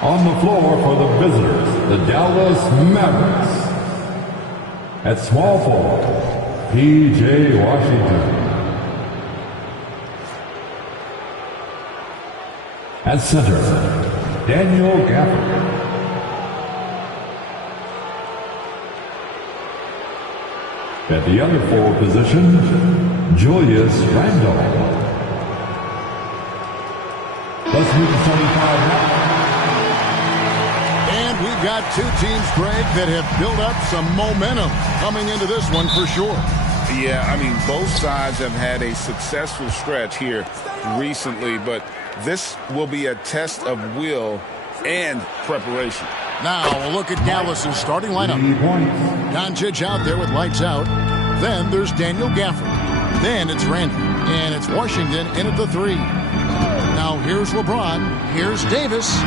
On the floor for the visitors, the Dallas Mavericks. At small forward, P.J. Washington. At center, Daniel Gafford. At the other forward position, Julius Randle. Let's move to 75 now. And we've got two teams, Greg, that have built up some momentum coming into this one for sure. Yeah, I mean, both sides have had a successful stretch here recently, but this will be a test of will and preparation. Now we'll look at Dallas's starting lineup. Doncic out there with lights out. Then there's Daniel Gafford. Then it's Randle. And it's Washington in at the 3. Now here's LeBron. Here's Davis.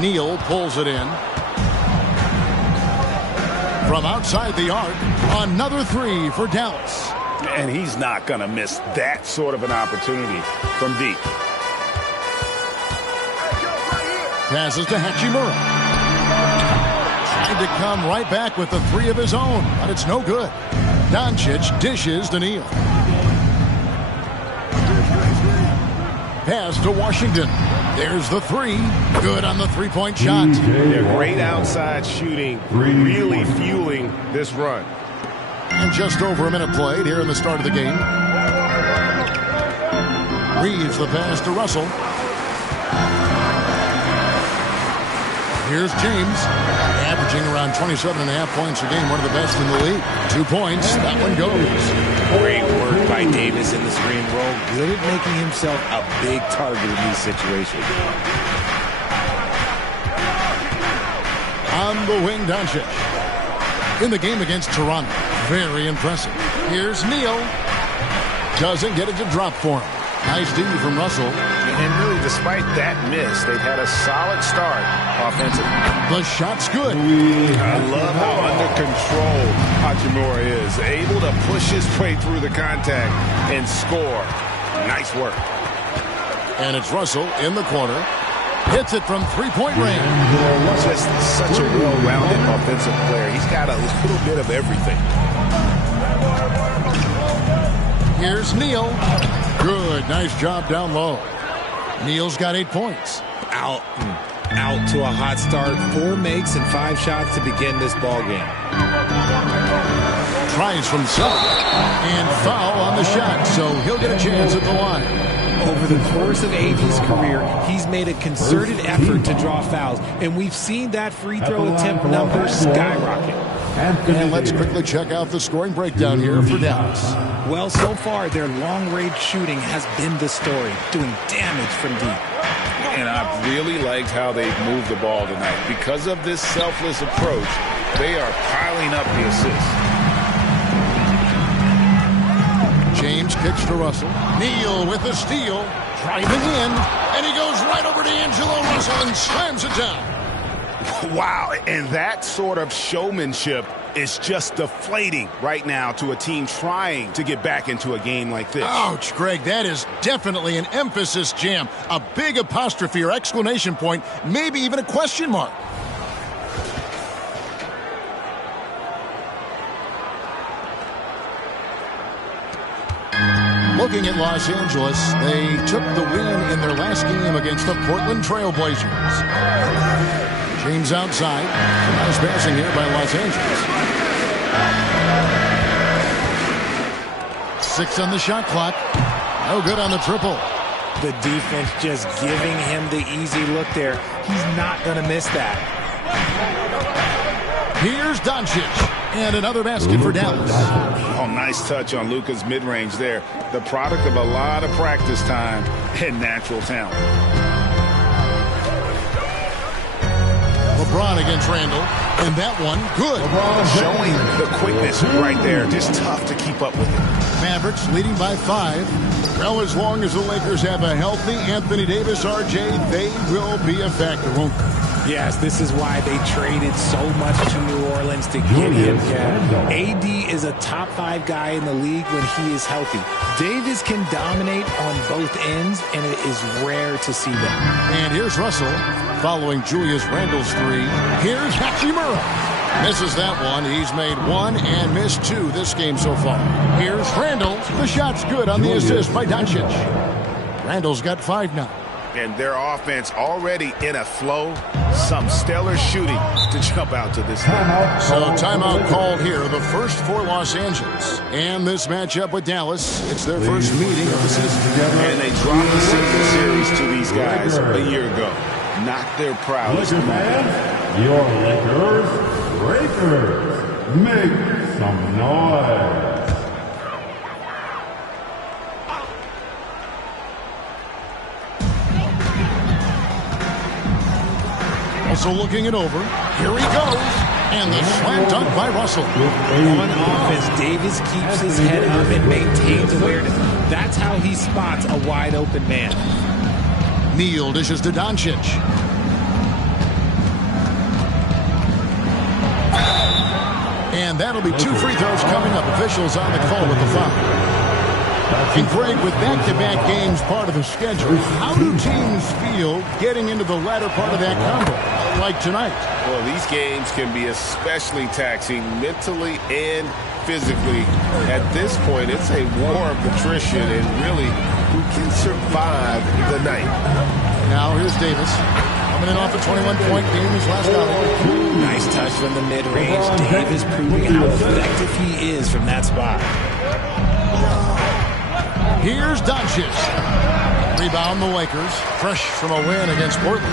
Neal pulls it in. From outside the arc, another 3 for Dallas. And he's not going to miss that sort of an opportunity from deep. Passes to Hachimura. Trying to come right back with the 3 of his own, but it's no good. Doncic dishes to Neal. Pass to Washington. There's the 3. Good on the 3-point shot. Yeah, great outside shooting, really fueling this run. And just over a minute played here in the start of the game. Reeves the pass to Russell. Here's James, averaging around 27.5 points a game, one of the best in the league. 2 points, that one goes. Great work by Davis in the screen roll. Good at making himself a big target in these situations. On the wing, Doncic. In the game against Toronto, very impressive. Here's Neal. Doesn't get it to drop for him. Nice D from Russell. And really, despite that miss, they've had a solid start offensively. The shot's good. I love how under control Hachimura is. Able to push his way through the contact and score. Nice work. And it's Russell in the corner. Hits it from 3-point range. Just such a well-rounded offensive player. He's got a little bit of everything. Here's Neal. Good. Nice job down low. Neal's got 8 points. Out to a hot start. 4 makes and 5 shots to begin this ball game. Tries from side. And foul on the shot, so he'll get a chance at the line. Over the course of AD's career, he's made a concerted effort to draw fouls, and we've seen that free throw attempt number skyrocket. And let's quickly check out the scoring breakdown here for Dallas. Well, so far, their long-range shooting has been the story, doing damage from deep. And I've really liked how they've moved the ball tonight. Because of this selfless approach, they are piling up the assists. James kicks to Russell. Neal with the steal. Driving in. And he goes right over to D'Angelo Russell and slams it down. Wow, and that sort of showmanship is just deflating right now to a team trying to get back into a game like this. Ouch, Greg, that is definitely an emphasis jam. A big apostrophe or exclamation point, maybe even a question mark. Looking at Los Angeles, they took the win in their last game against the Portland Trail Blazers. James outside. Nice passing here by Los Angeles. 6 on the shot clock. No good on the triple. The defense just giving him the easy look there. He's not going to miss that. Here's Doncic. And another basket for Dallas. Oh, nice touch on Luka's mid-range there. The product of a lot of practice time and natural talent. LeBron against Randle. And that one, good. Showing the quickness right there. Just tough to keep up with it. Mavericks leading by 5. Well, as long as the Lakers have a healthy Anthony Davis, RJ, they will be a factor, won't they? Yes, this is why they traded so much to New Orleans to get him. AD is a top 5 guy in the league when he is healthy. Davis can dominate on both ends, and it is rare to see that. And here's Russell following Julius Randle's 3. Here's Hachimura. Misses that one. He's made 1 and missed 2 this game so far. Here's Randle. The shot's good on the assist by Doncic. Randle's got 5 now. And their offense already in a flow. Some stellar shooting to jump out to this game. So timeout called here, the first for Los Angeles. And this matchup with Dallas, it's their first meeting of the season. And they dropped the season series to these guys a year ago. Not their proudest moment. Your Lakers, make some noise. Also looking it over. Here he goes. And the slam dunk by Russell. On offense, Davis keeps his head up and maintains awareness. That's how he spots a wide open man. Neal dishes to Doncic. And that'll be 2 free throws coming up. Officials on the call with the foul. And Greg, with back-to-back games part of the schedule, how do teams feel getting into the latter part of that combo, like tonight? Well, these games can be especially taxing mentally and physically. At this point, it's a war of attrition, and really, who can survive the night? Now here's Davis. Coming in off a 21-point game his last outing. Nice touch from the mid-range. Davis proving how effective he is from that spot. Here's Doncic. Rebound the Lakers. Fresh from a win against Portland.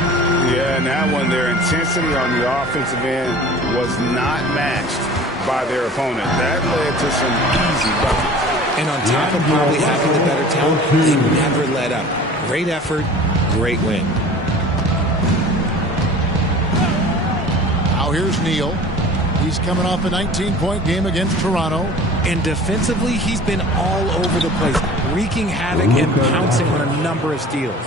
Yeah, and that one, their intensity on the offensive end was not matched by their opponent. That led to some easy buckets. And on top of probably having the better talent, they never let up. Great effort, great win. Now here's Neal. He's coming off a 19-point game against Toronto. And defensively, he's been all over the place, wreaking havoc and pouncing on a number of steals.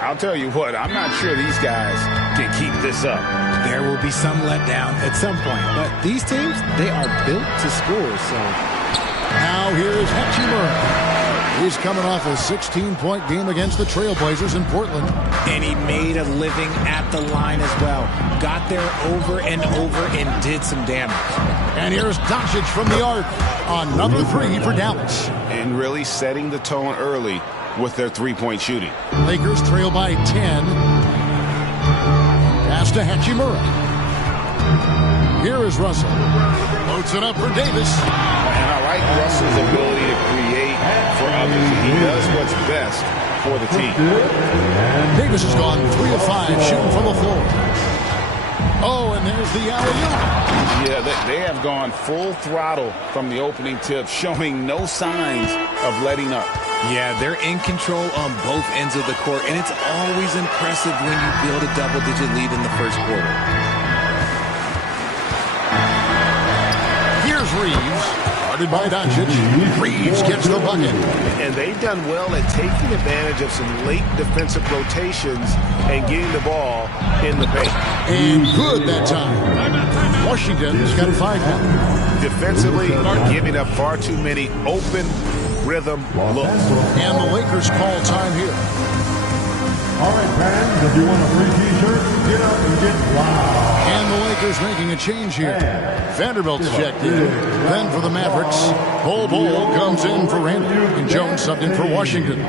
I'll tell you what, I'm not sure these guys can keep this up. There will be some letdown at some point, but these teams, they are built to score, so. Now here's Hachimura. He's coming off a 16-point game against the Trailblazers in Portland. And he made a living at the line as well. Got there over and over and did some damage. And here's Doncic from the arc. Another 3 for Dallas. And really setting the tone early with their three-point shooting. Lakers trail by 10. Pass to Hachimura. Here is Russell. Loads it up for Davis. And I like Russell's ability to create for others. He does what's best for the team. Davis has gone 3 of 5 shooting from the floor. Oh, and there's the alley-oop. Yeah, they have gone full throttle from the opening tip, showing no signs of letting up. Yeah, they're in control on both ends of the court, and it's always impressive when you build a double-digit lead in the first quarter. Here's Reeves. Guarded by Doncic. Reeves gets the bucket. And they've done well at taking advantage of some late defensive rotations and getting the ball in the paint. And good that time. Washington's got 5 now. Defensively, giving up far too many open rhythm looks. And the Lakers call time here. All right, fans, if you want a free T-shirt, get up and get loud. And the Lakers making a change here. Vanderbilt's checked in. Then for the Mavericks, Bol comes in for Randle. And Jones subbed in for Washington.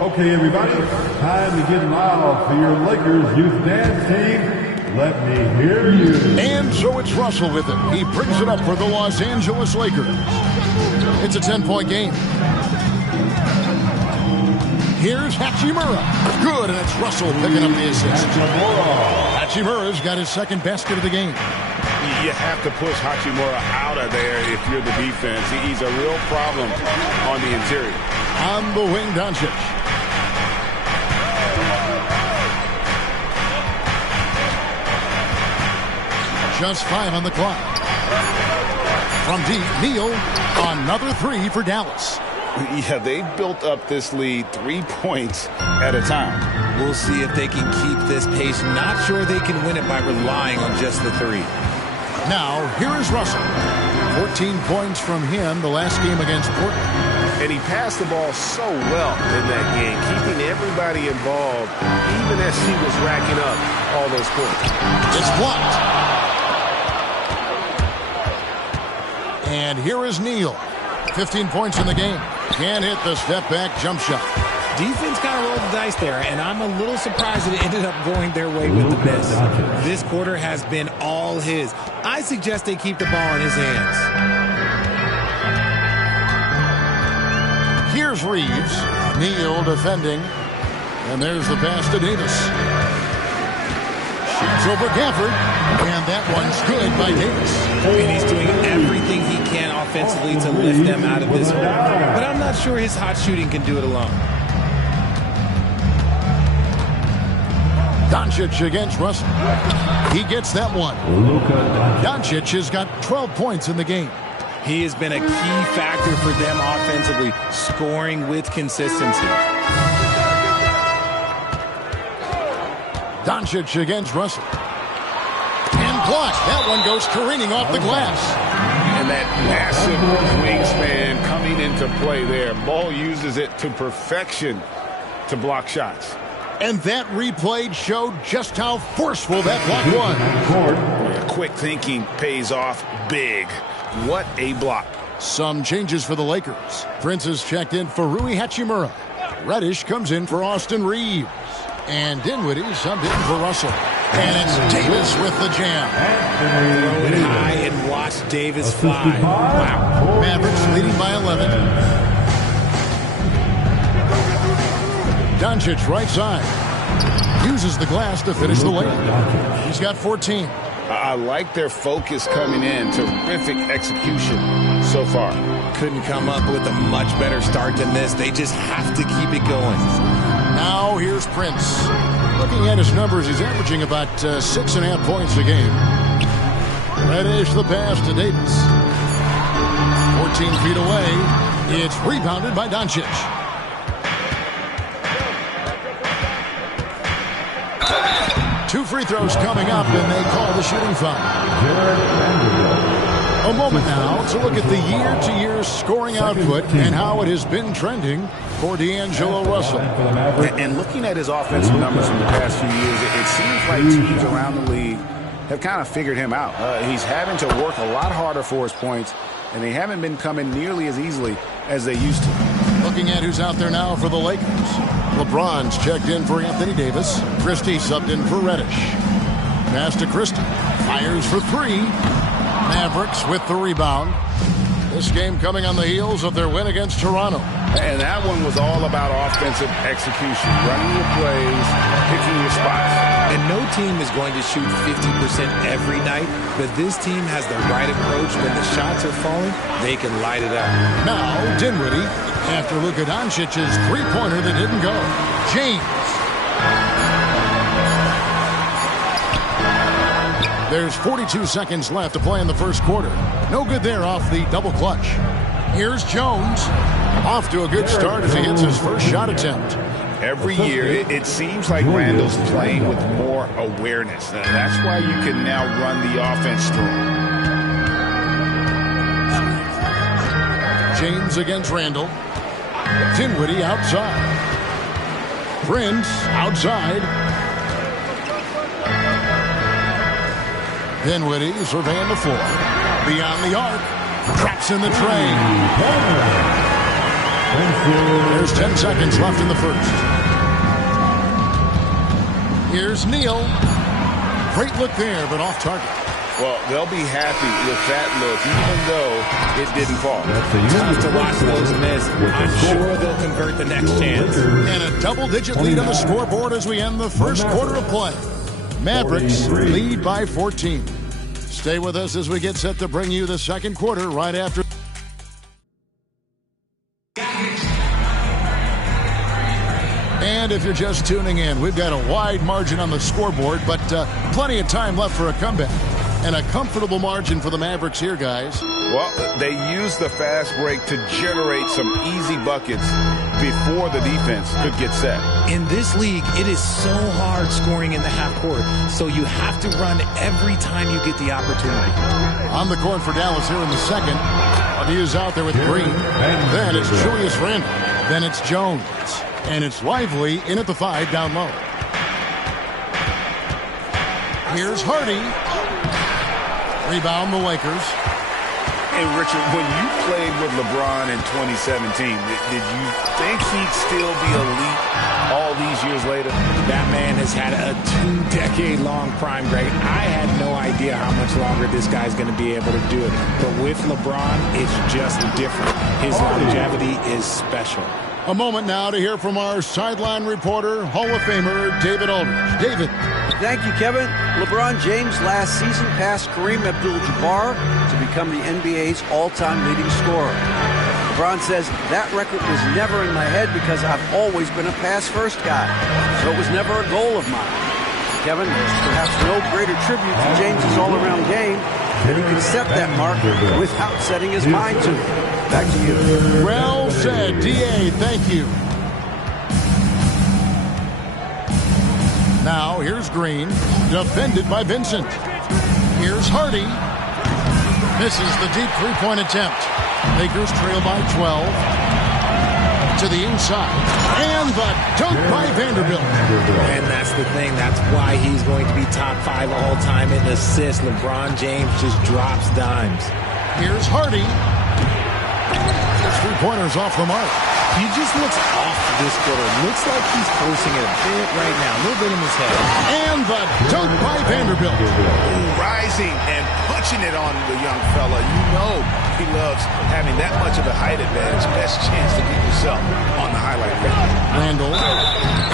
Okay, everybody, time to get loud for your Lakers youth dance team. Let me hear you. And so it's Russell with it. He brings it up for the Los Angeles Lakers. It's a 10-point game. Here's Hachimura. Good, and it's Russell picking up the assist. Hachimura's got his second basket of the game. You have to push Hachimura out of there if you're the defense. He's a real problem on the interior. On the wing, Doncic. Just 5 on the clock. From deep, Neal. Another 3 for Dallas. Yeah, they built up this lead 3 points at a time. We'll see if they can keep this pace. Not sure they can win it by relying on just the three. Now, here is Russell. 14 points from him the last game against Portland. And he passed the ball so well in that game, keeping everybody involved, even as he was racking up all those points. It's blocked. And here is Neal. 15 points in the game. Can't hit the step-back jump shot. Defense kind of rolled the dice there, and I'm a little surprised that it ended up going their way with the miss. This quarter has been all his. I suggest they keep the ball in his hands. Here's Reeves. Neal defending. And there's the pass to Davis. Shoots over Gafford. And that one's good by Davis. And he's doing everything he can offensively to lift them out of this hole. But I'm not sure his hot shooting can do it alone. Doncic against Russell. He gets that one. Doncic has got 12 points in the game. He has been a key factor for them offensively, scoring with consistency. Doncic against Russell. And blocked. That one goes careening off the glass. And that massive wingspan coming into play there. Ball uses it to perfection to block shots. And that replay showed just how forceful that block was. Quick thinking pays off big. What a block. Some changes for the Lakers. Prince is checked in for Rui Hachimura. Reddish comes in for Austin Reeves. And Dinwiddie subbed in for Russell. And it's Davis with the jam. Throw it high and watch Davis fly. Wow. Mavericks leading by 11. Doncic right side. Uses the glass to finish the layup. He's got 14. I like their focus coming in. Terrific execution so far. Couldn't come up with a much better start than this. They just have to keep it going. Now here's Prince. Looking at his numbers, he's averaging about 6.5 points a game. Reddish the pass to Davis. 14 feet away. It's rebounded by Doncic. Two free throws coming up, and they call the shooting foul. A moment now to look at the year-to-year scoring output and how it has been trending for D'Angelo Russell. And looking at his offensive numbers in the past few years, it seems like teams around the league have kind of figured him out. He's having to work a lot harder for his points, and they haven't been coming nearly as easily as they used to. Looking at who's out there now for the Lakers. LeBron's checked in for Anthony Davis. Christie subbed in for Reddish. Pass to Christie. Fires for three. Mavericks with the rebound. This game coming on the heels of their win against Toronto. And that one was all about offensive execution. Running your plays, picking your spots. And no team is going to shoot 50% every night, but this team has the right approach. When the shots are falling, they can light it up. Now, Dinwiddie, after Luka Doncic's three-pointer that didn't go. James. There's 42 seconds left to play in the first quarter. No good there off the double clutch. Here's Jones. Off to a good start as he hits his first shot attempt. Every year, it seems like Randall's playing with more awareness. And that's why you can now run the offense through him. James against Randall. Dinwiddie outside. Prince outside. Dinwiddie surveying the floor. Beyond the arc. Traps in the tray. There's 10 seconds left in the first. Here's Neal. Great look there, but off target. Well, they'll be happy with that look, even though it didn't fall. Tough to watch those miss. I'm sure they'll convert the next chance. And a double-digit lead on the scoreboard as we end the first quarter of play. Mavericks lead by 14. Stay with us as we get set to bring you the second quarter right after. And if you're just tuning in, we've got a wide margin on the scoreboard, but plenty of time left for a comeback. And a comfortable margin for the Mavericks here, guys. Well, they used the fast break to generate some easy buckets before the defense could get set. In this league, it is so hard scoring in the half court, so you have to run every time you get the opportunity. On the court for Dallas here in the second. He is out there with Green. Then it's Julius Randle. Then it's Jones. And it's Lively in at the 5 down low. Here's Hardy. Rebound the Lakers. Hey, Richard, when you played with LeBron in 2017, did you think he'd still be elite all these years later? That man has had a 2-decade-long prime, Greg. I had no idea how much longer this guy's going to be able to do it. But with LeBron, it's just different. His longevity is special. A moment now to hear from our sideline reporter, Hall of Famer David Aldridge. David. Thank you, Kevin. LeBron James last season passed Kareem Abdul-Jabbar to become the NBA's all-time leading scorer. LeBron says, that record was never in my head because I've always been a pass-first guy, so it was never a goal of mine. Kevin, there's perhaps no greater tribute to James's all-around game than he can set that mark without setting his mind to it. Back to you. Well said, D.A. Thank you. Now, here's Green, defended by Vincent. Here's Hardy. Misses the deep three-point attempt. Lakers trail by 12. To the inside. And the dunk by Vanderbilt. And that's the thing. That's why he's going to be top 5 all-time in assists. LeBron James just drops dimes. Here's Hardy. Three-pointers off the mark. He just looks off this quarter. Looks like he's forcing it a bit right now. A little bit in his head. And the dunk by Vanderbilt. Rising and punching it on the young fella. You know he loves having that much of a height advantage. Best chance to get yourself on the highlight reel. Randle.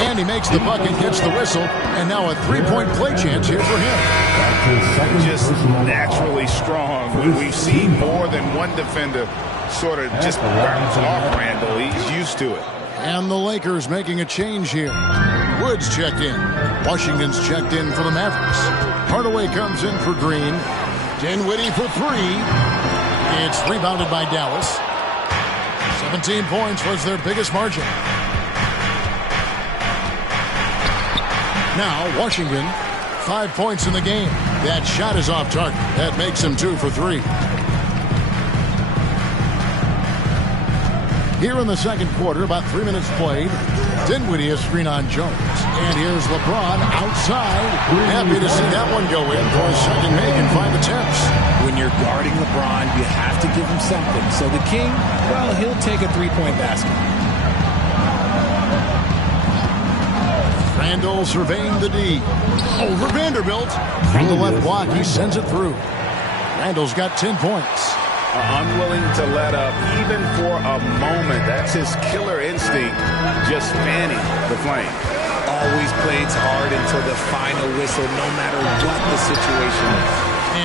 And he makes the bucket, gets the whistle. And now a three-point play chance here for him. Just naturally strong. We've seen more than one defender sort of just bounce off Randle. He's used to it. And the Lakers making a change here. Woods checked in. Washington's checked in for the Mavericks. Hardaway comes in for Green. Dinwiddie for 3. It's rebounded by Dallas. 17 points was their biggest margin. Now Washington, 5 points in the game. That shot is off target. That makes him 2 for 3. Here in the second quarter, about 3 minutes played. Dinwiddie a screen on Jones. And here's LeBron outside. Happy to see that one go in for his second make in 5 attempts. When you're guarding LeBron, you have to give him something. So the King, well, he'll take a 3-point basket. Randle surveying the D. Over Vanderbilt. From the left block, he sends it through. Randle's got 10 points. Unwilling to let up even for a moment. That's his killer instinct, just fanning the flame. Always plays hard until the final whistle, no matter what the situation is.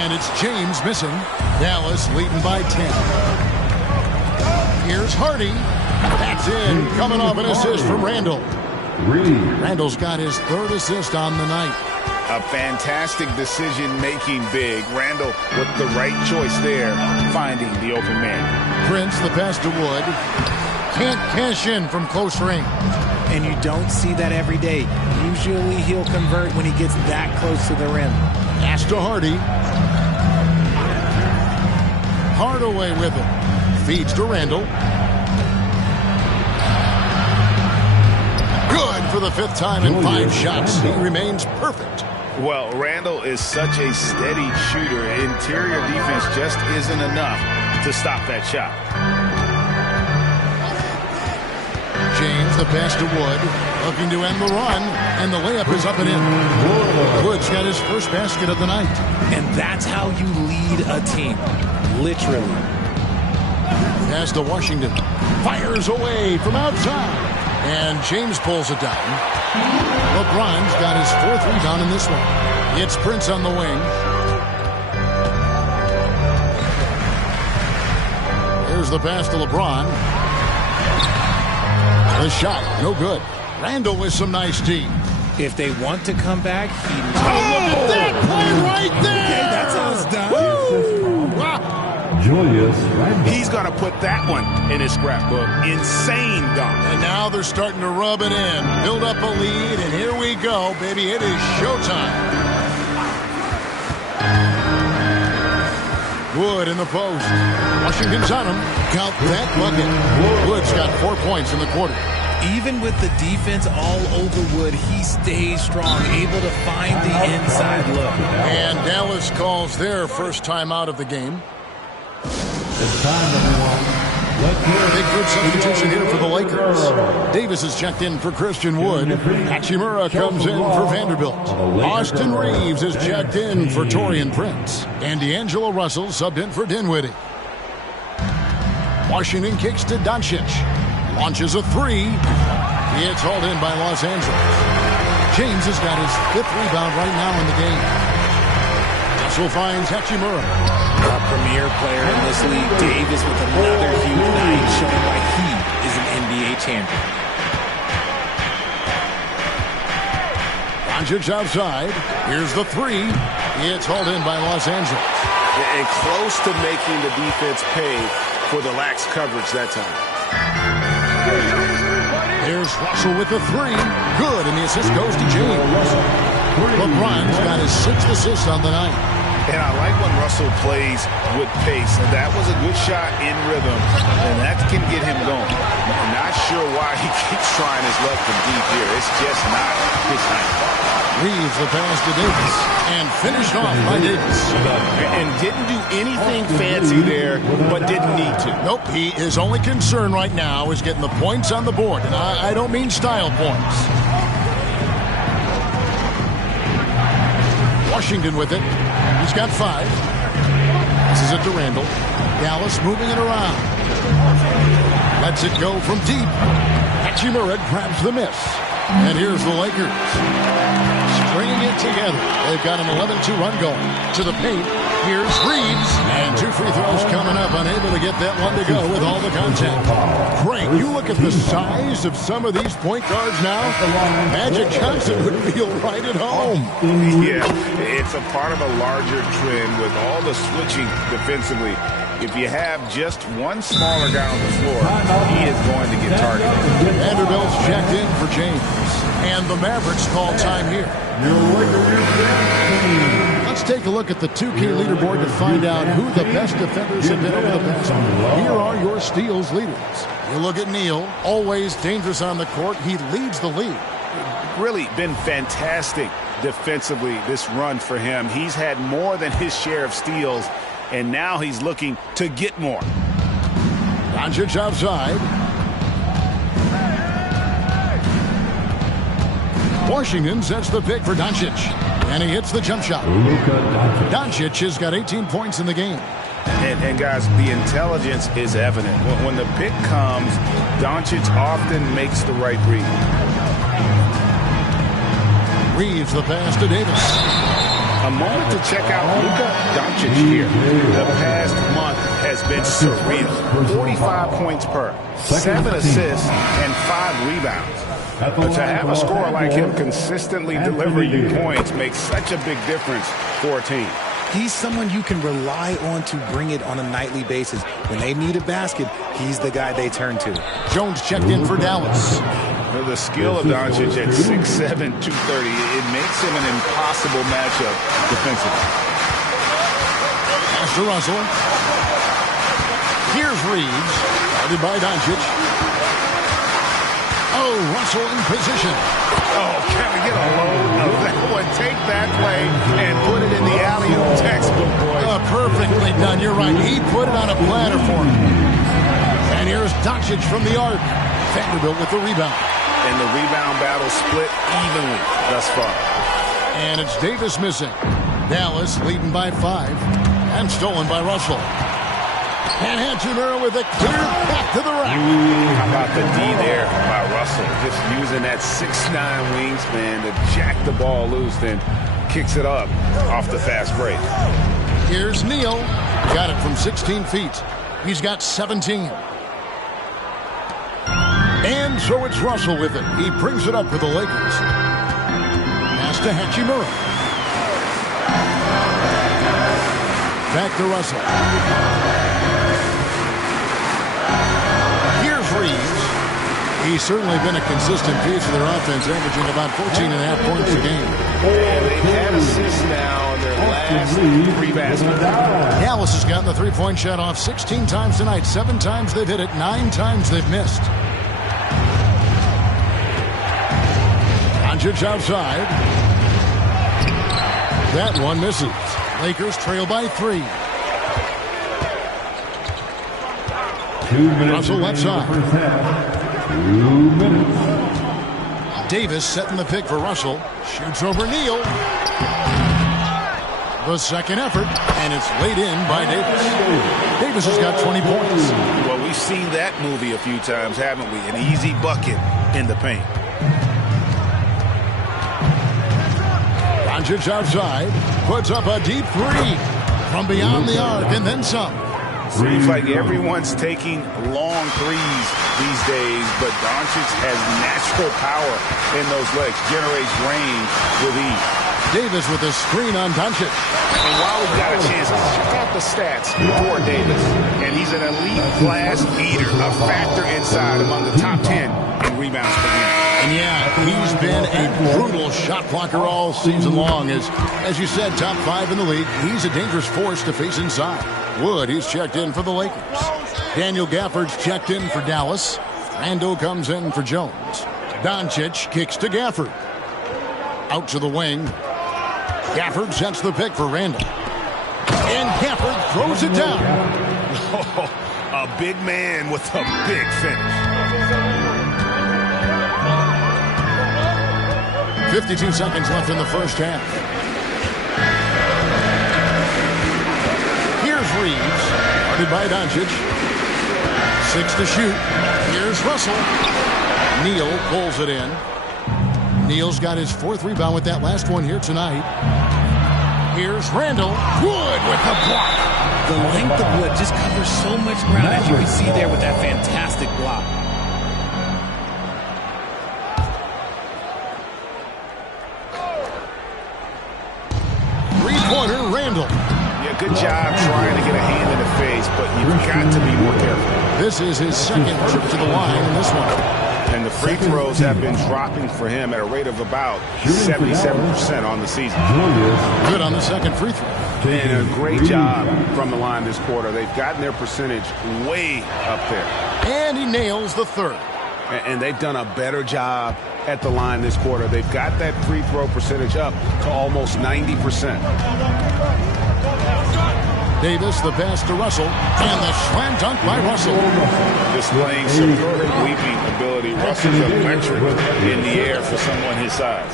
And it's James missing. Dallas leading by 10. Here's Hardy. That's in. Coming off an assist from Randle. Randle's got his 3rd assist on the night. A fantastic decision-making big. Randle with the right choice there, finding the open man. Prince, the pass to Wood. Can't cash in from close range. And you don't see that every day. Usually he'll convert when he gets that close to the rim. Pass to Hardy. Hardaway with it. Feeds to Randle. Good for the 5th time in 5 shots. He remains perfect. Well, Randle is such a steady shooter. Interior defense just isn't enough to stop that shot. James, the pass to Wood. Looking to end the run. And the layup is up and in. Wood's got his first basket of the night. And that's how you lead a team. Literally. Pass to Washington. Fires away from outside. And James pulls it down. LeBron's got his 4th rebound in this one. It's Prince on the wing. Here's the pass to LeBron. The shot, no good. Randle with some nice D. If they want to come back, he look at that play right there! Okay, that's how it's done. Woo! Wow. Julius Randle. He's going to put that one in his scrapbook. Insane dunk. And now they're starting to rub it in. Build up a lead, and here we go, baby. It is showtime. Wood in the post. Washington's on him. Count that bucket. Wood's got 4 points in the quarter. Even with the defense all over Wood, he stays strong, able to find the inside look. And Dallas calls their first time out of the game. It's time, everyone. Let's hear Big good substitution here for the Lakers. Davis is checked in for Christian Wood. Hachimura comes in for Vanderbilt. Austin Reeves is checked in for Taurean Prince. And D'Angelo Russell subbed in for Dinwiddie. Washington kicks to Doncic. Launches a three. It's hauled in by Los Angeles. James has got his 5th rebound right now in the game. Russell finds Hachimura. A premier player in this league, Davis with another huge night, showing why he is an NBA champion. Doncic outside. Here's the three. It's hauled in by Los Angeles. And close to making the defense pay for the lax coverage that time. There's Russell with the three. Good, and the assist goes to James. LeBron's got his 6th assist on the night. And I like when Russell plays with pace. That was a good shot in rhythm, and that can get him going. I'm not sure why he keeps trying his luck from deep here. It's just not his night. Leaves the pass to Davis, and finished off by Davis. And didn't do anything fancy there, but didn't need to. Nope, his only concern right now is getting the points on the board, and I don't mean style points. Washington with it. He's got 5. This is it to Randle. Dallas moving it around. Lets it go from deep. Hachimura grabs the miss. And here's the Lakers. Stringing it together. They've got an 11-2 run going. To the paint. Here's Reeves. And 2 free throws coming up. Unable to get that one to go with all the contact. Great. You look at the size of some of these point guards now. Magic Johnson would feel right at home. Yeah, it's a part of a larger trend with all the switching defensively. If you have just one smaller guy on the floor, he is going to get targeted. Vanderbilt's checked in for James. And the Mavericks call time here. Let's take a look at the 2K leaderboard to find out who the best defenders have been over the past week. Here are your steals leaders. You look at Neal, always dangerous on the court. He leads the league. Really been fantastic defensively this run for him. He's had more than his share of steals, and now he's looking to get more. Doncic outside. Washington sets the pick for Doncic. And he hits the jump shot. Doncic has got 18 points in the game. And guys, the intelligence is evident. When the pick comes, Doncic often makes the right read. Reeves the pass to Davis. A moment to check out Luka Doncic here. The past month has been surreal. 45 points per, 7 assists, and 5 rebounds. But to have a scorer like him consistently delivering you points makes such a big difference for a team. He's someone you can rely on to bring it on a nightly basis. When they need a basket, he's the guy they turn to. Jones checked in for Dallas. The skill of Doncic at 6'7", 230, it makes him an impossible matchup defensively. Pass to Russell. Here's Reeves, guarded by Doncic. Oh, Russell in position. Oh, can we get a load of that one? Take that play and put it in the alley-oop textbook, boys. Perfectly done. You're right. He put it on a platter for him. And here's Doncic from the arc. Vanderbilt with the rebound. And the rebound battle split evenly thus far. And it's Davis missing. Dallas leading by 5. And stolen by Russell. And Hachimura with a clear back to the rack. How about the D there by Russell? Just using that 6'9" wingspan to jack the ball loose, then kicks it up off the fast break. Here's Neal. Got it from 16 feet. He's got 17. And so it's Russell with it. He brings it up for the Lakers. Pass to Hachimura. Back to Russell. He's certainly been a consistent piece of their offense, averaging about 14.5 points a game. And they've had assists now on their last 3 baskets. Dallas has gotten the three-point shot off 16 times tonight. 7 times they've hit it, 9 times they've missed. Doncic outside. That one misses. Lakers trail by 3. 2 minutes. Russell left side. 2 minutes. Davis setting the pick for Russell. Shoots over Neal. The second effort, and it's laid in by Davis. Davis has got 20 points. Well, we've seen that movie a few times, haven't we? An easy bucket in the paint. Doncic outside. Puts up a deep 3 from beyond the arc, and then some. Seems like everyone's taking long threes these days, but Doncic has natural power in those legs, generates range with ease. Davis with a screen on Doncic. And while we've got a chance, let's check out the stats for Davis. And he's an elite glass eater, a factor inside among the top 10 in rebounds per game. And yeah, he's been a brutal shot blocker all season long. As you said, top 5 in the league. He's a dangerous force to face inside. Wood, he's checked in for the Lakers. Daniel Gafford's checked in for Dallas. Randall comes in for Jones. Doncic kicks to Gafford. Out to the wing. Gafford sets the pick for Randall. And Gafford throws it down. A big man with a big finish. 52 seconds left in the first half. Here's Reeves, guarded by Doncic. 6 to shoot. Here's Russell. Neal pulls it in. Neal's got his 4th rebound with that last one here tonight. Here's Randall. Wood with the block. The length of Wood just covers so much ground, as you can see there with that fantastic block. Three-pointer, Randall. Yeah, good job trying to get a hand in the face, but you've got to be more careful. This is his second trip to the line in this one. And the free throws have been dropping for him at a rate of about 77% on the season. Good on the second free throw. And a great job from the line this quarter. They've gotten their percentage way up there. And he nails the third. And they've done a better job at the line this quarter. They've got that free throw percentage up to almost 90%. Davis, the pass to Russell, and the slam dunk by Russell. Displaying superb leaping ability. Russell's electric in the air for someone his size.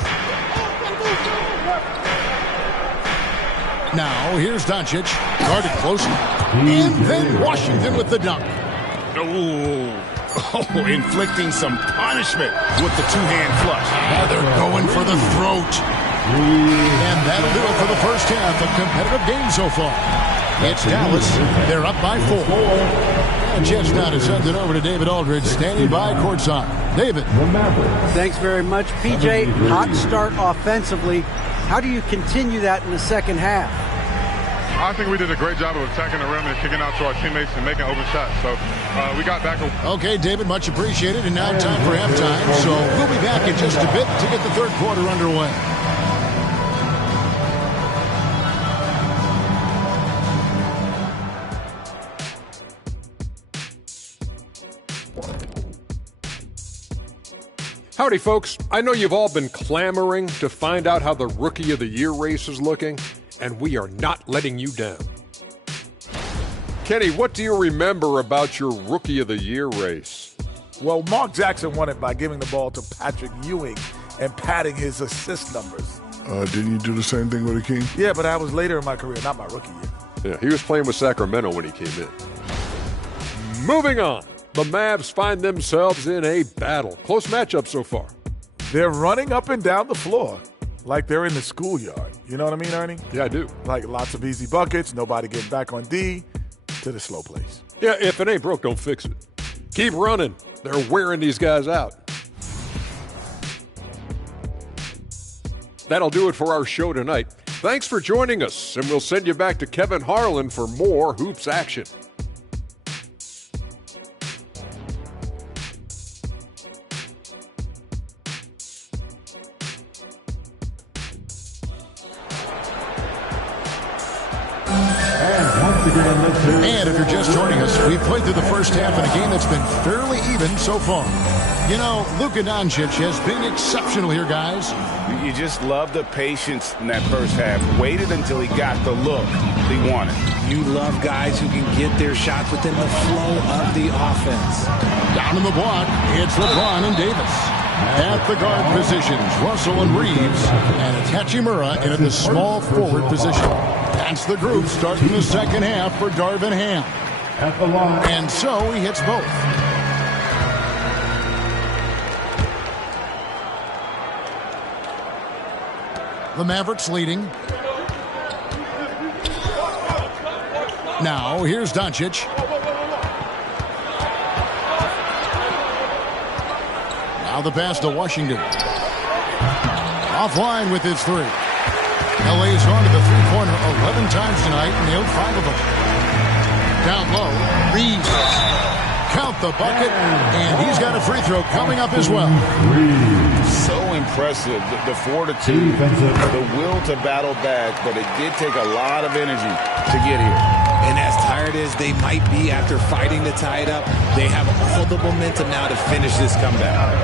Now, here's Doncic, guarded closely, and then Washington with the dunk. Oh, inflicting some punishment with the two-hand flush. They're going for the throat. And that'll do it for the first half. A competitive game so far. It's Dallas. They're up by 4. And chance now to send it over to David Aldridge, standing by courtside. David. Thanks very much, PJ. Hot start offensively. How do you continue that in the second half? I think we did a great job of attacking the rim and kicking out to our teammates and making open shots. So we got back. Okay, David, much appreciated. And now time for halftime. So we'll be back in just a bit to get the third quarter underway. Howdy, folks. I know you've all been clamoring to find out how the Rookie of the Year race is looking, and we are not letting you down. Kenny, what do you remember about your Rookie of the Year race? Well, Mark Jackson won it by giving the ball to Patrick Ewing and padding his assist numbers. Didn't you do the same thing with the King? Yeah, but that was later in my career, not my rookie year. Yeah, he was playing with Sacramento when he came in. Moving on. The Mavs find themselves in a battle. Close matchup so far. They're running up and down the floor like they're in the schoolyard. You know what I mean, Ernie? Yeah, I do. Like lots of easy buckets, nobody getting back on D, to the slow plays. Yeah, if it ain't broke, don't fix it. Keep running. They're wearing these guys out. That'll do it for our show tonight. Thanks for joining us, and we'll send you back to Kevin Harlan for more Hoops action. And if you're just joining us, we've played through the first half in a game that's been fairly even so far. You know, Luka Doncic has been exceptional here, guys. You just love the patience in that first half. Waited until he got the look he wanted. You love guys who can get their shots within the flow of the offense. Down in the block, it's LeBron and Davis. At the guard positions, Russell and Reeves. And it's Hachimura in at the small forward position. That's the group starting the second half for Darvin Ham. At the line. And so he hits both. The Mavericks leading. Now, here's Doncic. Now the pass to Washington. Offline with his three. LA's gone to the three-pointer 11 times tonight, nailed 5 of them. Down low, Reeves. Count the bucket, and he's got a free throw coming up as well. So impressive, the fortitude, the will to battle back, but it did take a lot of energy to get here. And as tired as they might be after fighting to tie it up, they have all the momentum now to finish this comeback.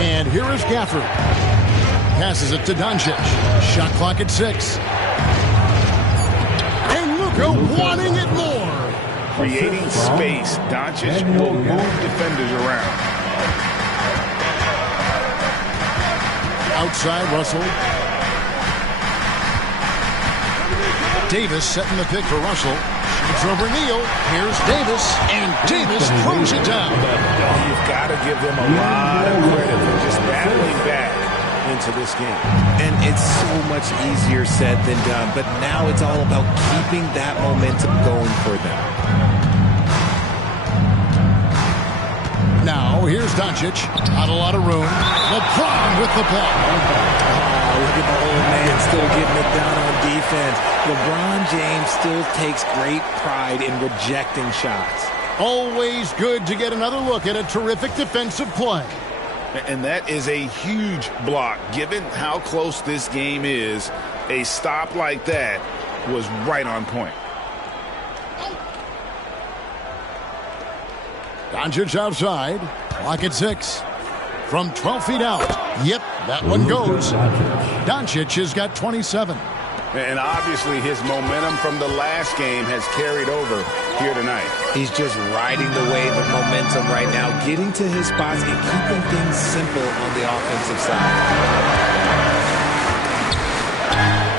And here is Gafford. Passes it to Doncic. Shot clock at 6. And Luka wanting it more. Creating space. Doncic will move defenders around. Outside Russell. Davis setting the pick for Russell. Shoots over Neal. Here's Davis. And Davis throws it down. You've got to give them a lot of credit for just battling back into this game. And it's so much easier said than done, but now it's all about keeping that momentum going for them. Now, here's Doncic. Not a lot of room. LeBron with the block. Oh, look at the old man still getting it done on defense. LeBron James still takes great pride in rejecting shots. Always good to get another look at a terrific defensive play. And that is a huge block. Given how close this game is, a stop like that was right on point. Doncic outside. Clock at 6. From 12 feet out. Yep, that one goes. Doncic has got 27. And obviously his momentum from the last game has carried over here tonight. He's just riding the wave of momentum right now, getting to his spots and keeping things simple on the offensive side.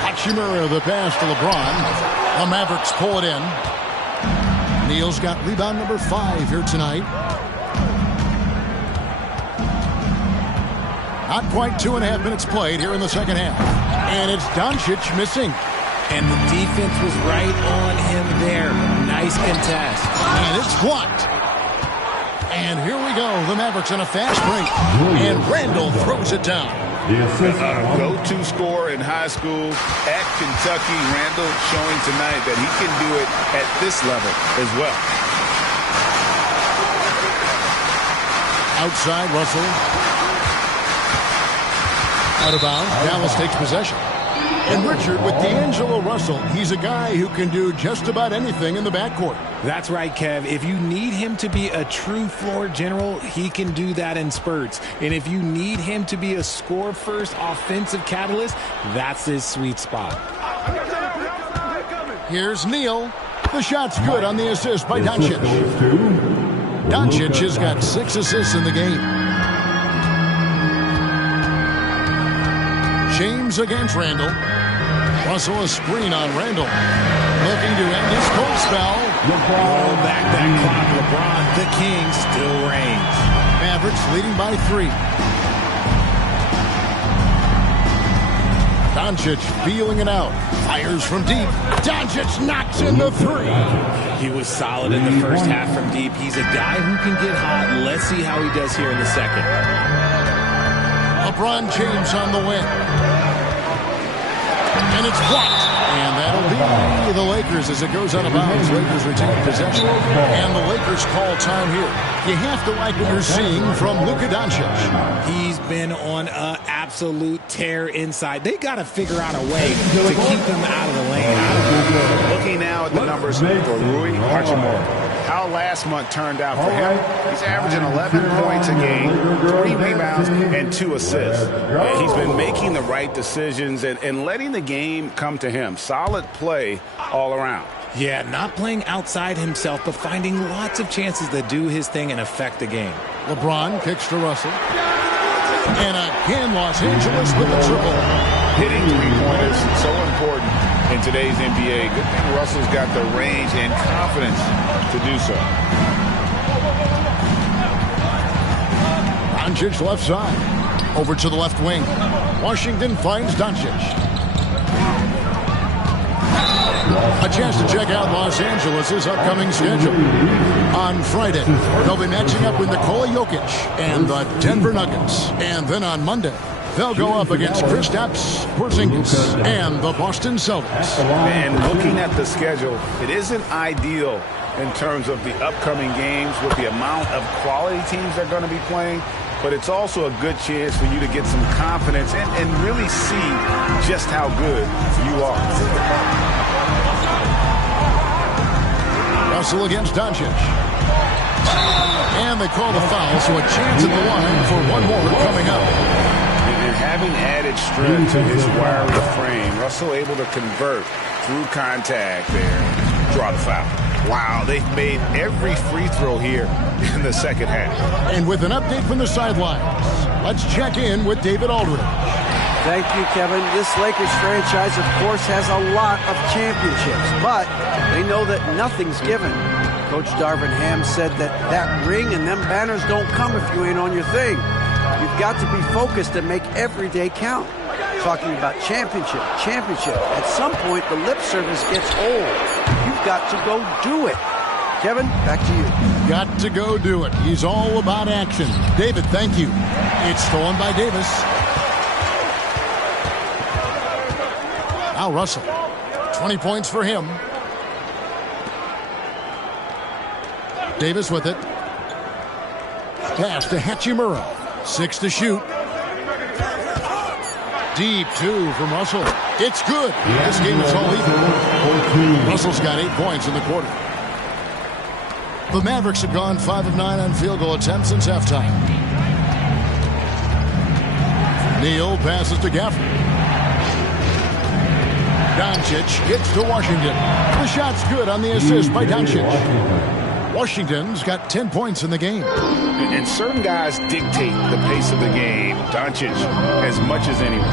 Hachimura the pass to LeBron. The Mavericks pull it in. Neal's got rebound number 5 here tonight. Not quite 2.5 minutes played here in the second half. And it's Doncic missing. And the defense was right on him there. Nice contest. And it's blocked. And here we go. The Mavericks on a fast break. And Randall throws it down. A go-to scorer in high school at Kentucky. Randall showing tonight that he can do it at this level as well. Outside Russell. Out of bounds. Dallas takes possession. And Richard, with D'Angelo Russell, he's a guy who can do just about anything in the backcourt. That's right, Kev. If you need him to be a true floor general, he can do that in spurts. And if you need him to be a score-first offensive catalyst, that's his sweet spot. Here's Neal. The shot's good on the assist by Doncic. Doncic has got 6 assists in the game. James against Randall. Russell a screen on Randall. Looking to end his cold spell. Roll back that clock. LeBron, the king, still reigns. Mavericks leading by 3. Doncic feeling it out. Fires from deep. Doncic knocks in the 3. He was solid in the first half from deep. He's a guy who can get hot. Let's see how he does here in the second. LeBron James on the wing. And it's blocked. And that'll be the Lakers as it goes out of bounds. Lakers retain possession. And the Lakers call time here. You have to like what you're seeing from Luka Doncic. He's been on an absolute tear inside. They got to figure out a way to keep him out of the lane. Looking now at the numbers for Rui Hachimura. How last month turned out for him. He's averaging 11 points a game, 3 rebounds, and 2 assists. He's been making the right decisions and letting the game come to him. Solid play all around. Yeah, not playing outside himself, but finding lots of chances to do his thing and affect the game. LeBron kicks to Russell. And again, Los Angeles with a triple. Hitting three-pointers is so important in today's NBA. Good thing Russell's got the range and confidence to do so. Doncic left side. Over to the left wing. Washington finds Doncic. A chance to check out Los Angeles' upcoming schedule. On Friday, they'll be matching up with Nikola Jokic and the Denver Nuggets. And then on Monday, they'll go up against Kristaps Porzingis and the Boston Celtics. And looking at the schedule, it isn't ideal in terms of the upcoming games with the amount of quality teams they're going to be playing. But it's also a good chance for you to get some confidence and really see just how good you are. Russell against Doncic. And they call the foul, so a chance at the line for one more coming up. And having added strength to his wiry frame, Russell able to convert through contact there, draw the foul. Wow, they've made every free throw here in the second half. And with an update from the sidelines, let's check in with David Aldridge. Thank you, Kevin. This Lakers franchise, of course, has a lot of championships, but they know that nothing's given. Coach Darvin Ham said that ring and them banners don't come if you ain't on your thing. You've got to be focused and make every day count. Talking about championship. At some point, the lip service gets old. You've got to go do it. Kevin, back to you. Got to go do it. He's all about action. David, thank you. It's stolen by Davis. Now Russell. 20 points for him. Davis with it. Pass to Hachimura. 6 to shoot. Deep 2 from Russell. It's good. This game is all even. Russell's got 8 points in the quarter. The Mavericks have gone 5 of 9 on field goal attempts since halftime. Neal passes to Gafford. Doncic gets to Washington. The shot's good on the assist by Doncic. Washington's got 10 points in the game. And certain guys dictate the pace of the game. Doncic as much as anyone.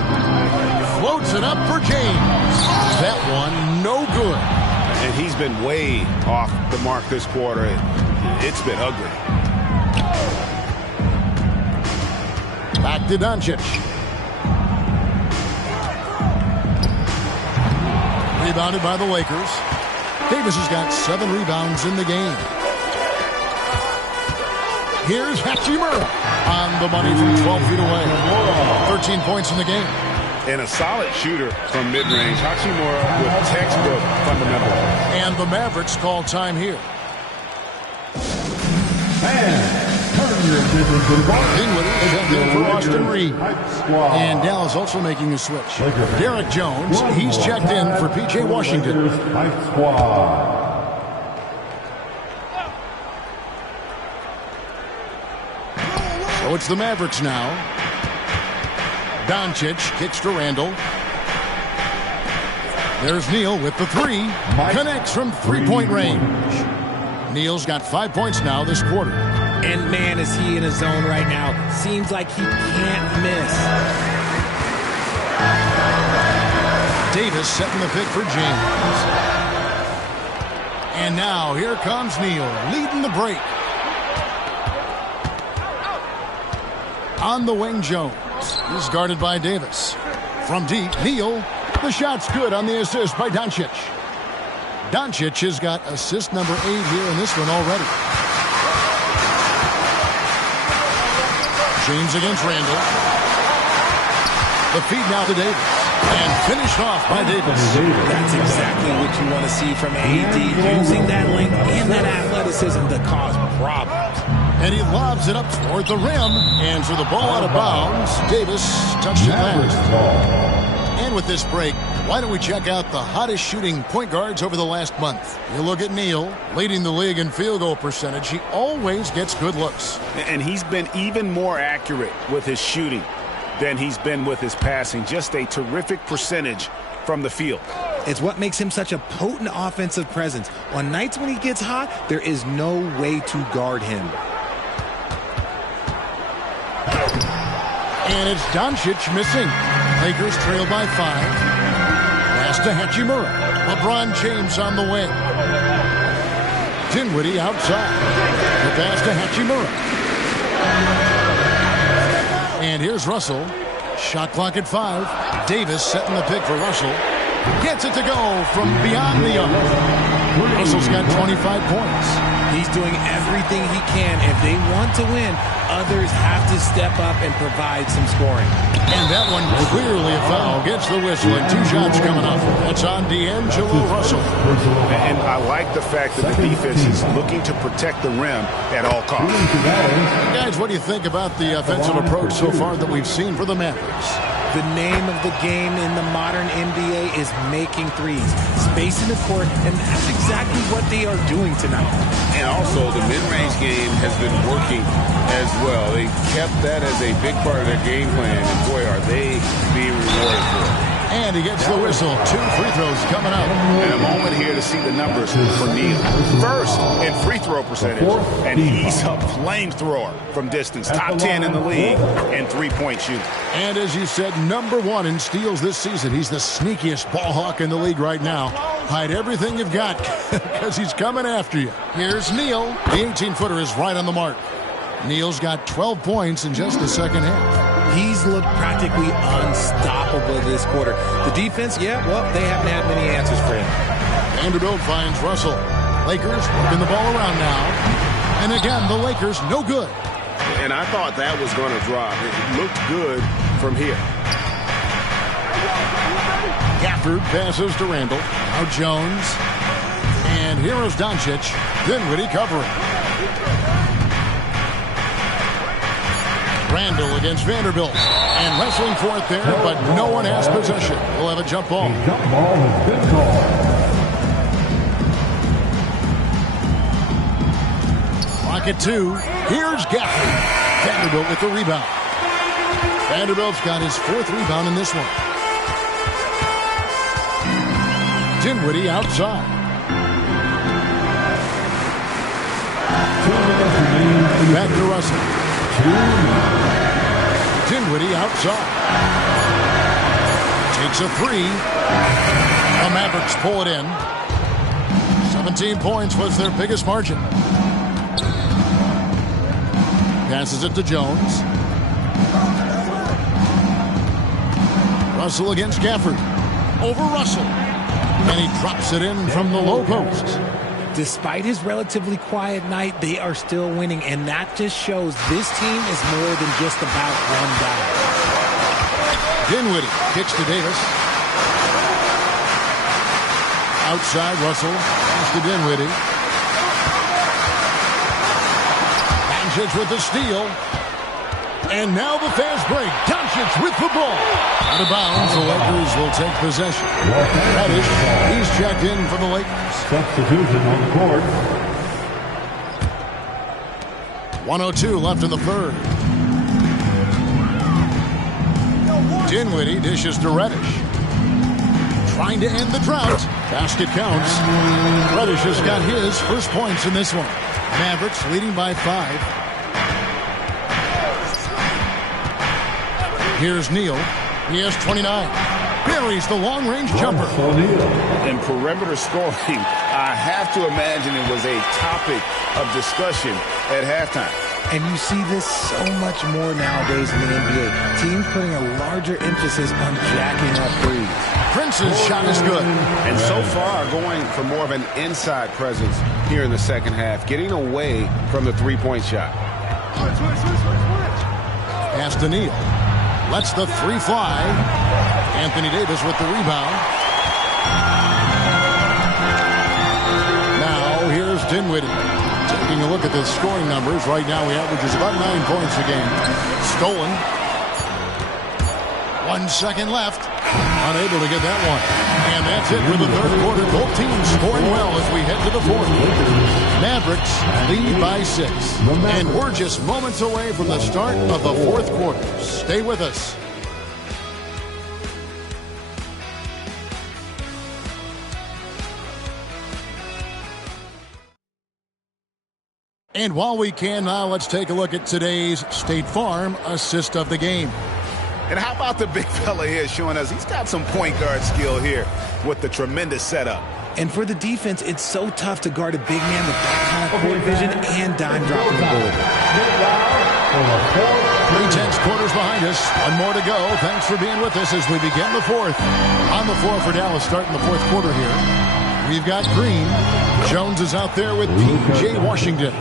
Floats it up for James. That one no good. And he's been way off the mark this quarter. It's been ugly. Back to Doncic. Rebounded by the Lakers. Davis has got 7 rebounds in the game. Here's Hachimura on the money from 12 feet away. 13 points in the game. And a solid shooter from mid-range. Hachimura with textbook fundamentals. And the Mavericks call time here. Dinwiddie is in for Austin Reed. And Dallas also making a switch. Derek Jones, he's checked in for P.J. Washington. So it's the Mavericks now. Doncic kicks to Randall. There's Neal with the 3. Connects from three-point range. Neal's got 5 points now this quarter. And man, is he in a zone right now. Seems like he can't miss. Davis setting the pick for James. And now here comes Neal leading the break. On the wing, Jones. He's guarded by Davis. From deep, Neal. The shot's good on the assist by Doncic. Doncic has got assist number 8 here in this one already. James against Randall. The feed now to Davis. And finished off by Davis. That's exactly what you want to see from AD. Using that length and that athleticism to cause problems. And he lobs it up toward the rim. And for the ball out of bounds, Davis touched it last. And with this break, why don't we check out the hottest shooting point guards over the last month? You look at Neal, leading the league in field goal percentage. He always gets good looks. And he's been even more accurate with his shooting than he's been with his passing. Just a terrific percentage from the field. It's what makes him such a potent offensive presence. On nights when he gets hot, there is no way to guard him. And it's Doncic missing. Lakers trail by 5. Pass to Hachimura. LeBron James on the wing. Dinwiddie outside. The pass to Hachimura. And here's Russell. Shot clock at 5. Davis setting the pick for Russell. Gets it to go from beyond the arc. Russell's got 25 points. He's doing everything he can. If they want to win, others have to step up and provide some scoring. And that one clearly a foul. Gets the whistle and 2 shots coming up. That's on D'Angelo Russell. And I like the fact that the defense is looking to protect the rim at all costs. Guys, what do you think about the offensive approach so far that we've seen for the Mavericks? The name of the game in the modern NBA is making threes, spacing the court, and that's exactly what they are doing tonight. And also, the mid-range game has been working as well. They kept that as a big part of their game plan, and boy, are they being rewarded for it. And he gets the whistle. 2 free throws coming up. And a moment here to see the numbers for Neal. First in free throw percentage, and he's a flamethrower from distance. Top 10 in the league in three-point shooting. And as you said, #1 in steals this season. He's the sneakiest ball hawk in the league right now. Hide everything you've got because he's coming after you. Here's Neal. The 18-footer is right on the mark. Neal's got 12 points in just the second half. He's looked practically unstoppable this quarter. The defense, yeah, well, they haven't had many answers for him. Vanderbilt finds Russell. Lakers working the ball around now. And again, the Lakers no good. And I thought that was going to drop. It looked good from here. Gafford passes to Randall. Now Jones. And here is Doncic. Dinwiddie covering. Randall against Vanderbilt. And wrestling for it there, but no one has possession. We'll have a jump ball. A jump ball has been called. Clock at 2. Here's Gafford. Vanderbilt with the rebound. Vanderbilt's got his 4th rebound in this one. Dinwiddie outside. 2 minutes remaining. Back to Russell. 2 minutes. Dinwiddie outside. Takes a 3. The Mavericks pull it in. 17 points was their biggest margin. Passes it to Jones. Russell against Gafford. Over Russell. And he drops it in from the low post. Despite his relatively quiet night, they are still winning, and that just shows this team is more than just about one guy. Dinwiddie kicks to Davis. Outside Russell. Pass to Dinwiddie. Doncic with the steal. And now the fast break. Doncic with the ball. Out of bounds, the Lakers will take possession. Reddish, he's checked in for the Lakers. Substitution on the court. 1:02 left in the third. Dinwiddie dishes to Reddish. Trying to end the drought. Basket counts. Reddish has got his first points in this one. Mavericks leading by 5. Here's Neal. He has 29. Buries the long-range jumper. In perimeter scoring, I have to imagine it was a topic of discussion at halftime. And you see this so much more nowadays in the NBA. Teams putting a larger emphasis on jacking up threes. Prince's shot is good. And so far, going for more of an inside presence here in the second half, getting away from the three-point shot. Pass to Neal. Lets the three fly. Anthony Davis with the rebound. Now here's Dinwiddie. Taking a look at the scoring numbers. Right now he averages about 9 points a game. Stolen. 1 second left. Unable to get that one. And that's it for the third quarter. Both teams scoring well as we head to the fourth. Mavericks lead by 6. And we're just moments away from the start of the fourth quarter. Stay with us. And while we can now, let's take a look at today's State Farm assist of the game. And how about the big fella here showing us he's got some point guard skill here with the tremendous setup. And for the defense, it's so tough to guard a big man with that kind of court vision and dime dropping the ball. 3 tense quarters behind us. One more to go. Thanks for being with us as we begin the fourth. On the floor for Dallas starting the fourth quarter here. We've got Green. Jones is out there with P.J. Washington.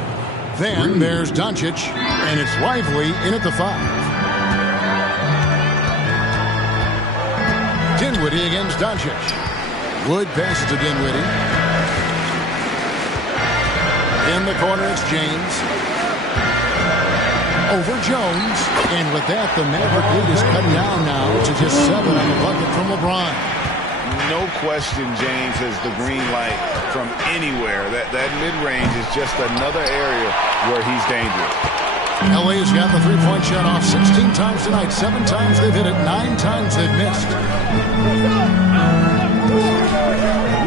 Then there's Doncic, and it's Lively in at the 5. Dinwiddie against Doncic. Wood passes to Dinwiddie. In the corner, it's James. Over Jones. And with that, the Maverick lead is cut down now to just 7 on the bucket from LeBron. No question James has the green light from anywhere. That mid-range is just another area where he's dangerous. LA's got the three-point shot off 16 times tonight. 7 times they've hit it. 9 times they've missed.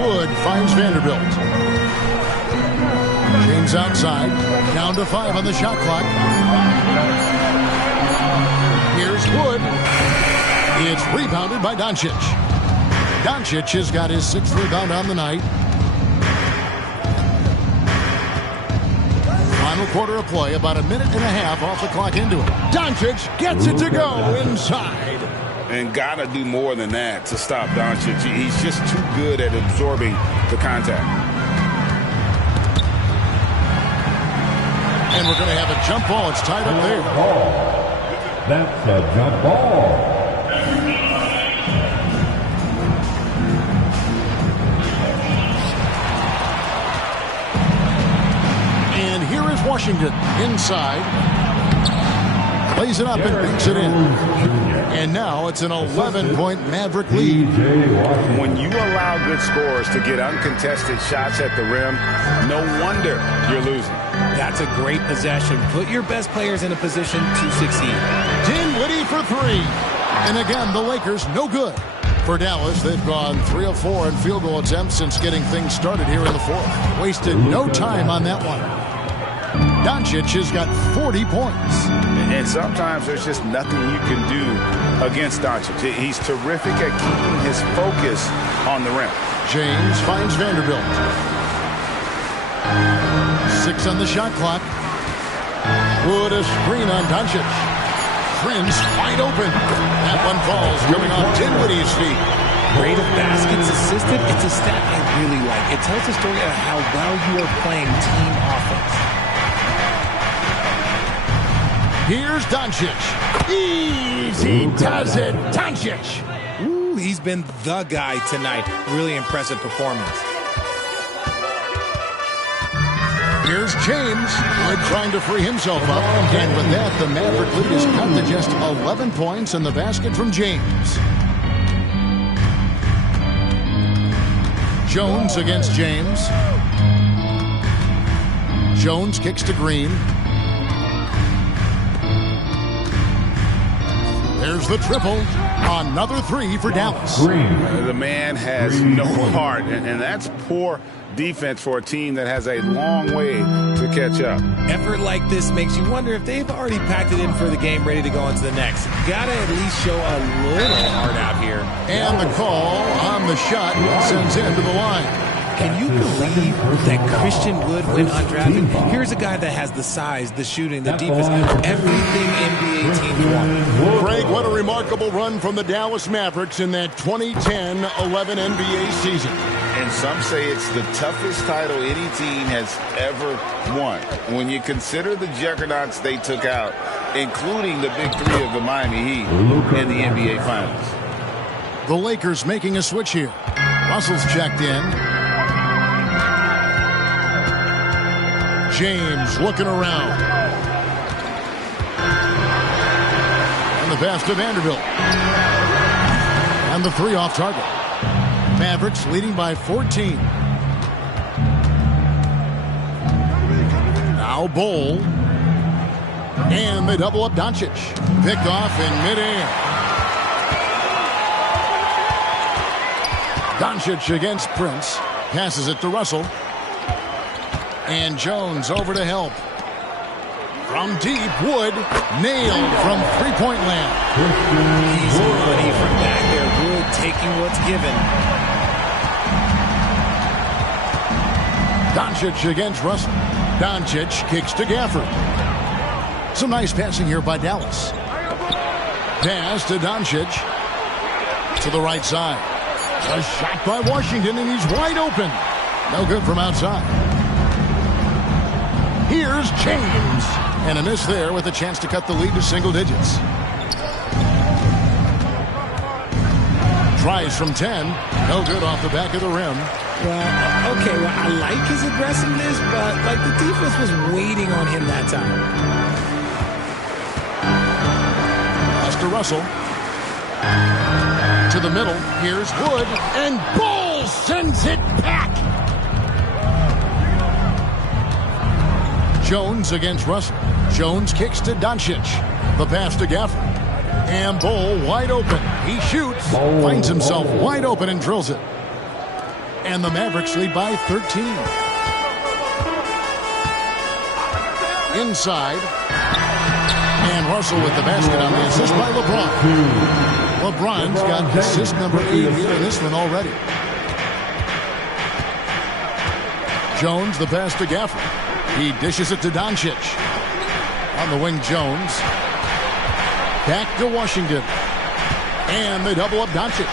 Wood finds Vanderbilt. James outside. Down to 5 on the shot clock. Here's Wood. It's rebounded by Doncic. Doncic has got his 6th rebound on the night. Final quarter of play, about a minute and a half off the clock into it. Doncic gets it to go inside. And got to do more than that to stop Doncic. He's just too good at absorbing the contact. And we're going to have a jump ball. It's tied up there. That's a jump ball. And here is Washington inside. Plays it up and banks it in. And now it's an 11-point Maverick lead. When you allow good scorers to get uncontested shots at the rim, no wonder you're losing. That's a great possession. Put your best players in a position to succeed. Dinwiddie for 3. And again, the Lakers no good. For Dallas, they've gone 3 of 4 in field goal attempts since getting things started here in the fourth. Wasted no time on that one. Doncic has got 40 points. And sometimes there's just nothing you can do against Doncic. He's terrific at keeping his focus on the rim. James finds Vanderbilt. 6 on the shot clock. Wood a screen on Doncic. Prince wide open. That one falls, coming off Dinwiddie's feet. Rate of baskets assisted. It's a stat I really like. It tells the story of how well you are playing team offense. Here's Doncic. Easy does it. Doncic. Ooh, he's been the guy tonight. Really impressive performance. Here's James. Wood trying to free himself up. And with that, the Maverick lead is cut to just 11 points in the basket from James. Jones against James. Jones kicks to Green. There's the triple. Another 3 for Dallas. The man has no heart, and that's poor defense for a team that has a long way to catch up. Effort like this makes you wonder if they've already packed it in for the game, ready to go into the next. Gotta at least show a little heart out here. And the call on the shot sends him to the line. Can you believe that Christian Wood went undrafted? Here's a guy that has the size, the shooting, the defense, everything NBA teams want. Greg, what a remarkable run from the Dallas Mavericks in that 2010-11 NBA season. And some say it's the toughest title any team has ever won. When you consider the juggernauts they took out, including the big three of the Miami Heat in the NBA Finals. The Lakers making a switch here. Russell's checked in. James looking around. And the pass to Vanderbilt. And the three off target. Mavericks leading by 14. Now Bol. And they double up Doncic. Picked off in midair. Doncic against Prince. Passes it to Russell. And Jones over to help. From deep, Wood nailed from three-point land. Easy money from back there. Wood taking what's given. Doncic against Russell. Doncic kicks to Gafford. Some nice passing here by Dallas. Pass to Doncic. To the right side. A shot by Washington, and he's wide open. No good from outside. Here's James. And a miss there with a chance to cut the lead to single digits. Tries from 10. No good off the back of the rim. Well, okay, well, I like his aggressiveness, but like the defense was waiting on him that time. Pass to Russell. To the middle. Here's Wood. And Bol sends it back. Jones against Russell. Jones kicks to Doncic. The pass to Gafford. And Bol wide open. He shoots. Finds himself wide open and drills it. And the Mavericks lead by 13. Inside. And Russell with the basket on the assist by LeBron. LeBron's got assist number 8 here in this one already. Jones, the pass to Gafford. He dishes it to Doncic. On the wing, Jones. Back to Washington. And they double up Doncic.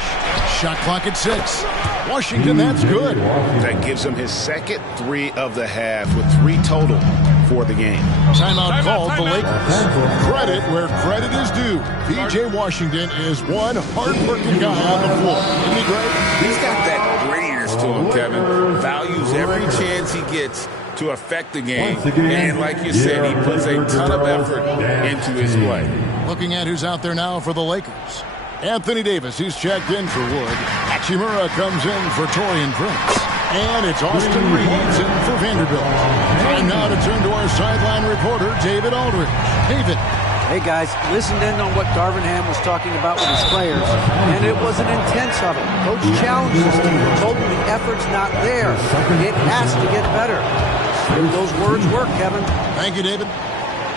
Shot clock at 6. Washington, that's good. That gives him his second three of the half with 3 total for the game. Timeout called the Lakers. Credit where credit is due. P.J. Washington is one hard-working guy on the floor. Isn't he great? He's got that grittiness to him, Kevin. Values every chance he gets to affect the game. And like you said, he puts a ton of effort into his play. Looking at who's out there now for the Lakers. Anthony Davis, he's checked in for Wood. Hachimura comes in for Taurean Prince. And it's Austin Reeves in for Vanderbilt. Time now to turn to our sideline reporter, David Aldridge. David. Hey, guys, listened in on what Darvin Ham was talking about with his players, and it was an intense huddle. Coach challenged his team, told them the effort's not there. It has to get better. Those words work, Kevin. Thank you, David.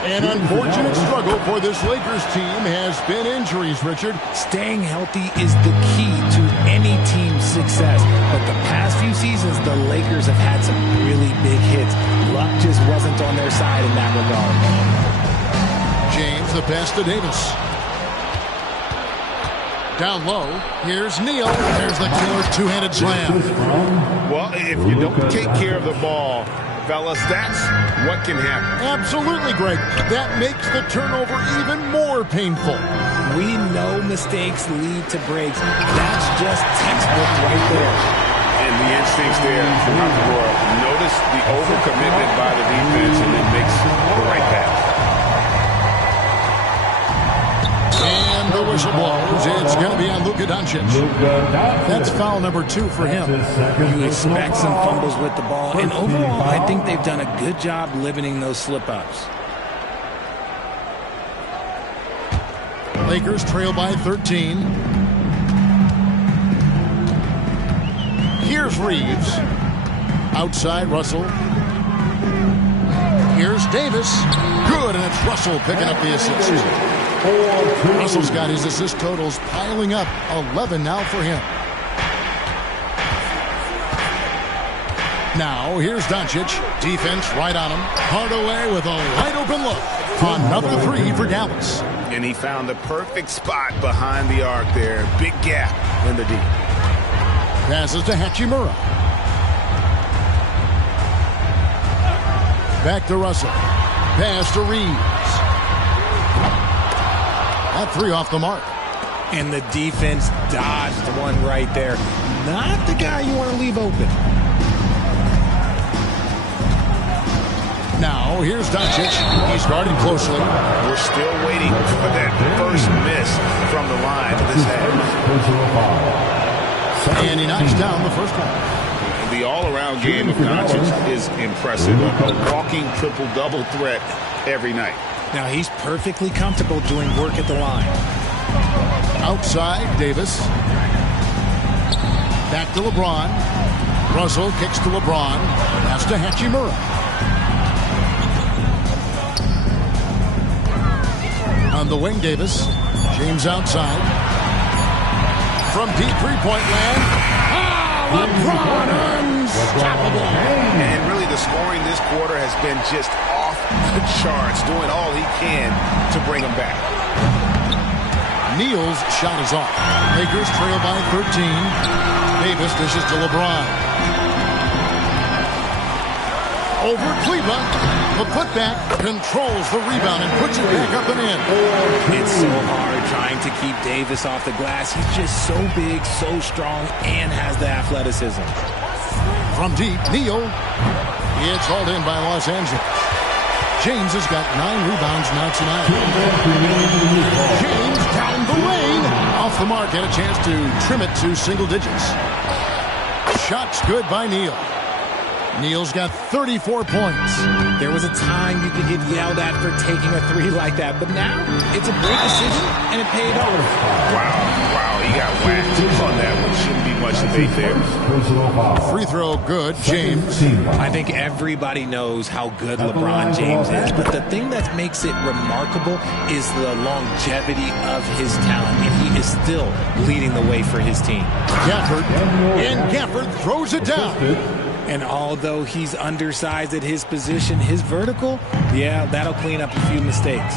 An unfortunate struggle for this Lakers team has been injuries, Richard. Staying healthy is the key to any team's success. But the past few seasons, the Lakers have had some really big hits. Luck just wasn't on their side in that regard. James, the pass to Davis. Down low, here's Neal. There's the killer two-handed slam. Well, if you don't take care of the ball, fellas, that's what can happen. Absolutely, Greg. That makes the turnover even more painful. We know mistakes lead to breaks. That's just textbook right there. And the instincts there from Hachimura. Notice the overcommitment by the defense and then makes the right pass. And the whistle blows. It's going to be on Luka Doncic. That's foul number 2 for him. You expect some fumbles with the ball. And overall, I think they've done a good job limiting those slip-ups. Lakers trail by 13. Here's Reeves. Outside, Russell. Here's Davis. Good, and it's Russell picking up the assist. Russell's got his assist totals piling up. 11 now for him. Now, here's Doncic. Defense right on him. Hardaway with a wide open look. Another 3 for Dallas. And he found the perfect spot behind the arc there. Big gap in the deep. Passes to Hachimura. Back to Russell. Pass to Reeves. got 3 off the mark. And the defense dodged one right there. Not the guy you want to leave open. Now, here's Doncic. He's guarding closely. We're still waiting for that first miss from the line of this half. And he knocks down the first one. The all-around game of Doncic is impressive. A walking triple-double threat every night. Now, he's perfectly comfortable doing work at the line. Outside, Davis. Back to LeBron. Russell kicks to LeBron. Pass to Hachimura. On the wing, Davis. James outside. From deep three-point land. LeBron unstoppable. And really the scoring this quarter has been just off the charts, doing all he can to bring them back. Neal's shot is off. Lakers trail by 13. Davis dishes to LeBron. Over Cleveland. The putback controls the rebound and puts it back up and in. It's so hard trying to keep Davis off the glass. He's just so big, so strong, and has the athleticism. From deep, Neal. It's hauled in by Los Angeles. James has got 9 rebounds now tonight. James down the lane. Off the mark, had a chance to trim it to single digits. Shots good by Neal. Neal's got 34 points. There was a time you could get yelled at for taking a 3 like that, but now it's a great decision, and it paid off. Wow, he got whacked on that one. Shouldn't be much debate there. Free throw good, James. I think everybody knows how good LeBron James is, but the thing that makes it remarkable is the longevity of his talent, and he is still leading the way for his team. Gafford, and Gafford throws it down. And although he's undersized at his position, his vertical, yeah, that'll clean up a few mistakes.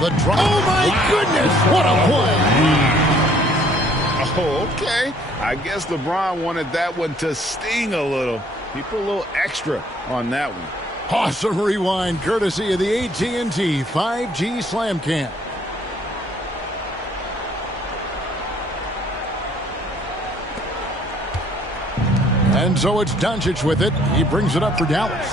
The drop. Oh, my goodness. What a play. Oh, okay. I guess LeBron wanted that one to sting a little. He put a little extra on that one. Awesome rewind courtesy of the AT&T 5G Slam Cam. And so it's Doncic with it. He brings it up for Dallas.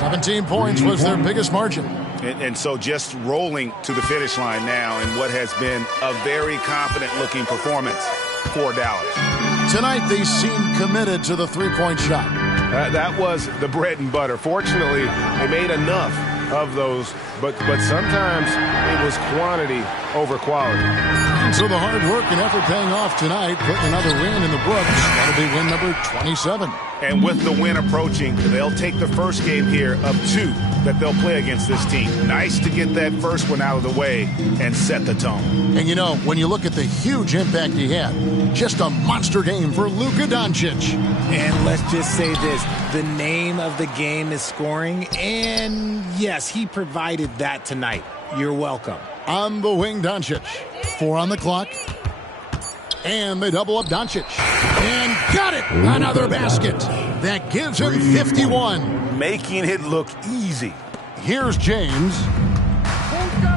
17 points was their biggest margin. And so just rolling to the finish line now in what has been a very confident-looking performance for Dallas. Tonight they seem committed to the three-point shot. That was the bread and butter. Fortunately, they made enough of those, but sometimes it was quantity over quality. And so the hard work and effort paying off tonight, putting another win in the books. That'll be win number 27. And with the win approaching, they'll take the first game here of 2 that they'll play against this team. Nice to get that first one out of the way and set the tone. And you know, when you look at the huge impact he had, just a monster game for Luka Doncic. And let's just say this, the name of the game is scoring, and yes, he provided that tonight. You're welcome. On the wing, Doncic. 4 on the clock. And they double up Doncic. And got it! Another basket. That gives him 51. Making it look easy. Here's James.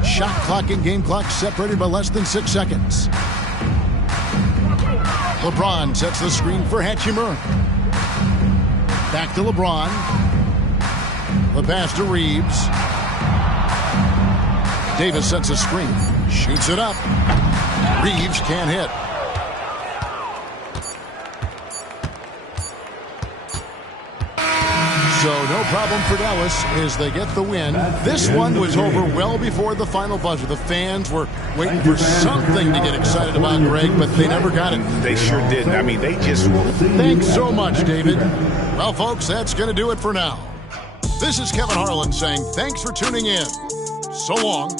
Shot clock and game clock separated by less than 6 seconds. LeBron sets the screen for Hachimura. Back to LeBron. The pass to Reeves. Davis sets a screen. Shoots it up. Reeves can't hit. So no problem for Dallas as they get the win. This one was over well before the final buzzer. The fans were waiting for something to get excited about, Greg, but they never got it. They sure didn't. I mean, they just... Thanks so much, David. Well, folks, that's going to do it for now. This is Kevin Harlan saying thanks for tuning in. So long.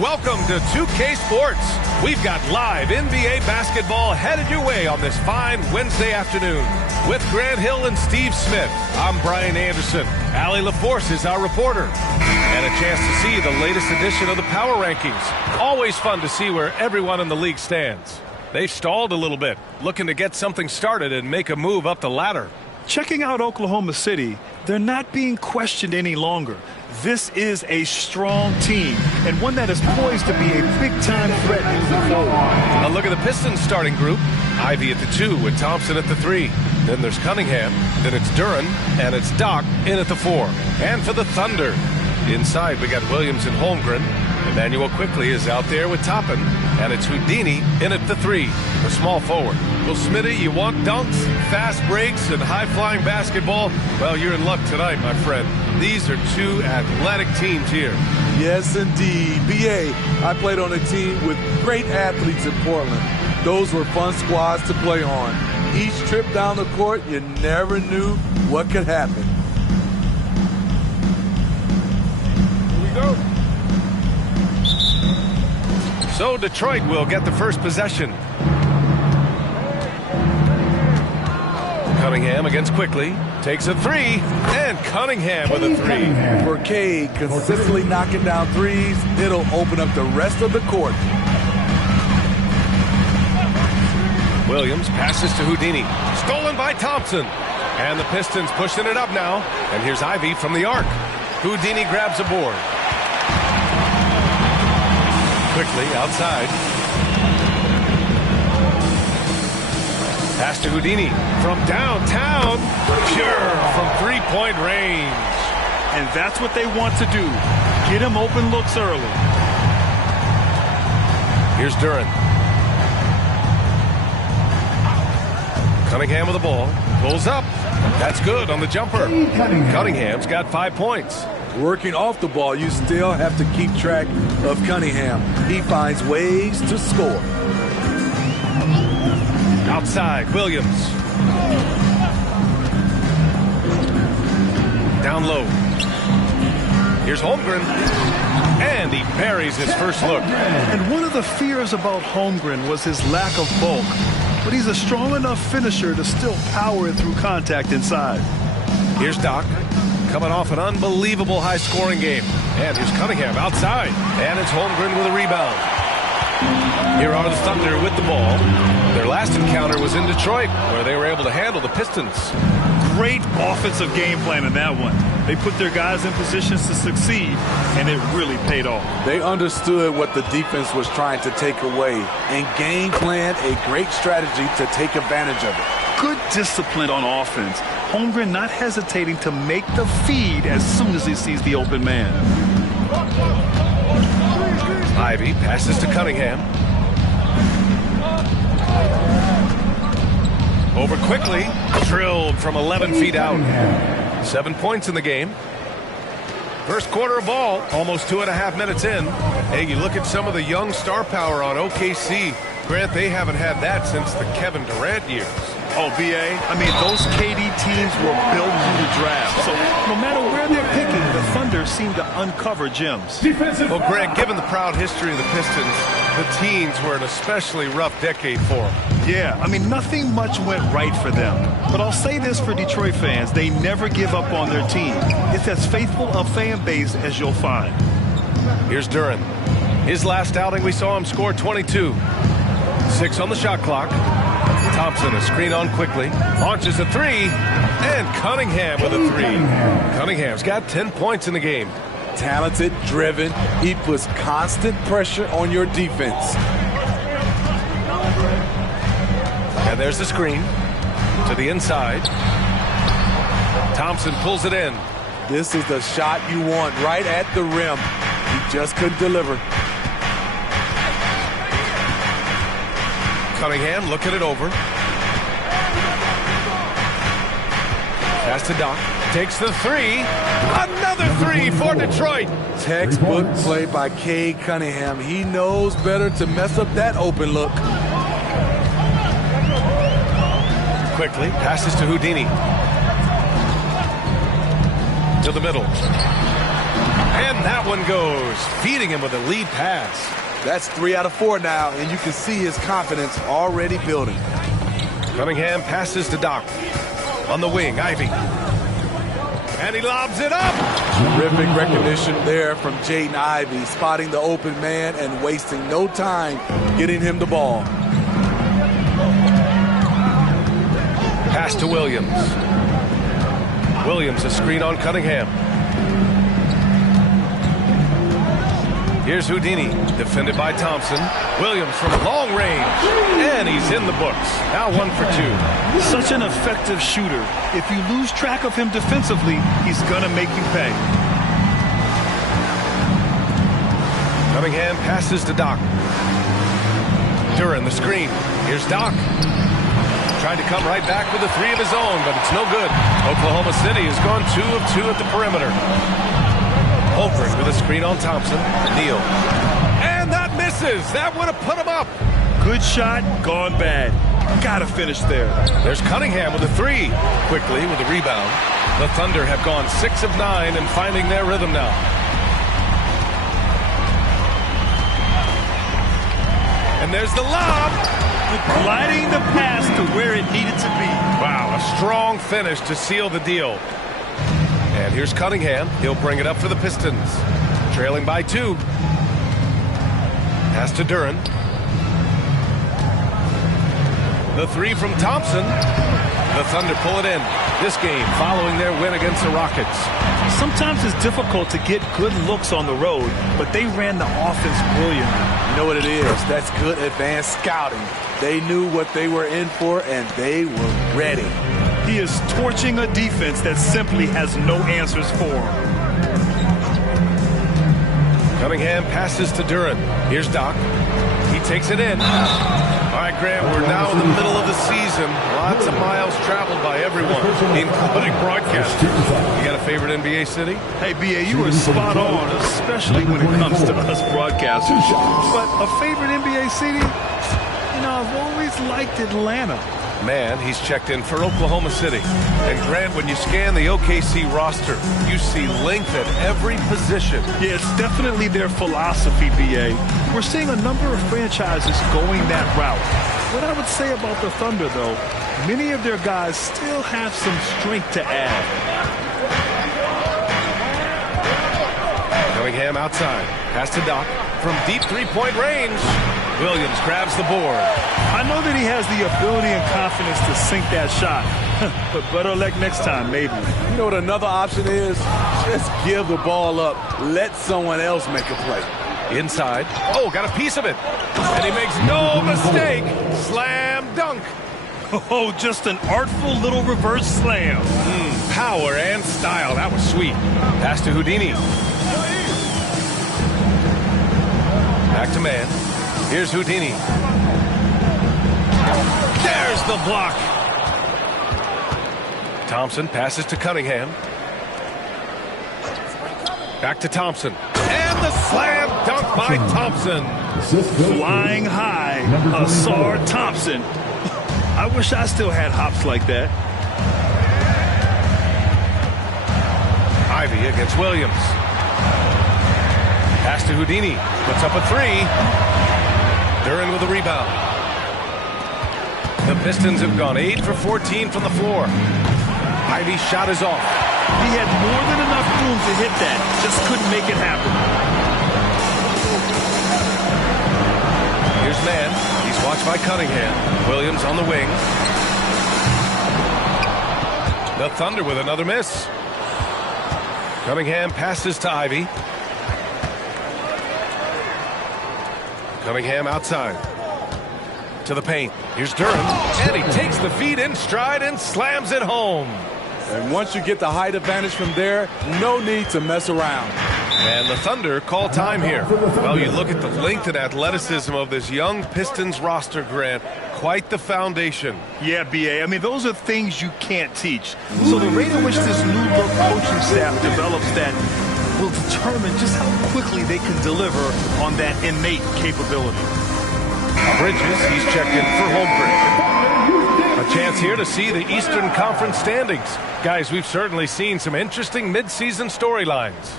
Welcome to 2K Sports. We've got live NBA basketball headed your way on this fine Wednesday afternoon. With Grant Hill and Steve Smith, I'm Brian Anderson. Allie LaForce is our reporter. And a chance to see the latest edition of the Power Rankings. Always fun to see where everyone in the league stands. They've stalled a little bit, looking to get something started and make a move up the ladder. Checking out Oklahoma City, they're not being questioned any longer. This is a strong team, and one that is poised to be a big-time threat moving forward. A look at the Pistons starting group. Ivy at the 2 with Thompson at the 3. Then there's Cunningham. Then it's Duren, and it's Doc in at the 4. And for the Thunder, inside we got Williams and Holmgren. Emmanuel Quickley is out there with Toppin, and it's Houdini in at the 3, the small forward. Well, Smitty, you want dunks, fast breaks, and high-flying basketball? Well, you're in luck tonight, my friend. These are two athletic teams here. Yes, indeed. B.A., I played on a team with great athletes in Portland. Those were fun squads to play on. Each trip down the court, you never knew what could happen. Here we go. So Detroit will get the first possession. Cunningham against Quickley. Takes a 3. And Cunningham with a 3. For Cade, consistently knocking down threes, it'll open up the rest of the court. Williams passes to Houdini. Stolen by Thompson. And the Pistons pushing it up now. And here's Ivy from the arc. Houdini grabs a board. Quickly outside. Pass to Houdini from downtown. Pure from three-point range. And that's what they want to do. Get him open looks early. Here's Duren. Cunningham with the ball. Pulls up. That's good on the jumper. Cunningham's got 5 points. Working off the ball, you still have to keep track of Cunningham. He finds ways to score. Outside, Williams. Down low. Here's Holmgren. And he buries his first look. And one of the fears about Holmgren was his lack of bulk. but he's a strong enough finisher to still power it through contact inside. Here's Doc, coming off an unbelievable high-scoring game. And here's Cunningham outside. And it's Holmgren with a rebound. Here are the Thunder with the ball. Their last encounter was in Detroit, where they were able to handle the Pistons. Great offensive game plan in that one. They put their guys in positions to succeed, and it really paid off. They understood what the defense was trying to take away and game planned a great strategy to take advantage of it. Good discipline on offense. Holmgren not hesitating to make the feed as soon as he sees the open man. Ivy passes to Cunningham. Over quickly, drilled from 11 feet out. 7 points in the game. First quarter of ball, almost 2.5 minutes in. Hey, you look at some of the young star power on OKC. Grant, they haven't had that since the Kevin Durant years. Oh, B.A., I mean, those KD teams were built through the draft. So no matter where they're picking, the Thunder seem to uncover gems. Well, Greg, given the proud history of the Pistons, the teens were an especially rough decade for them. Yeah, I mean, nothing much went right for them. But I'll say this for Detroit fans, they never give up on their team. It's as faithful a fan base as you'll find. Here's Duren. His last outing, we saw him score 22. 6 on the shot clock. Thompson, a screen on quickly, launches a three, and Cunningham with a three. Cunningham's got 10 points in the game. Talented, driven, he puts constant pressure on your defense. And there's the screen to the inside. Thompson pulls it in. This is the shot you want right at the rim. He just couldn't deliver. Cunningham looking it over. Pass to Doc. Takes the three. Another three for Detroit. Textbook play by Cade Cunningham. He knows better to mess up that open look. Quickly passes to Houdini. To the middle. And that one goes. Feeding him with a lead pass. That's 3 out of 4 now, and you can see his confidence already building. Cunningham passes to Doc. On the wing, Ivy. And he lobs it up. Terrific recognition there from Jaden Ivey, spotting the open man and wasting no time getting him the ball. Pass to Williams. Williams, a screen on Cunningham. Here's Houdini, defended by Thompson. Williams from long range, and he's in the books. Now 1 for 2. Such an effective shooter. If you lose track of him defensively, he's gonna make you pay. Cunningham passes to Doc. Duren, the screen. Here's Doc. Trying to come right back with a three of his own, but it's no good. Oklahoma City has gone 2 of 2 at the perimeter. Holmgren with a screen on Thompson. Neal. And that misses. That would have put him up. Good shot, gone bad. Gotta finish there. There's Cunningham with a three. Quickly with a rebound. The Thunder have gone 6 of 9 and finding their rhythm now. And there's the lob. Gliding the pass to where it needed to be. Wow, a strong finish to seal the deal. And here's Cunningham. He'll bring it up for the Pistons. Trailing by 2. Pass to Duren. The three from Thompson. The Thunder pull it in. This game following their win against the Rockets. Sometimes it's difficult to get good looks on the road, but they ran the offense brilliantly. You know what it is? That's good advanced scouting. They knew what they were in for, and they were ready. He is torching a defense that simply has no answers for him. Cunningham passes to Duren. Here's Doc. He takes it in. All right, Grant, we're now in the middle of the season. Lots of miles traveled by everyone, including broadcasters. You got a favorite NBA city? Hey, B.A., you were spot on, especially when it comes to us broadcasters. But a favorite NBA city? You know, I've always liked Atlanta. Man, he's checked in for Oklahoma City. And Grant, when you scan the OKC roster, you see length at every position. Yeah, it's definitely their philosophy, B.A. We're seeing a number of franchises going that route. What I would say about the Thunder, though, many of their guys still have some strength to add. Cunningham outside. Pass to Doc from deep three-point range. Williams grabs the board. I know that he has the ability and confidence to sink that shot. But better luck next time, maybe. You know what another option is? Just give the ball up. Let someone else make a play. Inside. Oh, got a piece of it. And he makes no mistake. Slam dunk. Oh, just an artful little reverse slam. Power and style. That was sweet. Pass to Houdini. Back to man. Here's Houdini. There's the block. Thompson passes to Cunningham. Back to Thompson. And the slam dunk by Thompson. Flying high, Asar Thompson. I wish I still had hops like that. Ivy against Williams. Pass to Houdini. Puts up a three. Duran with a rebound. The Pistons have gone 8 for 14 from the floor. Ivy's shot is off. He had more than enough room to hit that. Just couldn't make it happen. Here's man. He's watched by Cunningham. Williams on the wing. The Thunder with another miss. Cunningham passes to Ivy. Cunningham outside. To the paint. Here's Durham. And he takes the feed in stride and slams it home. And once you get the height advantage from there, no need to mess around. And the Thunder call time here. Well, you look at the length and athleticism of this young Pistons roster, Grant. Quite the foundation. Yeah, B.A. I mean, those are things you can't teach. So the rate at which this new look coaching staff develops that will determine just how quickly they can deliver on that innate capability. Bridges, he's checked in for Holmgren. A chance here to see the Eastern Conference standings. Guys, we've certainly seen some interesting midseason storylines.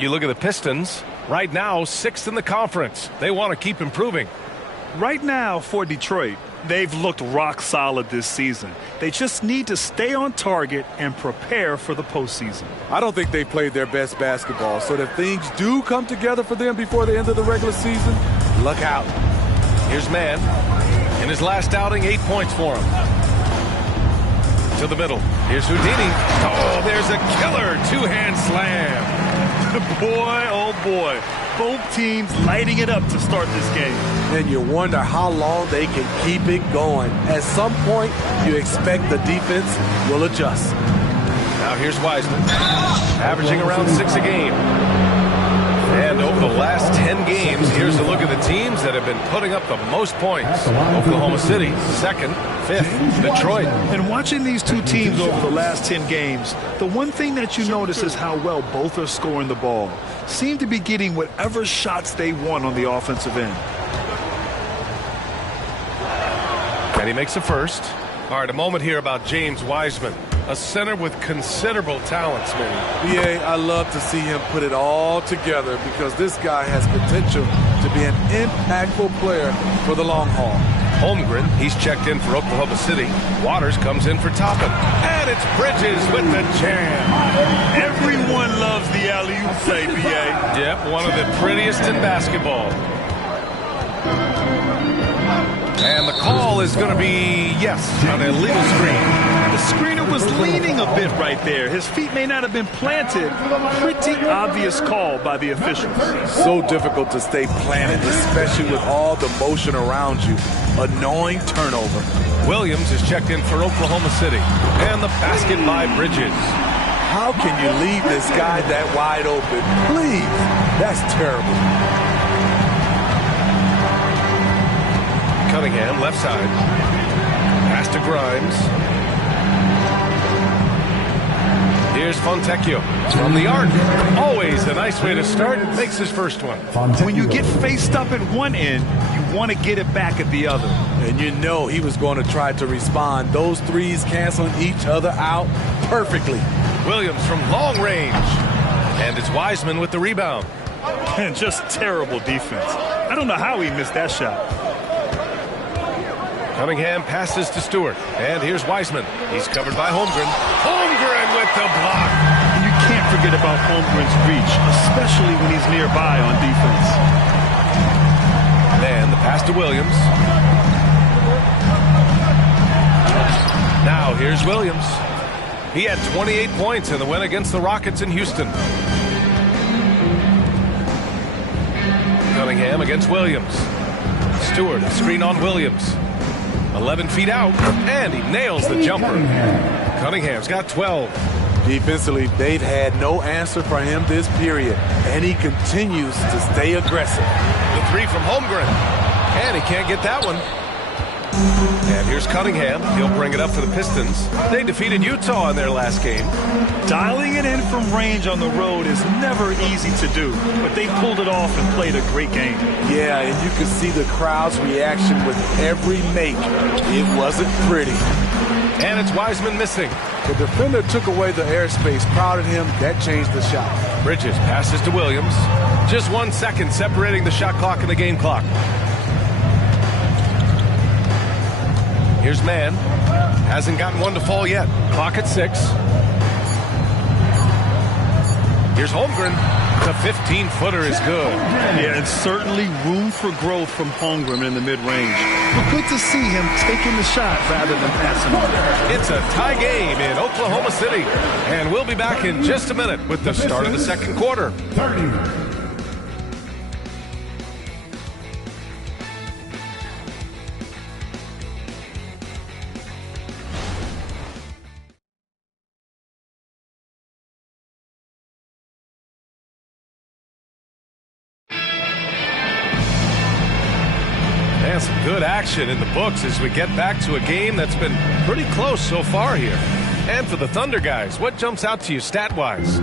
You look at the Pistons, right now 6th in the conference. They want to keep improving. Right now for Detroit, they've looked rock solid this season. They just need to stay on target and prepare for the postseason. I don't think they played their best basketball, so if things do come together for them before the end of the regular season, look out. Here's man. In his last outing, 8 points for him. To the middle. Here's Houdini. Oh, there's a killer two-hand slam. Boy, oh boy. Both teams lighting it up to start this game. And you wonder how long they can keep it going. At some point, you expect the defense will adjust. Now here's Wiseman. Averaging around 6 a game. And over the last 10 games, here's a look at the teams that have been putting up the most points. Oklahoma City, 2nd, 5th, Detroit. And watching these two teams over the last 10 games, the one thing that you notice is how well both are scoring the ball. Seem to be getting whatever shots they want on the offensive end. And he makes a first. All right, a moment here about James Wiseman. A center with considerable talent, Smitty. BA, I love to see him put it all together because this guy has potential to be an impactful player for the long haul. Holmgren, he's checked in for Oklahoma City. Waters comes in for Toppin. And it's Bridges with the jam. Everyone loves the alley-oop play, BA. Yep, one of the prettiest in basketball. And the call is going to be, yes, an illegal screen. The screener was leaning a bit right there. His feet may not have been planted. Pretty obvious call by the officials. So difficult to stay planted, especially with all the motion around you. Annoying turnover. Williams is checked in for Oklahoma City. And the basket by Bridges. How can you leave this guy that wide open? Please. That's terrible. Cunningham, left side. Pass to Grimes. Here's Fontecchio from the arc. Always a nice way to start. Makes his first one. When you get faced up at one end, you want to get it back at the other. And you know he was going to try to respond. Those threes canceling each other out perfectly. Williams from long range. And it's Wiseman with the rebound. And just terrible defense. I don't know how he missed that shot. Cunningham passes to Stewart. And here's Wiseman. He's covered by Holmgren. Holmgren with the block. And you can't forget about Holmgren's reach, especially when he's nearby on defense. And the pass to Williams. Now here's Williams. He had 28 points in the win against the Rockets in Houston. Cunningham against Williams. Stewart, screen on Williams. 11 feet out, and he nails the jumper. Cunningham's got 12. Defensively, they've had no answer for him this period, and he continues to stay aggressive. The three from Holmgren, and he can't get that one. And here's Cunningham. He'll bring it up for the Pistons. They defeated Utah in their last game. Dialing it in from range on the road is never easy to do, but they pulled it off and played a great game. Yeah, and you can see the crowd's reaction with every make. It wasn't pretty. And it's Wiseman missing. The defender took away the airspace, crowded him. That changed the shot. Bridges passes to Williams. Just 1 second separating the shot clock and the game clock. Here's Mann. Hasn't gotten one to fall yet. Clock at 6. Here's Holmgren. The 15-footer is good. Yeah, and certainly room for growth from Holmgren in the mid-range. But good to see him taking the shot rather than passing on. It's a tie game in Oklahoma City. And we'll be back in just a minute with the start of the second quarter. 30. And some good action in the books as we get back to a game that's been pretty close so far here. And for the Thunder guys, what jumps out to you stat-wise?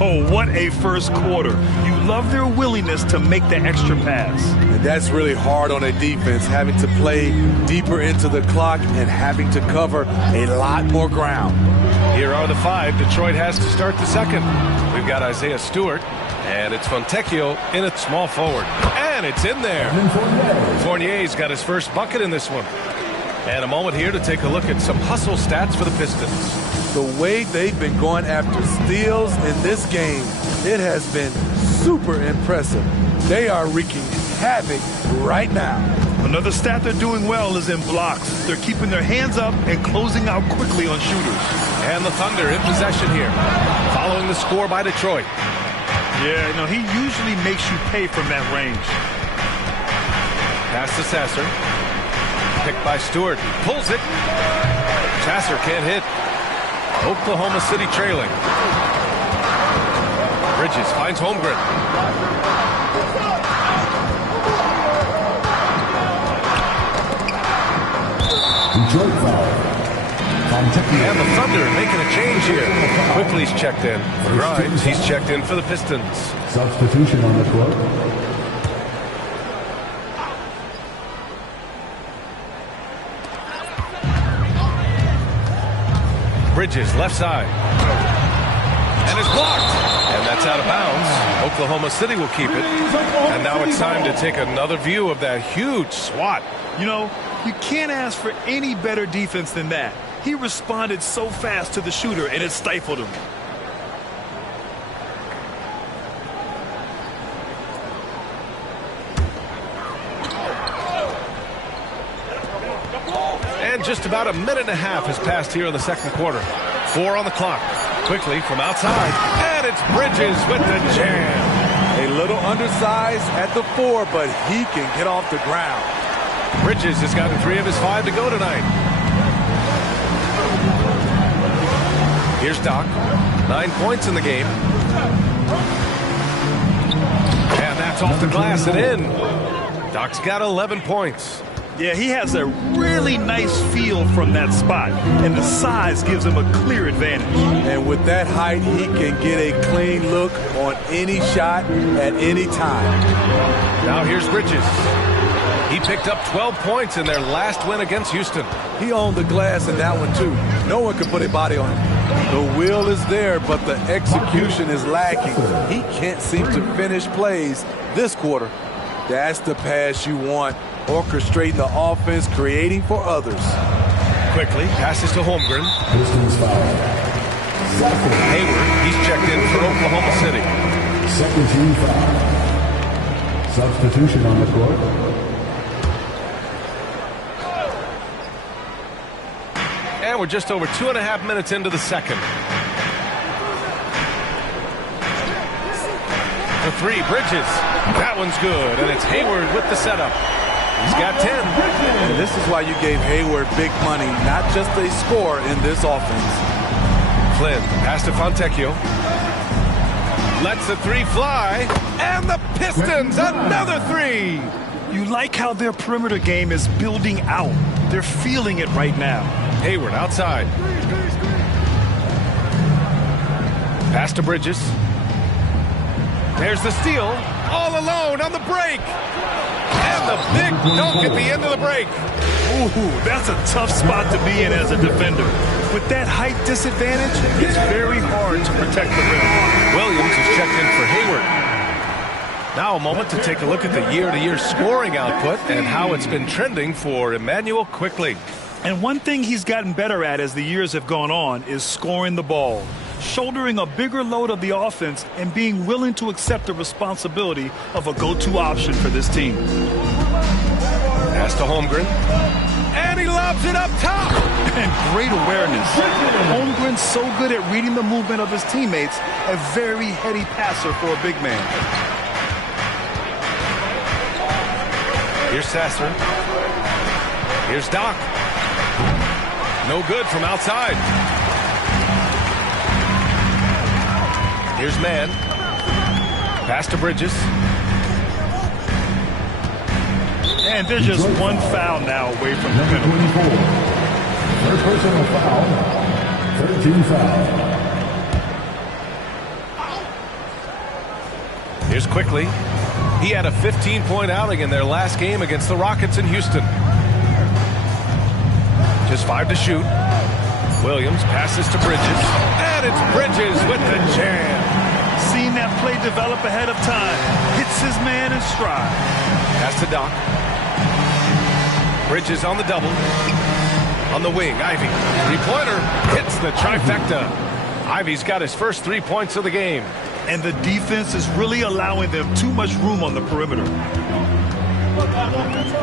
Oh, what a first quarter. You love their willingness to make the extra pass. And that's really hard on a defense, having to play deeper into the clock and having to cover a lot more ground. Here are the 5 Detroit has to start the second. We've got Isaiah Stewart, and it's Fontecchio in at small forward. And it's in there. Fournier's got his first bucket in this one. And a moment here to take a look at some hustle stats for the Pistons. The way they've been going after steals in this game, it has been super impressive. They are wreaking havoc right now. Another stat they're doing well is in blocks. They're keeping their hands up and closing out quickly on shooters. And the Thunder in possession here, following the score by Detroit. Yeah, no, he usually makes you pay from that range. Pass to Sasser. Picked by Stewart. Pulls it. Sasser can't hit. Oklahoma City trailing. Bridges finds Holmgren. Detroit foul. And the Thunder making a change here. Quickly's checked in. Grimes, he's checked in for the Pistons. Substitution on the court. Bridges, left side. And it's blocked. And that's out of bounds. Oklahoma City will keep it. And now it's time to take another view of that huge swat. You know, you can't ask for any better defense than that. He responded so fast to the shooter, and it stifled him. And just about a minute and a half has passed here in the second quarter. 4 on the clock. Quickly from outside. And it's Bridges with the jam. A little undersized at the 4, but he can get off the ground. Bridges has gotten 3 of his 5 to go tonight. Here's Doc. 9 points in the game. And that's off the glass and in. Doc's got 11 points. Yeah, he has a really nice feel from that spot, and the size gives him a clear advantage. And with that height, he can get a clean look on any shot at any time. Now here's Bridges. He picked up 12 points in their last win against Houston. He owned the glass in that one, too. No one could put a body on him. The will is there, but the execution is lacking. He can't seem to finish plays this quarter. That's the pass you want orchestrating the offense, creating for others. Quickly passes to Holmgren. Hayward, he's checked in for Oklahoma City. Second team foul. Substitution on the court. And we're just over 2.5 minutes into the second. For three, Bridges. That one's good, and it's Hayward with the setup. He's got 10. And this is why you gave Hayward big money, not just a score in this offense. Flynn, pass to Fontecchio. Lets the three fly, and the Pistons, another three. You like how their perimeter game is building out. They're feeling it right now. Hayward outside. Pass to Bridges. There's the steal, all alone on the break. And the big dunk at the end of the break. Ooh, that's a tough spot to be in as a defender. With that height disadvantage, it's very hard to protect the rim. Williams is checked in for Hayward. Now a moment to take a look at the year-to-year scoring output and how it's been trending for Immanuel Quickley. And one thing he's gotten better at as the years have gone on is scoring the ball, shouldering a bigger load of the offense and being willing to accept the responsibility of a go-to option for this team. Pass to Holmgren. And he lobs it up top. And great awareness. Holmgren's so good at reading the movement of his teammates, a very heady passer for a big man. Here's Sasser. Here's Doc. No good from outside. Here's Mann. Pass to Bridges. And there's just one foul now away from the penalty. Third personal foul. 13 foul. Here's Quickley. He had a 15-point outing in their last game against the Rockets in Houston. Just 5 to shoot. Williams passes to Bridges. And it's Bridges with the jam. Seeing that play develop ahead of time. Hits his man in stride. Pass to Doc. Bridges on the double. On the wing, Ivy. Three-pointer hits the trifecta. Ivy's got his first 3 points of the game. And the defense is really allowing them too much room on the perimeter.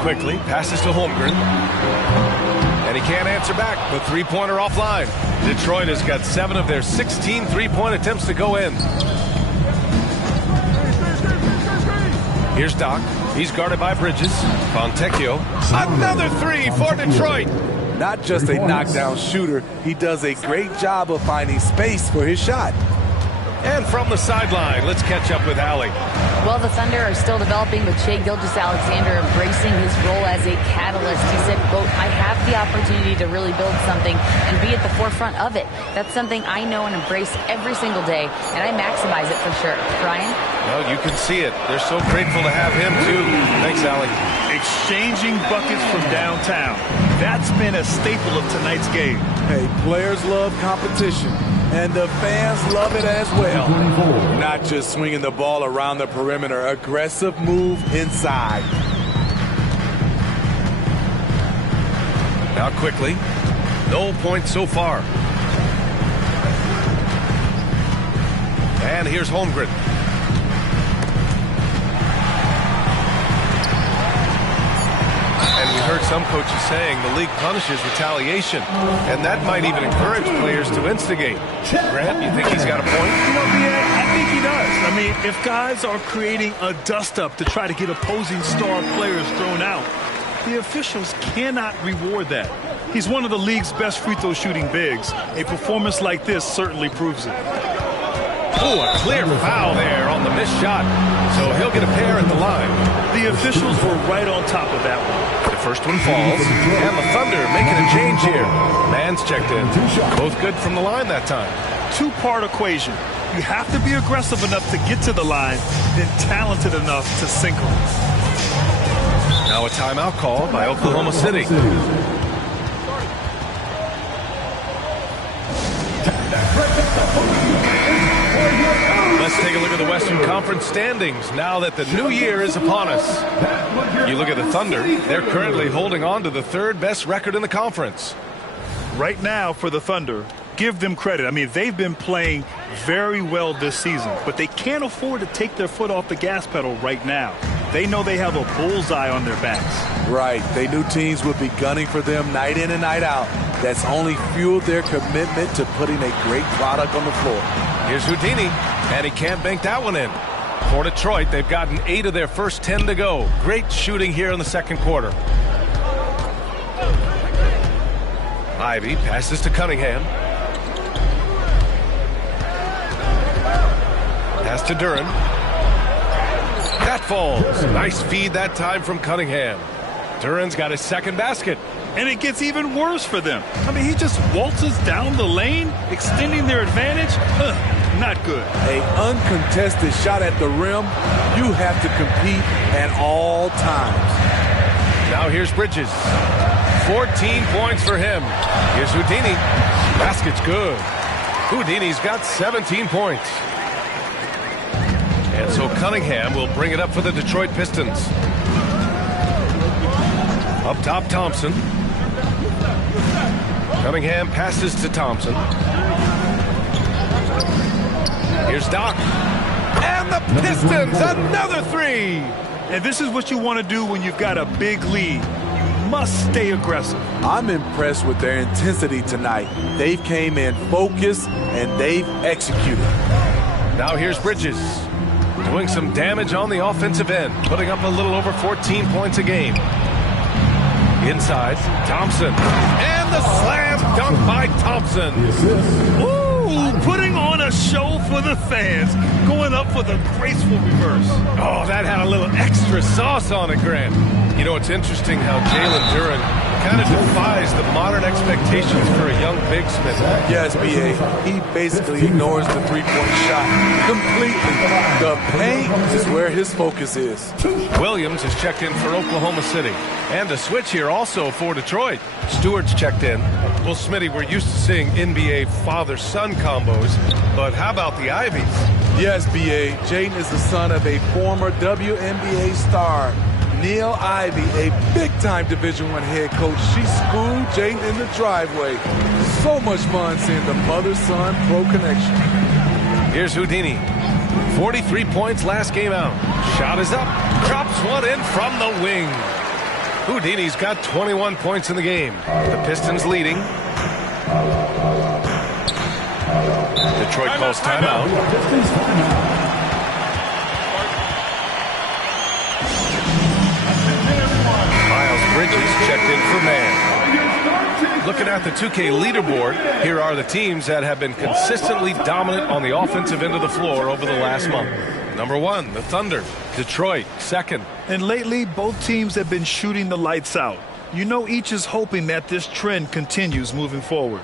Quickly passes to Holmgren. And he can't answer back. The three-pointer offline. Detroit has got 7 of their 16 three-point attempts to go in. Here's Doc. He's guarded by Bridges. Fontecchio. Another three for Detroit. Not just a knockdown shooter, he does a great job of finding space for his shot. And from the sideline, let's catch up with Allie. Well, the Thunder are still developing with Shai Gilgeous-Alexander embracing his role as a catalyst. He said, quote, I have the opportunity to really build something and be at the forefront of it. That's something I know and embrace every single day, and I maximize it for sure. Brian? Well, you can see it. They're so grateful to have him, too. Thanks, Allie. Exchanging buckets from downtown. That's been a staple of tonight's game. Hey, players love competition. And the fans love it as well. Not just swinging the ball around the perimeter. Aggressive move inside. Now Quickly. No points so far. And here's Holmgren. And we heard some coaches saying the league punishes retaliation, and that might even encourage players to instigate. Grant, you think he's got a point? You know, I think he does. I mean, if guys are creating a dust-up to try to get opposing star players thrown out, the officials cannot reward that. He's one of the league's best free throw shooting bigs. A performance like this certainly proves it. Oh, a clear foul there on the missed shot. So he'll get a pair at the line. The officials were right on top of that one. The first one falls. And the Thunder making a change here. Mann's checked in. Both good from the line that time. Two-part equation. You have to be aggressive enough to get to the line, then talented enough to sink them. Now a timeout call by Oklahoma City. Let's take a look at the Western Conference standings now that the new year is upon us. You look at the Thunder, they're currently holding on to the third best record in the conference. Right now for the Thunder, give them credit. I mean, they've been playing very well this season, but they can't afford to take their foot off the gas pedal right now. They know they have a bullseye on their backs. Right. They knew teams would be gunning for them night in and night out. That's only fueled their commitment to putting a great product on the floor. Here's Houdini, and he can't bank that one in. For Detroit, they've gotten 8 of their first 10 to go. Great shooting here in the second quarter. Ivy passes to Cunningham. Pass to Duran. That falls. Nice feed that time from Cunningham. Duran's got his second basket. And it gets even worse for them. I mean, he just waltzes down the lane, extending their advantage. Not good. An uncontested shot at the rim, you have to compete at all times. Now here's Bridges. 14 points for him. Here's Houdini. Basket's good. Houdini's got 17 points. And so Cunningham will bring it up for the Detroit Pistons. Up top, Thompson. Cunningham passes to Thompson. Here's Doc. And the Pistons, another three. And this is what you want to do when you've got a big lead. You must stay aggressive. I'm impressed with their intensity tonight. They came in focused, and they've executed. Now here's Bridges. Doing some damage on the offensive end, putting up a little over 14 points a game. Inside, Thompson. And the slam dunk by Thompson. Ooh, putting on a show for the fans. Going up for the graceful reverse. Oh, that had a little extra sauce on it, Grant. You know, it's interesting how Jalen Duran kind of defies the modern expectations for a young big Smith. Yes, B.A. He basically ignores the three-point shot completely. The paint is where his focus is. Williams has checked in for Oklahoma City. And a switch here also for Detroit. Stewart's checked in. Well, Smitty, we're used to seeing NBA father-son combos, but how about the Ivies? Yes, B.A. Jaden is the son of a former WNBA star, Neil Ivy, a big-time Division I head coach. She schooled Jaden in the driveway. So much fun seeing the mother-son pro connection. Here's Houdini. 43 points last game out. Shot is up. Drops one in from the wing. Houdini's got 21 points in the game. The Pistons leading. Detroit calls timeout. Miles Bridges checked in for man. Looking at the 2K leaderboard, here are the teams that have been consistently dominant on the offensive end of the floor over the last month. Number 1, the Thunder. Detroit, second. And lately, both teams have been shooting the lights out. You know, each is hoping that this trend continues moving forward.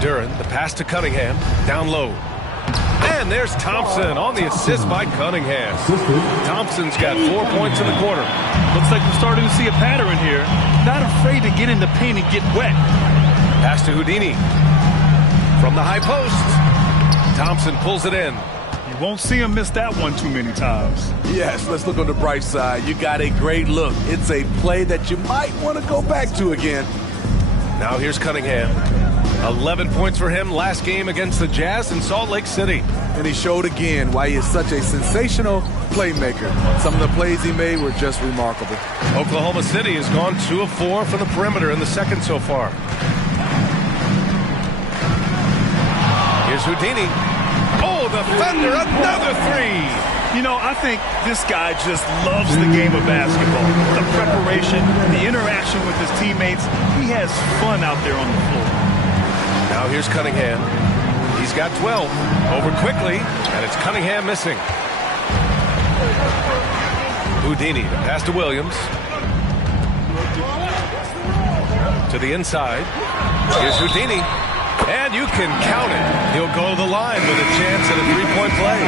Duran, the pass to Cunningham, down low. And there's Thompson on the assist by Cunningham. Thompson's got 4 points in the quarter. Looks like we're starting to see a pattern here. Not afraid to get in the paint and get wet. Pass to Houdini. From the high post, Thompson pulls it in. You won't see him miss that one too many times. Yes, let's look on the bright side. You got a great look. It's a play that you might want to go back to again. Now here's Cunningham. 11 points for him last game against the Jazz in Salt Lake City. And he showed again why he is such a sensational playmaker. Some of the plays he made were just remarkable. Oklahoma City has gone 2 of 4 from the perimeter in the second so far. Here's Houdini. Oh, the Thunder, another three. You know, I think this guy just loves the game of basketball. The preparation, the interaction with his teammates. He has fun out there on the floor. Now here's Cunningham. He's got 12. Over quickly, and it's Cunningham missing. Houdini, the pass to Williams. To the inside. Here's Houdini. And you can count it. He'll go to the line with a chance at a three-point play.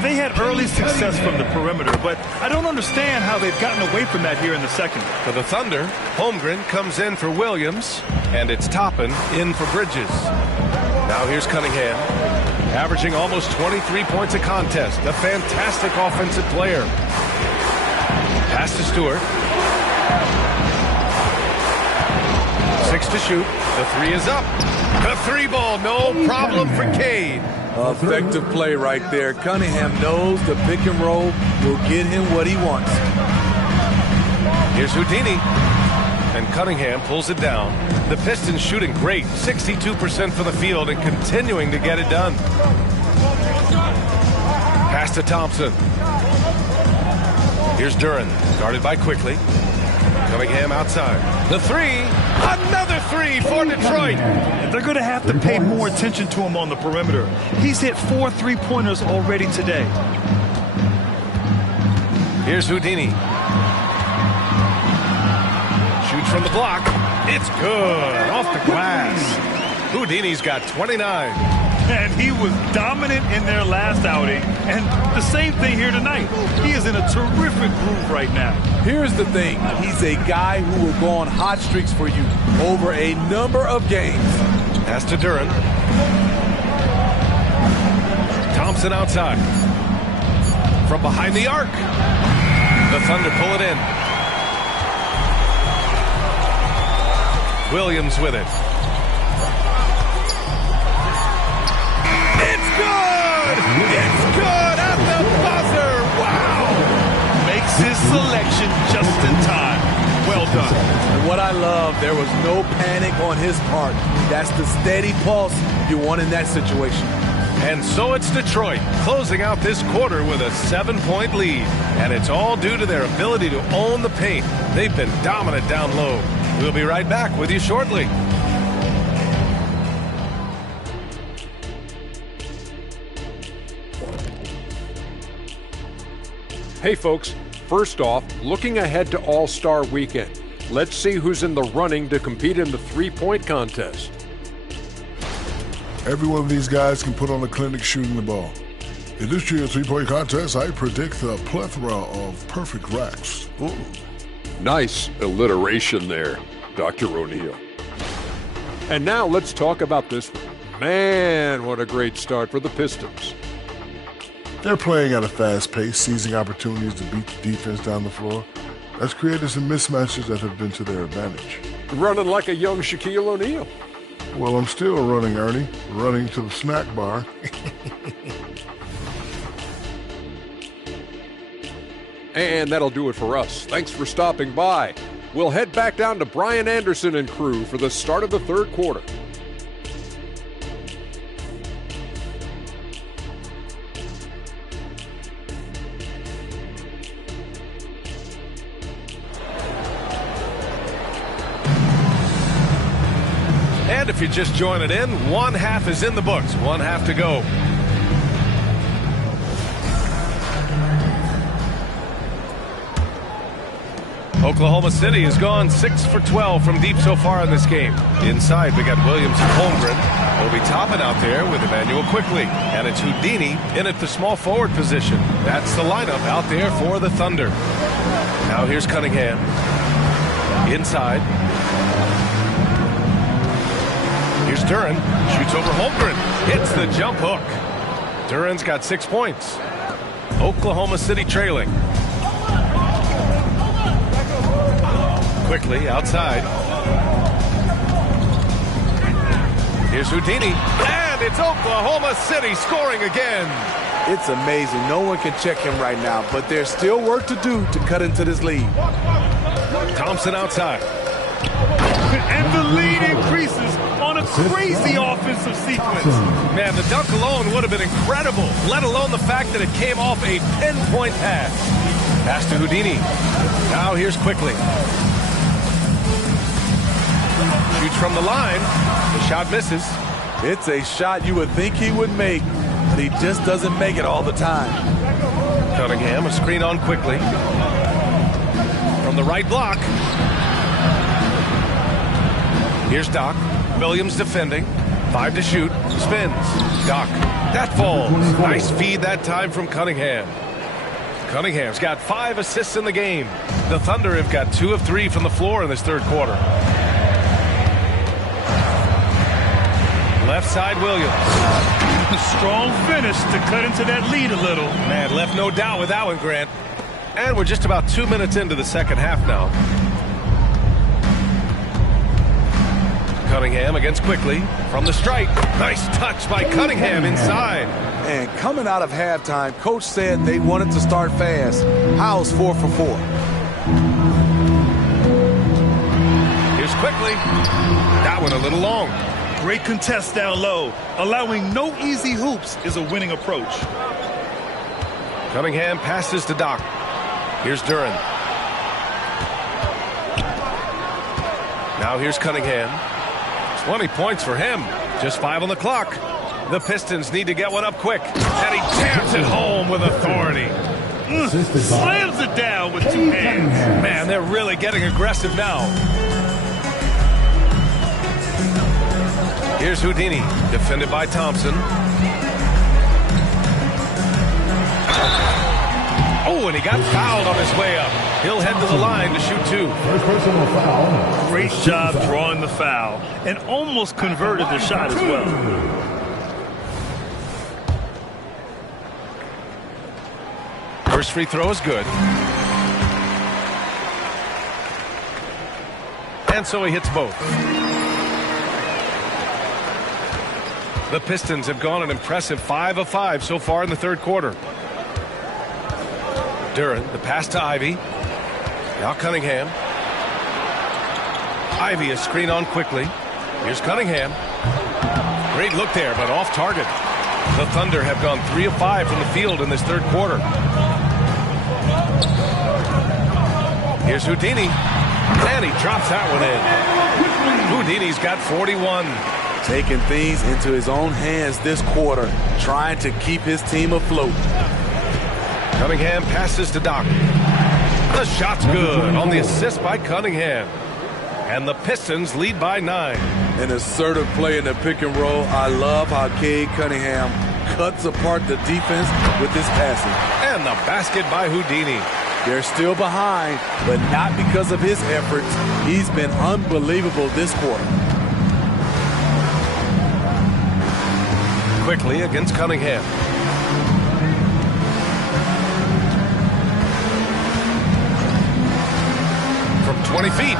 And they had early success from the perimeter, but I don't understand how they've gotten away from that here in the second. For the Thunder, Holmgren comes in for Williams, and it's Toppin in for Bridges. Now here's Cunningham, averaging almost 23 points a contest. A fantastic offensive player. Pass to Stewart. 6 to shoot. The 3 is up. The 3 ball, no problem for Cade. Effective play right there. Cunningham knows the pick and roll will get him what he wants. Here's Houdini. And Cunningham pulls it down. The Pistons shooting great. 62% for the field and continuing to get it done. Pass to Thompson. Here's Duren, guarded by Quickly. Cunningham outside. The 3. Another 3 for Detroit. They're going to have to pay more attention to him on the perimeter. He's hit 4 3-pointers already today. Here's Houdini. Shoots from the block. It's good. Off the glass. Houdini's got 29. And he was dominant in their last outing. And the same thing here tonight. He is in a terrific groove right now. Here's the thing. He's a guy who will go on hot streaks for you over a number of games. Pass to Duren. Thompson outside. From behind the arc. The Thunder pull it in. Williams with it. It's good! It's good at the buzzer! Wow! Makes his selection just in time. Well done. And what I love, there was no panic on his part. That's the steady pulse you want in that situation. And so it's Detroit closing out this quarter with a 7-point lead. And it's all due to their ability to own the paint. They've been dominant down low. We'll be right back with you shortly. Hey folks, first off, looking ahead to All-Star Weekend. Let's see who's in the running to compete in the three-point contest. Every one of these guys can put on a clinic shooting the ball. In this year's three-point contest, I predict a plethora of perfect racks. Ooh. Nice alliteration there, Dr. O'Neill. And now let's talk about this one. Man, what a great start for the Pistons. They're playing at a fast pace, seizing opportunities to beat the defense down the floor. That's created some mismatches that have been to their advantage. Running like a young Shaquille O'Neal. Well, I'm still running, Ernie. Running to the snack bar. And that'll do it for us. Thanks for stopping by. We'll head back down to Brian Anderson and crew for the start of the third quarter. And if you're just joining in, one half is in the books, one half to go. Oklahoma City has gone 6 for 12 from deep so far in this game. Inside, we got Williams and Holmgren. We'll be topping out there with Emmanuel Quickly. And it's Houdini in at the small forward position. That's the lineup out there for the Thunder. Now here's Cunningham. Inside. Here's Duren. Shoots over Holmgren. Hits the jump hook. Duren's got 6 points. Oklahoma City trailing. Quickly outside. Here's Houdini. And it's Oklahoma City scoring again. It's amazing. No one can check him right now, but there's still work to do to cut into this lead. Thompson outside. And the lead increases on a crazy offensive sequence. Man, the dunk alone would have been incredible, let alone the fact that it came off a pinpoint pass. Pass to Houdini. Now here's Quickly. Shoots from the line. The shot misses. It's a shot you would think he would make, but he just doesn't make it all the time. Cunningham, a screen on Quickly. From the right block. Here's Doc. Williams defending. 5 to shoot. Spins. Doc. That falls. Nice feed that time from Cunningham. Cunningham's got 5 assists in the game. The Thunder have got 2 of 3 from the floor in this third quarter. Left side, Williams. Strong finish to cut into that lead a little. Man, left no doubt with that one, Grant. And we're just about 2 minutes into the second half now. Cunningham against Quickly from the stripe. Nice touch by Cunningham inside. And coming out of halftime, Coach said they wanted to start fast. How's 4 for 4? Here's Quickly. That one a little long. Great contest down low. Allowing no easy hoops is a winning approach. Cunningham passes to Doc. Here's Duran. Now here's Cunningham. 20 points for him. Just 5 on the clock. The Pistons need to get one up quick. And he jams it home with authority. Slams it down with 2 hands. Man, they're really getting aggressive now. Here's Houdini, defended by Thompson. Oh, and he got fouled on his way up. He'll head to the line to shoot 2. First personal foul. Great job drawing the foul and almost converted the shot as well. First free throw is good. And so he hits both. The Pistons have gone an impressive 5 of 5 so far in the third quarter. Duran, the pass to Ivy. Now Cunningham. Ivy is screen on Quickly. Here's Cunningham. Great look there, but off target. The Thunder have gone 3 of 5 from the field in this third quarter. Here's Houdini. And he drops that one in. Houdini's got 41. Taking things into his own hands this quarter, trying to keep his team afloat. Cunningham passes to Doc. The shot's good on the assist by Cunningham. And the Pistons lead by 9. An assertive play in the pick and roll. I love how Cade Cunningham cuts apart the defense with his passing. And the basket by Houdini. They're still behind, but not because of his efforts. He's been unbelievable this quarter. Quickly against Cunningham. From 20 feet,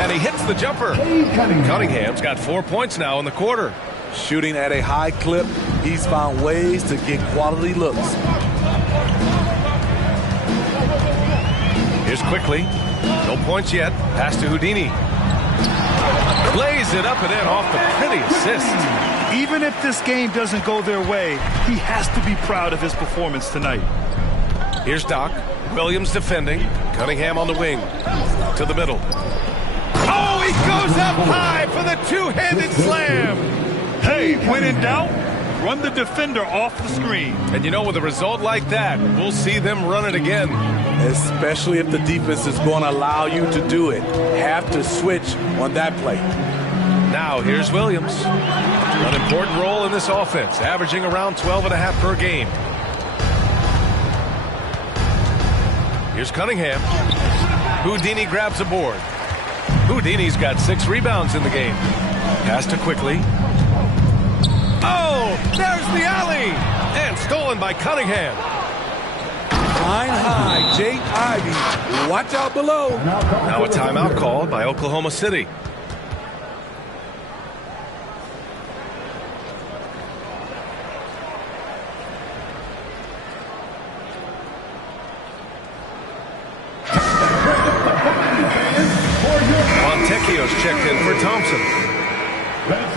and he hits the jumper. Cunningham's got 4 points now in the quarter. Shooting at a high clip, he's found ways to get quality looks. Here's Quickly. No points yet. Pass to Houdini. Lays it up and in off the pretty assist. Even if this game doesn't go their way, he has to be proud of his performance tonight. Here's Doc. Williams defending. Cunningham on the wing. To the middle. Oh, he goes up high for the two-handed slam. Hey, when in doubt, run the defender off the screen. And you know, with a result like that, we'll see them run it again. Especially if the defense is going to allow you to do it. Have to switch on that play. Now here's Williams. An important role in this offense, averaging around 12.5 per game. Here's Cunningham. Houdini grabs a board. Houdini's got 6 rebounds in the game. Pass to Quickly. Oh, there's the alley! And stolen by Cunningham. Flying high, Jake Ivy. Watch out below. Now a timeout called by Oklahoma City. Montecchio's checked in for Thompson.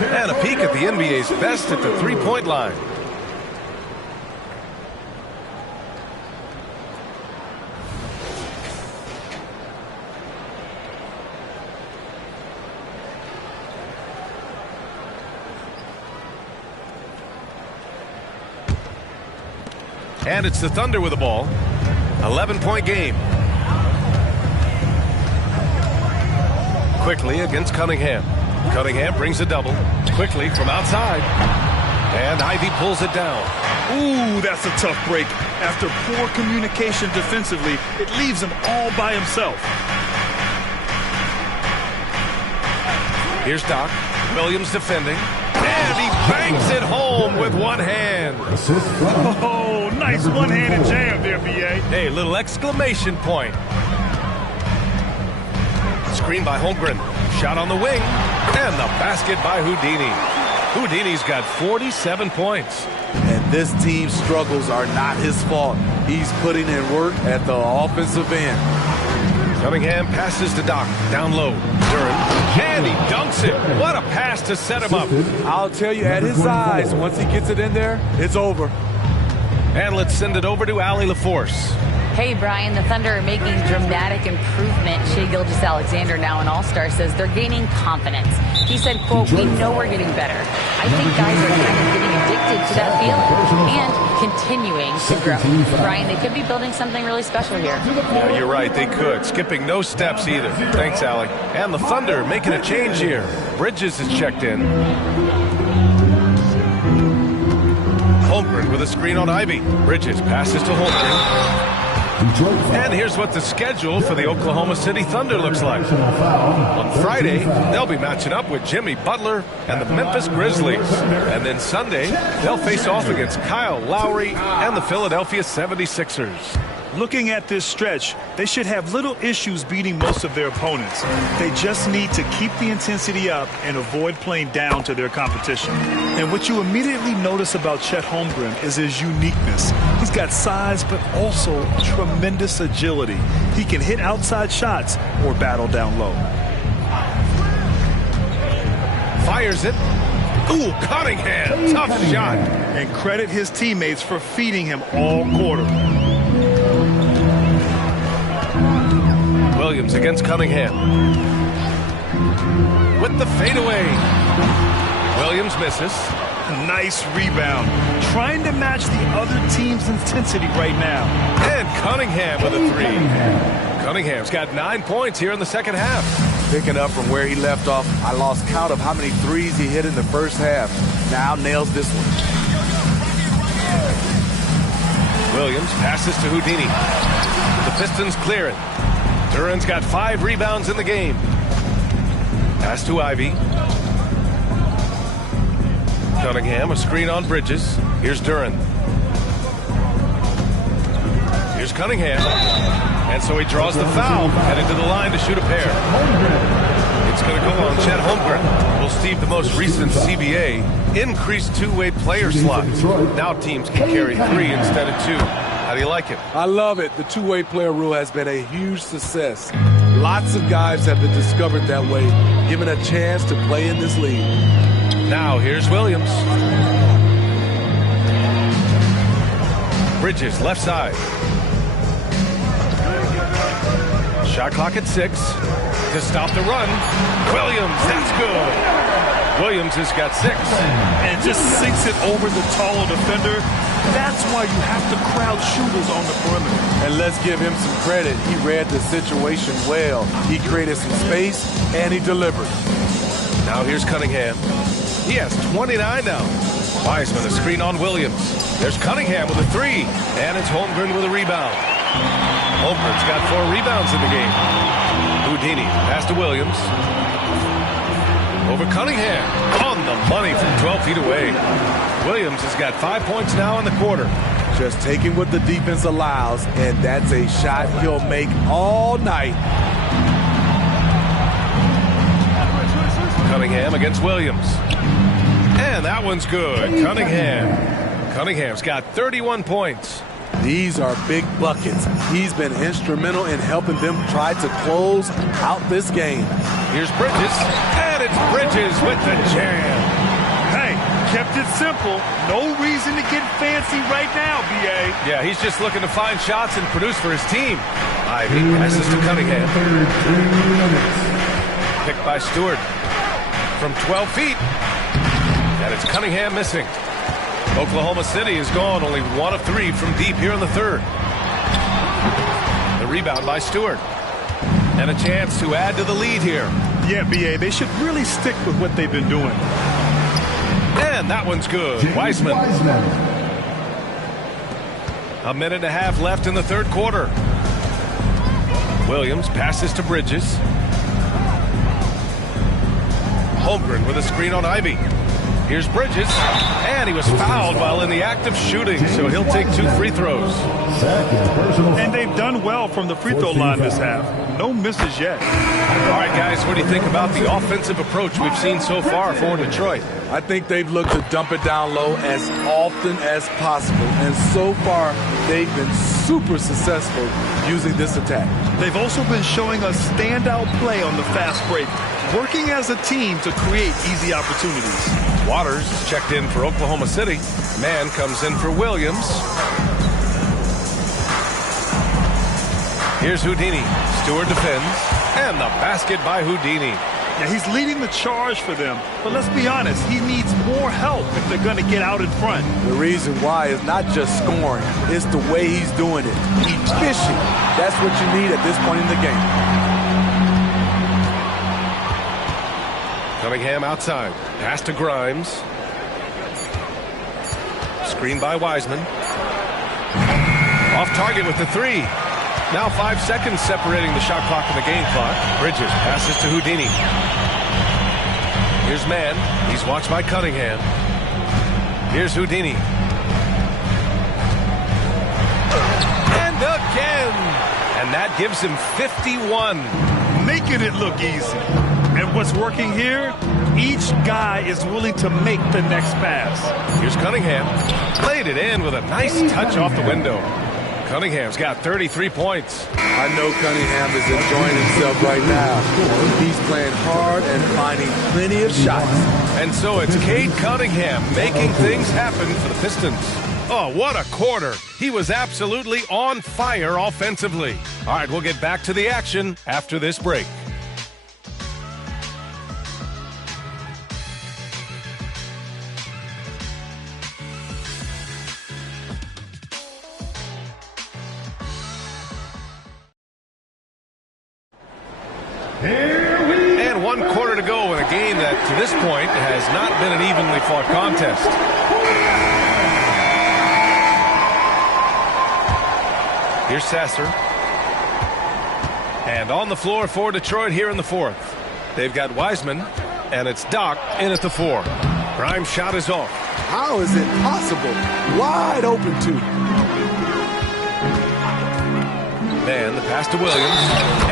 And a peek at the NBA's best at the three-point line. And it's the Thunder with the ball. 11-point game. Quickly against Cunningham. Cunningham brings a double. quickly from outside. And Ivy pulls it down. Ooh, that's a tough break. After poor communication defensively, it leaves him all by himself. Here's Doc. Williams defending. And he bangs it home with one hand. Oh, nice one-handed jam there, B.A. Hey, little exclamation point. Screen by Holmgren. Shot on the wing. And the basket by Houdini. Houdini's got 47 points. And this team's struggles are not his fault. He's putting in work at the offensive end. Cunningham passes to Doc. Down low. Duran. And he dunks it. What a pass to set him up. I'll tell you, at his size, once he gets it in there, it's over. And let's send it over to Allie LaForce. Hey, Brian, the Thunder are making dramatic improvement. Shai Gilgeous-Alexander, now an all-star, says they're gaining confidence. He said, quote, "We know we're getting better. I think guys are kind of getting addicted to that feeling and continuing to grow." Brian, they could be building something really special here. Yeah, you're right. They could. Skipping no steps either. Thanks, Allie. And the Thunder making a change here. Bridges is checked in. Holmgren with a screen on Ivy. Bridges passes to Holmgren. And here's what the schedule for the Oklahoma City Thunder looks like. On Friday, they'll be matching up with Jimmy Butler and the Memphis Grizzlies. And then Sunday, they'll face off against Kyle Lowry and the Philadelphia 76ers. Looking at this stretch, they should have little issues beating most of their opponents. They just need to keep the intensity up and avoid playing down to their competition. And what you immediately notice about Chet Holmgren is his uniqueness. He's got size, but also tremendous agility. He can hit outside shots or battle down low. Fires it. Ooh, Cunningham. Tough shot. And credit his teammates for feeding him all quarter. Williams against Cunningham. With the fadeaway. Williams misses. Nice rebound. Trying to match the other team's intensity right now. And Cunningham with a three. Cunningham's got 9 points here in the second half. Picking up from where he left off, I lost count of how many threes he hit in the first half. Now nails this one. Williams passes to Houdini. The Pistons clear it. Duran's got 5 rebounds in the game. Pass to Ivy. Cunningham, a screen on Bridges. Here's Duran. Here's Cunningham. And so he draws the foul, headed to the line to shoot a pair. It's going to go on Chet Holmgren. Well, Steve, the most recent CBA increased two-way player slot. Now teams can carry 3 instead of 2. How do you like it? I love it. The two-way player rule has been a huge success. Lots of guys have been discovered that way, given a chance to play in this league. Now here's Williams. Bridges, left side. Shot clock at 6. To stop the run. Williams, that's good. Williams has got 6. And just sinks it over the taller defender. That's why you have to crowd shooters on the perimeter. And let's give him some credit. He read the situation well. He created some space, and he delivered. Now here's Cunningham. He has 29 now. Wiseman, a screen on Williams. There's Cunningham with a 3. And it's Holmgren with a rebound. Holmgren's got 4 rebounds in the game. Houdini, pass to Williams. Over Cunningham. On the money from 12 feet away. Williams has got 5 points now in the quarter. Just taking what the defense allows, and that's a shot he'll make all night. Cunningham against Williams. And that one's good. Cunningham's got 31 points. These are big buckets. He's been instrumental in helping them try to close out this game. Here's Bridges, and it's Bridges with the jam. Hey, kept it simple. No reason to get fancy right now, B.A. Yeah, he's just looking to find shots and produce for his team. Ivy passes to Cunningham. Picked by Stewart from 12 feet. And it's Cunningham missing. Oklahoma City is gone only 1 of 3 from deep here in the third. The rebound by Stewart. And a chance to add to the lead here. Yeah, B.A., they should really stick with what they've been doing. And that one's good. Wiseman. A minute and a half left in the third quarter. Williams passes to Bridges. Holmgren with a screen on Ivy. Here's Bridges, and he was fouled while in the act of shooting, so he'll take 2 free throws. And they've done well from the free throw line this half. No misses yet. All right, guys, what do you think about the offensive approach we've seen so far for Detroit? I think they've looked to dump it down low as often as possible, and so far they've been super successful using this attack. They've also been showing a standout play on the fast break, working as a team to create easy opportunities. Waters checked in for Oklahoma City. Man comes in for Williams. Here's Houdini. Stewart defends, and the basket by Houdini. Yeah, he's leading the charge for them, but let's be honest, he needs more help if they're going to get out in front. The reason why is not just scoring, it's the way he's doing it. Efficient. That's what you need at this point in the game. Cunningham outside. Pass to Grimes. Screen by Wiseman. Off target with the 3. Now 5 seconds separating the shot clock and the game clock. Bridges passes to Houdini. Here's Man. He's watched by Cunningham. Here's Houdini. And again. And that gives him 51. Making it look easy. And what's working here? Each guy is willing to make the next pass. Here's Cunningham. Played it in with a nice touch off the window. Cunningham's got 33 points. I know Cunningham is enjoying himself right now. He's playing hard and finding plenty of shots. And so it's Cade Cunningham making things happen for the Pistons. Oh, what a quarter. He was absolutely on fire offensively. All right, we'll get back to the action after this break. And 1 quarter to go in a game that, to this point, has not been an evenly fought contest. Here's Sasser. And on the floor for Detroit here in the 4th. They've got Wiseman, and it's Doc in at the 4. Grimes' shot is off. How is it possible? Wide open, too. Man, the pass to Williams,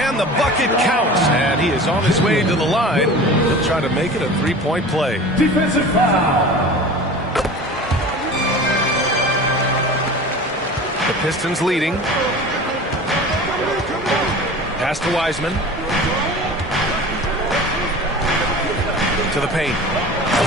and the bucket counts, and he is on his way to the line. He'll try to make it a 3-point play. Defensive foul. The Pistons leading. Pass to Wiseman. To the paint.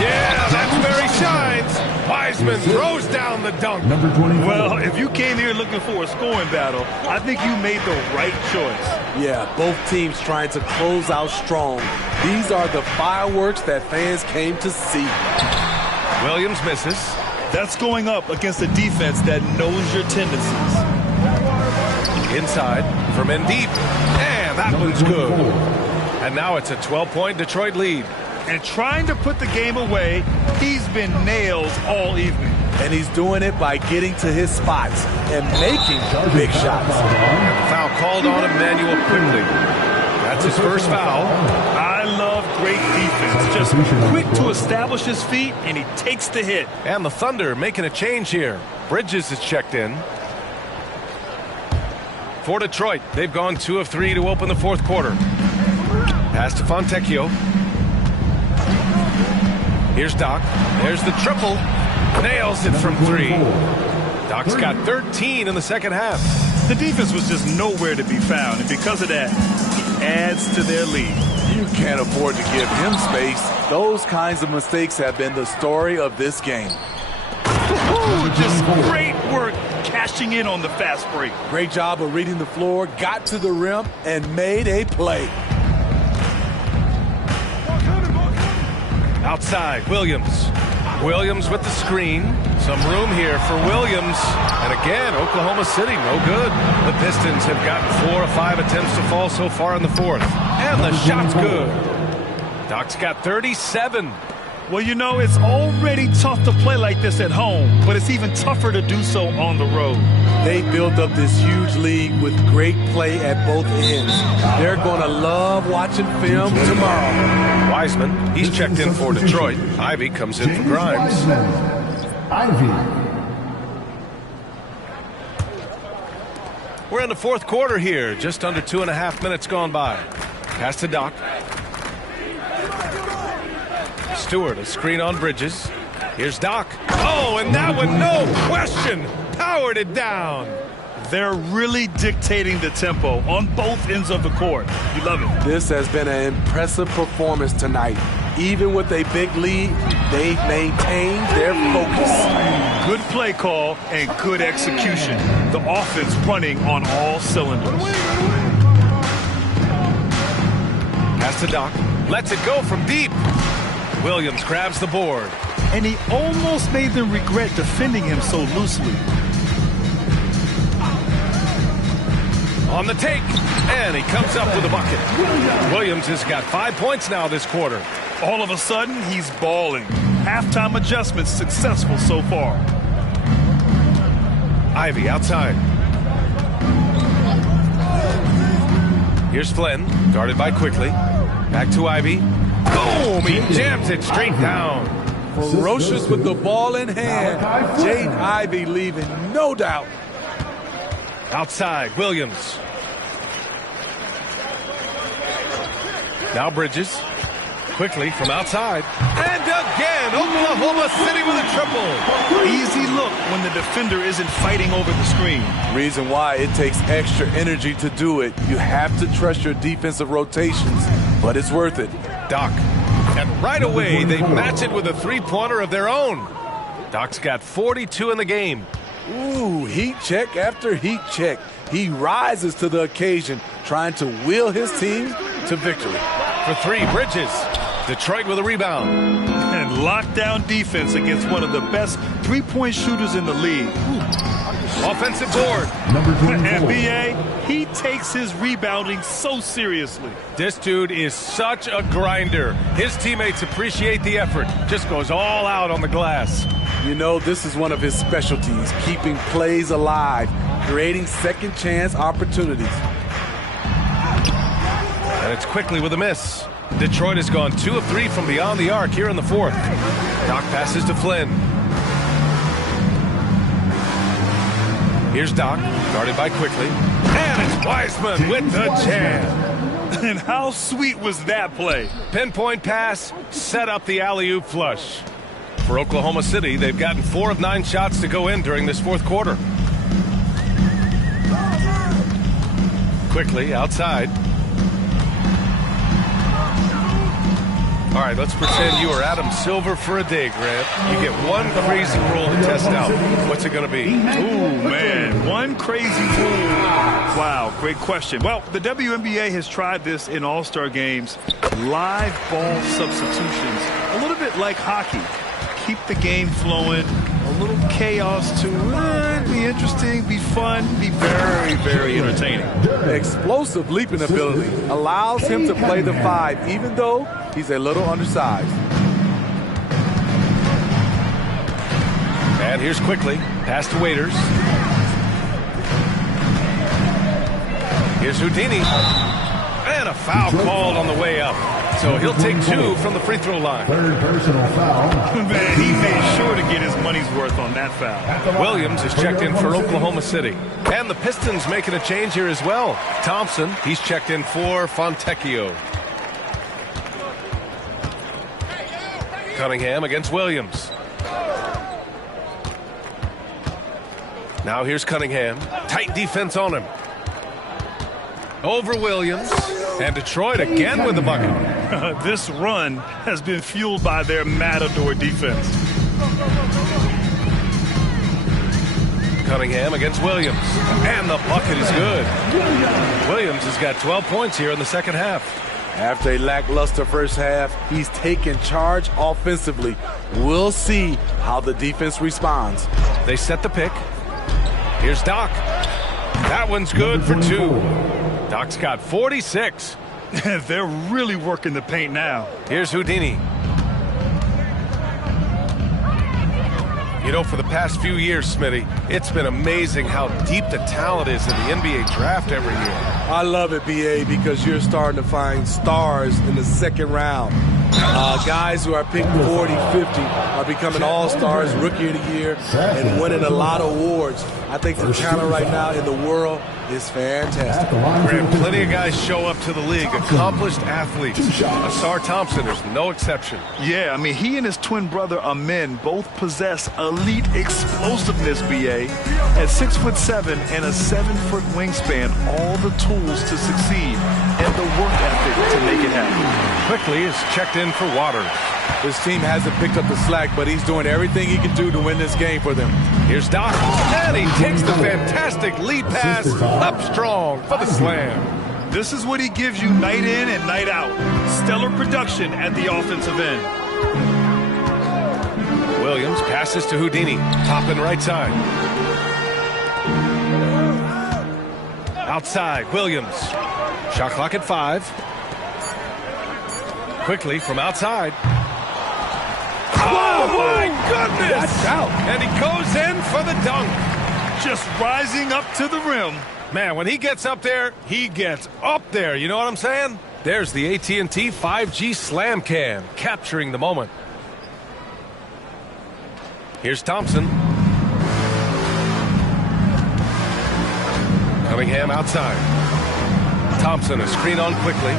Yeah, that's where he shines. Wiseman throws down the dunk. Number 24. Well, if you came here looking for a scoring battle, I think you made the right choice. Yeah, both teams trying to close out strong. These are the fireworks that fans came to see. Williams misses. That's going up against a defense that knows your tendencies. Inside for Mendeep. And that one's good. And now it's a 12-point Detroit lead. And trying to put the game away, he's been nailed all evening. And he's doing it by getting to his spots and making big shots. Foul called on Emmanuel Quigley. That's his first foul. I love great defense. Just quick to establish his feet, and he takes the hit. And the Thunder making a change here. Bridges is checked in. For Detroit, they've gone 2 of 3 to open the 4th quarter. Pass to Fontecchio. Here's Doc. There's the triple. Nails it from 3. Doc's got 13 in the second half. The defense was just nowhere to be found, and because of that, he adds to their lead. You can't afford to give him space. Those kinds of mistakes have been the story of this game. Ooh, just great work cashing in on the fast break. Great job of reading the floor, got to the rim, and made a play. Outside, Williams. Williams with the screen. Some room here for Williams. And again, Oklahoma City, no good. The Pistons have gotten 4 of 5 attempts to fall so far in the 4th. And the shot's good. Doc's got 37. Well, you know, it's already tough to play like this at home, but it's even tougher to do so on the road. They built up this huge lead with great play at both ends. They're going to love watching film tomorrow. Wiseman, he's checked in for Detroit. Ivy comes in for Grimes. Ivy. We're in the fourth quarter here. Just under 2.5 minutes gone by. Pass to Doc. Stewart, a screen on Bridges. Here's Doc. Oh, and that one, no question, powered it down. They're really dictating the tempo on both ends of the court. You love it. This has been an impressive performance tonight. Even with a big lead, they've maintained their focus. Good play call and good execution. The offense running on all cylinders. Pass to Doc. Lets it go from deep. Williams grabs the board. And he almost made them regret defending him so loosely. On the take, and he comes up with a bucket. Williams has got 5 points now this quarter. All of a sudden, he's balling. Halftime adjustments successful so far. Ivy outside. Here's Flynn, guarded by Quickly. Back to Ivy. Boom! He jams it straight down. Ferocious with the ball in hand. Jaden Ivey leaving no doubt. Outside, Williams. Now Bridges. Quickly from outside. And again, Oklahoma City with a triple. Easy look when the defender isn't fighting over the screen. Reason why it takes extra energy to do it. You have to trust your defensive rotations, but it's worth it. Doc. And right away, they match it with a three-pointer of their own. Doc's got 42 in the game. Ooh, heat check after heat check. He rises to the occasion, trying to will his team to victory. For three, Bridges. Detroit with a rebound. And lockdown defense against one of the best three-point shooters in the league. Offensive board. And B.A., he takes his rebounding so seriously. This dude is such a grinder. His teammates appreciate the effort. Just goes all out on the glass. You know, this is one of his specialties, keeping plays alive, creating second chance opportunities. And it's Quickly with a miss. Detroit has gone 2 of 3 from beyond the arc here in the fourth. Doc passes to Flynn. Here's Doc, guarded by Quickly. And it's Wiseman with the jam. And how sweet was that play? Pinpoint pass, set up the alley-oop flush. For Oklahoma City, they've gotten 4 of 9 shots to go in during this fourth quarter. Quickly outside. All right, let's pretend you are Adam Silver for a day, Grant. You get one crazy rule to test out. What's it going to be? Ooh, man, one crazy rule. Wow, great question. Well, the WNBA has tried this in all-star games. Live ball substitutions, a little bit like hockey. Keep the game flowing, a little chaos to it. Be interesting, be fun, be very, very entertaining. Explosive leaping ability allows him to play the 5, even though he's a little undersized. And here's Quickly. Pass to Waiters. Here's Houdini. And a foul called on the way up. So he'll take 2 from the free throw line. Third personal foul. Man, he made sure to get his money's worth on that foul. Williams is checked in for Oklahoma City. And the Pistons making a change here as well. Thompson, he's checked in for Fontecchio. Cunningham against Williams. Now here's Cunningham. Tight defense on him. Over Williams. And Detroit again with the bucket. This run has been fueled by their matador defense. Cunningham against Williams. And the bucket is good. Williams has got 12 points here in the second half. After a lackluster first half, he's taken charge offensively. We'll see how the defense responds. They set the pick. Here's Doc. That one's good for 2. Doc's got 46. They're really working the paint now. Here's Houdini. You know, for the past few years, Smitty, it's been amazing how deep the talent is in the NBA draft every year. I love it, BA, because you're starting to find stars in the second round. Guys who are picked 40, 50 are becoming all-stars, rookie of the year, and winning a lot of awards. I think the talent right now in the world is fantastic. Graham, plenty of guys show up to the league, accomplished athletes. Asar Thompson is no exception. Yeah, I mean, he and his twin brother Amin both possess elite explosiveness, BA. At 6'7" and a 7-foot wingspan, all the tools to succeed and the work ethic to make it happen. Quickly is checked in for Waters. His team hasn't picked up the slack, but he's doing everything he can do to win this game for them. Here's Doc, and he takes the fantastic lead pass up strong for the slam. This is what he gives you night in and night out. Stellar production at the offensive end. Williams passes to Houdini, top and right side. Outside, Williams. Shot clock at 5. Quickly from outside. Oh, my goodness! And he goes in for the dunk. Just rising up to the rim. Man, when he gets up there, he gets up there. You know what I'm saying? There's the AT&T 5G Slam Cam, capturing the moment. Here's Thompson. Cunningham outside. Thompson, a screen on quickly.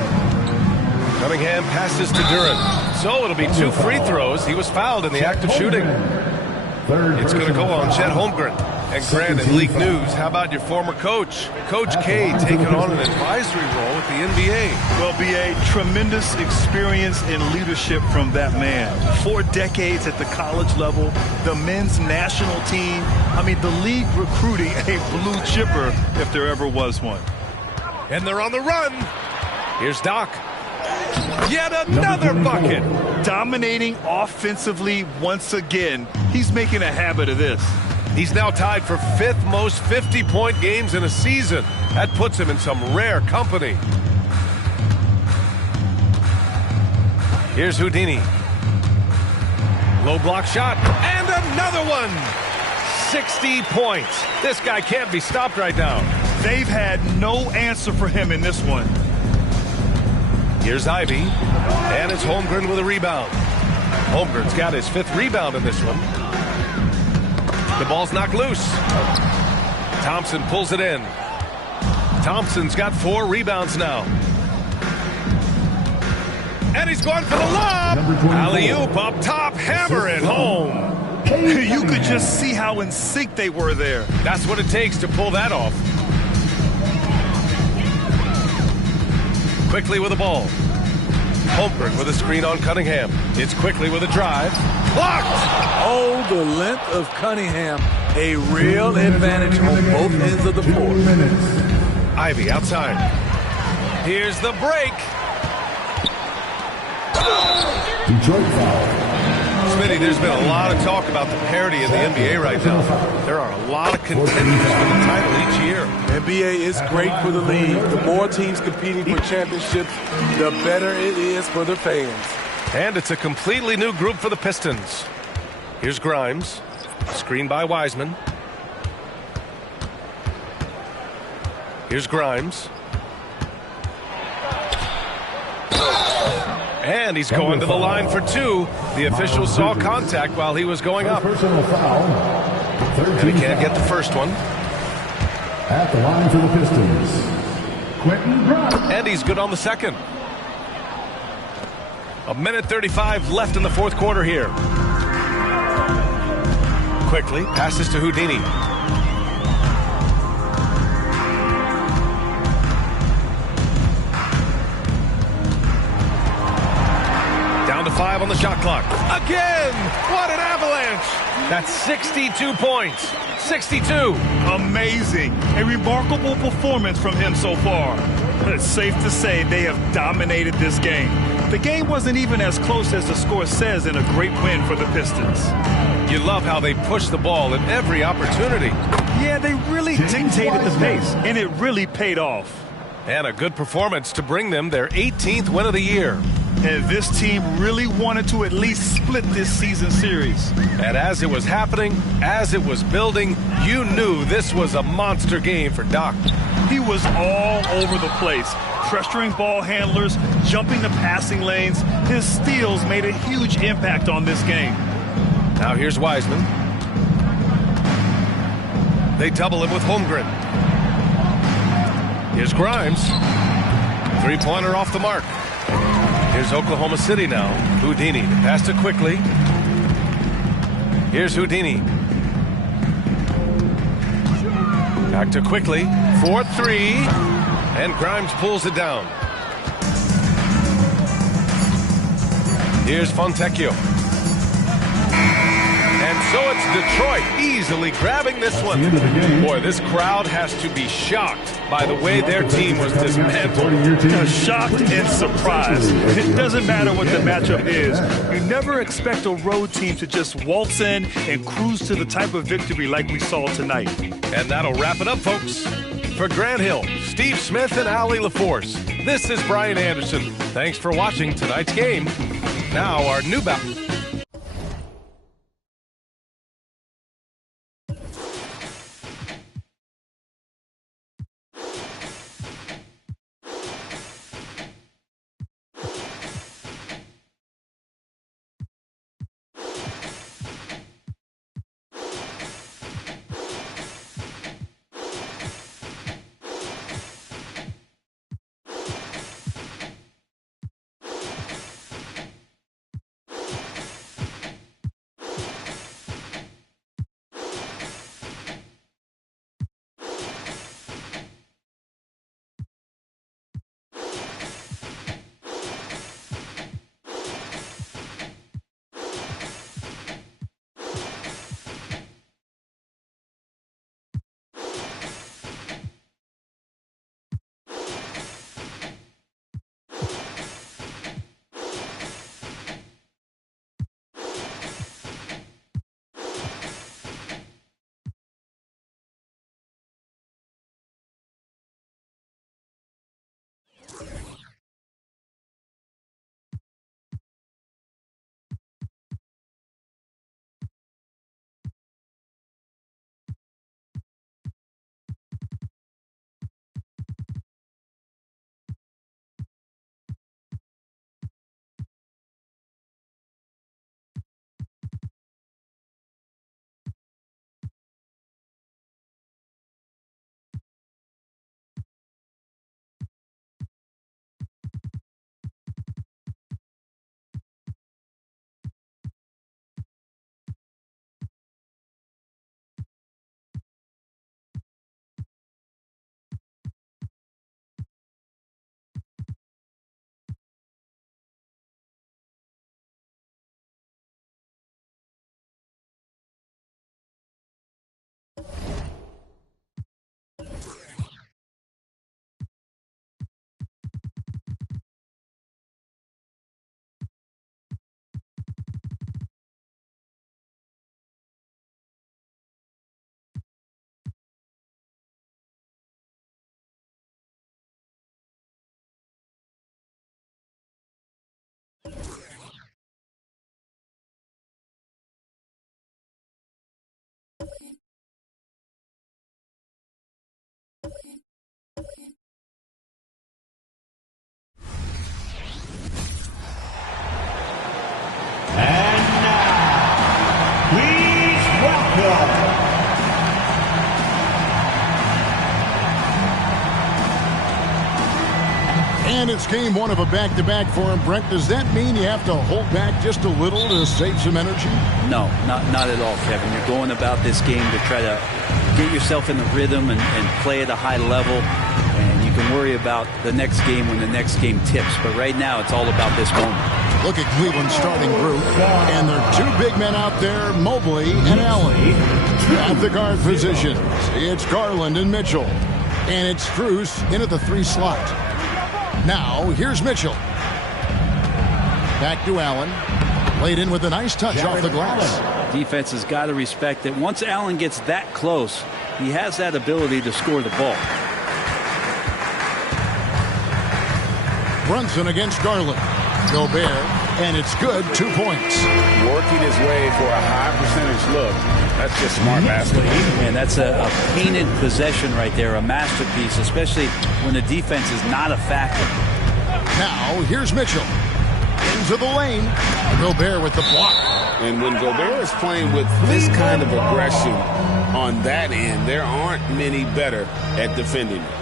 Cunningham passes to Duran. So it'll be 2 free throws. He was fouled in the act of shooting. It's going to go on Chet Holmgren. And Grant, in league news, how about your former coach? Coach K taking on an advisory role with the NBA. Well, BA, tremendous experience and leadership from that man. 4 decades at the college level, the men's national team. I mean, the league recruiting a blue chipper if there ever was one. And they're on the run. Here's Doc. Yet another bucket. Dominating offensively once again. He's making a habit of this. He's now tied for 5th most 50-point games in a season. That puts him in some rare company. Here's Houdini. Low block shot. And another one. 60 points. This guy can't be stopped right now. They've had no answer for him in this one. Here's Ivy, and it's Holmgren with a rebound. Holmgren's got his 5th rebound in this one. The ball's knocked loose. Thompson pulls it in. Thompson's got 4 rebounds now. And he's going for the lob. Alley-oop up top, hammer it home. You could just see how in sync they were there. That's what it takes to pull that off. Quickly with the ball. Holmgren with a screen on Cunningham. It's Quickly with a drive. Blocked! Oh, the length of Cunningham. A real advantage on both ends of the floor. Ivy outside. Here's the break. Detroit foul. Smitty, there's been a lot of talk about the parity in the NBA right now. There are a lot of contenders for the title each year. NBA is great for the league. The more teams competing for championships, the better it is for the fans. And it's a completely new group for the Pistons. Here's Grimes. Screened by Wiseman. Here's Grimes. And he's going to the line for 2. The official saw contact while he was going up. Personal foul. And he can't get the first one. At the line for the Pistons, Quentin Grimes. And he's good on the second. 1:35 left in the 4th quarter here. Quickly passes to Houdini. Down to 5 on the shot clock. Again! What an avalanche! That's 62 points. 62. Amazing. A remarkable performance from him so far. It's safe to say they have dominated this game. The game wasn't even as close as the score says in a great win for the Pistons. You love how they push the ball at every opportunity. Yeah, they really dictated the pace, and it really paid off. And a good performance to bring them their 18th win of the year. and this team really wanted to at least split this season series. And as it was happening, as it was building, you knew this was a monster game for Doc. He was all over the place, pressuring ball handlers, jumping the passing lanes. His steals made a huge impact on this game. Now here's Wiseman. They double him with Holmgren. Here's Grimes. Three-pointer off the mark. Here's Oklahoma City now. Houdini passed it quickly. Here's Houdini. Back to quickly. 4-3. And Grimes pulls it down. Here's Fontecchio. And so it's Detroit easily grabbing this one. Boy, this crowd has to be shocked by the way their team was dismantled. Shocked and surprised. It doesn't matter what the matchup is. You never expect a road team to just waltz in and cruise to the type of victory like we saw tonight. And that'll wrap it up, folks. For Grant Hill, Steve Smith, and Allie LaForce, this is Brian Anderson. Thanks for watching tonight's game. Now our new battle. And it's game one of a back-to-back for him. Brent, does that mean you have to hold back just a little to save some energy? No, not at all, Kevin. You're going about this game to try to get yourself in the rhythm and play at a high level. And you can worry about the next game when the next game tips. But right now, it's all about this moment. Look at Cleveland's starting group. And there are two big men out there, Mobley and Allen. At the guard positions, it's Garland and Mitchell. And it's Strus in at the 3 slot. Now, here's Mitchell. Back to Allen. Laid in with a nice touch off the glass. Defense has got to respect that once Allen gets that close, he has that ability to score the ball. Brunson against Garland. Gobert, and it's good. 2 points. Working his way for a high percentage look. That's just smart basketball. And that's a painted possession right there, a masterpiece, especially when the defense is not a factor. Now, here's Mitchell. Into the lane. Gobert with the block. And when Gobert is playing with this kind of aggression on that end, there aren't many better at defending it.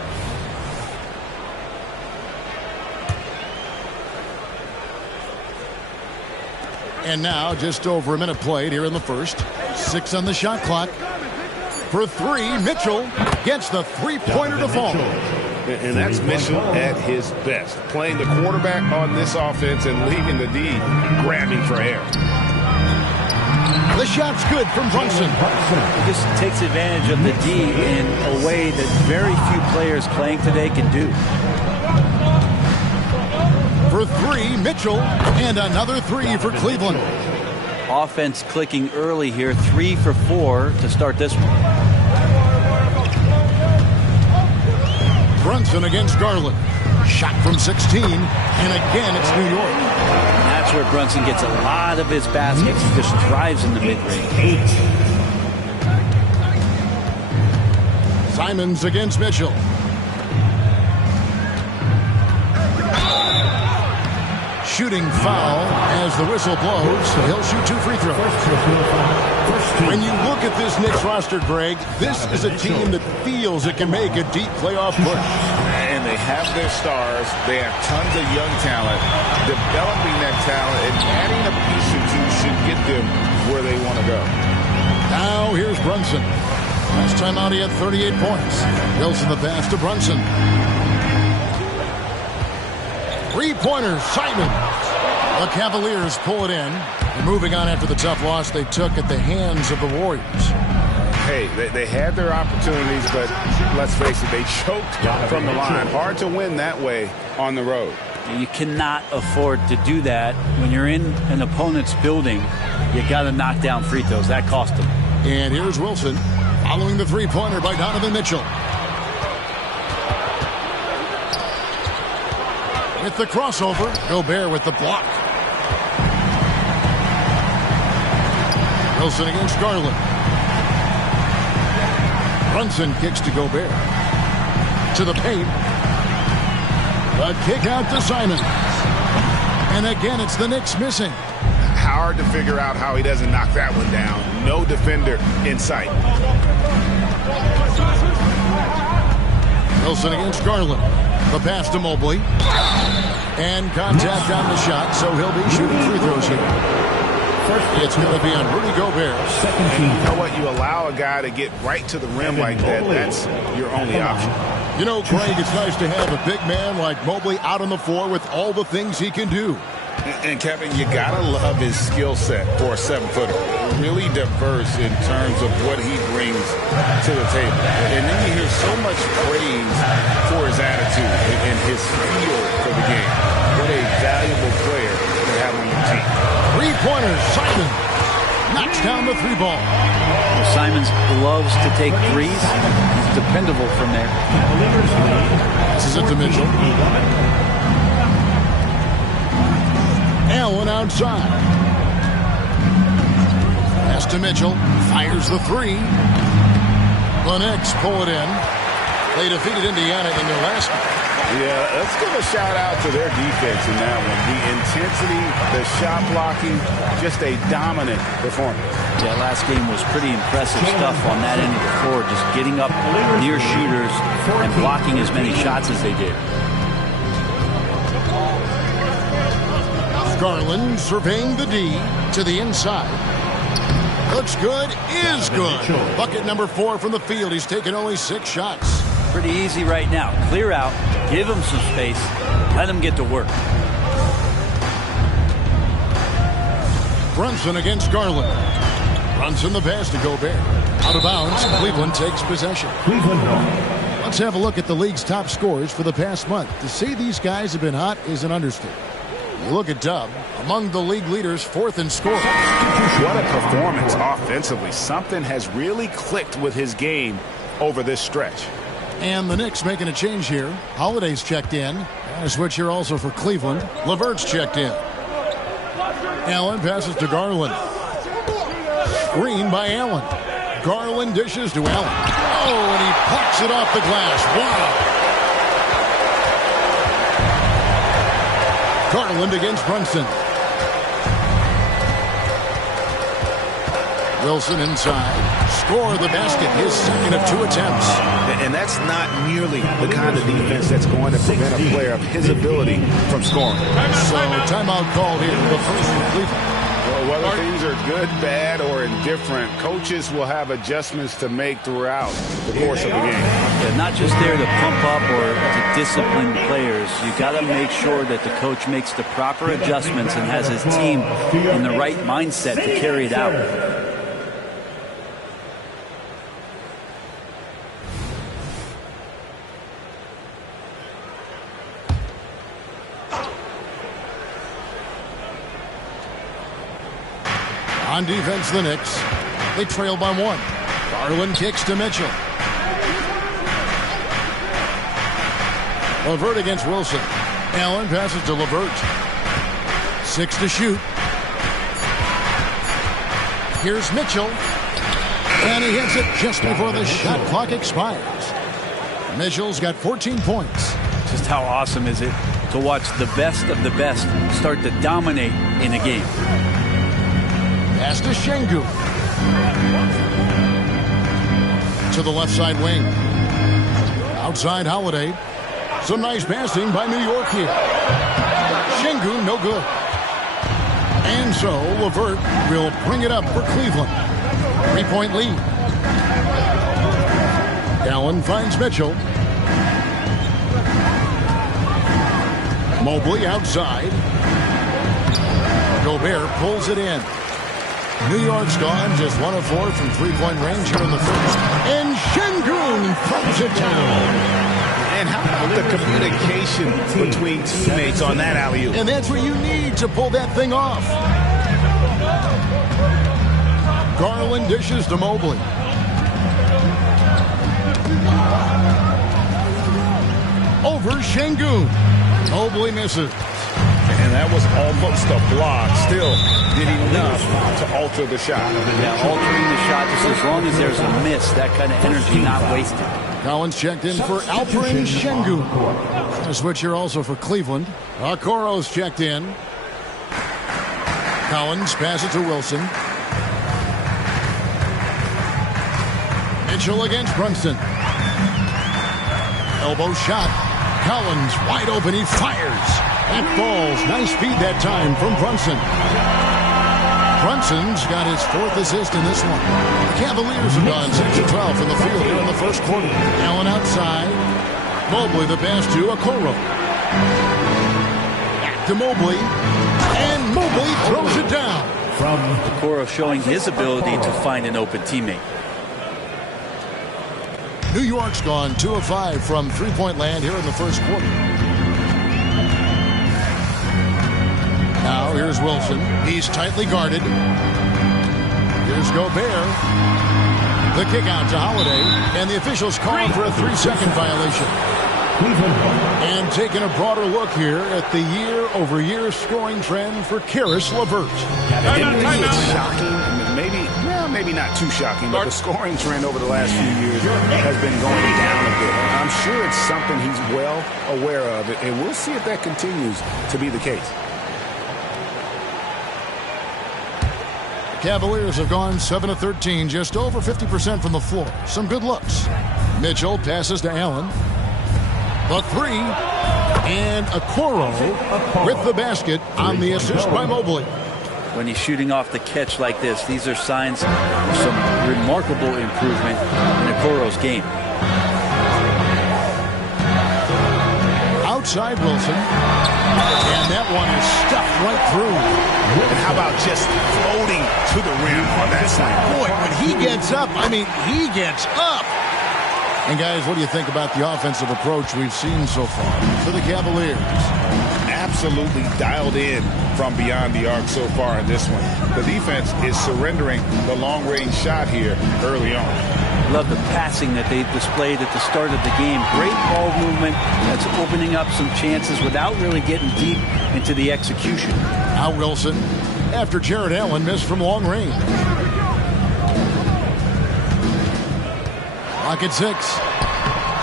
And now, just over a minute played here in the first. 6 on the shot clock. For 3, Mitchell gets the three-pointer to fall. And that's Mitchell at his best. Playing the quarterback on this offense and leaving the D grabbing for air. The shot's good from Brunson. He just takes advantage of the D in a way that very few players playing today can do. For 3, Mitchell, and another 3 for Cleveland. Offense clicking early here, 3 for 4 to start this one. Brunson against Garland. Shot from 16, and again it's New York. And that's where Brunson gets a lot of his baskets. He just thrives in the mid-range. Simons against Mitchell. Shooting foul as the whistle blows. He'll shoot 2 free throws. When you look at this Knicks roster, Greg, this is a team that feels it can make a deep playoff push. And they have their stars. They have tons of young talent. Developing that talent and adding a piece or two should get them where they want to go. Now here's Brunson. Last time out he had 38 points. Wilson the pass to Brunson. Three-pointer, Simon. The Cavaliers pull it in. And moving on after the tough loss they took at the hands of the Warriors. Hey, they had their opportunities, but let's face it, they choked from the line. Hard to win that way on the road. You cannot afford to do that when you're in an opponent's building. You got to knock down free throws. That cost them. And here's Wilson following the three-pointer by Donovan Mitchell. With the crossover, Gobert with the block. Wilson against Garland. Brunson kicks to Gobert. To the paint. The kick out to Simons. And again, it's the Knicks missing. Hard to figure out how he doesn't knock that one down. No defender in sight. Wilson against Garland. The pass to Mobley. And contact on the shot, so he'll be shooting free throws here. It's going to be on Rudy Gobert. And you know what? You allow a guy to get right to the rim like that. That's your only option. You know, Craig, it's nice to have a big man like Mobley out on the floor with all the things he can do. And Kevin, you gotta love his skill set for a 7-footer. Really diverse in terms of what he brings to the table. And then you hear so much praise for his attitude and his feel for the game. What a valuable player to have on your team. Three-pointer, Simon knocks down the 3-ball. Simons loves to take threes. He's dependable from there. This is it to Mitchell. Allen outside. Pass to Mitchell. Fires the 3. The Knicks pull it in. They defeated Indiana in their last game. Yeah, let's give a shout out to their defense in that one. The intensity, the shot blocking, just a dominant performance. Yeah, last game was pretty impressive stuff on that end of the floor, just getting up near shooters and blocking as many shots as they did. Garland surveying the D to the inside. Looks good, is good. Bucket number 4 from the field. He's taken only 6 shots. Pretty easy right now. Clear out, give him some space, let him get to work. Brunson against Garland. Brunson the pass to Gobert. Out of bounds, Cleveland takes possession. Let's have a look at the league's top scorers for the past month. To say these guys have been hot is an understatement. You look at Dub, among the league leaders, 4th in scoring. What a performance offensively. Something has really clicked with his game over this stretch. And the Knicks making a change here. Holiday's checked in. And a switch here also for Cleveland. Levert's checked in. Allen passes to Garland. Screen by Allen. Garland dishes to Allen. Oh, and he pops it off the glass. Wow. Garland against Brunson. Wilson inside. Score the basket. His second of 2 attempts. And that's not nearly the kind of defense that's going to prevent a player of his ability from scoring. So timeout called here. The first for Cleveland. Well, whether things are good, bad, or indifferent, coaches will have adjustments to make throughout the course of the game. Yeah, not just there to pump up or to discipline players. You got to make sure that the coach makes the proper adjustments and has his team in the right mindset to carry it out. On defense, the Knicks. They trail by 1. Garland kicks to Mitchell. Levert against Wilson. Allen passes to Levert. 6 to shoot. Here's Mitchell. And he hits it just before the shot clock expires. Mitchell's got 14 points. Just how awesome is it to watch the best of the best start to dominate in a game. Pass to Şengün. To the left side wing. Outside Holiday. Some nice passing by New York here. Şengün, no good. And so Levert will bring it up for Cleveland. 3-point lead. Allen finds Mitchell. Mobley outside. Gobert pulls it in. New York's gone just 1 of 4 from 3-point range here in the first. And Şengün throws it down. And how about the communication between teammates on that alley-oop? And that's what you need to pull that thing off. Garland dishes to Mobley. Over Şengün. Mobley misses. And that was almost a block. Still did enough to alter the shot. Yeah, altering the shot just as long as there's a miss. That kind of energy not wasted. Collins checked in for Alperen Şengün. A switch here also for Cleveland. Okoro's checked in. Collins passes to Wilson. Mitchell against Brunson. Elbow shot. Collins wide open. He fires. That falls. Nice speed that time from Brunson. Brunson's got his 4th assist in this one. Cavaliers have gone 6-12 from the field here in the first quarter. Allen outside. Mobley the pass to Okoro. Back to Mobley. And Mobley throws it down. From Okoro showing his ability to find an open teammate. New York's gone 2 of 5 from 3-point land here in the first quarter. Now here's Wilson. He's tightly guarded. Here's Gobert. The kick out to Holiday. And the officials call for a 3-second violation. And taking a broader look here at the year-over-year scoring trend for Caris LeVert. It's shocking. Maybe not too shocking, but the scoring trend over the last few years has been going down a bit. I'm sure it's something he's well aware of, and we'll see if that continues to be the case. Cavaliers have gone 7 of 13, just over 50% from the floor. Some good looks. Mitchell passes to Allen. The 3. And Okoro with the basket on the assist by Mobley. When he's shooting off the catch like this, these are signs of some remarkable improvement in Okoro's game. Outside Wilson. And that one is stuffed right through. And how about just floating to the rim on that side? Boy, when he gets up, he gets up. And guys, what do you think about the offensive approach we've seen so far for the Cavaliers? Absolutely dialed in from beyond the arc so far in this one. The defense is surrendering the long-range shot here early on. Love the passing that they displayed at the start of the game. Great ball movement that's opening up some chances without really getting deep into the execution. Now Wilson, after Jared Allen missed from long range. Clock at 6.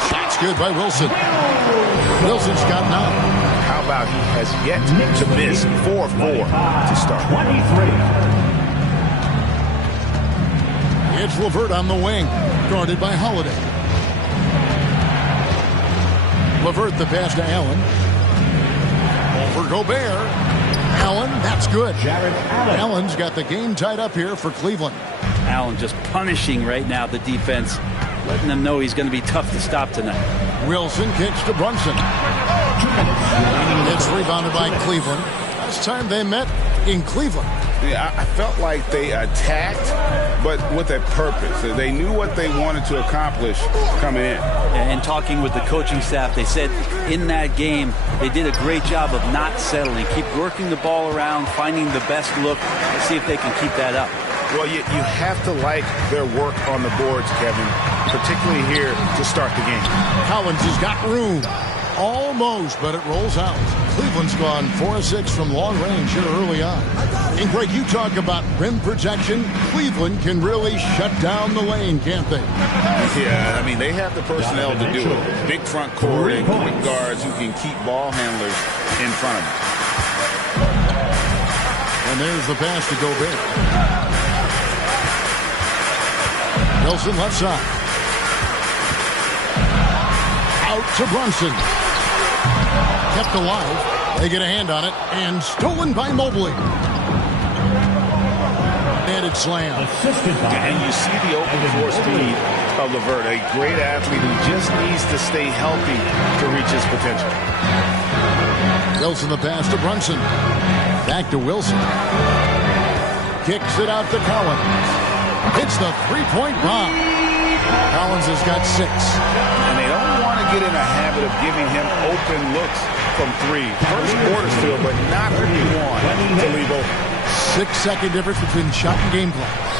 Shot's good by Wilson. Wilson's got 9. How about he has yet to miss 4 of 4 to start. 23. It's LeVert on the wing, guarded by Holiday. LeVert the pass to Allen. Over Gobert. Allen, that's good. Allen's got the game tied up here for Cleveland. Allen just punishing right now the defense, letting them know he's going to be tough to stop tonight. Wilson kicks to Brunson. It's rebounded by Cleveland. Last time they met in Cleveland. Yeah, I felt like they attacked, but with a purpose. They knew what they wanted to accomplish coming in. And talking with the coaching staff, they said in that game they did a great job of not settling. Keep working the ball around, finding the best look. Let's see if they can keep that up. Well, you have to like their work on the boards, Kevin, particularly here to start the game. Collins has got room. Almost, but it rolls out. Cleveland's gone 4 of 6 from long range here early on. And Greg, you talk about rim protection. Cleveland can really shut down the lane, can't they? Yeah, I mean, they have the personnel to do it. Big front court and quick guards who can keep ball handlers in front of them. And there's the pass to Gobert. Wilson left side. Out to Brunson. Kept alive. They get a hand on it. And stolen by Mobley. And it's slam. And you see the open floor speed of LeVert. A great athlete who just needs to stay healthy to reach his potential. Wilson the pass to Brunson. Back to Wilson. Kicks it out to Collins. Hits the three-point bomb. Collins has got 6. And they don't want to get in a habit of giving him open looks from 3. First quarter still, but not what you want to leave open. 6-second difference between shot and game clocks.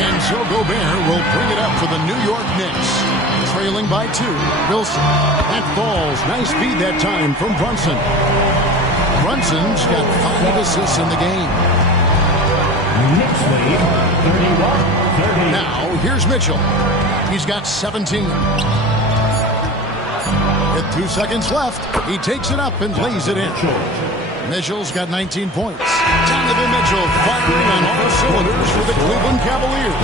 And so Gobert will bring it up for the New York Knicks. Trailing by 2. Wilson. That falls. Nice feed that time from Brunson. Brunson's got 5 assists in the game. Knicks lead 31-30. Now, here's Mitchell. He's got 17. With 2 seconds left, he takes it up and lays it in. Mitchell's got 19 points. Donovan Mitchell firing on all cylinders for the Cleveland Cavaliers.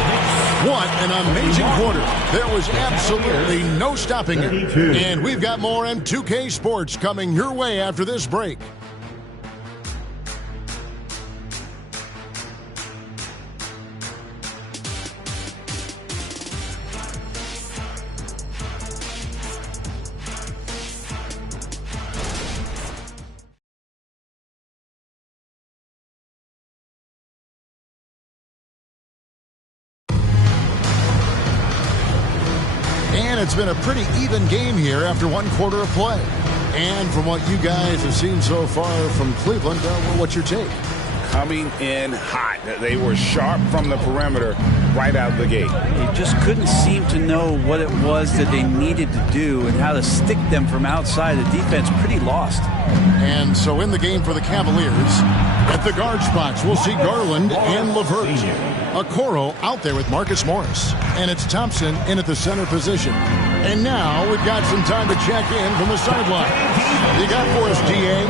What an amazing quarter. There was absolutely no stopping it. And we've got more M2K Sports coming your way after this break. It's been a pretty even game here after 1 quarter of play. And from what you guys have seen so far from Cleveland, what's your take? Coming in hot. They were sharp from the perimeter right out of the gate. They just couldn't seem to know what it was that they needed to do and how to stick them from outside. The defense pretty lost. And so in the game for the Cavaliers, at the guard spots, we'll see Garland and LeVert. Okoro out there with Marcus Morris. And it's Thompson in at the center position. And now we've got some time to check in from the sideline. You got for us, DA?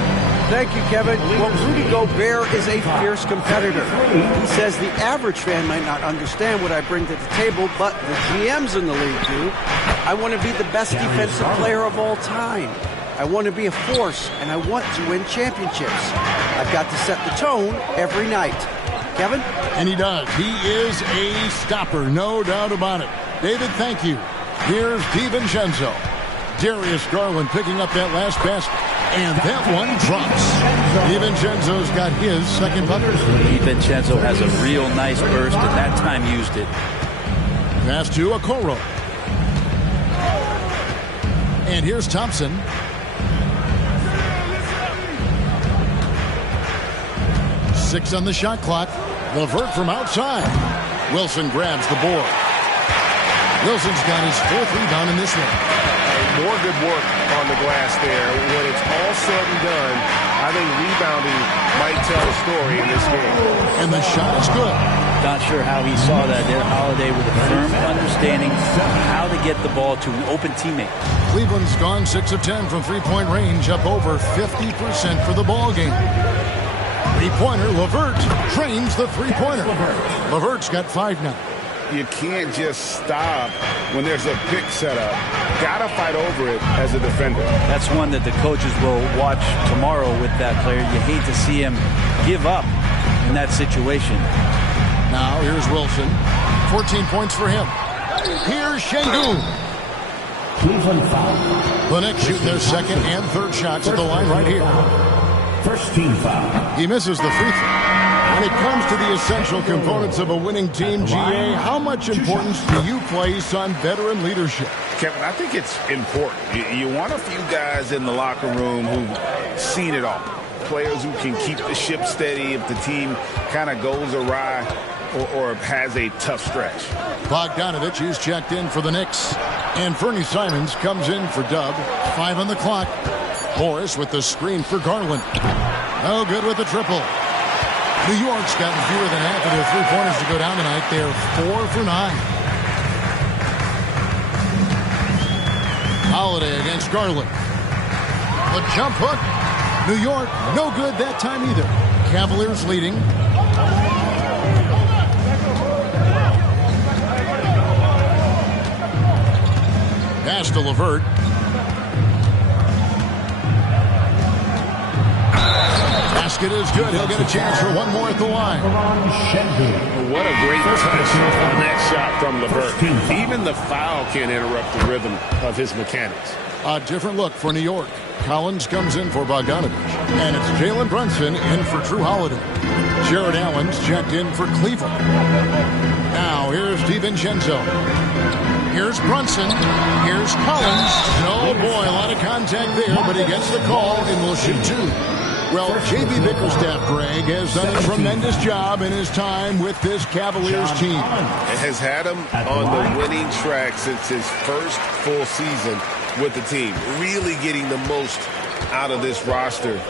Thank you, Kevin. Well, Rudy Gobert is a fierce competitor. He says the average fan might not understand what I bring to the table, but the GMs in the league do. I want to be the best defensive player of all time. I want to be a force, and I want to win championships. I've got to set the tone every night. Kevin? And he does. He is a stopper, no doubt about it. David, thank you. Here's DiVincenzo. Darius Garland picking up that last basket. And that one drops. DiVincenzo's got his second bucket. DiVincenzo has a real nice burst, and that time used it. Pass to Okoro. And here's Thompson. Six on the shot clock. LeVert from outside. Wilson grabs the board. Wilson's got his 4th rebound in this one. More good work on the glass there. When it's all said and done, I think rebounding might tell a story in this game. And the shot is good. Not sure how he saw that there. Holiday with a firm understanding of how to get the ball to an open teammate. Cleveland's gone 6 of 10 from three-point range, up over 50% for the ball game. Three-pointer, LeVert trains the three-pointer. LeVert's got 5 now. You can't just stop when there's a pick set up. Gotta fight over it as a defender. That's one that the coaches will watch tomorrow with that player. You hate to see him give up in that situation. Now here's Wilson. 14 points for him. Here's Şengün. Cleveland foul. The Knicks shooting their 2nd and 3rd shots at the line right here. First team foul. He misses the free throw. When it comes to the essential components of a winning team, GA, how much importance do you place on veteran leadership? Kevin, I think it's important. You want a few guys in the locker room who've seen it all. Players who can keep the ship steady if the team kind of goes awry or has a tough stretch. Bogdanovich is checked in for the Knicks. And Fernie Simons comes in for Dub. 5 on the clock. Morris with the screen for Garland. No good with the triple. New York's gotten fewer than half of their three-pointers to go down tonight. They're 4 for 9. Holiday against Garland. The jump hook. New York, no good that time either. Cavaliers leading. Pass to LeVert. Basket is good. He'll get a chance for one more at the line. What a great touch on that shot from LeVert. Even the foul can't interrupt the rhythm of his mechanics. A different look for New York. Collins comes in for Bogdanovich. And it's Jalen Brunson in for Drew Holiday. Jared Allen's checked in for Cleveland. Now here's DiVincenzo. Here's Brunson. Here's Collins. Oh boy, a lot of contact there, but he gets the call and will shoot 2. Well, J.B. Bickerstaff, Greg, has done a tremendous job in his time with this Cavaliers team. It has had him on the winning track since his first full season with the team. Really getting the most out of this roster.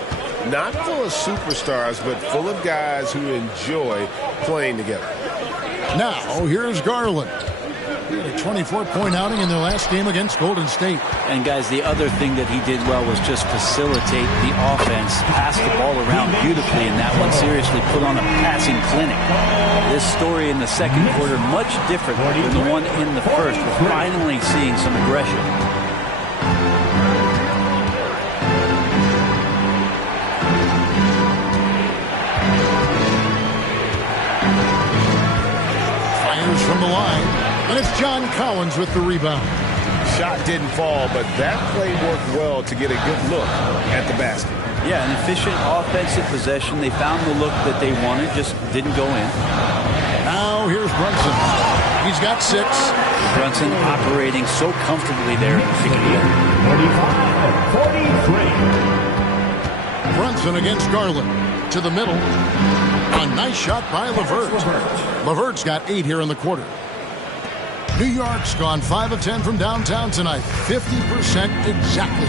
Not full of superstars, but full of guys who enjoy playing together. Now, here's Garland. He had a 24-point outing in their last game against Golden State. And, guys, the other thing that he did well was just facilitate the offense, pass the ball around beautifully in that one. Seriously, put on a passing clinic. This story in the second quarter, much different than the one in the first. We're finally seeing some aggression. Fires from the line. And it's John Collins with the rebound. Shot didn't fall, but that play worked well to get a good look at the basket. Yeah, an efficient offensive possession. They found the look that they wanted, just didn't go in. Now here's Brunson. He's got 6. Brunson operating so comfortably there in the pick and roll. 45-43. Brunson against Garland. To the middle. A nice shot by LeVert. LeVert's got 8 here in the quarter. New York's gone 5 of 10 from downtown tonight. 50% exactly.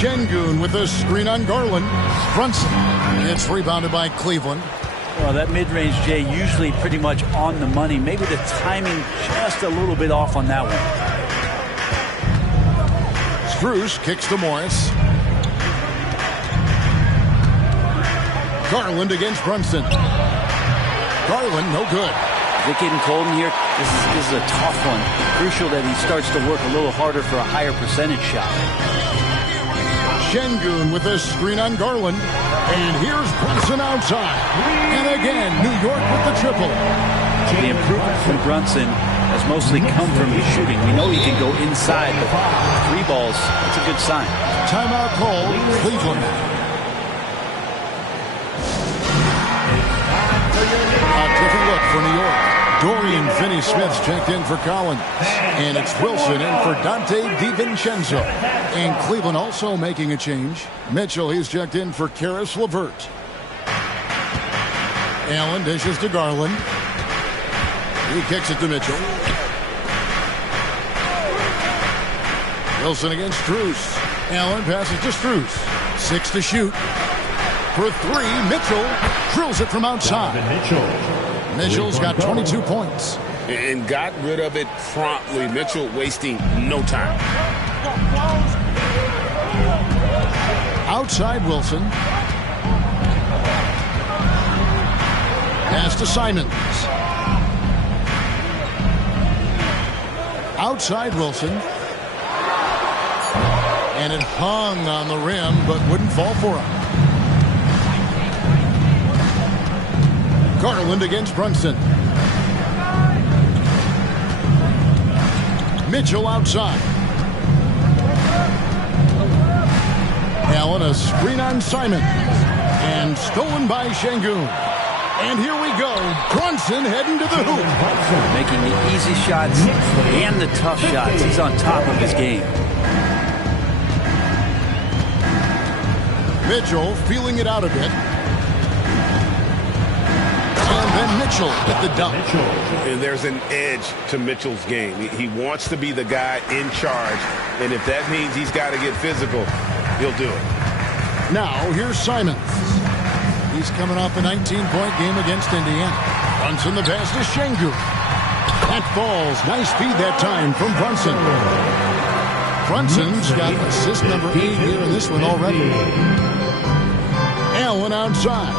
Şengün with a screen on Garland. Brunson. It's rebounded by Cleveland. Well, that mid-range, Jay, usually pretty much on the money. Maybe the timing just a little bit off on that one. Strus kicks to Morris. Garland against Brunson. Garland, no good. Is it getting cold in here? This is a tough one. Crucial that he starts to work a little harder for a higher percentage shot. Şengün with a screen on Garland. And here's Brunson outside. And again, New York with the triple. The improvement from Brunson has mostly come from his shooting. We know he can go inside, but 3 balls, that's a good sign. Timeout called, Cleveland. A different look for New York. Dorian Finney-Smith's checked in for Collins. And it's Wilson in for Dante DiVincenzo. And Cleveland also making a change. Mitchell, he's checked in for Karis LeVert. Allen dishes to Garland. He kicks it to Mitchell. Wilson against Strus. Allen passes to Strus. 6 to shoot. For 3, Mitchell drills it from outside. Mitchell's got 22 points. And got rid of it promptly. Mitchell wasting no time. Outside Wilson. Pass to Simons. Outside Wilson. And it hung on the rim, but wouldn't fall for him. Garland against Brunson. Mitchell outside. Allen, a screen on Simon. And stolen by Şengün. And here we go. Brunson heading to the hoop. Making the easy shots and the tough shots. He's on top of his game. Mitchell feeling it out a bit. And then Mitchell with the dunk. And there's an edge to Mitchell's game. He wants to be the guy in charge. And if that means he's got to get physical, he'll do it. Now, here's Simons. He's coming off a 19-point game against Indiana. Brunson the pass to Şengün. That falls. Nice feed that time from Brunson. Brunson's got assist number 8 here in this one already. Allen outside.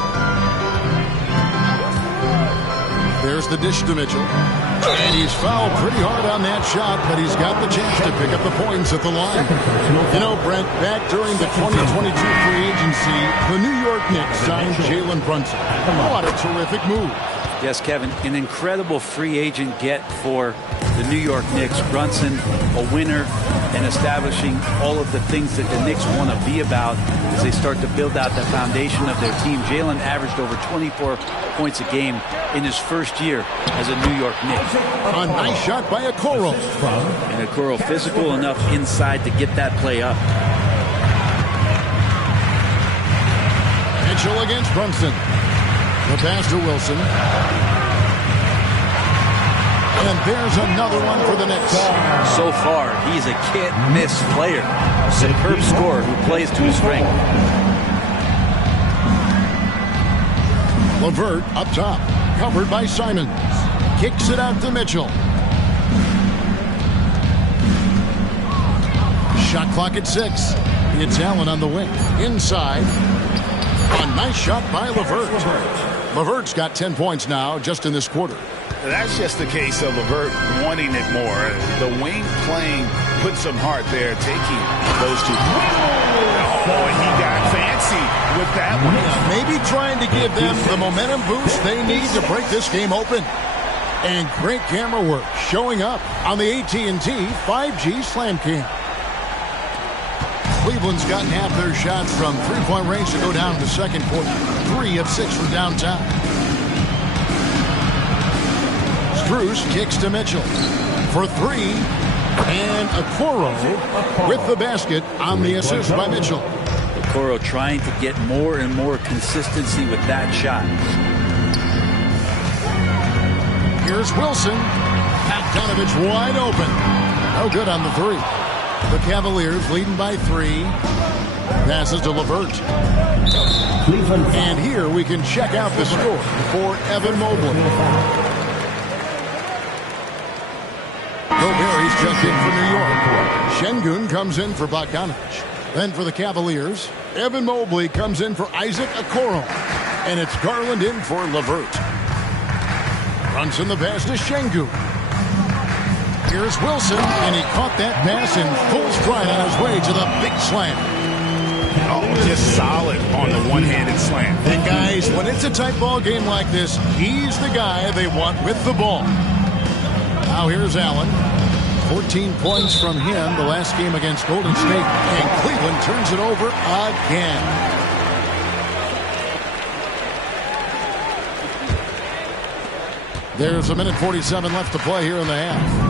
There's the dish to Mitchell. And he's fouled pretty hard on that shot, but he's got the chance to pick up the points at the line. You know, Brent, back during the 2022 free agency, the New York Knicks signed Jalen Brunson. What a terrific move. Yes, Kevin, an incredible free agent get for the New York Knicks. Brunson, a winner, and establishing all of the things that the Knicks want to be about as they start to build out the foundation of their team. Jalen averaged over 24 points a game in his first year as a New York Knicks. A nice shot by Okoro. And Okoro physical enough inside to get that play up. Mitchell against Brunson. The pass to Wilson. And there's another one for the Knicks. So far, he's a can't-miss player. A superb scorer who plays to his strength. LeVert up top. Covered by Simons. Kicks it out to Mitchell. Shot clock at 6. It's Allen on the wing. Inside. A nice shot by LeVert. LeVert's got 10 points now just in this quarter. That's just the case of LeVert wanting it more. The wing playing put some heart there, taking those 2 points. Oh, and he got fancy with that one. Maybe trying to give them the momentum boost they need to break this game open. And great camera work showing up on the AT&T 5G Slam Cam. Cleveland's gotten half their shots from three-point range to go down in the second quarter. 3 of 6 from downtown. Strus kicks to Mitchell for 3. And Okoro with the basket on the assist by Mitchell. Okoro trying to get more and more consistency with that shot. Here's Wilson. Bogdanovich wide open. No good on the 3. The Cavaliers leading by 3. Passes to LeVert. And here we can check out the score for Evan Mobley. Gobert checked in for New York. Şengün comes in for Bogdanovich. Then for the Cavaliers, Evan Mobley comes in for Isaac Okoro. And it's Garland in for LeVert. Runs in the pass to Şengün. Here's Wilson, and he caught that pass in full stride on his way to the big slam. Oh, just solid on the one-handed slam. And guys, when it's a tight ball game like this, he's the guy they want with the ball. Now here's Allen. 14 points from him the last game against Golden State. And Cleveland turns it over again. There's a minute 47 left to play here in the half.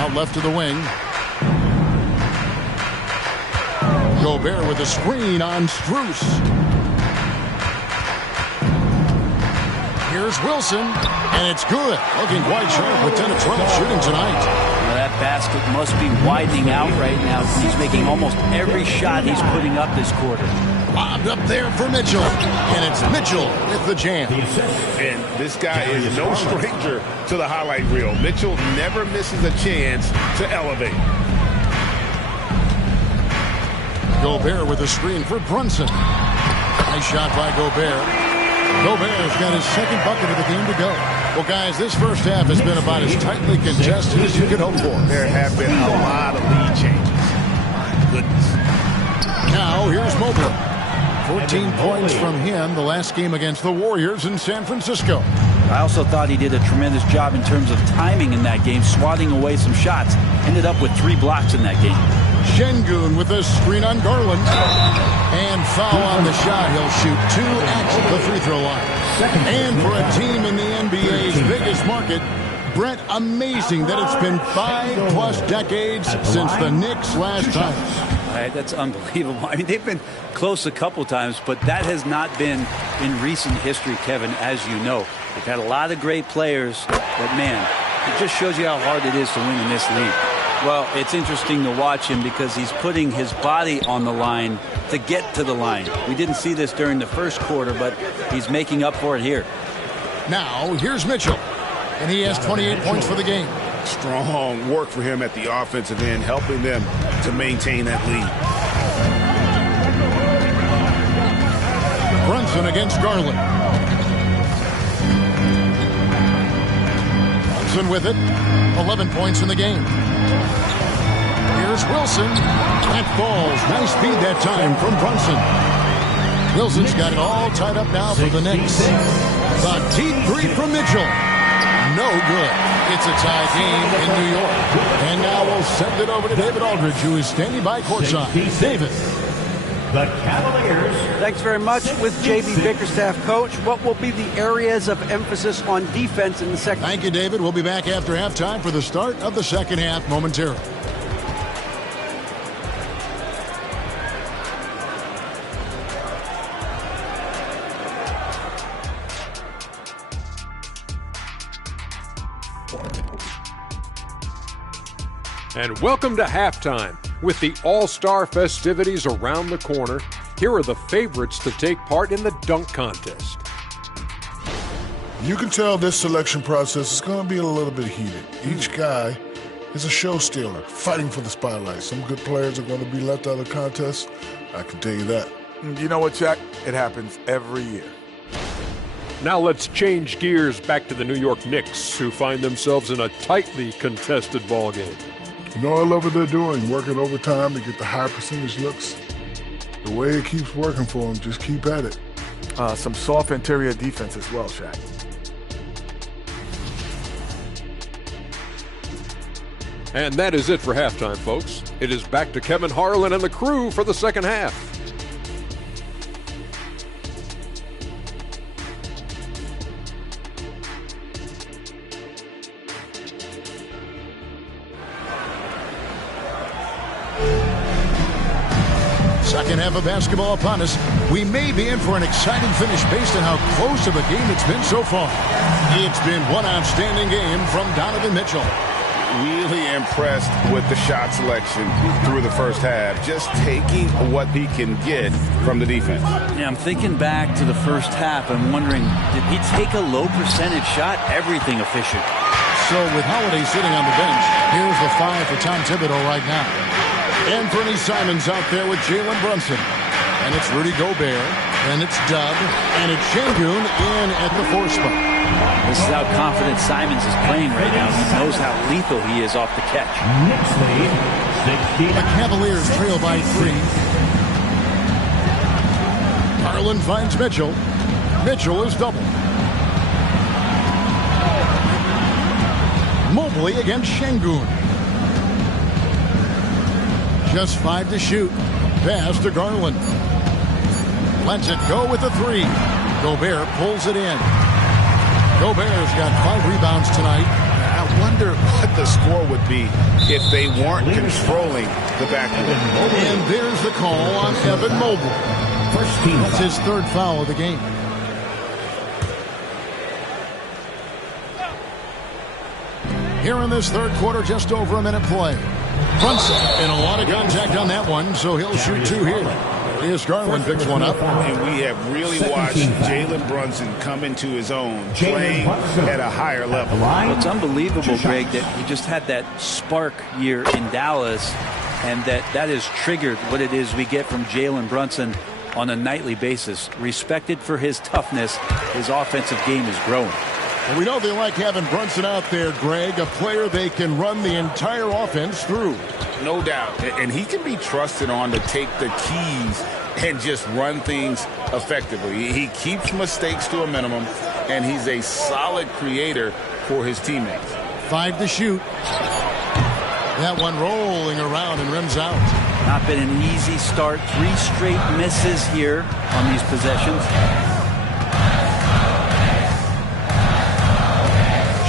Out left to the wing. Gobert with a screen on Strus. Here's Wilson, and it's good. Looking quite sharp with 10 of 12 shooting tonight. That basket must be widening out right now. He's making almost every shot he's putting up this quarter. Lobbed up there for Mitchell. And it's Mitchell with the jam. And this guy is no stranger to the highlight reel. Mitchell never misses a chance to elevate. Gobert with a screen for Brunson. Nice shot by Gobert. Gobert's got his second bucket of the game to go. Well, guys, this first half has been about as tightly contested as you could hope for. There have been a lot of lead changes. My goodness. Now, here's Mobley. 14 points from him the last game against the Warriors in San Francisco. I also thought he did a tremendous job in terms of timing in that game, swatting away some shots. Ended up with 3 blocks in that game. Şengün with a screen on Garland. And foul on the shot. He'll shoot 2 at the free throw line. And for a team in the NBA's biggest market, Brett, amazing that it's been 5+ decades since the Knicks last time. That's unbelievable. I mean, they've been close a couple times, but that has not been in recent history, Kevin, as you know. They've had a lot of great players, but man, it just shows you how hard it is to win in this league. Well, it's interesting to watch him because he's putting his body on the line to get to the line. We didn't see this during the first quarter, but he's making up for it here. Now, here's Mitchell, and he has 28 points for the game. Strong work for him at the offensive end, helping them to maintain that lead. Brunson against Garland. Brunson with it. 11 points in the game. Here's Wilson. That falls. Nice speed that time from Brunson. Wilson's got it all tied up now for the Knicks. The deep 3 from Mitchell. No good. It's a tie game in New York. And now we'll send it over to David Aldridge, who is standing by courtside. David. The Cavaliers. Thanks very much. With J.B. Bickerstaff, Coach, what will be the areas of emphasis on defense in the second? Thank you, David. We'll be back after halftime for the start of the second half momentarily. And welcome to halftime. With the All-Star festivities around the corner, here are the favorites to take part in the dunk contest. You can tell this selection process is going to be a little bit heated. Each guy is a show stealer, fighting for the spotlight. Some good players are going to be left out of the contest. I can tell you that. You know what, Jack? It happens every year. Now let's change gears back to the New York Knicks, who find themselves in a tightly contested ballgame. You know, I love what they're doing, working overtime to get the high percentage looks. The way it keeps working for them, just keep at it. Some soft interior defense as well, Shaq. And that is it for halftime, folks. It is back to Kevin Harlan and the crew for the second half. Second half of basketball upon us. We may be in for an exciting finish based on how close of a game it's been so far. It's been one outstanding game from Donovan Mitchell. Really impressed with the shot selection through the first half. Just taking what he can get from the defense. Yeah, I'm thinking back to the first half. I'm wondering, did he take a low percentage shot? Everything efficient. So with Holiday sitting on the bench, here's the 5 for Tom Thibodeau right now. Anthony Simons out there with Jalen Brunson. And it's Rudy Gobert. And it's Dub. And it's Şengün in at the 4 spot. This is how confident Simons is playing right now. He knows how lethal he is off the catch. Knicks lead, 16. The Cavaliers trail by 3. Garland finds Mitchell. Mitchell is doubled. Mobley against Şengün. Just 5 to shoot. Pass to Garland. Lets it go with the 3. Gobert pulls it in. Gobert's got 5 rebounds tonight. I wonder what the score would be if they weren't controlling the backcourt. And there's the call on Evan Mobley. First team. That's his 3rd foul of the game. Here in this third quarter, just over a minute play. Brunson, and a lot of contact on that one, so he'll shoot 2 here. Here's Garland, picks one up. And we have really watched Jalen Brunson come into his own, playing at a higher level. Well, it's unbelievable, Greg, that he just had that spark year in Dallas, and that has triggered what it is we get from Jalen Brunson on a nightly basis. Respected for his toughness, his offensive game is growing. And we know they like having Brunson out there, Greg, a player they can run the entire offense through. No doubt. And he can be trusted on to take the keys and just run things effectively. He keeps mistakes to a minimum, and he's a solid creator for his teammates. 5 to shoot. That one rolling around and rims out. Not been an easy start. 3 straight misses here on these possessions.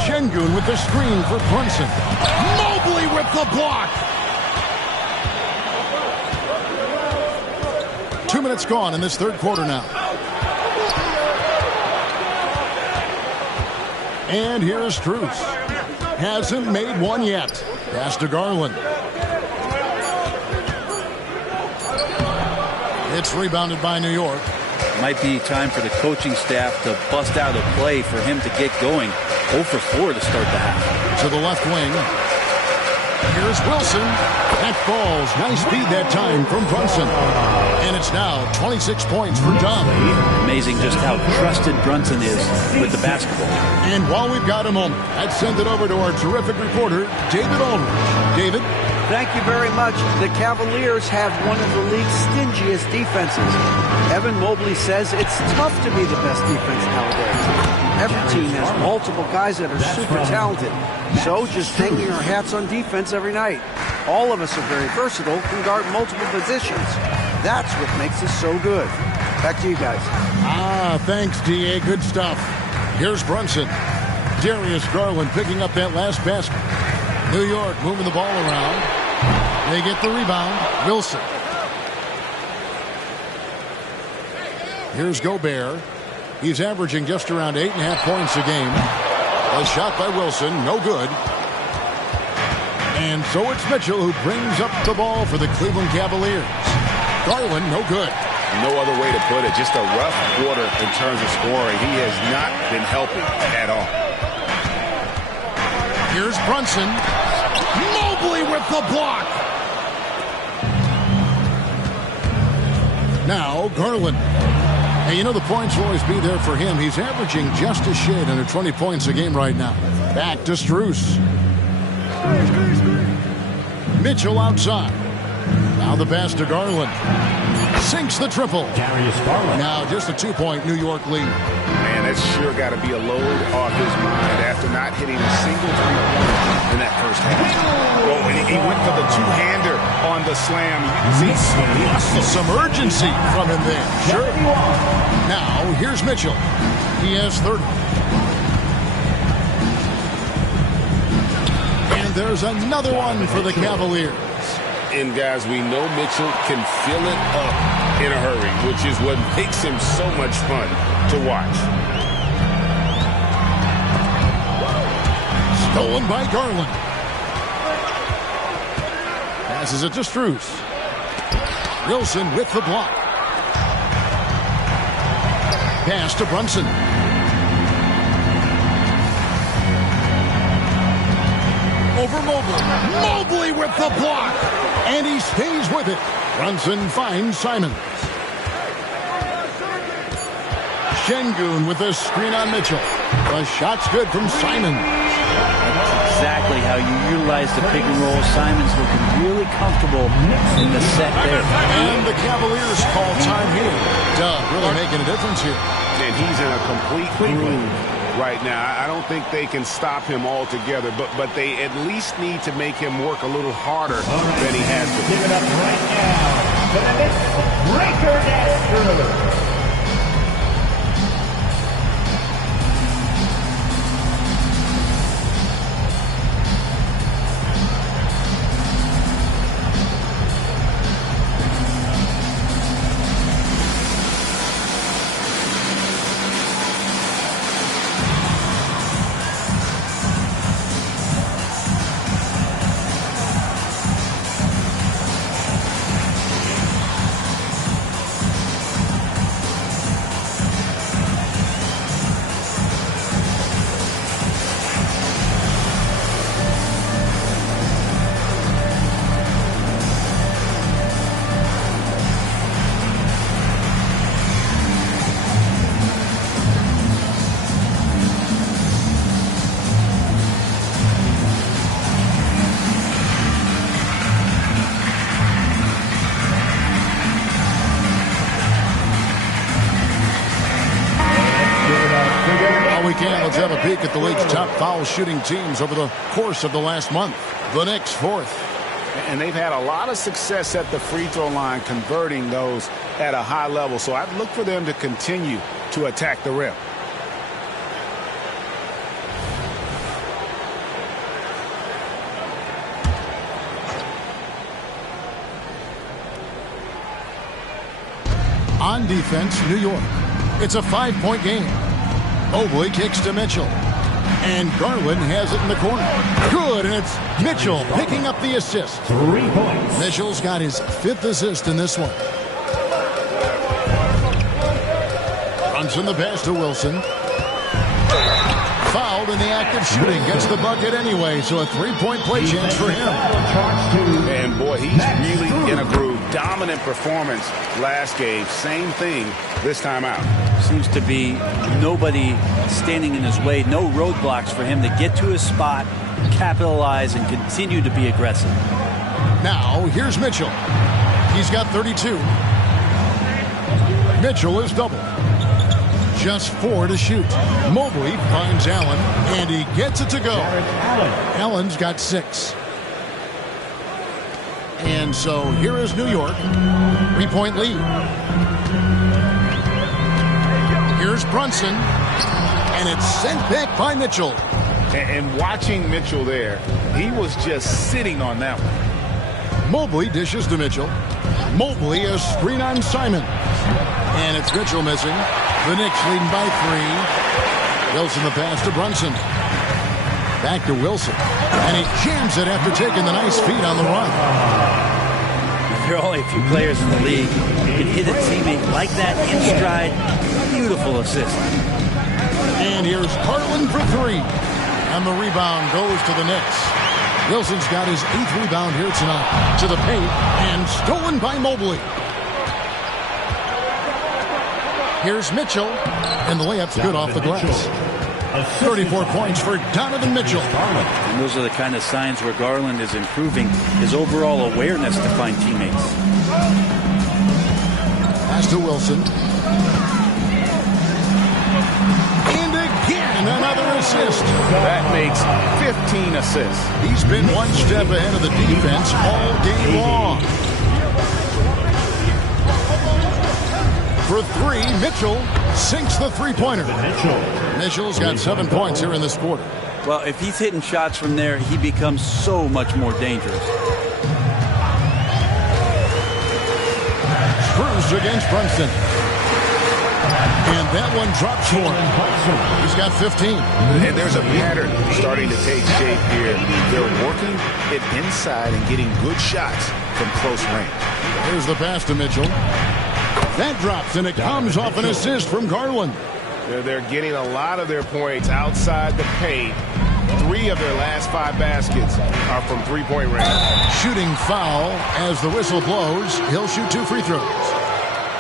Şengün with the screen for Brunson. Mobley with the block. 2 minutes gone in this third quarter now. And here's Strus. Hasn't made one yet. Pass to Garland. It's rebounded by New York. Might be time for the coaching staff to bust out a play for him to get going. 0 for 4 to start the half. To the left wing. Here's Wilson. That falls. Nice feed that time from Brunson. And it's now 26 points for Dunn. Amazing just how trusted Brunson is with the basketball. And while we've got a moment, I'd send it over to our terrific reporter, David Aldridge. David? Thank you very much. The Cavaliers have one of the league's stingiest defenses. Evan Mobley says it's tough to be the best defense nowadays. Every team has multiple guys that are super talented. So just hanging our hats on defense every night. All of us are very versatile, can guard multiple positions. That's what makes us so good. Back to you guys. Thanks, D.A. Good stuff. Here's Brunson. Darius Garland picking up that last basket. New York moving the ball around. They get the rebound. Wilson. Here's Gobert. He's averaging just around 8.5 points a game. A shot by Wilson, no good. And so it's Mitchell who brings up the ball for the Cleveland Cavaliers. Garland, no good. No other way to put it. Just a rough quarter in terms of scoring. He has not been helping at all. Here's Brunson. Mobley with the block. Now Garland. Hey, you know the points will always be there for him. He's averaging just a shade under 20 points a game right now. Back to Strus. Mitchell outside. Now the pass to Garland. Sinks the triple. Now just a 2-point New York lead. Man, that's sure got to be a load off his mind after not hitting a single three-pointer in that first half. Oh, and he went for the two-hander on the slam. You can see some urgency from him there. Sure. Now here's Mitchell. He has 30. And there's another one for the Cavaliers. And guys, we know Mitchell can fill it up in a hurry, which is what makes him so much fun to watch. Stolen by Garland. Passes it to Strus. Wilson with the block. Pass to Brunson. Over Mobley. Mobley with the block. And he stays with it. Brunson finds Simons. Şengün with the screen on Mitchell. The shot's good from Simons. That's exactly how you utilize the pick and roll. Simons looking really comfortable in the set there. And the Cavaliers call time here. Really making a difference here. And he's in a complete groove right now. I don't think they can stop him altogether, but they at least need to make him work a little harder than he has been. Give it up right now for the next breaker dancer. look at the league's top foul shooting teams over the course of the last month. The Knicks 4th. And they've had a lot of success at the free throw line, converting those at a high level. So I'd look for them to continue to attack the rim. On defense, New York. It's a 5-point game. Mobley kicks to Mitchell. And Garland has it in the corner. Good, and it's Mitchell picking up the assist. 3 points. Mitchell's got his 5th assist in this one. Brunson the pass to Wilson. Fouled in the act of shooting. Gets the bucket anyway, so a 3-point play chance for him. And boy, he's really in a groove. Dominant performance last game. Same thing this time out. Seems to be nobody standing in his way. No roadblocks for him to get to his spot, capitalize, and continue to be aggressive. Now, here's Mitchell. He's got 32. Mitchell is double. Just 4 to shoot. Mobley finds Allen, and he gets it to go. Allen's got 6. And so here is New York. 3-point lead. Here's Brunson. And it's sent back by Mitchell. And watching Mitchell there, he was just sitting on that one. Mobley dishes to Mitchell. Mobley a screen on Simon. And it's Mitchell missing. The Knicks leading by 3. Wilson the pass to Brunson. Back to Wilson. And he jams it after taking the nice feed on the run. There are only a few players in the league who can hit a teammate like that in stride. Beautiful assist. And here's Garland for 3. And the rebound goes to the Knicks. Wilson's got his 8th rebound here tonight. To the paint and stolen by Mobley. Here's Mitchell. And the layup's good off the glass. 34 points for Donovan Mitchell. And those are the kind of signs where Garland is improving his overall awareness to find teammates. Pass to Wilson. And again, another assist. That makes 15 assists. He's been one step ahead of the defense all game long. For 3, Mitchell sinks the 3-pointer. Mitchell's got 7 points here in this quarter. Well, if he's hitting shots from there, he becomes so much more dangerous. Screws against Brunson. And that one drops for him. He's got 15. And there's a pattern starting to take shape here. They're working it inside and getting good shots from close range. Here's the pass to Mitchell. That drops, and it comes off an assist from Garland. They're getting a lot of their points outside the paint. 3 of their last 5 baskets are from 3-point range. Shooting foul as the whistle blows. He'll shoot 2 free throws.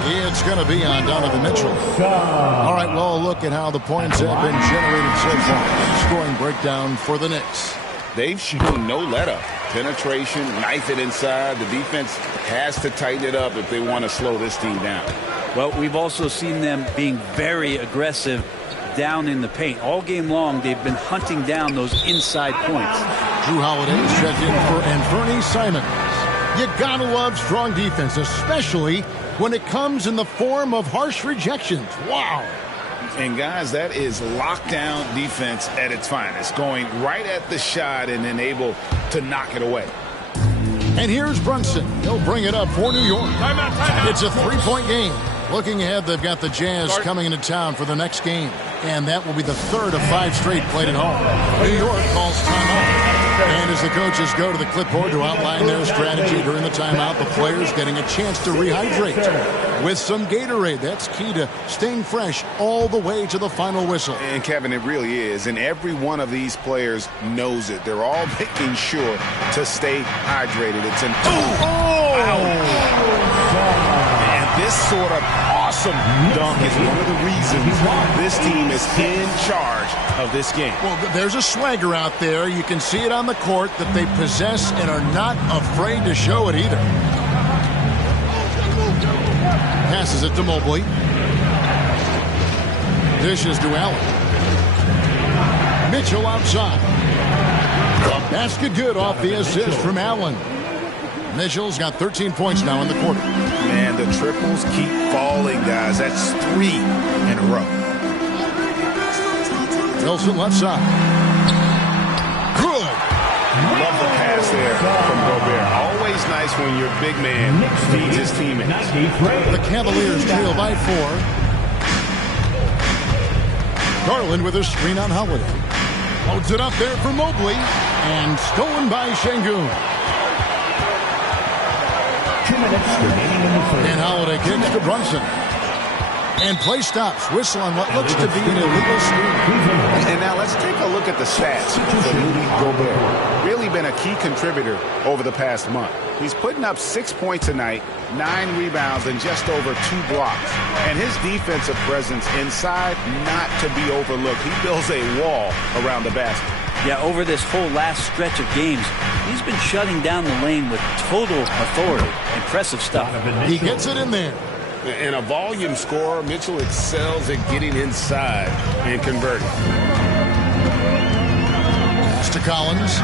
It's going to be on Donovan Mitchell. All right, well, look at how the points have been generated so far. Scoring breakdown for the Knicks. They've shown no let-up. Penetration, knife it inside. The defense has to tighten it up if they want to slow this team down. Well, we've also seen them being very aggressive down in the paint. All game long, they've been hunting down those inside points. Drew Holiday's checked in for Anthony Simons. You gotta love strong defense, especially when it comes in the form of harsh rejections. Wow. And guys, that is lockdown defense at its finest, going right at the shot and then able to knock it away. And here's Brunson. He'll bring it up for New York. Timeout. It's a 3-point game. Looking ahead, they've got the Jazz coming into town for the next game. And that will be the 3rd of 5 straight played at home. New York calls timeout. And as the coaches go to the clipboard to outline their strategy during the timeout, the players getting a chance to rehydrate with some Gatorade. That's key to staying fresh all the way to the final whistle. And Kevin, it really is. And every one of these players knows it. They're all making sure to stay hydrated. It's an And this sort of awesome dunk is one of the reasons this team is in charge of this game. Well, there's a swagger out there. You can see it on the court that they possess and are not afraid to show it either. Passes it to Mobley. Dishes to Allen. Mitchell outside. The basket good off the assist from Allen. Mitchell's got 13 points now in the quarter. Man, the triples keep falling, guys. That's 3 in a row. Wilson left side. Good. Love the pass there from Gobert. Always nice when your big man feeds his teammates. The Cavaliers trail by 4. Garland with a screen on Holiday. Loads it up there for Mobley. And stolen by Şengün. 2 minutes remaining in the third. And Holiday kicks to Brunson. And play stops. Whistle on what looks to be an illegal screen. And now let's take a look at the stats for Rudy Gobert. Really been a key contributor over the past month. He's putting up 6 points a night, 9 rebounds, and just over 2 blocks. And his defensive presence inside, not to be overlooked. He builds a wall around the basket. Yeah, over this whole last stretch of games, he's been shutting down the lane with total authority. Impressive stuff. He gets it in there. And a volume scorer, Mitchell excels at getting inside and converting. Pass to Collins.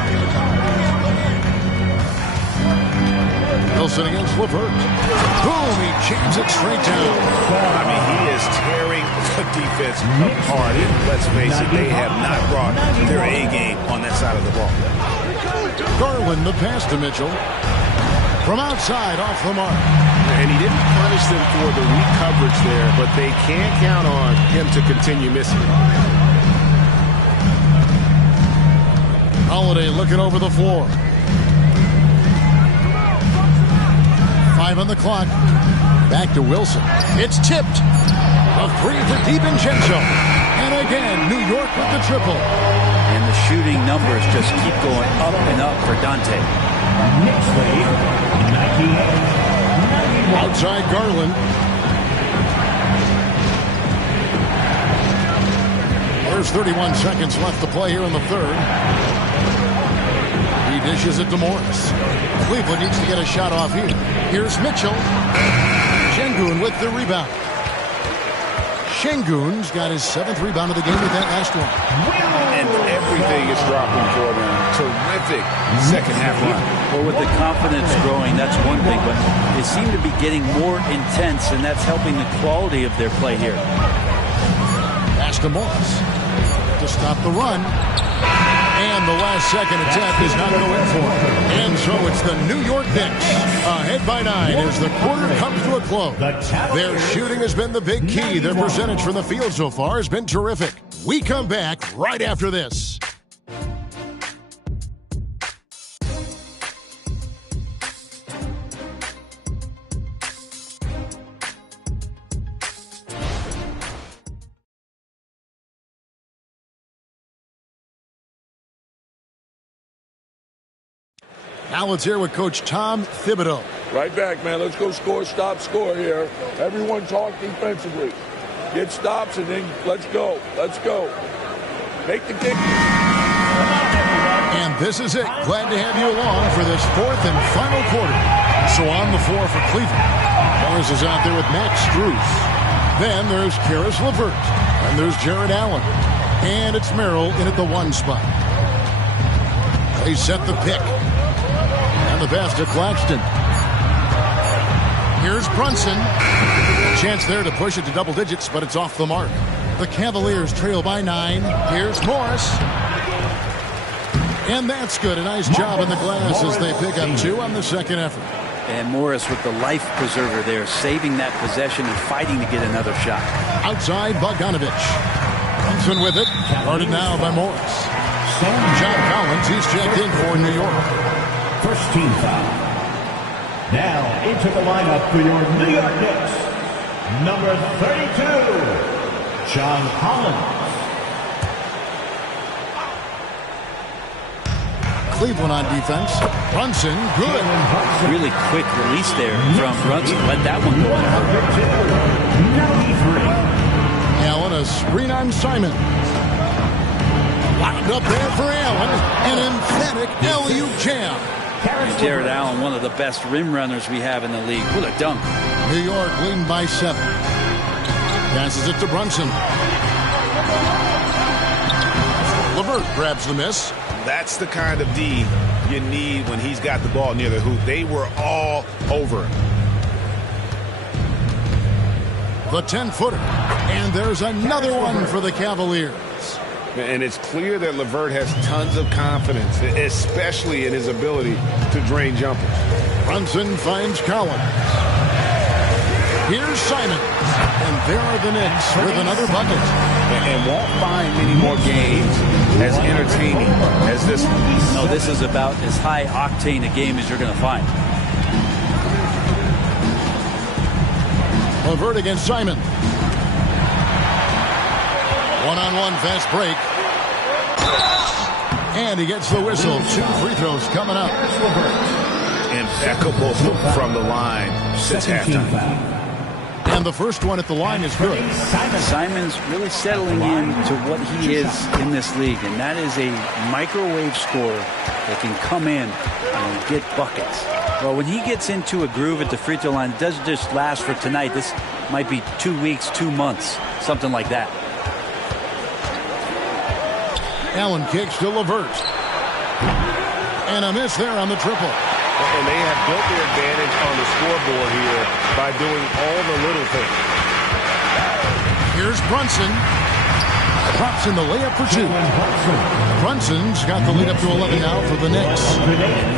Wilson against LeVert. Boom, he jams it straight down. I mean, he is tearing the defense apart. And let's face it, they have not brought their A game on that side of the ball. Garland, the pass to Mitchell. From outside, off the mark. And he didn't punish them for the weak coverage there, but they can't count on him to continue missing. Holiday looking over the floor. 5 on the clock. Back to Wilson. It's tipped. A 3 for DiVincenzo. And again, New York with the triple. And the shooting numbers just keep going up and up for Dante. Knicks lead, 98. Outside Garland. There's 31 seconds left to play here in the third. He dishes it to Morris. Cleveland needs to get a shot off here. Here's Mitchell. Şengün with the rebound. Şengün's got his 7th rebound of the game with that last one. And everything is dropping for them. Terrific second half run. Well, with the confidence growing, that's one thing, but they seem to be getting more intense, and that's helping the quality of their play here. Pass to Morris to stop the run. And the last second attempt is not going to win for him. And so it's the New York Knicks ahead by 9 as the quarter comes to a close. Their shooting has been the big key. Their percentage from the field so far has been terrific. We come back right after this. Now let's hear with Coach Tom Thibodeau. Right back, man. Let's go score, stop, score here. Everyone talk defensively. Get stops and then let's go. Let's go. Make the kick. And this is it. Glad to have you along for this 4th and final quarter. So on the floor for Cleveland. Morris is out there with Max Strus. Then there's Karis LeVert. And there's Jared Allen. And it's Merrill in at the 1 spot. They set the pick. And the pass to Claxton. Here's Brunson. A chance there to push it to double digits, but it's off the mark. The Cavaliers trail by 9. Here's Morris. And that's good. A nice job in the glass as they pick up 2 on the second effort. And Morris with the life preserver there, saving that possession and fighting to get another shot. Outside, Bogdanovich. Brunson with it. Guarded now by Morris. John Collins, he's checked in for New York. First team foul. Now into the lineup for your New York Knicks, number 32, John Collins. Cleveland on defense. Brunson, good. Really quick release there from Brunson. Let that one go out. 93. Allen, a screen on Simon. Locked up there for Allen. An emphatic LU jam. And Jared Allen, one of the best rim runners we have in the league. What a dunk. New York leading by 7. Passes it to Brunson. LeVert grabs the miss. That's the kind of D you need when he's got the ball near the hoop. They were all over him. The 10-footer. And there's another one for the Cavaliers. And it's clear that LeVert has tons of confidence, especially in his ability to drain jumpers. Brunson finds Collins. Here's Simon. And there are the Knicks with another bucket. And won't find many more games as entertaining as this one. No, this is about as high octane a game as you're going to find. LeVert against Simon. One-on-one fast break. And he gets the whistle. 2 free throws coming up. Impeccable from the line since halftime. And the first one at the line is good. Simon's really settling into what he is in this league, and that is a microwave scorer that can come in and get buckets. Well, when he gets into a groove at the free throw line, it doesn't just last for tonight. This might be 2 weeks, 2 months, something like that. Allen kicks to LeVert. And a miss there on the triple. And they have built their advantage on the scoreboard here by doing all the little things. Here's Brunson. Drops in the layup for 2. Brunson's got the lead up to 11 now for the Knicks.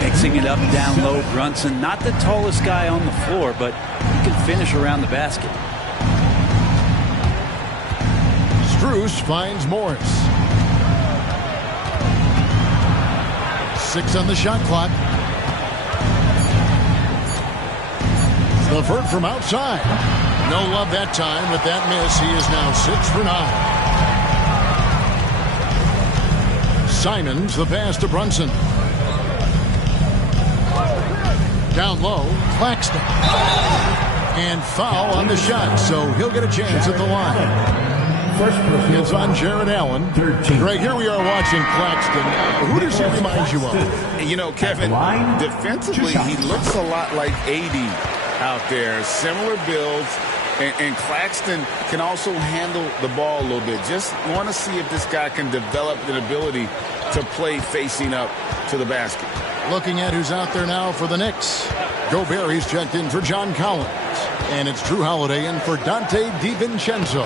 Mixing it up down low. Brunson, not the tallest guy on the floor, but he can finish around the basket. Strus finds Morris. 6 on the shot clock. LeVert from outside. No love that time with that miss. He is now 6 for 9. Simons the pass to Brunson. Down low, Claxton. And foul on the shot, so he'll get a chance at the line. It's on Jared Allen. Greg, here we are watching Claxton. Who does he remind you of? You know, Kevin, defensively, he looks a lot like AD out there. Similar builds. And Claxton can also handle the ball a little bit. Just want to see if this guy can develop an ability to play facing up to the basket. Looking at who's out there now for the Knicks. Gobert, he's checked in for John Collins. And it's Drew Holiday in for Dante DiVincenzo.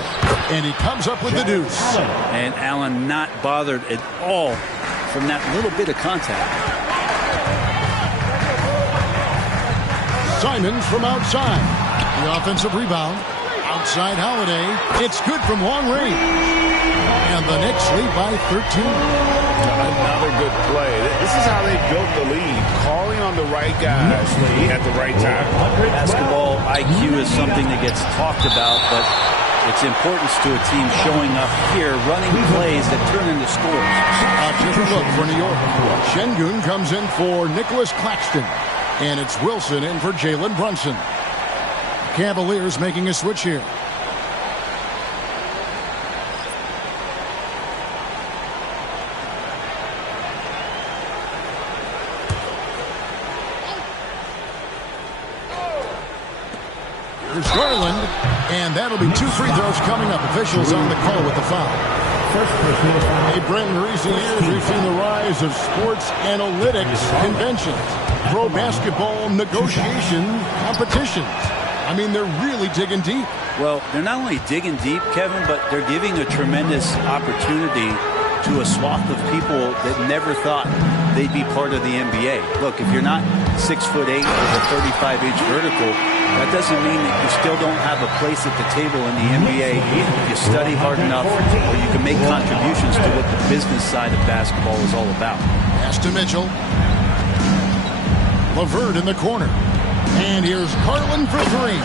And he comes up with the deuce. And Allen not bothered at all from that little bit of contact. Simons from outside. The offensive rebound. Outside Holiday. It's good from long range. And the Knicks lead by 13. Another good play. This is how they built the lead. Calling on the right guys at the right time. Basketball IQ is something that gets talked about, but its importance to a team showing up here, running plays that turn into scores. A different look for New York. Şengün comes in for Nicholas Claxton. And it's Wilson in for Jalen Brunson. Cavaliers making a switch here. Here's Garland, and that'll be 2 free throws coming up. Officials on the call with the foul. Hey, Brent, in recent years, we've seen the rise of sports analytics conventions, pro basketball negotiation competitions. I mean, they're really digging deep. Well, they're not only digging deep, Kevin, but they're giving a tremendous opportunity to a swath of people that never thought they'd be part of the NBA. Look, if you're not 6'8" with a 35-inch vertical, that doesn't mean that you still don't have a place at the table in the NBA. You study hard enough, or you can make contributions to what the business side of basketball is all about. Pass to Mitchell. LeVert in the corner. And here's Garland for 3.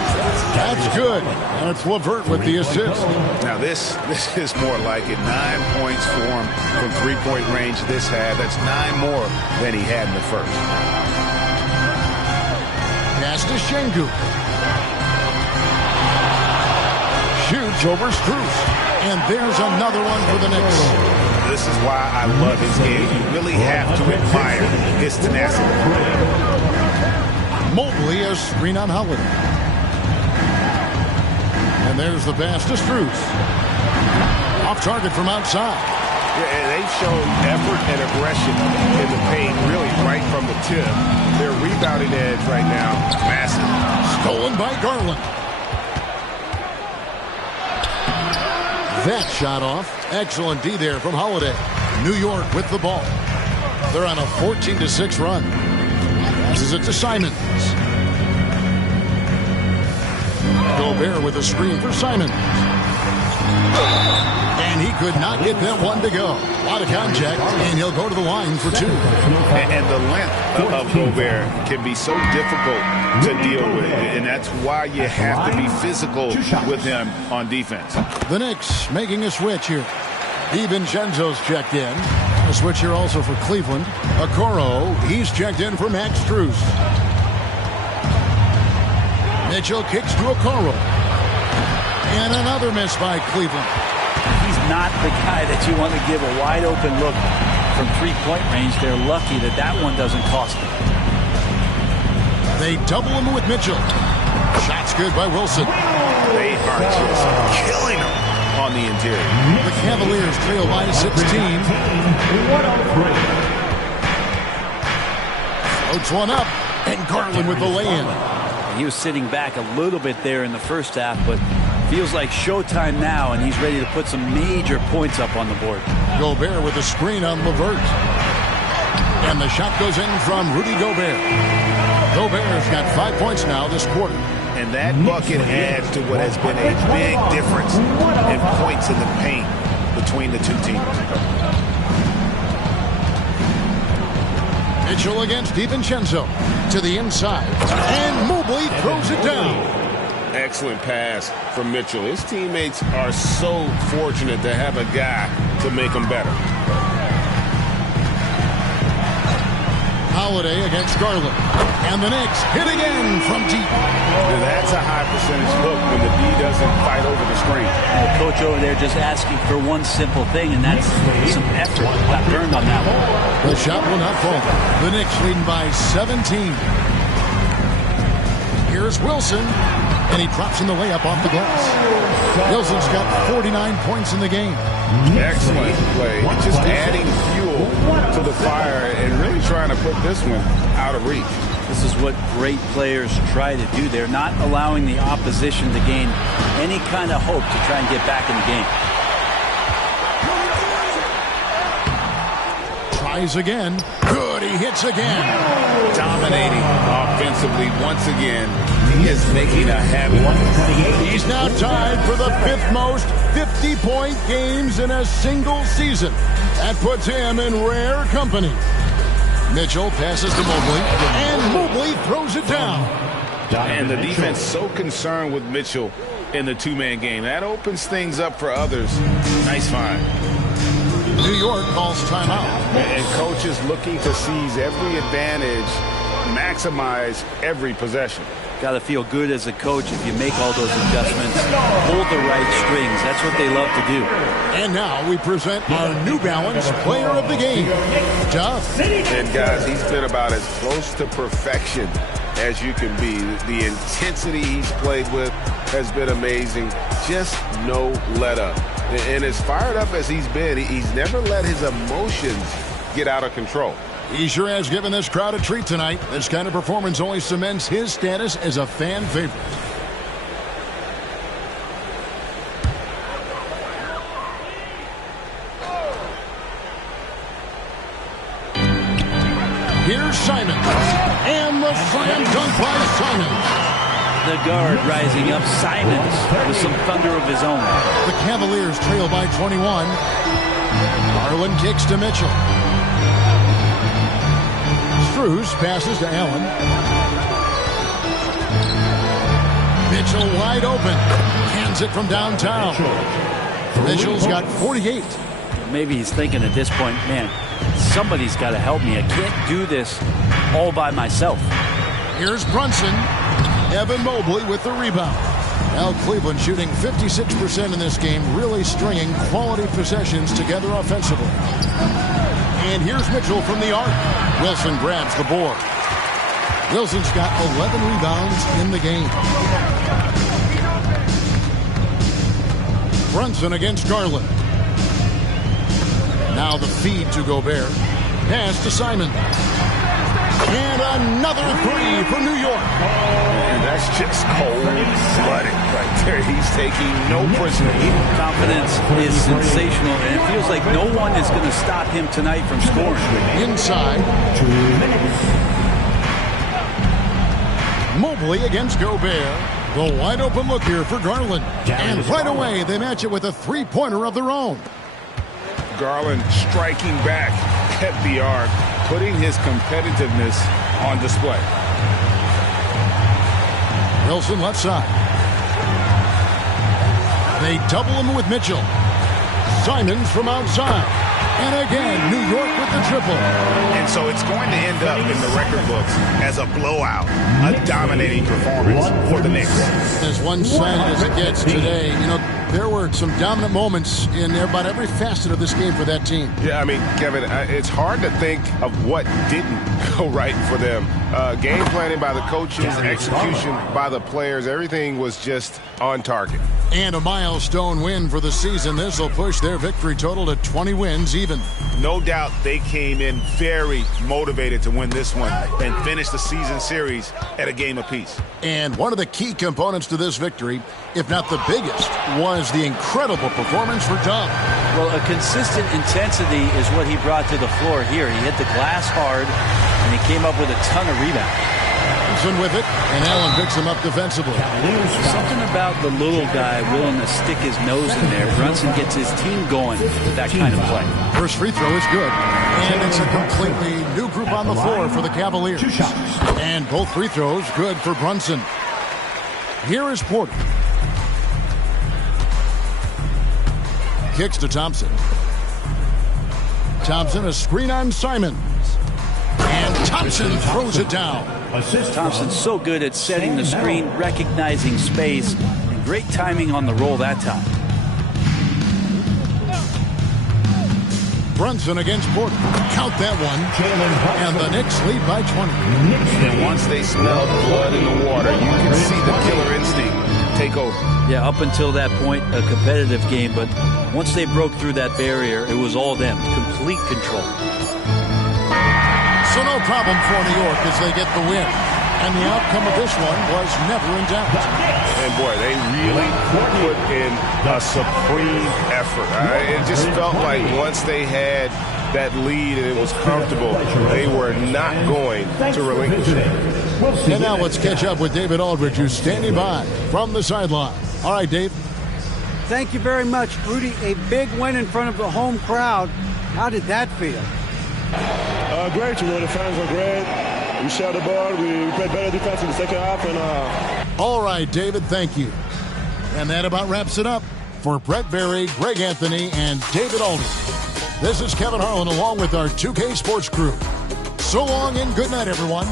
That's good. And it's LeVert with the assist. Now this is more like it. 9 points for him from three-point range this half. That's 9 more than he had in the first. Pass to Şengün. Shoots over Strus. And there's another one for the Knicks. This is why I love his game. You really have to admire his tenacity. Mobley a screen on Holiday. And there's the pass to Strus. Off target from outside. They've shown effort and aggression in the paint, really right from the tip. Their rebounding edge right now, massive. Stolen by Garland. That shot off. Excellent D there from Holiday. New York with the ball. They're on a 14-6 run. Passes it to Simons. Gobert with a screen for Simons. And he could not get that one to go. A lot of contact, and he'll go to the line for two. And the length of Gobert can be so difficult to deal with, and that's why you have to be physical with him on defense. The Knicks making a switch here. DiVincenzo's checked in. A switch here also for Cleveland. Okoro, he's checked in for Max Strus. Mitchell kicks to Okoro. And another miss by Cleveland. He's not the guy that you want to give a wide open look from three-point range. They're lucky that that one doesn't cost them. They double him with Mitchell. Shots good by Wilson. They are just killing him on the interior. The Cavaliers trail by 16. Floats one up, and Garland with the lay-in. He was sitting back a little bit there in the first half, but feels like showtime now, and he's ready to put some major points up on the board. Gobert with a screen on LeVert. And the shot goes in from Rudy Gobert. Gobert's got 5 points now this quarter. And that bucket adds to what has been a big difference in points in the paint between the two teams. Mitchell against DiVincenzo to the inside. And Mobley throws it down. Excellent pass from Mitchell. His teammates are so fortunate to have a guy to make them better. Holiday against Garland. And the Knicks hit again from deep. That's a high percentage look when the D doesn't fight over the screen. The coach over there just asking for one simple thing, and that's some effort. Got burned on that one. The shot will not fall. The Knicks leading by 17. Here's Wilson. And he drops in the layup off the glass. Wilson's got 49 points in the game. Excellent play. Just adding fuel to the fire and really trying to put this one out of reach. This is what great players try to do. They're not allowing the opposition to gain any kind of hope to try and get back in the game. Tries again. Good, he hits again. Dominating offensively once again. He is making a habit. He's now tied for the 5th most 50-point games in a single season. That puts him in rare company. Mitchell passes to Mobley, and Mobley throws it down. And the defense so concerned with Mitchell in the two-man game. That opens things up for others. Nice find. New York calls timeout. And coaches looking to seize every advantage, maximize every possession. Got to feel good as a coach if you make all those adjustments. Hold the right strings. That's what they love to do. And now we present our New Balance Player of the Game, Duff. And guys, he's been about as close to perfection as you can be. The intensity he's played with has been amazing. Just no let up. And as fired up as he's been, he's never let his emotions get out of control. He sure has given this crowd a treat tonight. This kind of performance only cements his status as a fan favorite. Here's Simons. And the slam dunk by Simons. The guard rising up. Simons with some thunder of his own. The Cavaliers trail by 21. Garland kicks to Mitchell. Strus passes to Allen. Mitchell wide open. Hands it from downtown. Mitchell's got 48. Maybe he's thinking at this point, man, somebody's got to help me. I can't do this all by myself. Here's Brunson. Evan Mobley with the rebound. Now Cleveland shooting 56% in this game, really stringing quality possessions together offensively. And here's Mitchell from the arc. Wilson grabs the board. Wilson's got 11 rebounds in the game. Brunson against Garland. Now the feed to Gobert. Pass to Simon. And another three for New York. And that's just cold-blooded right there. He's taking no prisoners. Confidence is sensational, and it feels like no one is going to stop him tonight from scoring. Inside. 2 minutes. Mobley against Gobert. The wide open look here for Garland. And right away, they match it with a three-pointer of their own. Garland striking back at the arc, putting his competitiveness on display. Wilson left side. They double him with Mitchell. Simons from outside. And again, New York with the triple. And so it's going to end up in the record books as a blowout, a dominating performance for the Knicks. As one-sided as it gets today, you know, there were some dominant moments in about every facet of this game for that team. Yeah, I mean, Kevin, it's hard to think of what didn't go right for them. Game planning by the coaches, execution by the players, everything was just on target. And a milestone win for the season. This will push their victory total to 20 wins even. No doubt they came in very motivated to win this one and finish the season series at a game apiece. And one of the key components to this victory, if not the biggest, was the incredible performance for Dub. Well, a consistent intensity is what he brought to the floor here. He hit the glass hard, and he came up with a ton of rebounds. With it, and Allen picks him up defensively. Something about the little guy willing to stick his nose in there. Brunson gets his team going with that kind of play. First free throw is good. And it's a completely new group on the floor for the Cavaliers. And both free throws good for Brunson. Here is Porter. Kicks to Thompson. Thompson, a screen on Simons. And Thompson throws it down. Thompson's so good at setting the screen, recognizing space, and great timing on the roll that time. Brunson against Porter. Count that one. And the Knicks lead by 20. And once they smelled blood in the water, you can see the killer instinct take over. Yeah, up until that point, a competitive game, but once they broke through that barrier, it was all them. Complete control. So no problem for New York as they get the win. And the outcome of this one was never in doubt. And boy, they really put in a supreme effort. It just felt like once they had that lead and it was comfortable, they were not going to relinquish it. And now let's catch up with David Aldridge, who's standing by from the sideline. All right, Dave. Thank you very much, Rudy. A big win in front of the home crowd. How did that feel? Great, the fans were great. We shared the ball. We played better defense in the second half. And all right, David, thank you. And that about wraps it up for Brett Berry, Greg Anthony, and David Aldridge. This is Kevin Harlan along with our 2K Sports crew. So long and good night, everyone.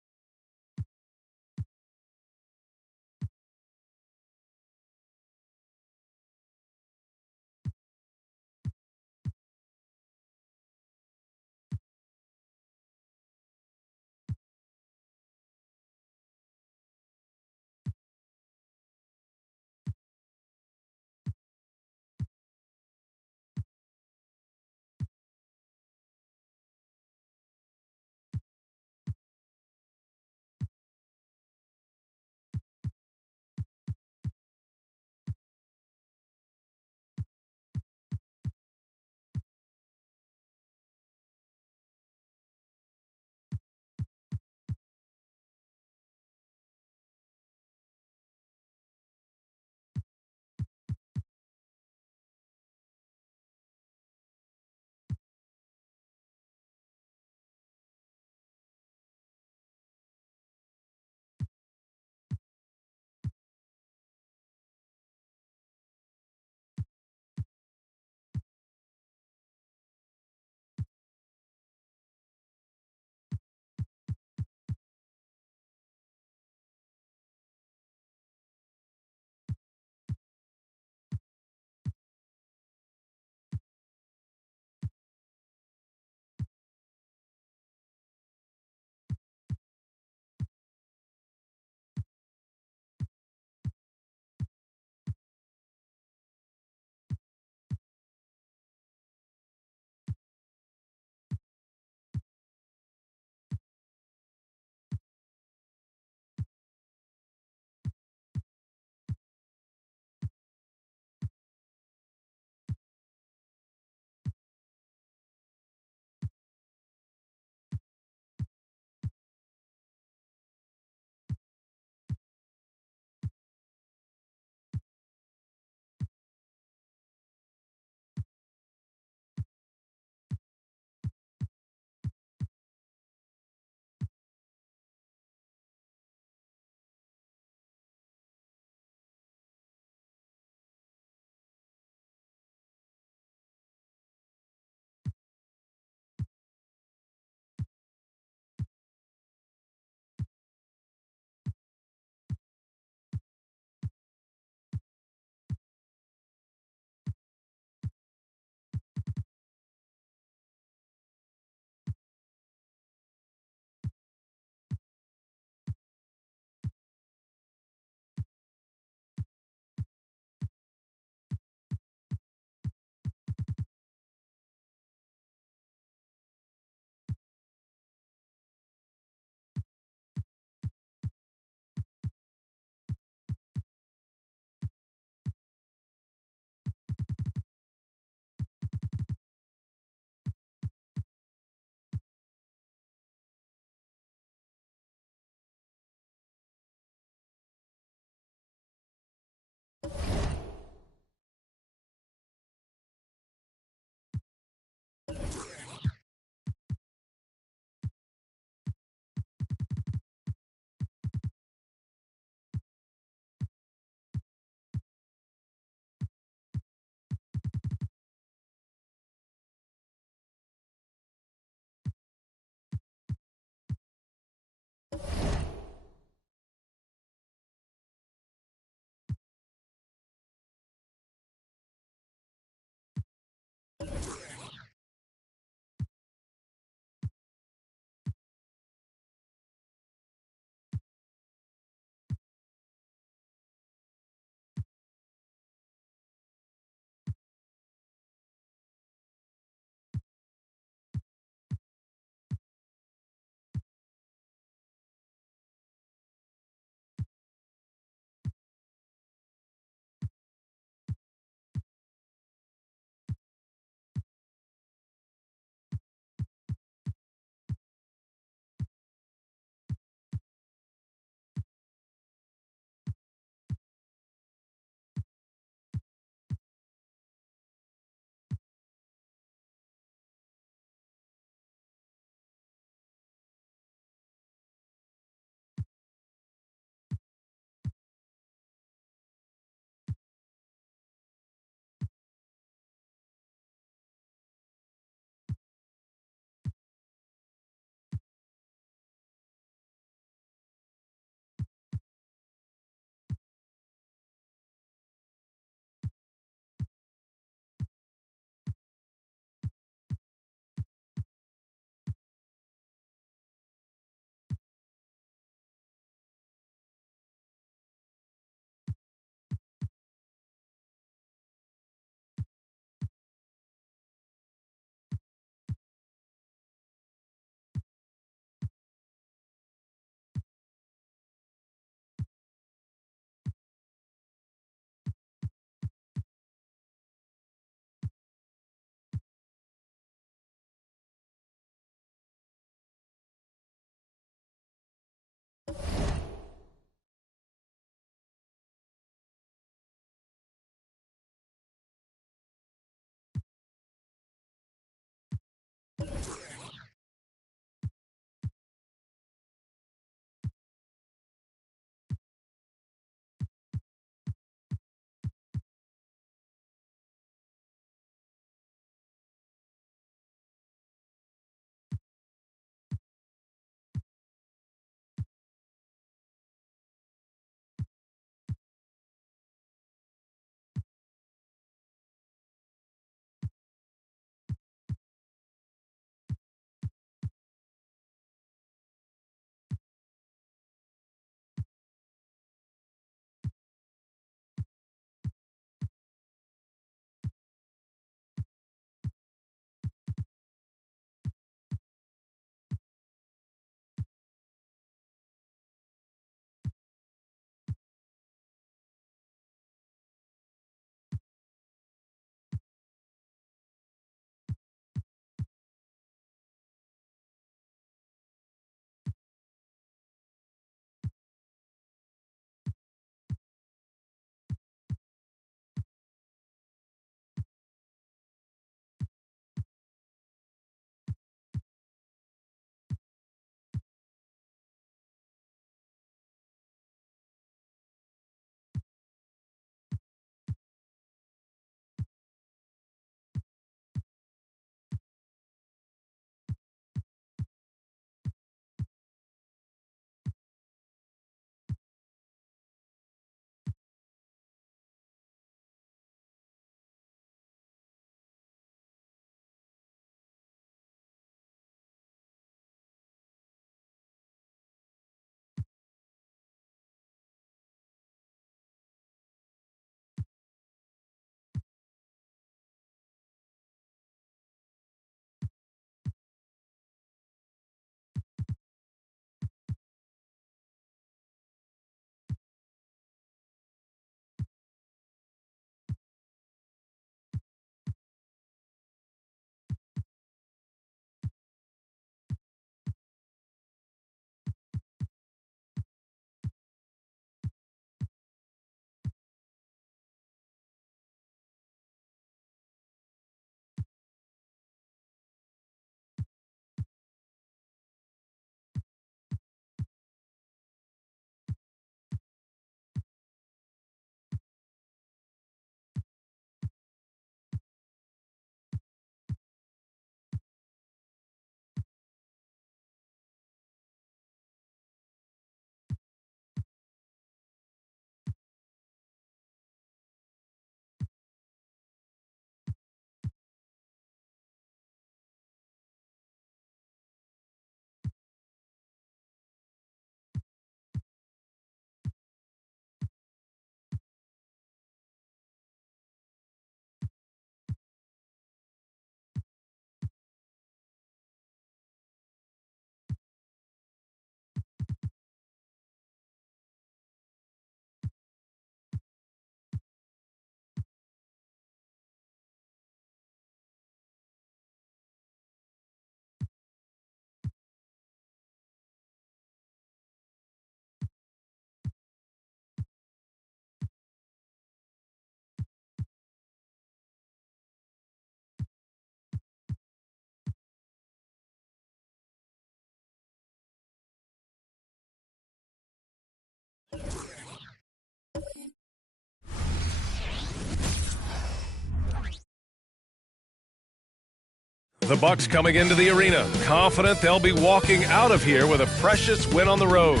The Bucks coming into the arena, confident they'll be walking out of here with a precious win on the road.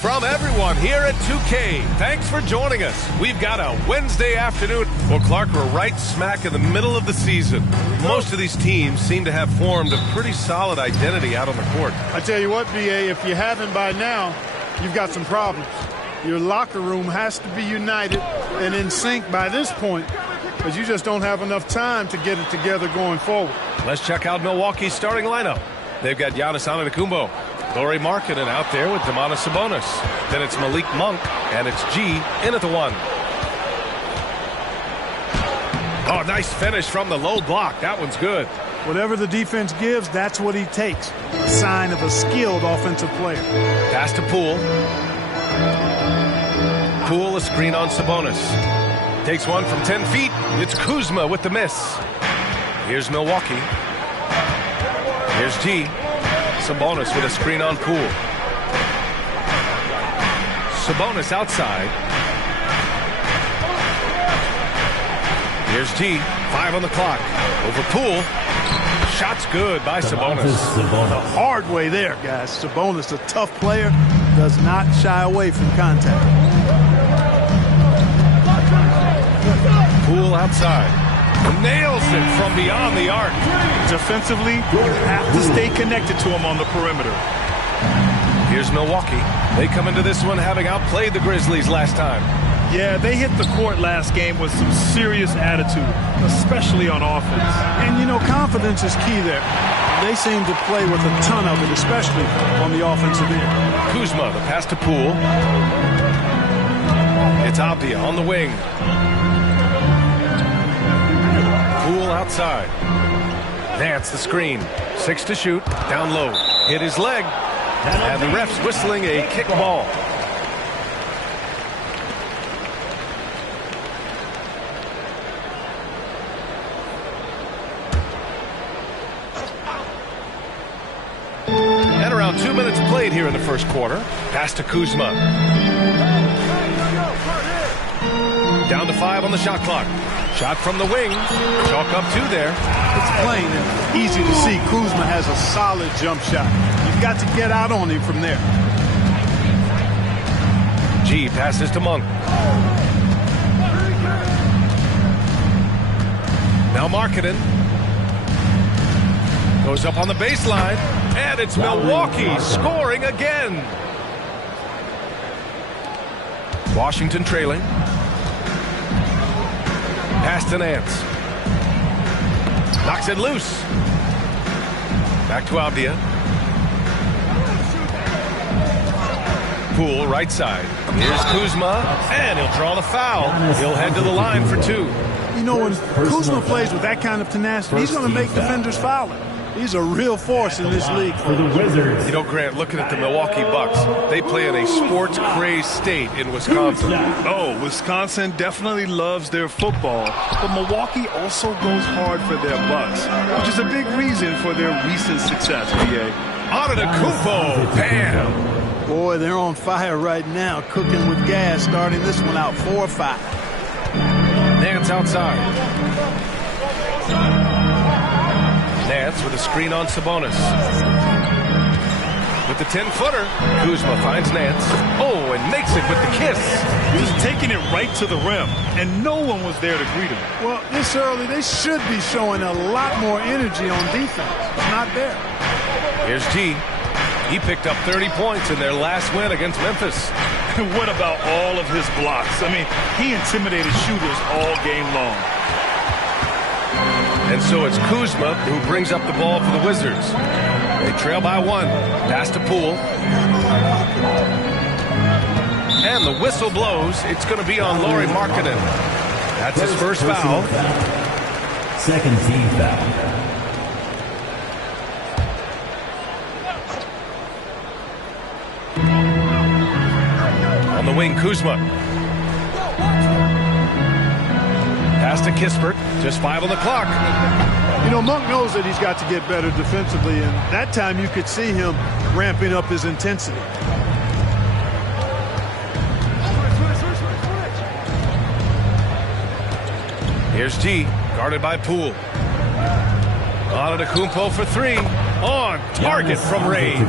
From everyone here at 2K, thanks for joining us. We've got a Wednesday afternoon. Well, Clark, we're right smack in the middle of the season. Most of these teams seem to have formed a pretty solid identity out on the court. I tell you what, BA, if you haven't by now, you've got some problems. Your locker room has to be united and in sync by this point, because you just don't have enough time to get it together going forward. Let's check out Milwaukee's starting lineup. They've got Giannis Antetokounmpo, Lauri Markkanen out there with Domantas Sabonis. Then it's Malik Monk, and it's G in at the 1. Oh, nice finish from the low block. That one's good. Whatever the defense gives, that's what he takes. A sign of a skilled offensive player. Pass to Poole. Poole, a screen on Sabonis. Takes one from 10 feet. It's Kuzma with the miss. Here's Milwaukee. Here's G. Sabonis with a screen on Poole. Sabonis outside. Here's G. 5 on the clock. Over Poole. Shot's good by Sabonis. The hard way there, guys. Sabonis, a tough player, does not shy away from contact. Poole outside. Nails it from beyond the arc. Defensively, you have to stay connected to him on the perimeter. Here's Milwaukee. They come into this one having outplayed the Grizzlies last time. Yeah, they hit the court last game with some serious attitude, especially on offense. And, you know, confidence is key there. They seem to play with a ton of it, especially on the offensive end. Kuzma, the pass to Poole. It's Abdia on the wing. Poole outside. Nance the screen. 6 to shoot. Down low. Hit his leg. And the ref's whistling a kick ball. And around 2 minutes played here in the first quarter. Pass to Kuzma. Down to 5 on the shot clock. Shot from the wing. Chalk up 2 there. It's plain and easy to see Kuzma has a solid jump shot. You've got to get out on him from there. G passes to Monk. Now Markkanen. Goes up on the baseline. And it's Milwaukee scoring again. Washington trailing. Pass to Nance. Knocks it loose. Back to Abdia. Poole right side. Here's Kuzma, and he'll draw the foul. He'll head to the line for 2. You know, when Kuzma plays with that kind of tenacity, he's going to make defenders foul him. He's a real force in this league. For the Wizards. You know, Grant, looking at the Milwaukee Bucks, they play in a sports-crazed state in Wisconsin. Oh, Wisconsin definitely loves their football, but Milwaukee also goes hard for their Bucks, which is a big reason for their recent success, BA. Antetokounmpo, bam! Boy, they're on fire right now, cooking with gas, starting this one out 4-5. Nance outside. Nance with a screen on Sabonis. With the 10-footer, Kuzma finds Nance. Oh, and makes it with the kiss. Just taking it right to the rim, and no one was there to greet him. Well, this early, they should be showing a lot more energy on defense. It's not there. Here's G. He picked up 30 points in their last win against Memphis. What about all of his blocks? I mean, he intimidated shooters all game long. And so it's Kuzma who brings up the ball for the Wizards. They trail by 1. Pass to Poole. And the whistle blows. It's going to be on Lauri Markkanen. That's his first foul. Second team foul. On the wing, Kuzma. Pass to Kispert. Just 5 on the clock. You know, Monk knows that he's got to get better defensively, and that time you could see him ramping up his intensity. Here's G, guarded by Poole. Antetokounmpo for three. On target from range.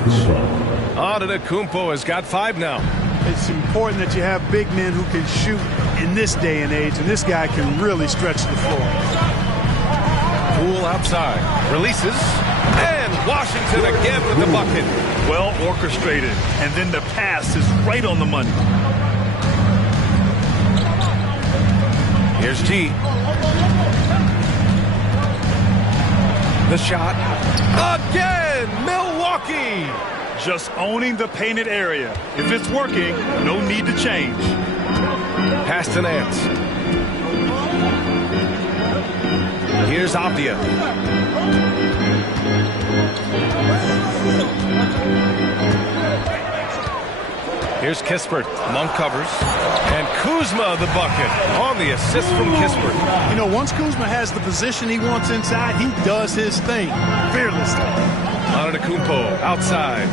Antetokounmpo has got 5 now. It's important that you have big men who can shoot in this day and age, and this guy can really stretch the floor. Poole outside. Releases. And Washington again with the bucket. Well orchestrated. And then the pass is right on the money. Here's G. The shot. Again, Milwaukee. Just owning the painted area. If it's working, no need to change. Pass to Nance. Here's Avdia. Here's Kispert. Monk covers. And Kuzma the bucket on the assist from Kispert. You know, once Kuzma has the position he wants inside, he does his thing fearlessly. Antetokounmpo outside.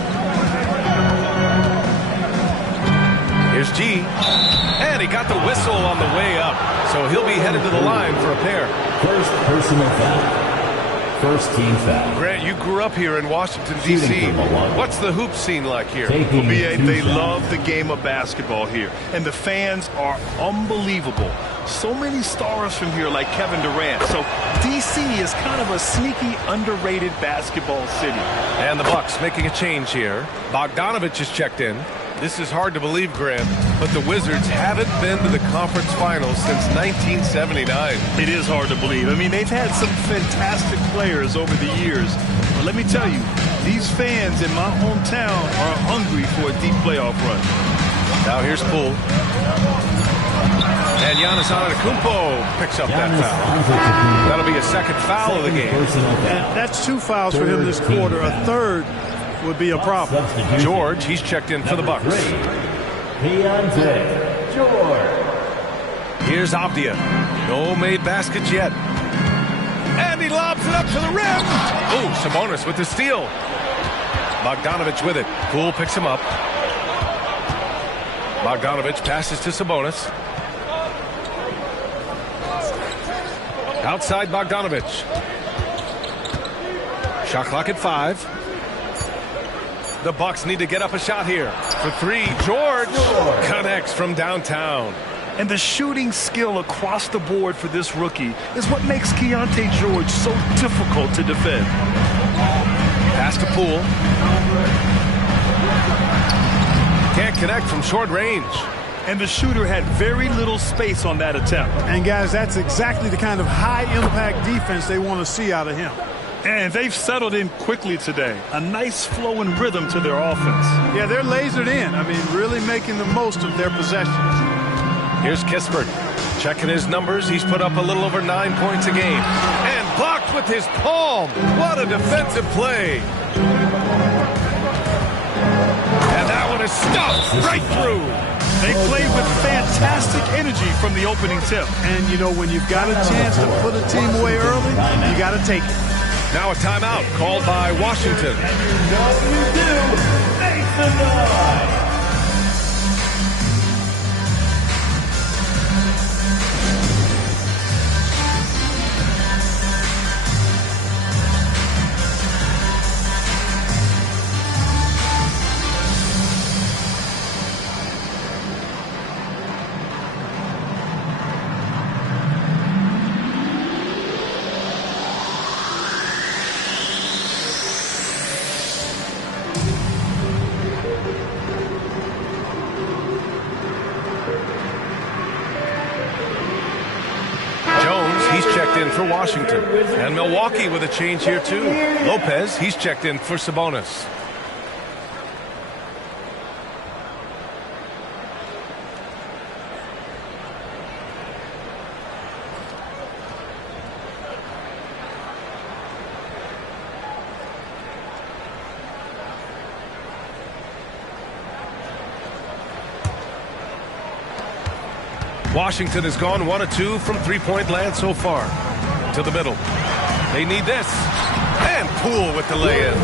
Here's G. And he got the whistle on the way up. So he'll be headed to the line for a pair. First personal foul. First team foul. Grant, you grew up here in Washington, D.C. What's the hoop scene like here? Well, they love the game of basketball here. And the fans are unbelievable. So many stars from here like Kevin Durant. So D.C. is kind of a sneaky, underrated basketball city. And the Bucks making a change here. Bogdanovich is checked in. This is hard to believe, Grant, but the Wizards haven't been to the conference finals since 1979. It is hard to believe. I mean, they've had some fantastic players over the years. But let me tell you, these fans in my hometown are hungry for a deep playoff run. Now here's Poole. And Giannis Antetokounmpo picks up that foul. That'll be a second foul of the game. And that's 2 fouls for him this quarter. A third would be a problem. George, he's checked in for the Bucks. Here's Avdia. No made baskets yet. And he lobs it up to the rim. Oh, Sabonis with the steal. Bogdanovich with it. Poole picks him up. Bogdanovich passes to Sabonis. Outside Bogdanovich. Shot clock at 5. The Bucks need to get up a shot here. For 3, George connects from downtown. And the shooting skill across the board for this rookie is what makes Keontae George so difficult to defend. Pass to Poole. Can't connect from short range. And the shooter had very little space on that attempt. And guys, that's exactly the kind of high-impact defense they want to see out of him. And they've settled in quickly today. A nice flow and rhythm to their offense. Yeah, they're lasered in. I mean, really making the most of their possessions. Here's Kispert. Checking his numbers. He's put up a little over 9 points a game. And blocked with his palm. What a defensive play. And that one is stuffed right through. They played with fantastic energy from the opening tip. And, you know, when you've got a chance to put a team away early, you got to take it. Now a timeout called by Washington. He's checked in for Washington. And Milwaukee with a change here, too. Lopez, he's checked in for Sabonis. Washington has gone 1 of 2 from three-point land so far. To the middle. They need this. And Poole with the lay-in.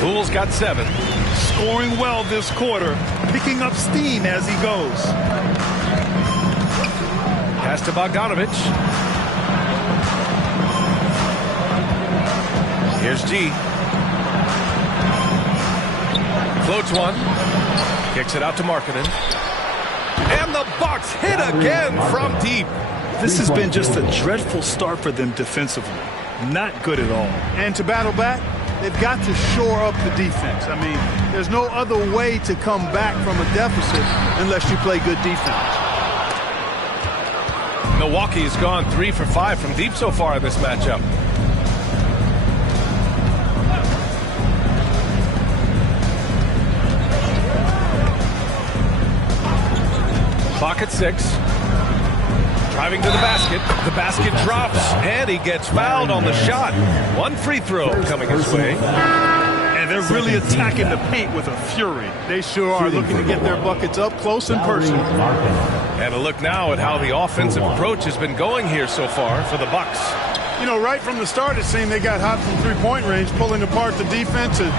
Poole's got 7. Scoring well this quarter, picking up steam as he goes. Pass to Bogdanovich. Here's G. Floats one. Kicks it out to Markkanen. And the Bucks hit again from deep. This has been just a dreadful start for them defensively. Not good at all. And to battle back, they've got to shore up the defense. I mean, there's no other way to come back from a deficit unless you play good defense. Milwaukee's gone 3 for 5 from deep so far in this matchup. Clock at 6. Driving to the basket. The basket drops, and he gets fouled on the shot. 1 free throw coming his way. And they're really attacking the paint with a fury. They sure are looking to get their buckets up close and personal. And a look now at how the offensive approach has been going here so far for the Bucks. You know, right from the start, it seemed they got hot from three-point range, pulling apart the defense and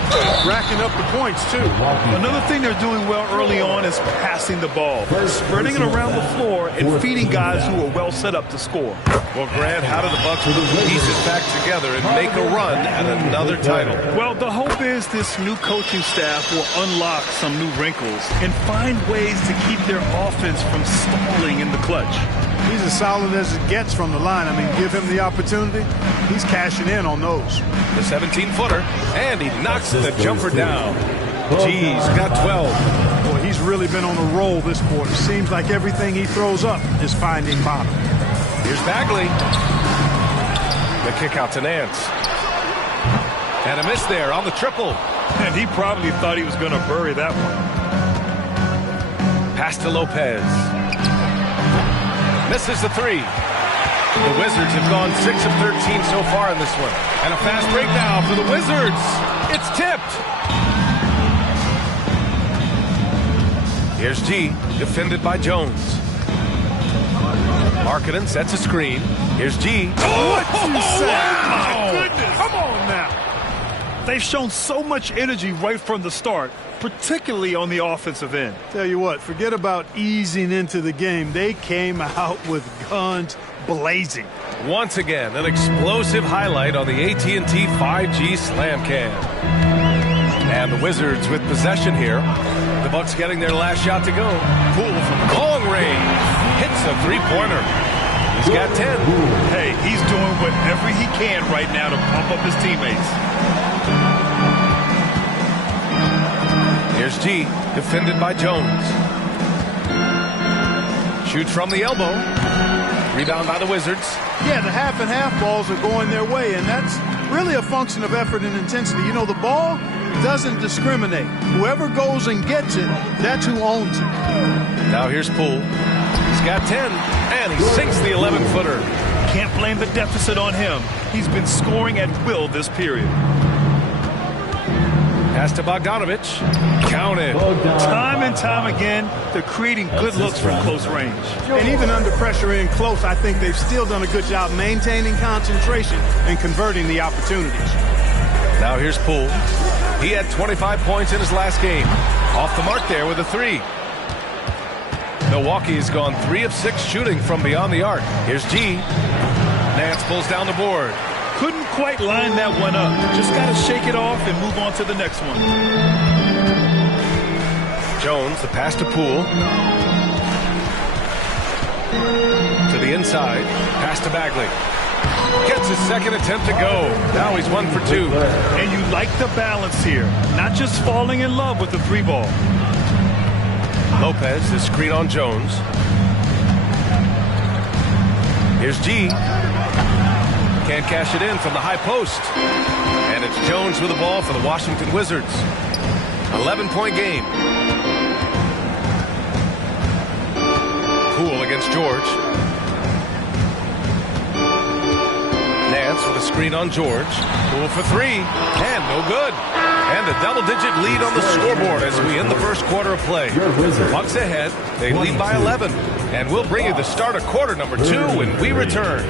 racking up the points, too. Another thing they're doing well early on is passing the ball, spreading it around the floor and feeding guys who are well set up to score. Well, Grant, how do the Bucks put the pieces back together and make a run at another title? Well, the hope is this new coaching staff will unlock some new wrinkles and find ways to keep their offense from stalling in the clutch. He's as solid as it gets from the line. I mean, give him the opportunity. He's cashing in on those. The 17-footer, and he knocks the jumper down. G's got 12. Boy, he's really been on a roll this quarter. Seems like everything he throws up is finding bottom. Here's Bagley. The kick out to Nance. And a miss there on the triple. And he probably thought he was going to bury that one. Pass to Lopez. Misses the 3. The Wizards have gone 6 of 13 so far in this one. And a fast break now for the Wizards. It's tipped. Here's G, defended by Jones. Markkanen sets a screen. Here's G. What you say? Oh, my goodness. Come on now. They've shown so much energy right from the start, particularly on the offensive end. Tell you what, forget about easing into the game. They came out with guns blazing. Once again, an explosive highlight on the AT&T 5G Slam Cam. And the Wizards with possession here. The Bucks getting their last shot to go. Poole from long range. Hits a three-pointer. He's got 10. Hey, he's doing whatever he can right now to pump up his teammates. Here's G, defended by Jones. Shoots from the elbow. Rebound by the Wizards. Yeah, the half and half balls are going their way, and that's really a function of effort and intensity. You know, the ball doesn't discriminate. Whoever goes and gets it, that's who owns it. Now here's Poole. He's got 10, and he sinks the 11-footer. Can't blame the deficit on him. He's been scoring at will this period. Pass to Bogdanovich. Counted. Time and time again, they're creating good looks from close range. And even under pressure in close, I think they've still done a good job maintaining concentration and converting the opportunities. Now here's Poole. He had 25 points in his last game. Off the mark there with a 3. Milwaukee has gone 3 of 6 shooting from beyond the arc. Here's G. Nance pulls down the board. Couldn't quite line that one up. Just got to shake it off and move on to the next one. Jones, the pass to Poole. To the inside. Pass to Bagley. Gets his second attempt to go. Now he's 1 for 2. And you like the balance here. Not just falling in love with the 3-ball. Lopez, the screen on Jones. Here's G. Can't cash it in from the high post. And it's Jones with the ball for the Washington Wizards. 11-point game. Poole against George. Nance with a screen on George. Poole for 3. And no good. And a double-digit lead on the scoreboard as we end the first quarter of play. Bucks ahead. They lead by 11. And we'll bring you the start of quarter number 2 when we return.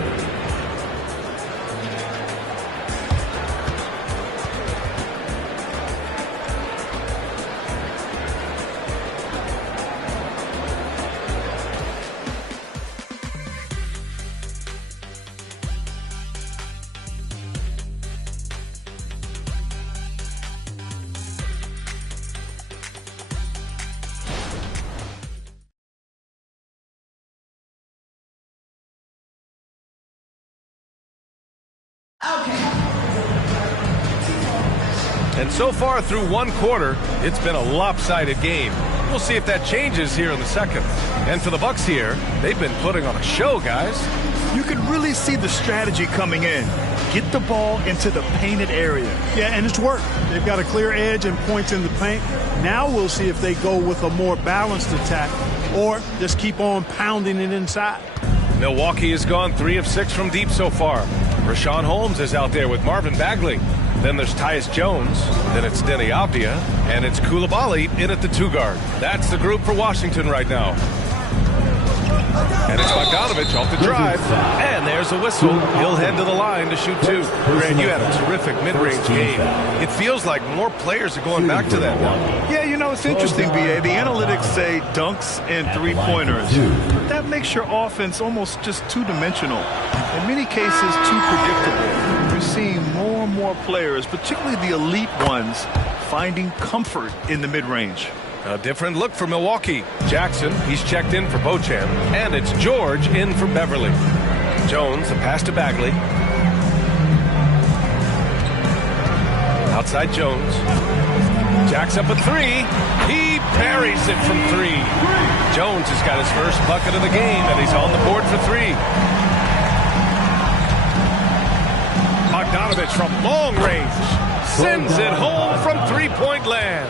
And so far through one quarter, it's been a lopsided game. We'll see if that changes here in the second. And for the Bucks here, they've been putting on a show, guys. You can really see the strategy coming in. Get the ball into the painted area. Yeah, and it's worked. They've got a clear edge and points in the paint. Now we'll see if they go with a more balanced attack or just keep on pounding it inside. Milwaukee has gone 3 of 6 from deep so far. Rashawn Holmes is out there with Marvin Bagley. Then there's Tyus Jones. Then it's Denny Avdia. And it's Koulibaly in at the 2 guard. That's the group for Washington right now. And it's Bogdanovich off the drive. And there's a whistle. He'll head to the line to shoot 2. Grant, you had a terrific mid-range game. It feels like more players are going back to that now. Yeah, you know, it's interesting, B.A. The analytics say dunks and three-pointers. But that makes your offense almost just two-dimensional. In many cases, too predictable. You're seeing more and more players, particularly the elite ones, finding comfort in the mid-range. A different look for Milwaukee. Jackson, he's checked in for Beauchamp. And it's George in for Beverly. Jones, a pass to Bagley. Outside Jones. Jacks up a 3. He buries it from 3. Jones has got his first bucket of the game, and he's on the board for 3. Bogdanovich from long range. Sends it home from three-point land.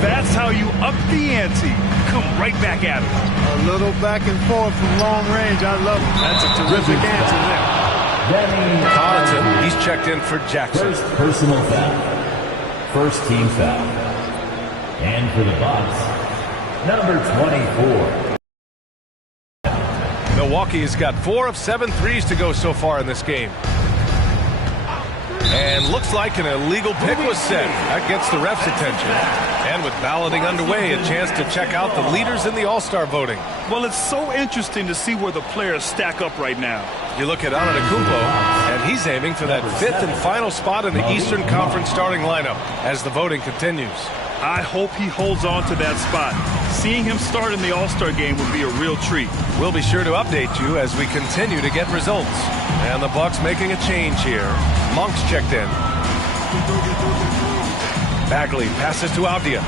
That's how you up the ante. Come right back at it. A little back and forth from long range. I love it. That's a terrific answer there. Connaughton, he's checked in for Jackson. First personal foul. First team foul. And for the Bucks, number 24. Milwaukee has got 4 of 7 threes to go so far in this game. And looks like an illegal pick was set. That gets the ref's attention. And with balloting underway, a chance to check out the leaders in the All-Star voting. Well, it's so interesting to see where the players stack up right now. You look at Antetokounmpo, and he's aiming for that 5th and final spot in the Eastern Conference starting lineup as the voting continues. I hope he holds on to that spot. Seeing him start in the All-Star game would be a real treat. We'll be sure to update you as we continue to get results. And the Bucks making a change here. Monk's checked in. Bagley passes to Avdia.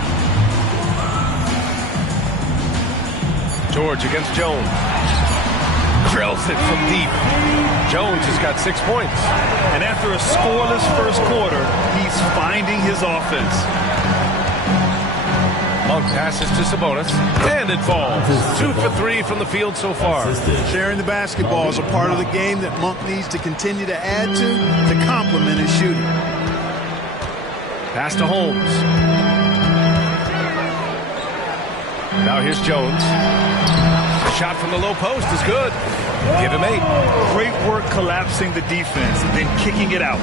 George against Jones. Drills it from deep. Jones has got 6 points. And after a scoreless first quarter, he's finding his offense. Monk passes to Sabonis, and it falls. 2 for 3 from the field so far. Sharing the basketball is a part of the game that Monk needs to continue to add to complement his shooting. Pass to Holmes. Now here's Jones. The shot from the low post is good. Give him 8. Great work collapsing the defense and then kicking it out.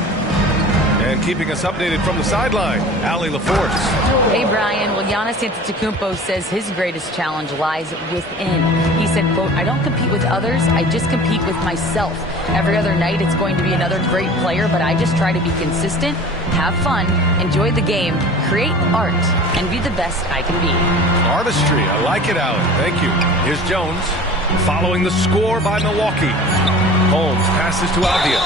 And keeping us updated from the sideline, Allie LaForce. Hey, Brian. Well, Giannis Antetokounmpo says his greatest challenge lies within. He said, quote, I don't compete with others. I just compete with myself. Every other night it's going to be another great player, but I just try to be consistent, have fun, enjoy the game, create art, and be the best I can be. Artistry. I like it, Allie. Thank you. Here's Jones. Following the score by Milwaukee. Holmes passes to Avdia.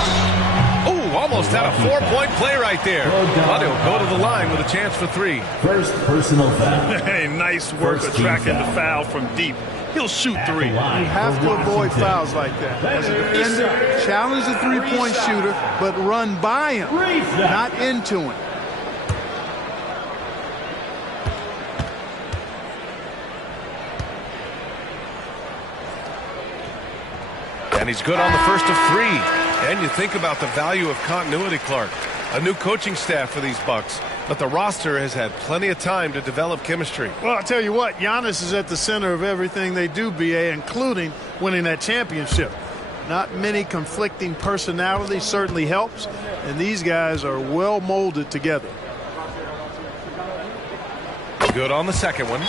Almost had a 4-point play right there. But he'll go to the line with a chance for 3. First personal foul. Hey, nice work attracting the foul from deep. He'll shoot 3. You have to avoid fouls like that. As a defender, challenge the three-point shooter, but run by him, not into him. And he's good on the first of 3. And you think about the value of continuity, Clark. A new coaching staff for these Bucks, but the roster has had plenty of time to develop chemistry. Well, I'll tell you what, Giannis is at the center of everything they do, B.A., including winning that championship. Not many conflicting personalities certainly helps, and these guys are well molded together. Good on the second one.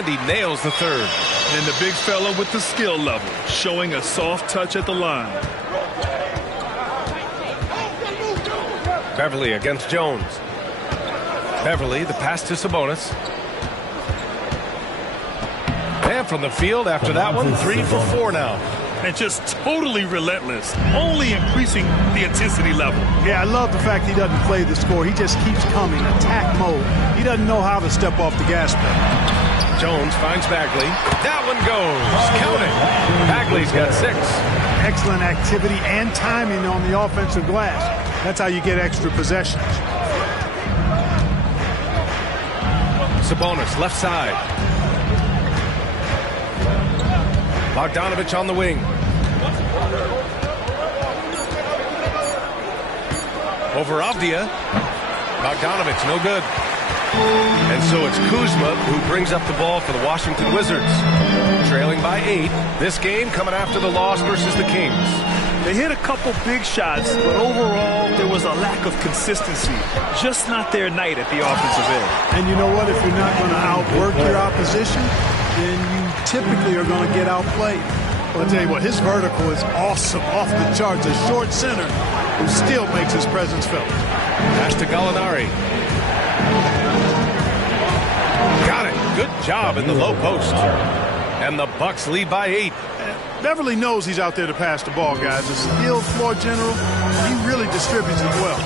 And he nails the third. And the big fella with the skill level, showing a soft touch at the line. Beverly against Jones. Beverly, the pass to Sabonis. And from the field after that one, 3 for 4 now. And just totally relentless, only increasing the intensity level. Yeah, I love the fact he doesn't play the score. He just keeps coming, attack mode. He doesn't know how to step off the gas pedal. Jones finds Bagley. That one goes. Count it. Bagley's got 6. Excellent activity and timing on the offensive glass. That's how you get extra possessions. Sabonis, left side. Bogdanovich on the wing. Over Avdia. Bogdanovich, no good. And so it's Kuzma who brings up the ball for the Washington Wizards. Trailing by 8. This game coming after the loss versus the Kings. They hit a couple big shots, but overall there was a lack of consistency. Just not their night at the offensive end. And you know what? If you're not going to outwork your opposition, then you typically are going to get outplayed. Well, I'll tell you what, his vertical is awesome, off the charts. A short center who still makes his presence felt. Pass to Gallinari. Got it. Good job in the low post. And the Bucks lead by 8. Beverly knows he's out there to pass the ball, guys. A skilled floor general. He really distributes it well.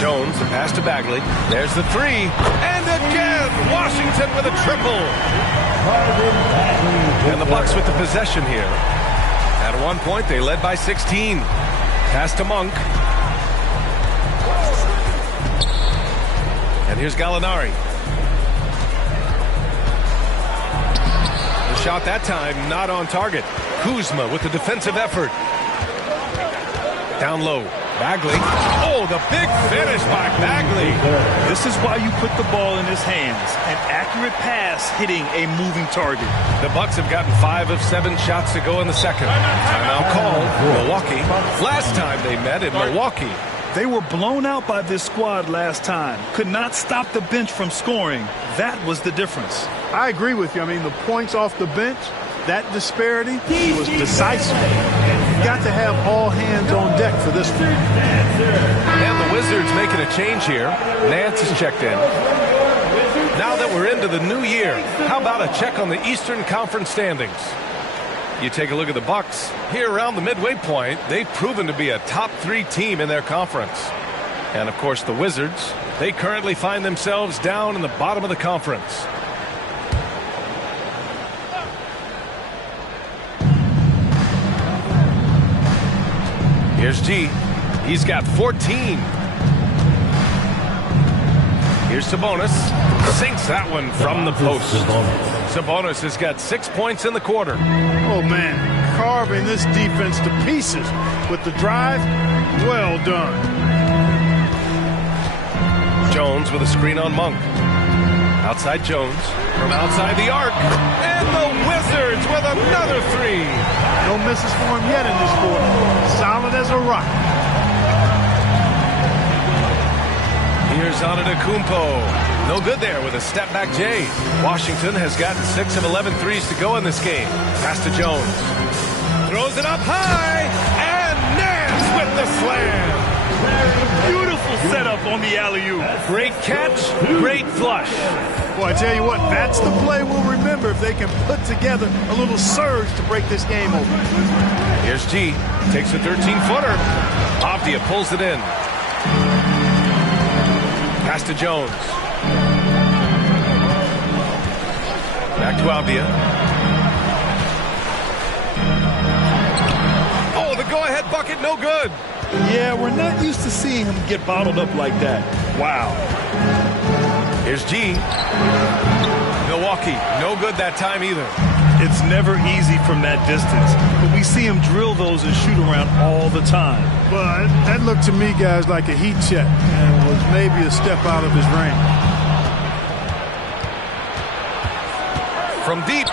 Jones, the pass to Bagley. There's the 3. And again, Washington with a triple. And the Bucks with the possession here. At one point, they led by 16. Pass to Monk. And here's Gallinari. The shot that time not on target. Kuzma with the defensive effort. Down low. Bagley. Oh, the big finish by Bagley. This is why you put the ball in his hands. An accurate pass hitting a moving target. The Bucks have gotten 5 of 7 shots to go in the second. Timeout called. Milwaukee. Last time they met in Milwaukee. They were blown out by this squad last time. Could not stop the bench from scoring. That was the difference. I agree with you. I mean, the points off the bench, that disparity was decisive. You got to have all hands on deck for this one. And the Wizards making a change here. Nance is checked in. Now that we're into the new year, how about a check on the Eastern Conference standings? You take a look at the Bucks. Here around the midway point, they've proven to be a top 3 team in their conference. And, of course, the Wizards, they currently find themselves down in the bottom of the conference. Here's G. He's got 14. Here's Sabonis. Sinks that one from the post. Sabonis has got 6 points in the quarter. Oh, man. Carving this defense to pieces with the drive. Well done. Jones with a screen on Monk. Outside Jones. From outside the arc. And the Wizards with another 3. No misses for him yet in this quarter. Solid as a rock. Here's Antetokounmpo. No good there with a step-back J. Washington has gotten 6 of 11 threes to go in this game. Pass to Jones. Throws it up high. And Nance with the slam. Beautiful setup on the alley-oop. Great catch, great flush. Well, I tell you what, that's the play we'll remember if they can put together a little surge to break this game open. Here's G. Takes a 13-footer. Avdia pulls it in. Pass to Jones. Back to Avdia. Oh, the go-ahead bucket, no good. Yeah, we're not used to seeing him get bottled up like that. Wow. Here's G. Milwaukee, no good that time either. It's never easy from that distance, but we see him drill those and shoot around all the time. But that looked to me, guys, like a heat check and was maybe a step out of his range. From deep.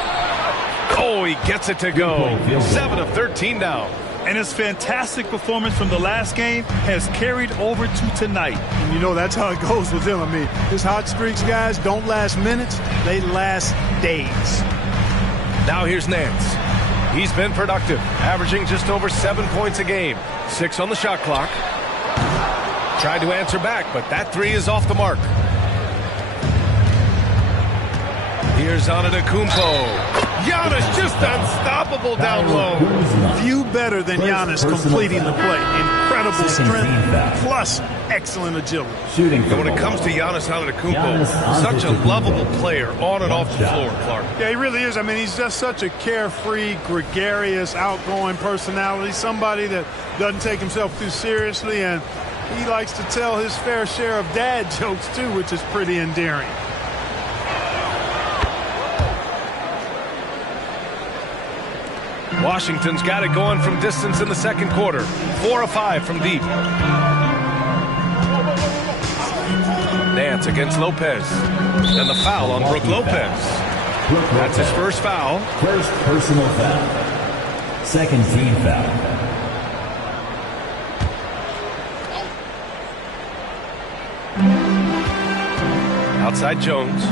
Oh, he gets it to go. 7 of 13 now. And his fantastic performance from the last game has carried over to tonight. And you know, that's how it goes with him. I mean, his hot streaks, guys, don't last minutes. They last days. Now here's Nance. He's been productive, averaging just over 7 points a game. 6 on the shot clock. Tried to answer back, but that 3 is off the mark. Here's Antetokounmpo. Giannis just unstoppable down low. Few better than Giannis completing the play. Incredible strength plus excellent agility. And when it comes to Giannis Antetokounmpo, such a lovable player on and off the floor, Clark. Yeah, he really is. I mean, he's just such a carefree, gregarious, outgoing personality. Somebody that doesn't take himself too seriously, and he likes to tell his fair share of dad jokes too, which is pretty endearing. Washington's got it going from distance in the second quarter. 4 of 5 from deep. Nance against Lopez. And the foul on Brook Lopez. That's his first foul. First personal foul. Second team foul. Outside Jones.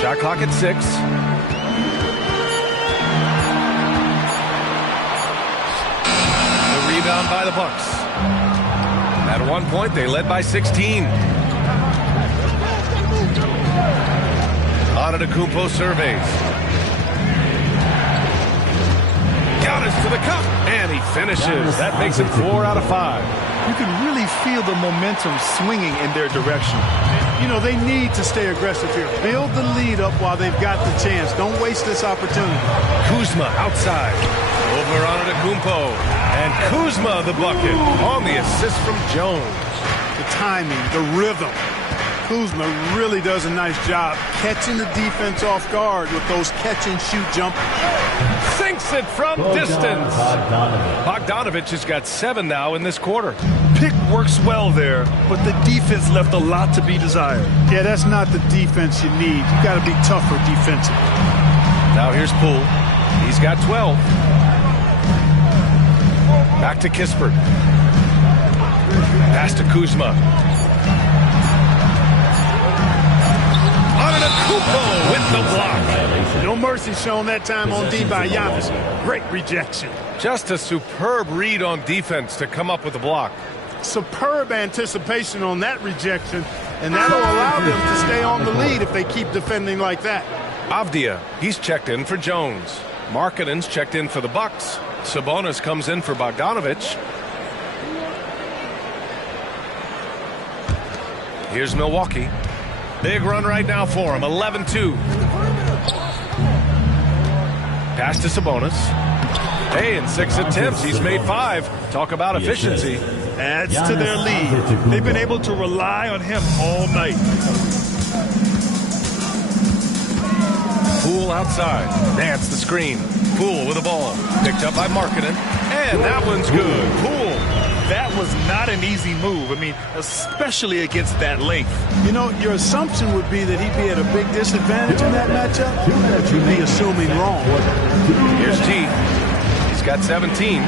Shot clock at 6. Rebound by the Bucks. At one point, they led by 16. Antetokounmpo surveys. Giannis to the cup, and he finishes. That makes it 4 out of 5. You can really feel the momentum swinging in their direction. You know, they need to stay aggressive here. Build the lead up while they've got the chance. Don't waste this opportunity. Kuzma outside. Over Antetokounmpo. And Kuzma the bucket on the assist from Jones. The timing, the rhythm. Kuzma really does a nice job catching the defense off guard with those catch-and-shoot jumpers. Sinks it from distance. Bogdanovich has got 7 now in this quarter. Pick works well there, but the defense left a lot to be desired. Yeah, that's not the defense you need. You got to be tougher defensively. Now here's Poole. He's got 12. Back to Kispert. Pass to Kuzma. Antetokounmpo with the block. No mercy shown that time on D by Giannis. Great rejection. Just a superb read on defense to come up with the block. Superb anticipation on that rejection, and that'll allow them to stay on the lead if they keep defending like that. Avdia, he's checked in for Jones. Markkanen's checked in for the Bucks. Sabonis comes in for Bogdanovich. Here's Milwaukee. Big run right now for him, 11-2. Pass to Sabonis. Hey, in 6 attempts, he's made 5. Talk about efficiency. Adds to their lead. They've been able to rely on him all night. Poole outside. Nance the screen. Poole with the ball. Picked up by Markkanen. And that one's good. Poole. That was not an easy move. I mean, especially against that length. You know, your assumption would be that he'd be at a big disadvantage in that matchup, but you'd be assuming wrong. Here's G. He's got 17.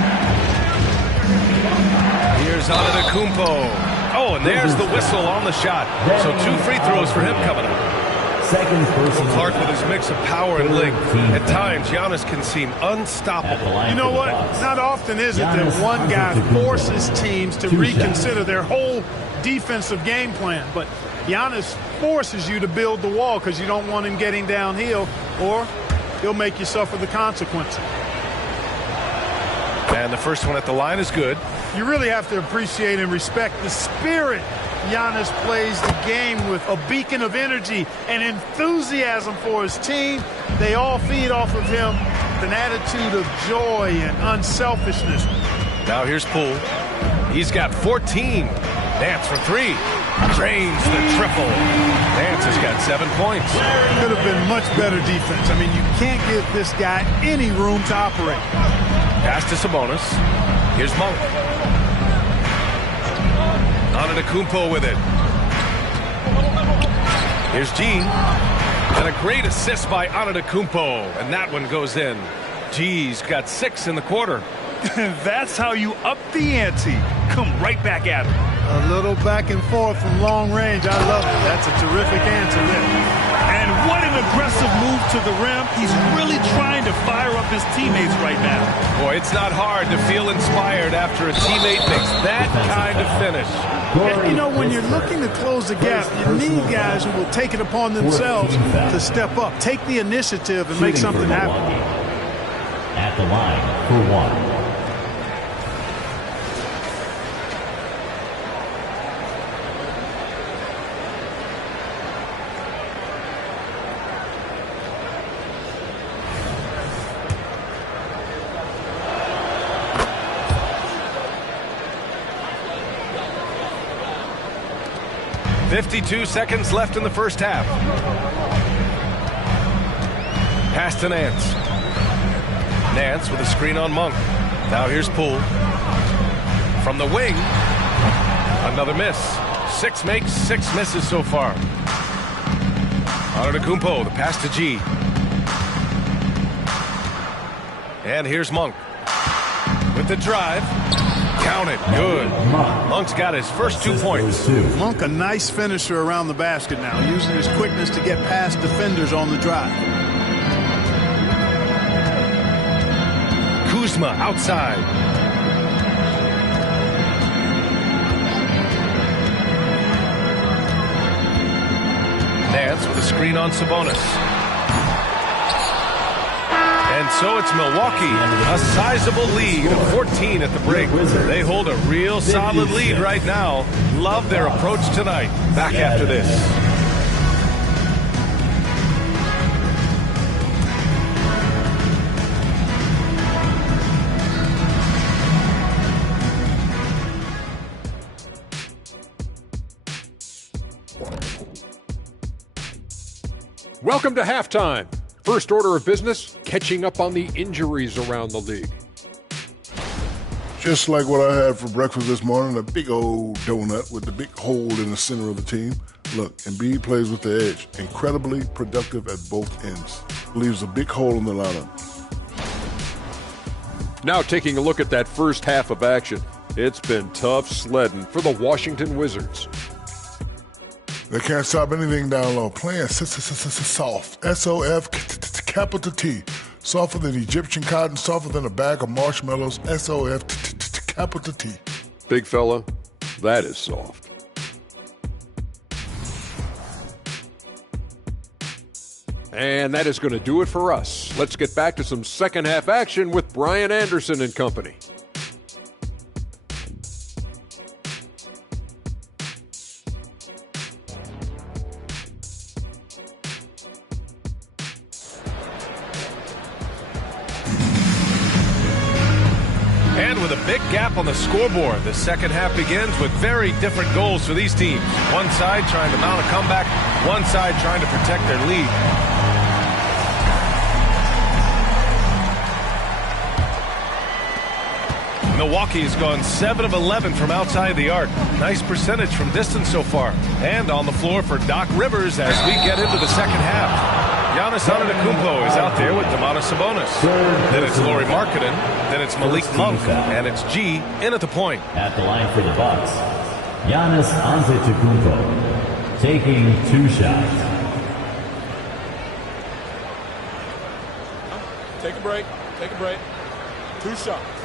Here's Antetokounmpo. Oh, and there's the whistle on the shot. So 2 free throws for him coming up. Clark with his mix of power and length. At times, Giannis can seem unstoppable. You know what? Not often is it that one guy forces teams to reconsider their whole defensive game plan. But Giannis forces you to build the wall because you don't want him getting downhill, or he'll make you suffer the consequences. And the first one at the line is good. You really have to appreciate and respect the spirit Giannis plays the game with, a beacon of energy and enthusiasm for his team. They all feed off of him with an attitude of joy and unselfishness. Now here's Poole. He's got 14. Nance for 3. Drains the triple. Nance has got 7 points. Could have been much better defense. I mean, you can't give this guy any room to operate. Pass to Sabonis. Here's Monk. Antetokounmpo with it. Here's G. And a great assist by Antetokounmpo. And that one goes in. G's got 6 in the quarter. That's how you up the ante. Come right back at him. A little back and forth from long range. I love it. That's a terrific answer there. And what an aggressive move to the rim. He's really trying to fire up his teammates right now. Boy, it's not hard to feel inspired after a teammate makes that kind of finish. And, you know, when you're looking to close the gap, you need guys who will take it upon themselves to step up, take the initiative, and make something happen. At the line for 1. .52 seconds left in the first half. Pass to Nance. Nance with a screen on Monk. Now here's Poole. From the wing. Another miss. 6 makes, 6 misses so far. Antetokounmpo, the pass to G. And here's Monk. With the drive. Count it. Good. Monk's got his first 2 points. Monk, a nice finisher around the basket now, using his quickness to get past defenders on the drive. Kuzma outside. Nance with a screen on Sabonis. And so it's Milwaukee, a sizable lead of 14 at the break. They hold a real solid lead right now. Love their approach tonight. Back after this. Welcome to halftime. First order of business, catching up on the injuries around the league. Just like what I had for breakfast this morning, a big old donut with the big hole in the center of the team. Look, Embiid plays with the edge. Incredibly productive at both ends. Leaves a big hole in the lineup. Now taking a look at that first half of action. It's been tough sledding for the Washington Wizards. They can't stop anything down low. Playing soft. S-O-F, capital T. Softer than Egyptian cotton, softer than a bag of marshmallows. S-O-F, capital T. Big fella, that is soft. And that is going to do it for us. Let's get back to some second half action with Brian Anderson and company. Big gap on the scoreboard. The second half begins with very different goals for these teams. One side trying to mount a comeback, one side trying to protect their lead. Milwaukee has gone 7 of 11 from outside the arc. Nice percentage from distance so far. And on the floor for Doc Rivers as we get into the second half. Giannis Antetokounmpo is out there with Domantas Sabonis. Then it's Lauri Markkanen. Then it's Malik Monk. And it's G in at the point. At the line for the Bucks, Giannis Antetokounmpo taking 2 shots. Take a break. Take a break. 2 shots.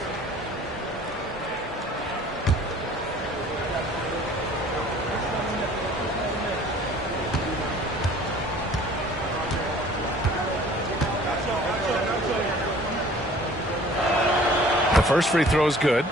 First free throw is good.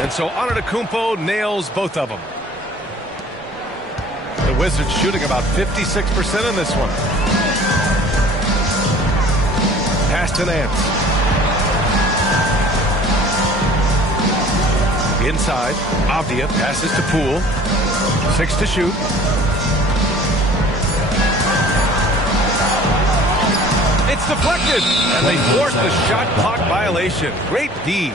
And so Antetokounmpo nails both of them. The Wizards shooting about 56% in this one. Pass to Nance. Inside, Avdia passes to Poole. 6 to shoot. deflected, and they forced the shot clock violation. Great D.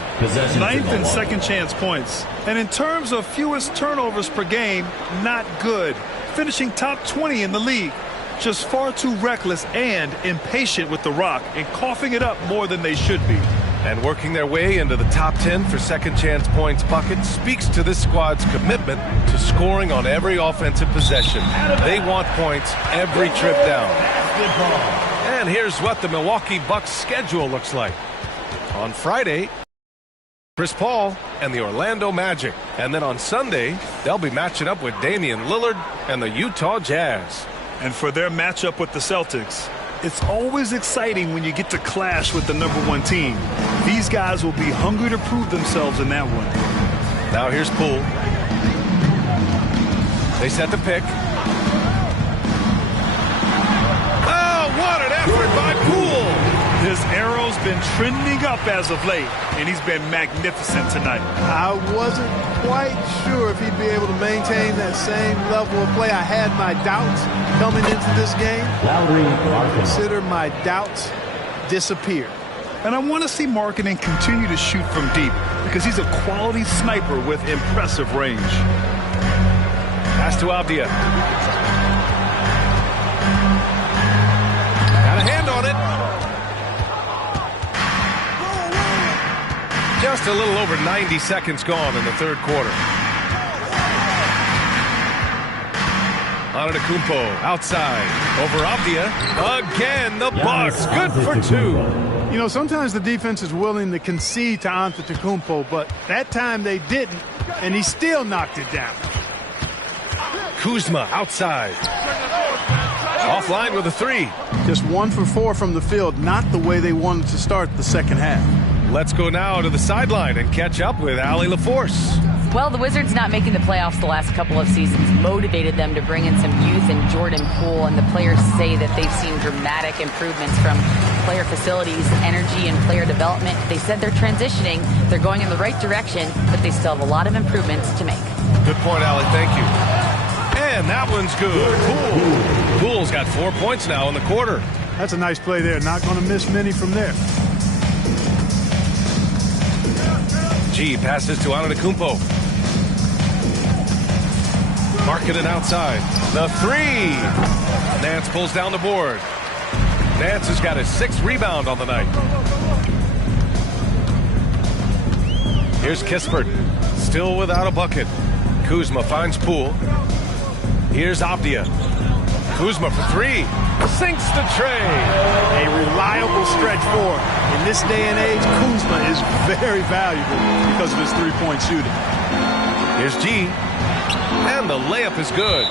Ninth and second chance points. And in terms of fewest turnovers per game, not good. Finishing top 20 in the league. Just far too reckless and impatient with the rock and coughing it up more than they should be. And working their way into the top 10 for second chance points bucket speaks to this squad's commitment to scoring on every offensive possession. They want points every trip down. And here's what the Milwaukee Bucks schedule looks like. On Friday, Chris Paul and the Orlando Magic. And then on Sunday, they'll be matching up with Damian Lillard and the Utah Jazz. And for their matchup with the Celtics, it's always exciting when you get to clash with the #1 team. These guys will be hungry to prove themselves in that one. Now here's Poole. They set the pick. Oh, what an effort by Poole! His arrow's been trending up as of late, and he's been magnificent tonight. I wasn't quite sure if he'd be able to maintain that same level of play. I had my doubts coming into this game. Consider my doubts disappear. And I want to see Markkanen continue to shoot from deep because he's a quality sniper with impressive range. Pass to Avdia. Got a hand on it. Just a little over 90 seconds gone in the third quarter. Antetokounmpo outside over Avdia. Again, the Bucks good for two. You know, sometimes the defense is willing to concede to Antetokounmpo, but that time they didn't, and he still knocked it down. Kuzma outside. Offline with a three. Just 1 for 4 from the field, not the way they wanted to start the second half. Let's go now to the sideline and catch up with Allie LaForce. Well, the Wizards not making the playoffs the last couple of seasons motivated them to bring in some youth and Jordan Poole, and the players say that they've seen dramatic improvements from player facilities, energy, and player development. They said they're transitioning, they're going in the right direction, but they still have a lot of improvements to make. Good point, Allie. Thank you. And that one's good. Poole's got 4 points now in the quarter. That's a nice play there. Not going to miss many from there. G passes to Antetokounmpo. Markkanen outside. The three. Nance pulls down the board. Nance has got his 6th rebound on the night. Here's Kispert. Still without a bucket. Kuzma finds Poole. Here's Avdia. Kuzma for three. Sinks the tray. A reliable stretch forward. In this day and age, Kuzma is very valuable because of his three-point shooting. Here's G. And the layup is good.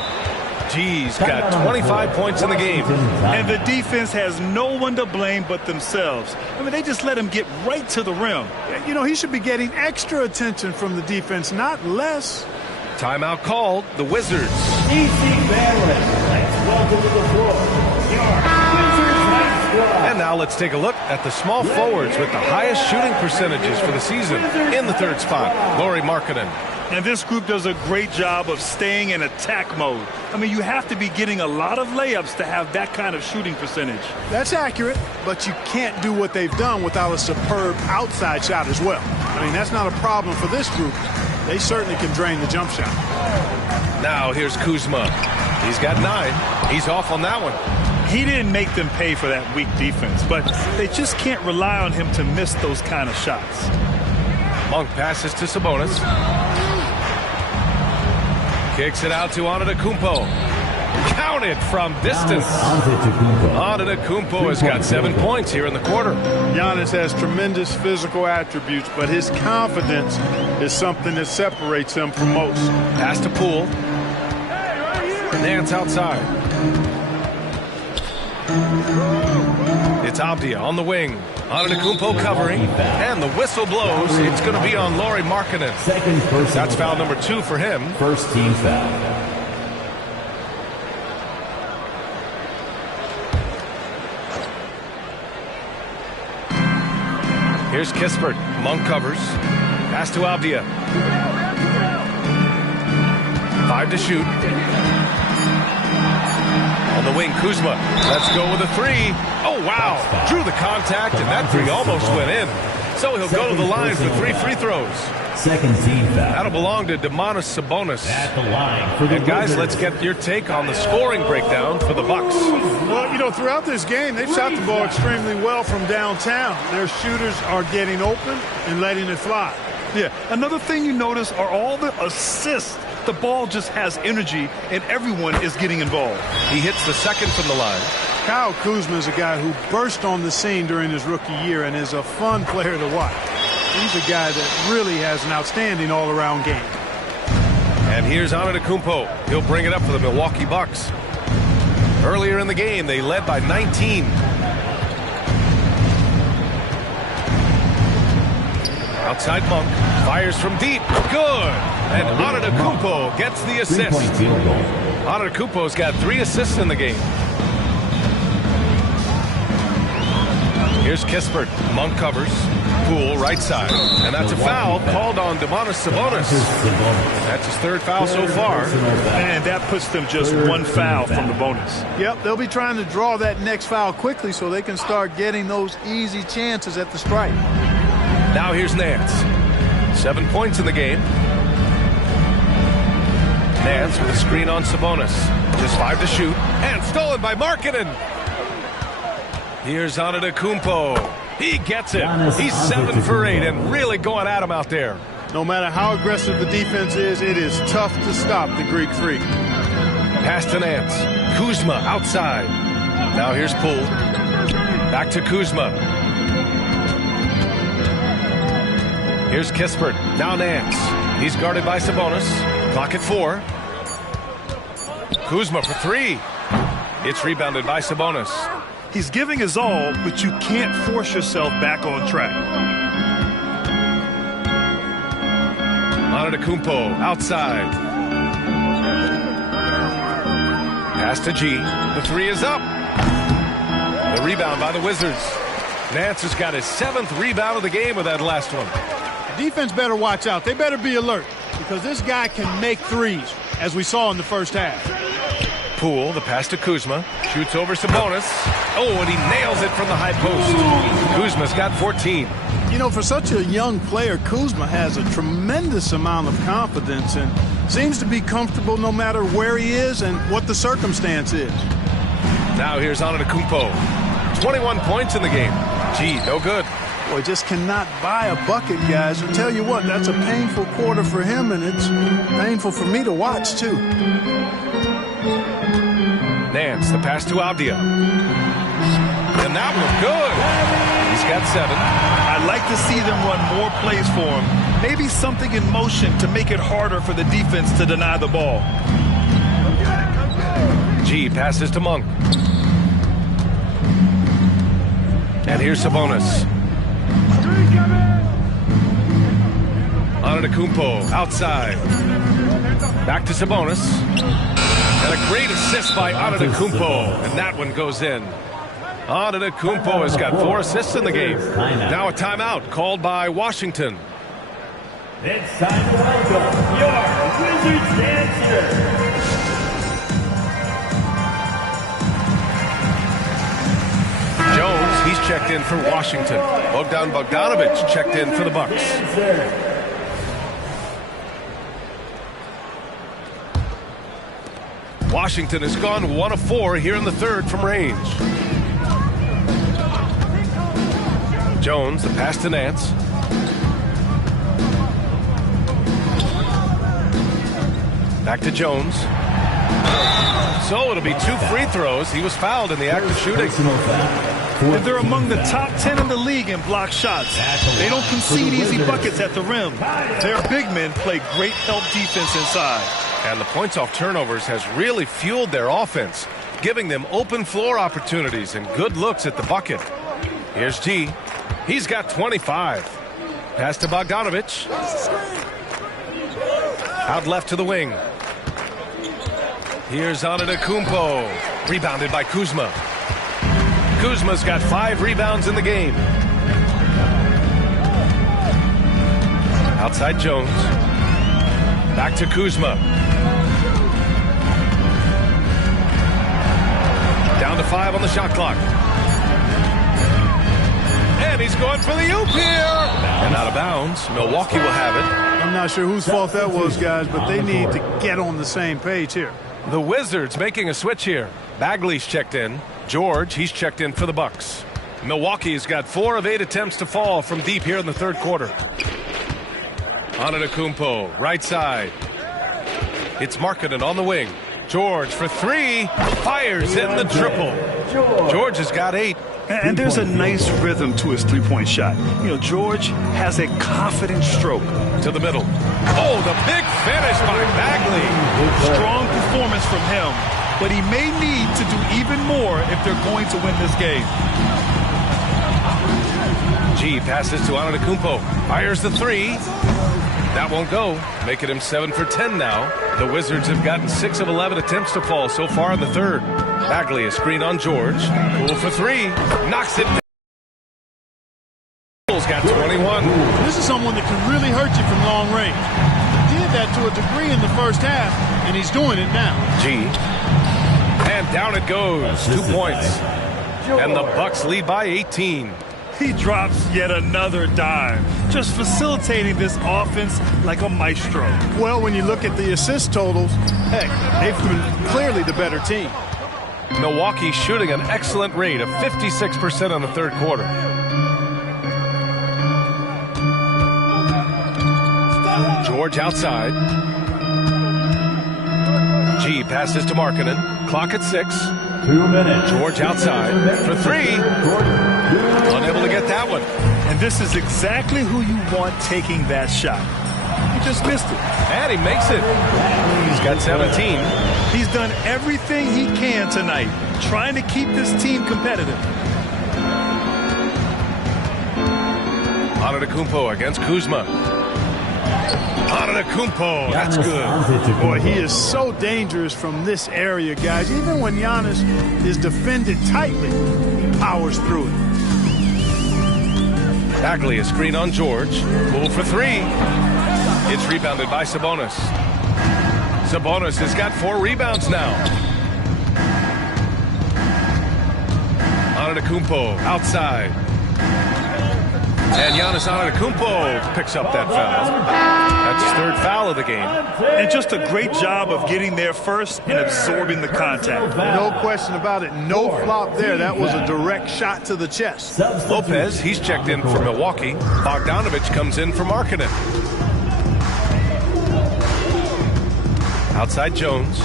G's got 25 points in the game. And the defense has no one to blame but themselves. I mean, they just let him get right to the rim. You know, he should be getting extra attention from the defense, not less. Timeout called. The Wizards. Welcome to the floor. And now let's take a look at the small forwards with the highest shooting percentages for the season. In the third spot, Lauri Markkanen. And this group does a great job of staying in attack mode. I mean, you have to be getting a lot of layups to have that kind of shooting percentage. That's accurate, but you can't do what they've done without a superb outside shot as well. I mean, that's not a problem for this group. They certainly can drain the jump shot. Now here's Kuzma. He's got 9. He's off on that one. He didn't make them pay for that weak defense, but they just can't rely on him to miss those kind of shots. Monk passes to Sabonis. Kicks it out to Antetokounmpo. Counted from distance. Antetokounmpo has got 7 points here in the quarter. Giannis has tremendous physical attributes, but his confidence is something that separates him from most. Pass to Poole. Nance outside. It's Avdia on the wing. Antetokounmpo covering, and the whistle blows. It's going to be on Lauri Markkanen. That's foul number 2 for him. First team foul. Here's Kispert. Monk covers. Pass to Avdia. 5 to shoot. On the wing, Kuzma. Let's go with a three. Oh, wow. Drew the contact, and that three almost went in. So he'll go to the line for 3 free throws. Second team foul. That'll belong to Domantas Sabonis. At the line for the And guys, Wizards. let's get your take on the scoring breakdown for the Bucks. Well, you know, throughout this game, they've shot the ball extremely well from downtown. Their shooters are getting open and letting it fly. Yeah, another thing you notice are all the assists. The ball just has energy, and everyone is getting involved. He hits the second from the line. Kyle Kuzma is a guy who burst on the scene during his rookie year and is a fun player to watch. He's a guy that really has an outstanding all-around game. And here's Antetokounmpo. He'll bring it up for the Milwaukee Bucks. Earlier in the game, they led by 19. Outside Monk. Fires from deep. Good. And Antetokounmpo gets the assist. Antetokounmpo's got 3 assists in the game. Here's Kispert. Monk covers. Poole right side. And that's a foul called on Domantas Sabonis. That's his 3rd foul so far. And that puts them just 1 foul from the bonus. Yep, they'll be trying to draw that next foul quickly so they can start getting those easy chances at the stripe. Now here's Nance. 7 points in the game. Nance with a screen on Sabonis. Just 5 to shoot. And stolen by Markkanen. Here's Antetokounmpo. He gets it. He's 7 for 8 and really going at him out there. No matter how aggressive the defense is, it is tough to stop the Greek Freak. Pass to Nance. Kuzma outside. Now here's Poole. Back to Kuzma. Here's Kispert. Now Nance. He's guarded by Sabonis. Clock at 4. Kuzma for 3. It's rebounded by Sabonis. He's giving his all, but you can't force yourself back on track. Antetokounmpo outside. Pass to G. The 3 is up. The rebound by the Wizards. Nance has got his 7th rebound of the game with that last one. Defense better watch out. They better be alert because this guy can make threes, as we saw in the first half. Poole, the pass to Kuzma. Shoots over Sabonis. Oh, and he nails it from the high post. Kuzma's got 14. You know, for such a young player, Kuzma has a tremendous amount of confidence and seems to be comfortable no matter where he is and what the circumstance is. Now here's Antetokounmpo. 21 points in the game. Gee, no good. Boy, just cannot buy a bucket, guys. I tell you what, that's a painful quarter for him, and it's painful for me to watch, too. Nance, the pass to Avdia. And that one good. He's got 7. I'd like to see them run more plays for him. Maybe something in motion to make it harder for the defense to deny the ball. G passes to Monk. And here's Sabonis. Antetokounmpo outside. Back to Sabonis. And a great assist by Antetokounmpo. And that one goes in. Antetokounmpo has got 4 assists in the game. Now a timeout called by Washington. It's time to welcome your Wizards dancer. Jones, he's checked in for Washington. Bogdan Bogdanović checked in for the Bucks. Washington has gone 1 of 4 here in the 3rd from range. Jones, the pass to Nance. Back to Jones. So it'll be 2 free throws. He was fouled in the act of shooting. And they're among the top 10 in the league in block shots. They don't concede easy buckets at the rim. Their big men play great help defense inside. And the points off turnovers has really fueled their offense, giving them open floor opportunities and good looks at the bucket. Here's G. He's got 25. Pass to Bogdanović. Out left to the wing. Here's Antetokounmpo. Rebounded by Kuzma. Kuzma's got 5 rebounds in the game. Outside Jones. Back to Kuzma. Down to 5 on the shot clock. And he's going for the oop here. And out of bounds. Milwaukee will have it. I'm not sure whose fault that was, guys, but they need to get on the same page here. The Wizards making a switch here. Bagley's checked in. George, he's checked in for the Bucks. Milwaukee's got 4 of 8 attempts to fall from deep here in the third quarter. Antetokounmpo, right side. It's Markkanen on the wing. George for 3. Fires in the triple. George has got 8. And there's a nice rhythm to his three-point shot. You know, George has a confident stroke. To the middle. Oh, the big finish by Bagley. Strong performance from him, but he may need to do even more if they're going to win this game. G passes to Antetokounmpo. Fires the 3. That won't go. Making him 7 for 10 now. The Wizards have gotten 6 of 11 attempts to fall so far in the third. Bagley a screen on George. Poole for 3. Knocks it. Poole's got 21. This is someone that can really hurt you from long range. He did that to a degree in the first half, and he's doing it now. G. And down it goes. 2 points. And the Bucks lead by 18. He drops yet another dime, just facilitating this offense like a maestro. Well, when you look at the assist totals, heck, they've been clearly the better team. Milwaukee shooting an excellent rate of 56% in the third quarter. George outside. G passes to Markkanen. Clock at 6. 2 minutes. George outside for 3. Unable to get that one. And this is exactly who you want taking that shot. He just missed it. And he makes it. He's got 17. He's done everything he can tonight, trying to keep this team competitive. Antetokounmpo against Kuzma. Antetokounmpo, that's good. Boy, he is so dangerous from this area, guys. Even when Giannis is defended tightly, he powers through it. Bagley a screen on George. Poole for 3. It's rebounded by Sabonis. Sabonis has got 4 rebounds now. Antetokounmpo outside. And Giannis Antetokounmpo picks up that foul. That's his 3rd foul of the game. And just a great job of getting there first and absorbing the contact. No question about it. No flop there. That was a direct shot to the chest. Lopez, he's checked in for Milwaukee. Bogdanovich comes in for Markkanen. Outside Jones.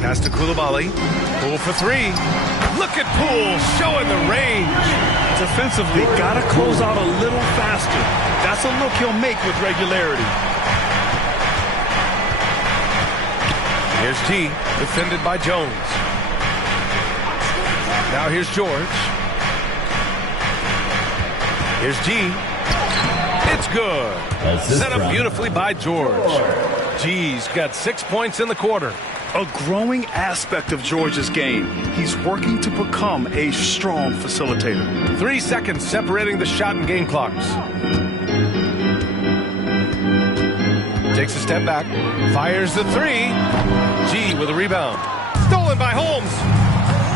Pass to Coulibaly. Poole for 3. Look at Poole showing the range. Defensively, got to close out a little faster. That's a look he'll make with regularity. Here's T, defended by Jones. Now here's George. Here's G. It's good. Set up beautifully by George. G's got 6 points in the quarter. A growing aspect of George's game. He's working to become a strong facilitator. 3 seconds separating the shot and game clocks. Takes a step back. Fires the 3. G with a rebound. Stolen by Holmes.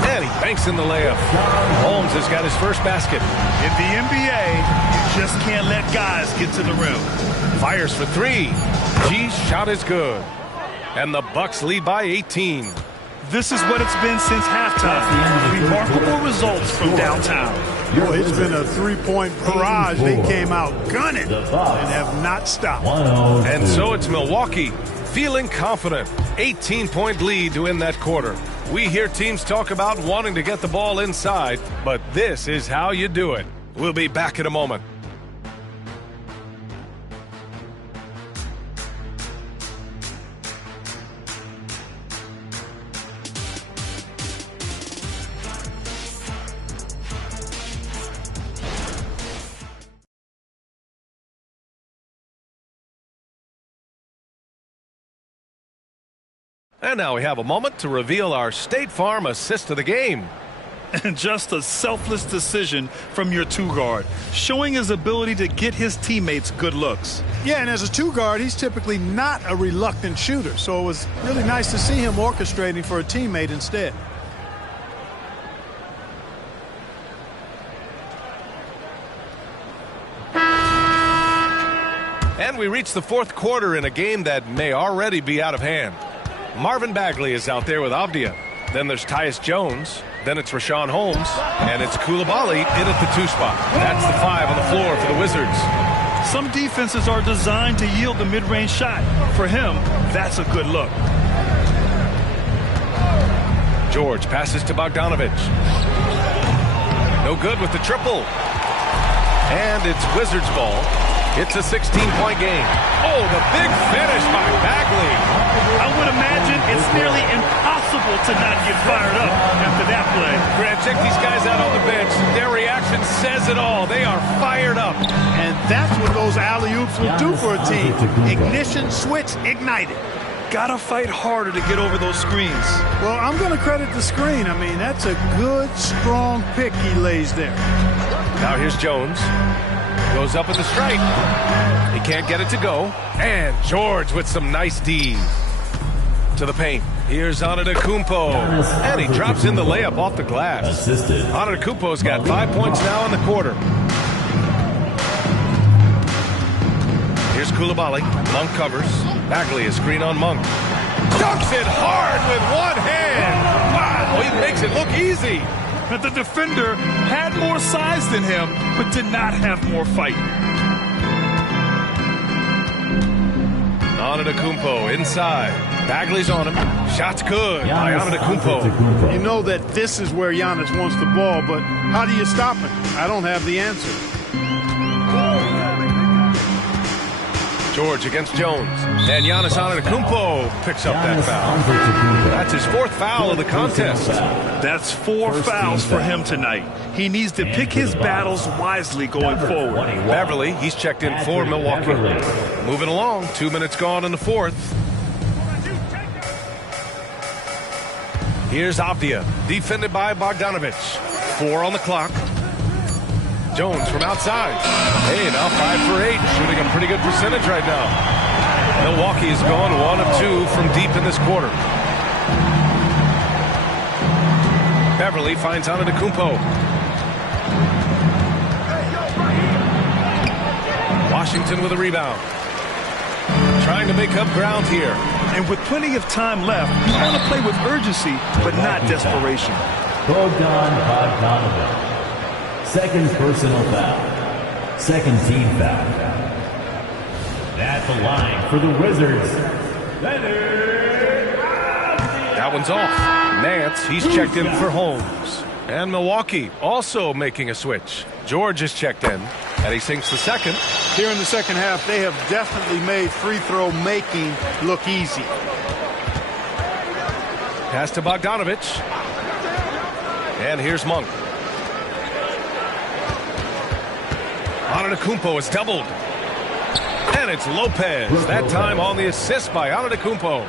And he banks in the layup. Holmes has got his first basket. In the NBA, you just can't let guys get to the rim. Fires for 3. G's shot is good. And the Bucks lead by 18. This is what it's been since halftime. Remarkable results from downtown. Boy, it's been a three-point barrage. They came out gunning and have not stopped. And so it's Milwaukee feeling confident. 18-point lead to win that quarter. We hear teams talk about wanting to get the ball inside, but this is how you do it. We'll be back in a moment. And now we have a moment to reveal our State Farm assist of the game. And just a selfless decision from your two-guard, showing his ability to get his teammates good looks. Yeah, and as a two-guard, he's typically not a reluctant shooter, so it was really nice to see him orchestrating for a teammate instead. And we reach the fourth quarter in a game that may already be out of hand. Marvin Bagley is out there with Avdia. Then there's Tyus Jones. Then it's Rashawn Holmes. And it's Coulibaly in at the 2 spot. That's the 5 on the floor for the Wizards. Some defenses are designed to yield the mid-range shot. For him, that's a good look. George passes to Bogdanovich. No good with the triple. And it's Wizards ball. It's a 16-point game. Oh, the big finish by Bagley. I would imagine it's nearly impossible to not get fired up after that play. Grant, check these guys out on the bench. Their reaction says it all. They are fired up. And that's what those alley-oops will do for a team. Ignition switch ignited. Gotta fight harder to get over those screens. Well, I'm going to credit the screen. I mean, that's a good, strong pick he lays there. Now here's Jones. Goes up with the strike. He can't get it to go. And George with some nice D's. To the paint. Here's Antetokounmpo. And he drops in the layup off the glass. Antetokounmpo's got 5 points now in the quarter. Here's Coulibaly. Monk covers. Bagley is screen on Monk. Dunks it hard with one hand. Wow, he makes it look easy. But the defender had more size than him, but did not have more fight. Antetokounmpo inside. Bagley's on him. Shot's good by Antetokounmpo. You know that this is where Giannis wants the ball, but how do you stop him? I don't have the answer. George against Jones. And Giannis Antetokounmpo picks up that foul. That's his 4th foul of the contest. That's 4 fouls for him tonight. He needs to pick his battles wisely going forward. Beverly, he's checked in for Milwaukee. Moving along, 2 minutes gone in the 4th. Here's Avdia, defended by Bogdanovich. 4 on the clock. Jones from outside. Hey, now 5 for 8. Shooting a pretty good percentage right now. Milwaukee has gone 1 of 2 from deep in this quarter. Beverly finds Antetokounmpo. Washington with a rebound. Trying to make up ground here. And with plenty of time left, you want to play with urgency, but not desperation. Bogdanovich. Second personal foul. Second team foul. At the line for the Wizards. That one's off. Nance, he's checked in for Holmes. And Milwaukee also making a switch. George is checked in, and he sinks the second. Here in the second half, they have definitely made free throw making look easy. Pass to Bogdanovich. And here's Monk. Antetokounmpo is doubled. And it's Lopez. That time on the assist by Antetokounmpo.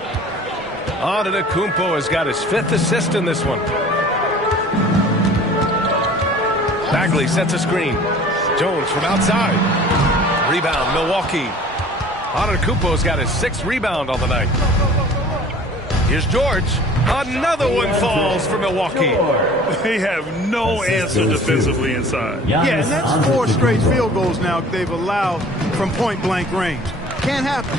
Antetokounmpo has got his 5th assist in this one. Bagley sets a screen. Jones from outside. Rebound, Milwaukee. Antetokounmpo's got his 6th rebound on the night. Here's George. Another one falls for Milwaukee. They have no answer defensively inside. Yeah, and that's 4 straight field goals now they've allowed from point-blank range. Can't happen.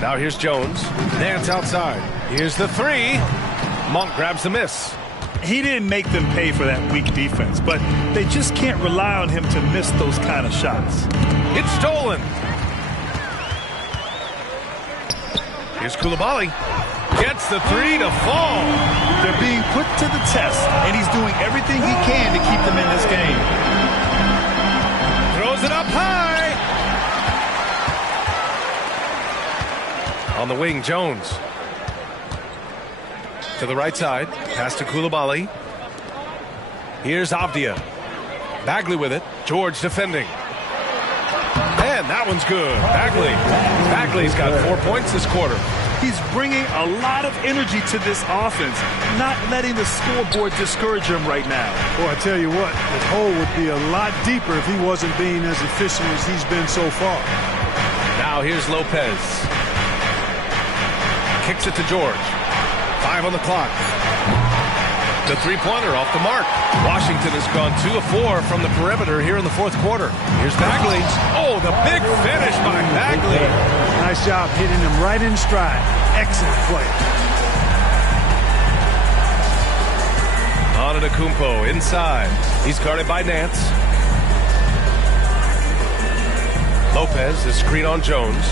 Now here's Jones. Nance outside. Here's the 3. Monk grabs the miss. He didn't make them pay for that weak defense, but they just can't rely on him to miss those kind of shots. It's stolen. Here's Coulibaly. Gets the 3 to fall. They're being put to the test, and he's doing everything he can to keep them in this game. Throws it up high. On the wing, Jones. To the right side. Pass to Coulibaly. Here's Avdia. Bagley with it. George defending. And that one's good. Bagley's got 4 points this quarter. He's bringing a lot of energy to this offense, not letting the scoreboard discourage him right now. Boy, I tell you what, the hole would be a lot deeper if he wasn't being as efficient as he's been so far. Now here's Lopez. Kicks it to George. 5 on the clock. The three-pointer off the mark. Washington has gone 2 of 4 from the perimeter here in the fourth quarter. Here's Bagley. Oh, the big finish by Bagley. Nice job hitting him right in stride. Excellent play. Antetokounmpo inside. He's guarded by Nance. Lopez is screen on Jones.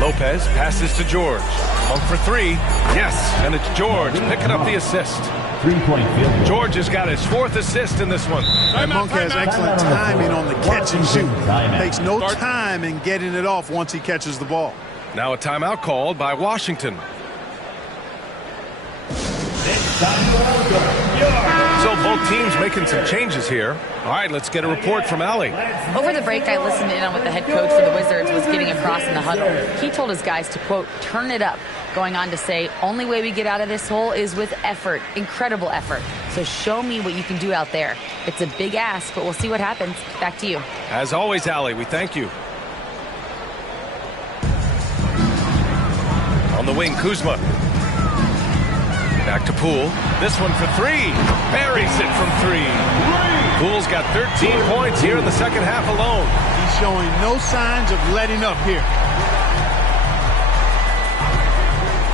Lopez passes to George. Monk for 3. Yes, and it's George picking up the assist. 3-point field goal. George has got his 4th assist in this one. And Monk has excellent timing on the catch and shoot. Takes no time in getting it off once he catches the ball. Now a timeout called by Washington. So both teams making some changes here. All right, let's get a report from Allie. Over the break, I listened in on what the head coach for the Wizards was getting across in the huddle. He told his guys to, quote, turn it up, going on to say, only way we get out of this hole is with effort, incredible effort. So show me what you can do out there. It's a big ask, but we'll see what happens. Back to you. As always, Allie, we thank you. On the wing, Kuzma. Back to Poole. This one for 3. Buries it from 3. Poole's got 13 points here in the second half alone. He's showing no signs of letting up here.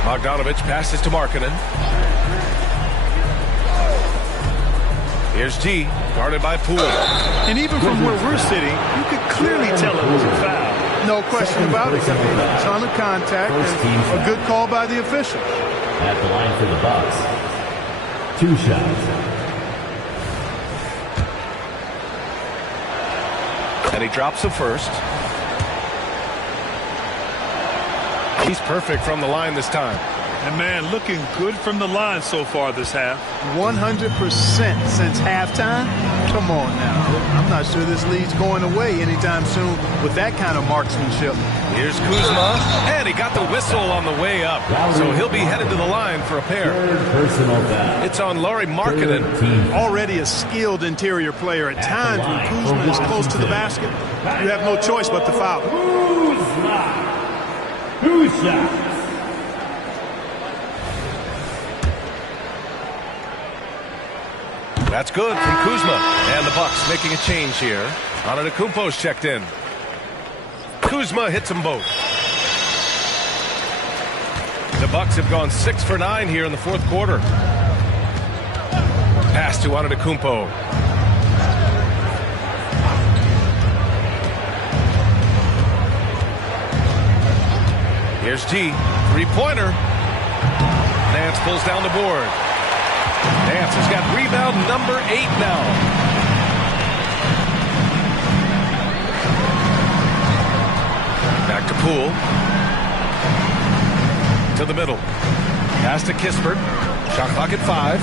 Bogdanovich passes to Markkanen. Here's G, guarded by Poole. And even from where we're sitting, you could clearly tell it was a foul. No question about it. A ton of contact and a good call by the official. At the line for the Bucks. 2 shots. And he drops the first. He's perfect from the line this time. And man, looking good from the line so far this half. 100% since halftime. Come on now. I'm not sure this lead's going away anytime soon with that kind of marksmanship. Here's Kuzma, and he got the whistle on the way up. So he'll be headed to the line for a pair. It's on Lauri Markkanen. Already a skilled interior player. At times when Kuzma is close to the basket, you have no choice but to foul. Kuzma. That's good from Kuzma. And the Bucks making a change here. Antetokounmpo's checked in. Kuzma hits them both. The Bucks have gone 6 for 9 here in the fourth quarter. Pass to Antetokounmpo. Here's G. 3-pointer. Nance pulls down the board. Nance has got rebound number 8 now. Back to Poole. To the middle. Pass to Kispert. Shot clock at 5.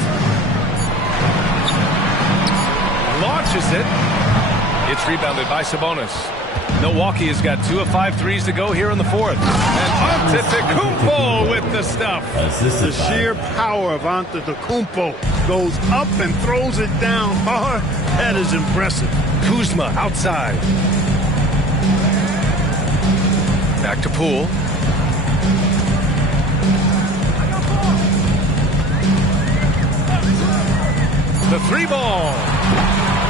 Launches it. It's rebounded by Sabonis. Milwaukee has got 2 of 5 threes to go here in the fourth. And Antetokounmpo with the stuff. The sheer power of Antetokounmpo goes up and throws it down hard. That is impressive. Kuzma outside. Back to Poole. The 3-ball.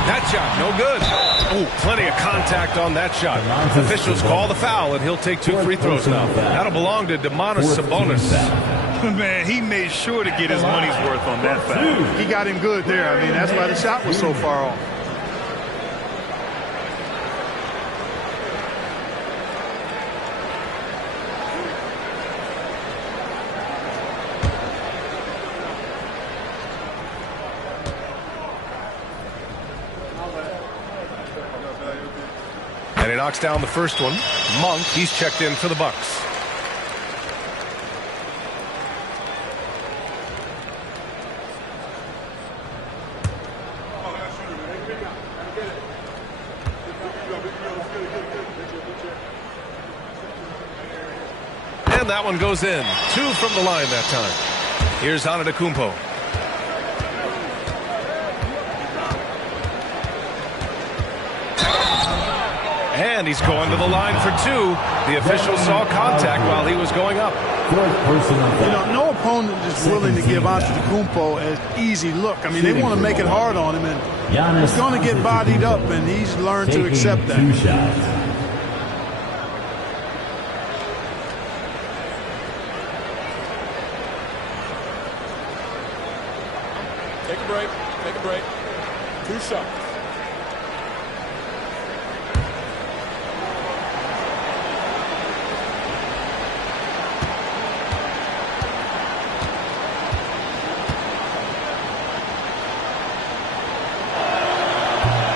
That shot, no good. Oh, plenty of contact on that shot. Officials call the foul, and he'll take 2 free throws now. That'll belong to Domantas Sabonis. Man, he made sure to get his money's worth on that foul. He got him good there. I mean, that's why the shot was so far off. And he knocks down the first one. Monk, he's checked in for the Bucks. And that one goes in. 2 from the line that time. Here's Antetokounmpo. And he's going to the line for 2. The official saw contact while he was going up. No opponent is willing to give Antetokounmpo an easy look. I mean, they want to make it hard on him, and he's going to get bodied up, and he's learned to accept that. 2 shots. Take a break. Take a break. 2 shots.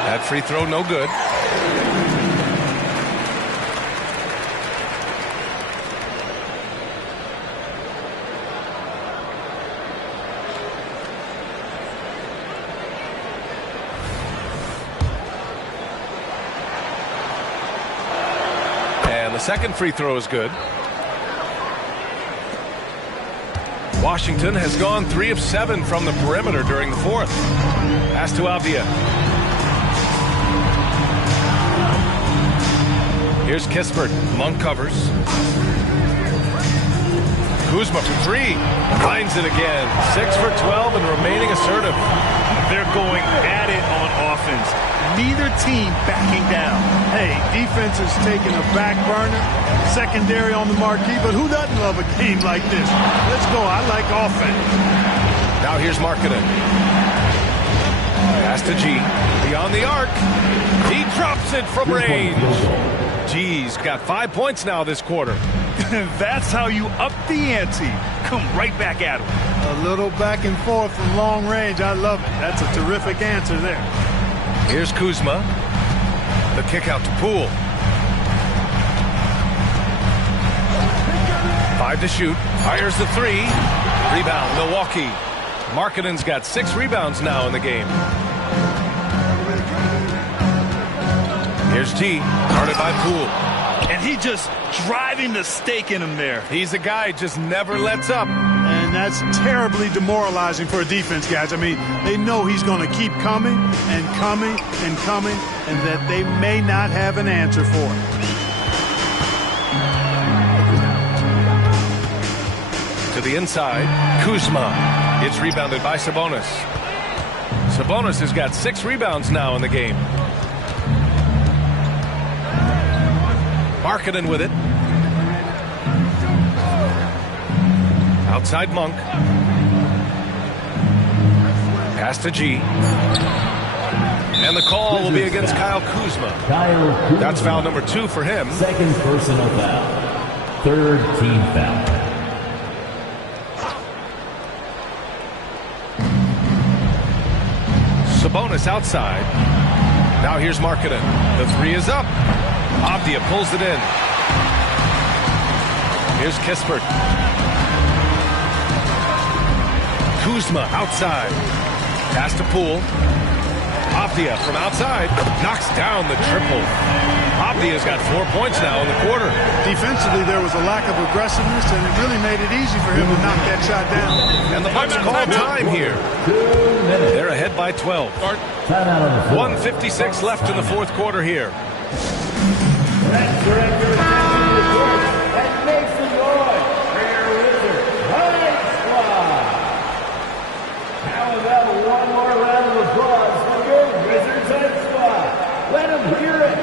That free throw no good. The second free throw is good. Washington has gone 3 of 7 from the perimeter during the 4th. Pass to Avdia. Here's Kispert. Monk covers. Kuzma for 3. Finds it again. 6 for 12 and remaining assertive. They're going at it on offense. Neither team backing down. Hey, defense is taking a back burner, secondary on the marquee, but who doesn't love a game like this? Let's go. I like offense. Now here's Markkanen. Pass to G. Beyond the arc. He drops it from range. G's got 5 points now this quarter. That's how you up the ante. Come right back at him. A little back and forth from long range. I love it. That's a terrific answer there. Here's Kuzma. The kick out to Poole. 5 to shoot. Fires the 3. Rebound, Milwaukee. Markkanen's got 6 rebounds now in the game. Here's G. Guarded by Poole. And he just driving the stake in him there. He's a guy who just never lets up. And that's terribly demoralizing for a defense, guys. I mean, they know he's going to keep coming and coming and coming, and that they may not have an answer for it. To the inside, Kuzma. It's rebounded by Sabonis. Sabonis has got 6 rebounds now in the game. Markkanen with it. Outside Monk. Pass to G. And the call will be against Kyle Kuzma. That's foul number 2 for him. Second personal foul. 3rd team foul. Sabonis outside. Now here's Markkanen. The 3 is up. Avdia pulls it in. Here's Kispert. Kuzma outside. Pass to Poole. Avdia from outside. Knocks down the triple. Avdia's got 4 points now in the quarter. Defensively, there was a lack of aggressiveness, and it really made it easy for him to knock that shot down. And the Bucks call time here. They're ahead by 12. 1:56 left in the 4th quarter here. Let's direct your attention to the court and make some noise for your Wizards High Squad. How about one more round of applause for your Wizards High Squad? Let them hear it.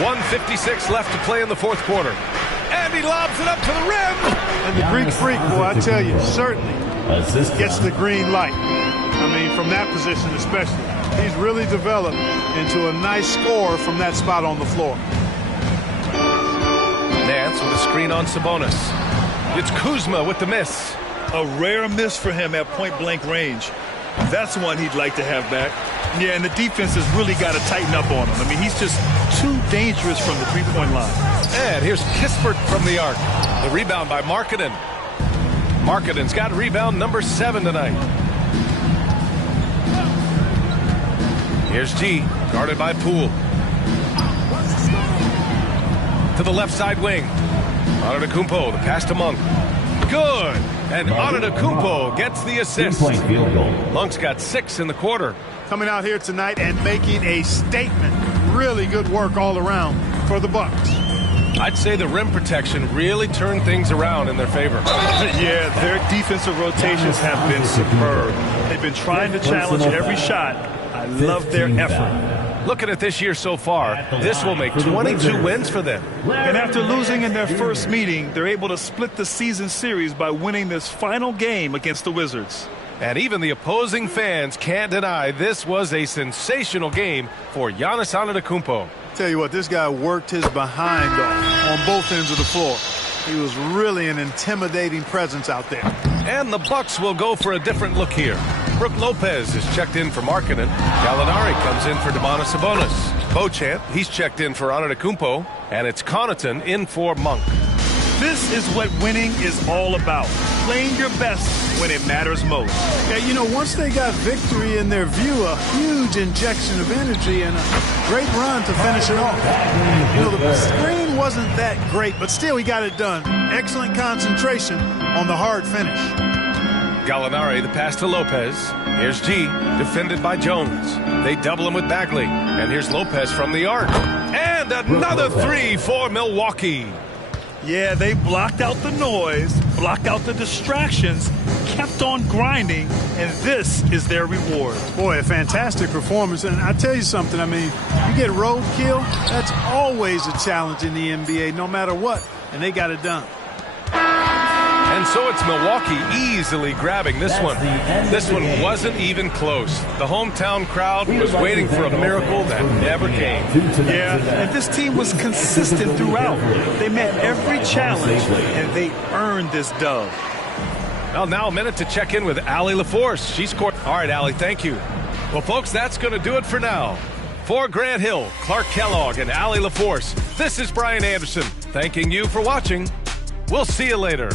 .156 left to play in the 4th quarter. And he lobs it up to the rim. And the Greek Freak, boy, I tell you, certainly gets the green light. I mean, from that position especially. He's really developed into a nice scorer from that spot on the floor. Nance with a screen on Sabonis. It's Kuzma with the miss. A rare miss for him at point-blank range. That's one he'd like to have back. Yeah, and the defense has really got to tighten up on him. I mean, he's just too dangerous from the three-point line. And here's Kispert from the arc. The rebound by Markkanen. Markkanen's got rebound number 7 tonight. Here's G, guarded by Poole. To the left side wing. Antetokounmpo, the pass to Monk. Good! And Antetokounmpo gets the assist. Monk's got 6 in the quarter. Coming out here tonight and making a statement. Really good work all around for the Bucks. I'd say the rim protection really turned things around in their favor. Yeah, their defensive rotations have been superb. They've been trying to challenge every shot. I love their effort. Looking at this year so far, this will make 22 wins for them. And after losing in their first meeting, they're able to split the season series by winning this final game against the Wizards. And even the opposing fans can't deny this was a sensational game for Giannis Antetokounmpo. Tell you what, this guy worked his behind off on both ends of the floor. He was really an intimidating presence out there. And the Bucks will go for a different look here. Brook Lopez is checked in for Markkanen. Gallinari comes in for Domantas Sabonis. Beauchamp, he's checked in for Antetokounmpo. And it's Connaughton in for Monk. This is what winning is all about. Playing your best when it matters most. Yeah, you know, once they got victory in their view, a huge injection of energy and a great run to finish it off. You know, the screen wasn't that great, but still he got it done. Excellent concentration on the hard finish. Gallinari, the pass to Lopez. Here's G, defended by Jones. They double him with Bagley. And here's Lopez from the arc. And another 3 for Milwaukee. Yeah, they blocked out the noise, blocked out the distractions, kept on grinding, and this is their reward. Boy, a fantastic performance. And I tell you something, I mean, you get roadkill, that's always a challenge in the NBA, no matter what, and they got it done. And so it's Milwaukee easily grabbing this one. This one wasn't even close. The hometown crowd was waiting for a miracle that never came. Yeah, and this team was consistent throughout. They met every challenge, and they earned this dub. Well, now a minute to check in with Allie LaForce. She scored. All right, Allie, thank you. Well, folks, that's going to do it for now. For Grant Hill, Clark Kellogg, and Allie LaForce, this is Brian Anderson, thanking you for watching. We'll see you later.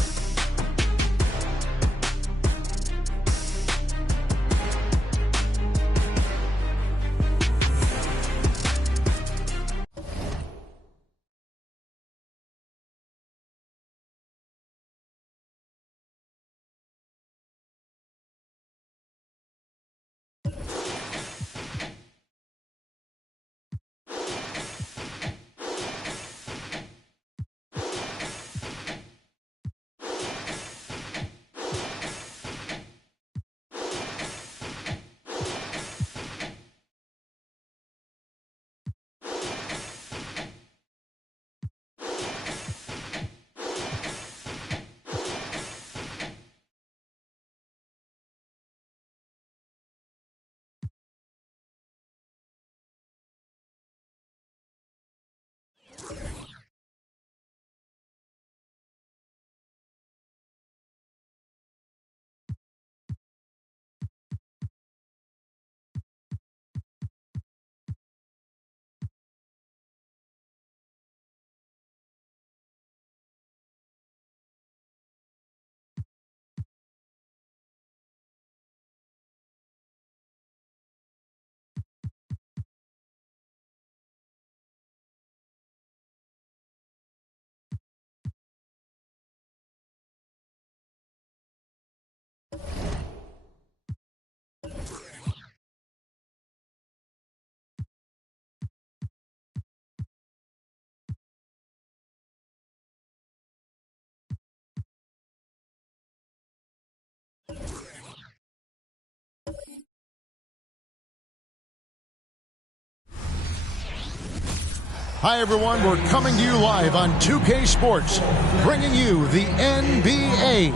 Hi, everyone. We're coming to you live on 2K Sports, bringing you the NBA.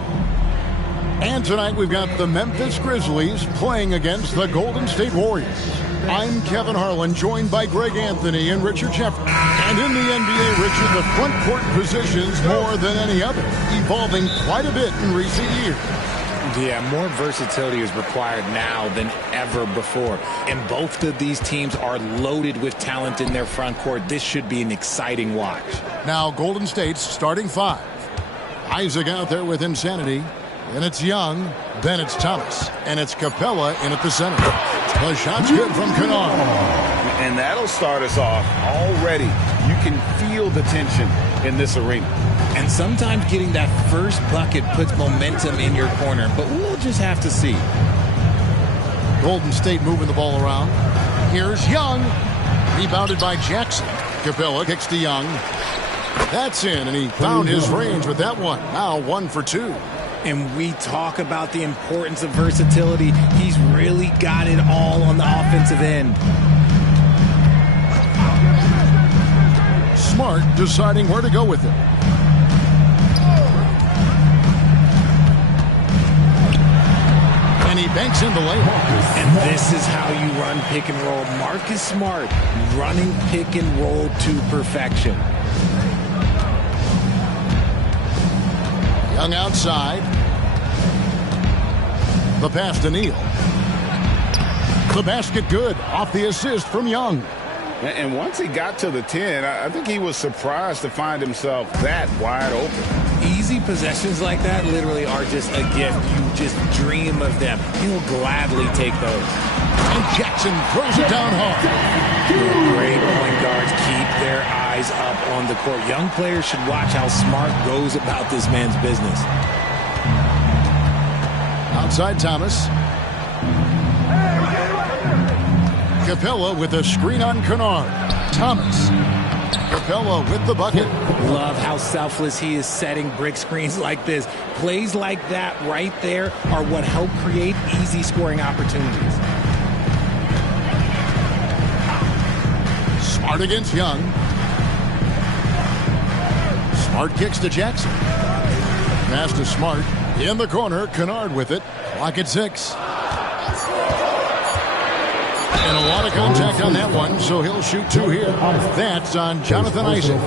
And tonight we've got the Memphis Grizzlies playing against the Golden State Warriors. I'm Kevin Harlan, joined by Greg Anthony and Richard Jeffrey. And in the NBA, Richard, the front court positions more than any other, evolving quite a bit in recent years. Yeah, more versatility is required now than ever before. And both of these teams are loaded with talent in their front court. This should be an exciting watch. Now, Golden State's starting 5. Isaac out there with Insanity. And it's Young. Then it's Thomas. And it's Capella in at the center. The shot's good from Kennard. And that'll start us off already. You can feel the tension in this arena. And sometimes getting that first bucket puts momentum in your corner, but we'll just have to see. Golden State moving the ball around. Here's Young. Rebounded by Jackson. Capella kicks to Young. That's in, and he found his range with that one. Now 1 for 2. And we talk about the importance of versatility. He's really got it all on the offensive end. Smart deciding where to go with it. And he banks in the layup. And this is how you run pick and roll. Marcus Smart running pick and roll to perfection. Young outside. The pass to Neal. The basket good. Off the assist from Young. And once he got to the 10, I think he was surprised to find himself that wide open. Easy possessions like that literally are just a gift. You just dream of them. He'll gladly take those. And Jackson throws it down hard. Great point guards keep their eyes up on the court. Young players should watch how Smart goes about this man's business. Outside Thomas. Capella with a screen on Kennard. Thomas. Capella with the bucket. Love how selfless he is setting brick screens like this. Plays like that right there are what help create easy scoring opportunities. Smart against Young. Smart kicks to Jackson. Pass to Smart. In the corner, Kennard with it. Clock at 6. And a lot of contact on that one, so he'll shoot 2 here. That's on Jonathan Isaac.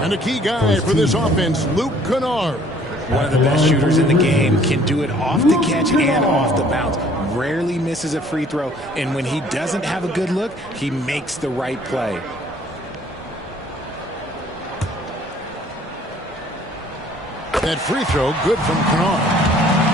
And a key guy for this offense, Luke Kennard. One of the best shooters in the game, can do it off the catch and off the bounce. Rarely misses a free throw, and when he doesn't have a good look, he makes the right play. That free throw, good from Kennard.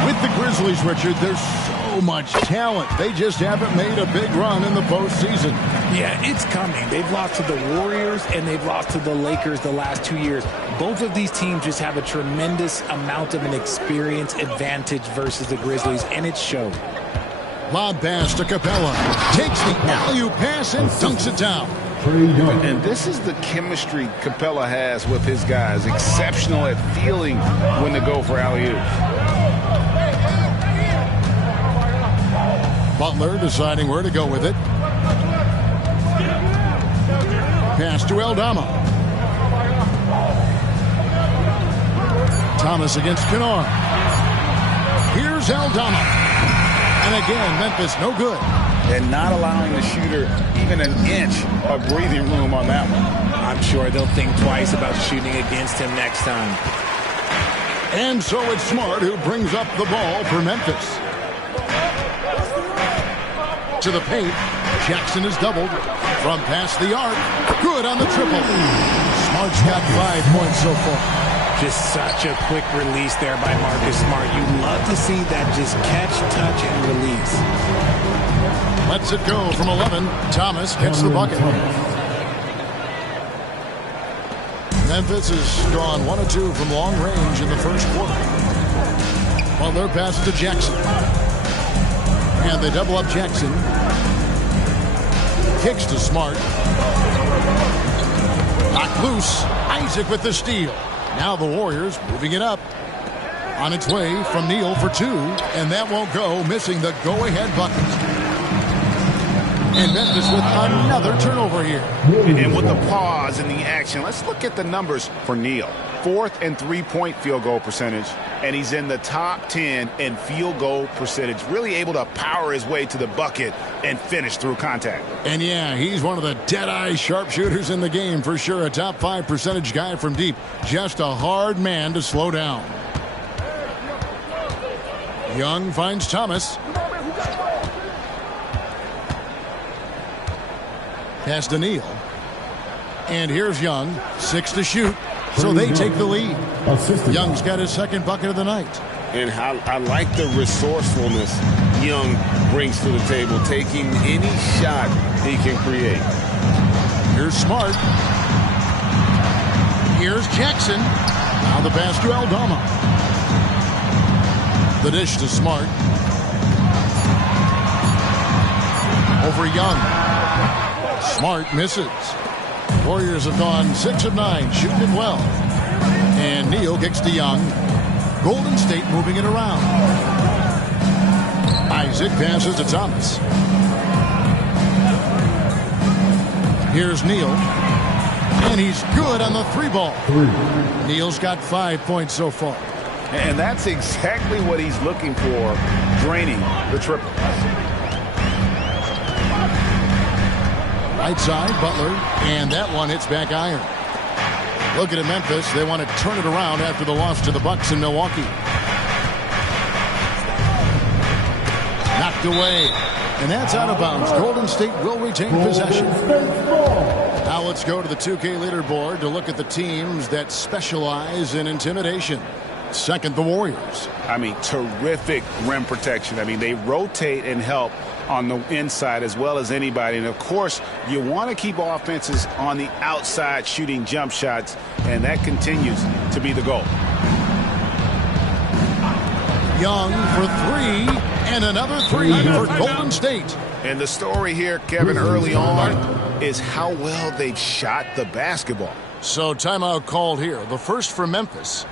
With the Grizzlies, Richard, there's so much talent. They just haven't made a big run in the postseason. Yeah, it's coming. They've lost to the Warriors and they've lost to the Lakers the last 2 years. Both of these teams just have a tremendous amount of an experience advantage versus the Grizzlies, and it showed. Lob pass to Capella. Takes the alley-oop pass and dunks it down. And this is the chemistry Capella has with his guys. Exceptional at feeling when to go for alley-oops. Butler deciding where to go with it. Pass to Aldama. Thomas against Kennard. Here's Aldama. And again, Memphis no good. And not allowing the shooter even an inch of breathing room on that one. I'm sure they'll think twice about shooting against him next time. And so it's Smart who brings up the ball for Memphis. To the paint. Jackson is doubled. From past the arc. Good on the triple. Smart's got 5 points so far. Just such a quick release there by Marcus Smart. You love to see that just catch, touch, and release. Lets it go from 11. Thomas gets the bucket. Memphis has gone 1 of 2 from long range in the first quarter. Butler passes to Jackson. And they double up Jackson. Kicks to Smart. Knocked loose. Isaac with the steal. Now the Warriors moving it up. On its way from Neal for 2. And that won't go, missing the go-ahead bucket. And Memphis with another turnover here. And with the pause in the action, let's look at the numbers for Neal. 4th and 3-point field goal percentage, and he's in the top 10 in field goal percentage. Really able to power his way to the bucket and finish through contact. And yeah, he's one of the dead-eye sharpshooters in the game for sure. A top 5 percentage guy from deep. Just a hard man to slow down. Young finds Thomas. Pass to Neal. And here's Young. 6 to shoot. So they take the lead. Young's got his second bucket of the night. And I like the resourcefulness Young brings to the table, taking any shot he can create. Here's Smart. Here's Jackson. Now the pass to Aldama. The dish to Smart. Over Young. Smart misses. Warriors have gone 6 of 9, shooting it well. And Neal kicks to Young. Golden State moving it around. Isaac passes to Thomas. Here's Neal. And he's good on the 3-ball. Neal's got 5 points so far. And that's exactly what he's looking for, draining the triple. Right side, Butler, and that one hits back iron. Looking at Memphis, they want to turn it around after the loss to the Bucks in Milwaukee. Knocked away, and that's out of bounds. Golden State will retain possession. Now let's go to the 2K leaderboard to look at the teams that specialize in intimidation. Second, the Warriors. I mean, terrific rim protection. I mean, they rotate and help on the inside as well as anybody. And, of course, you want to keep offenses on the outside shooting jump shots, and that continues to be the goal. Young for 3, and another 3 for Golden State. And the story here, Kevin, early on is how well they've shot the basketball. So timeout called here. The first for Memphis.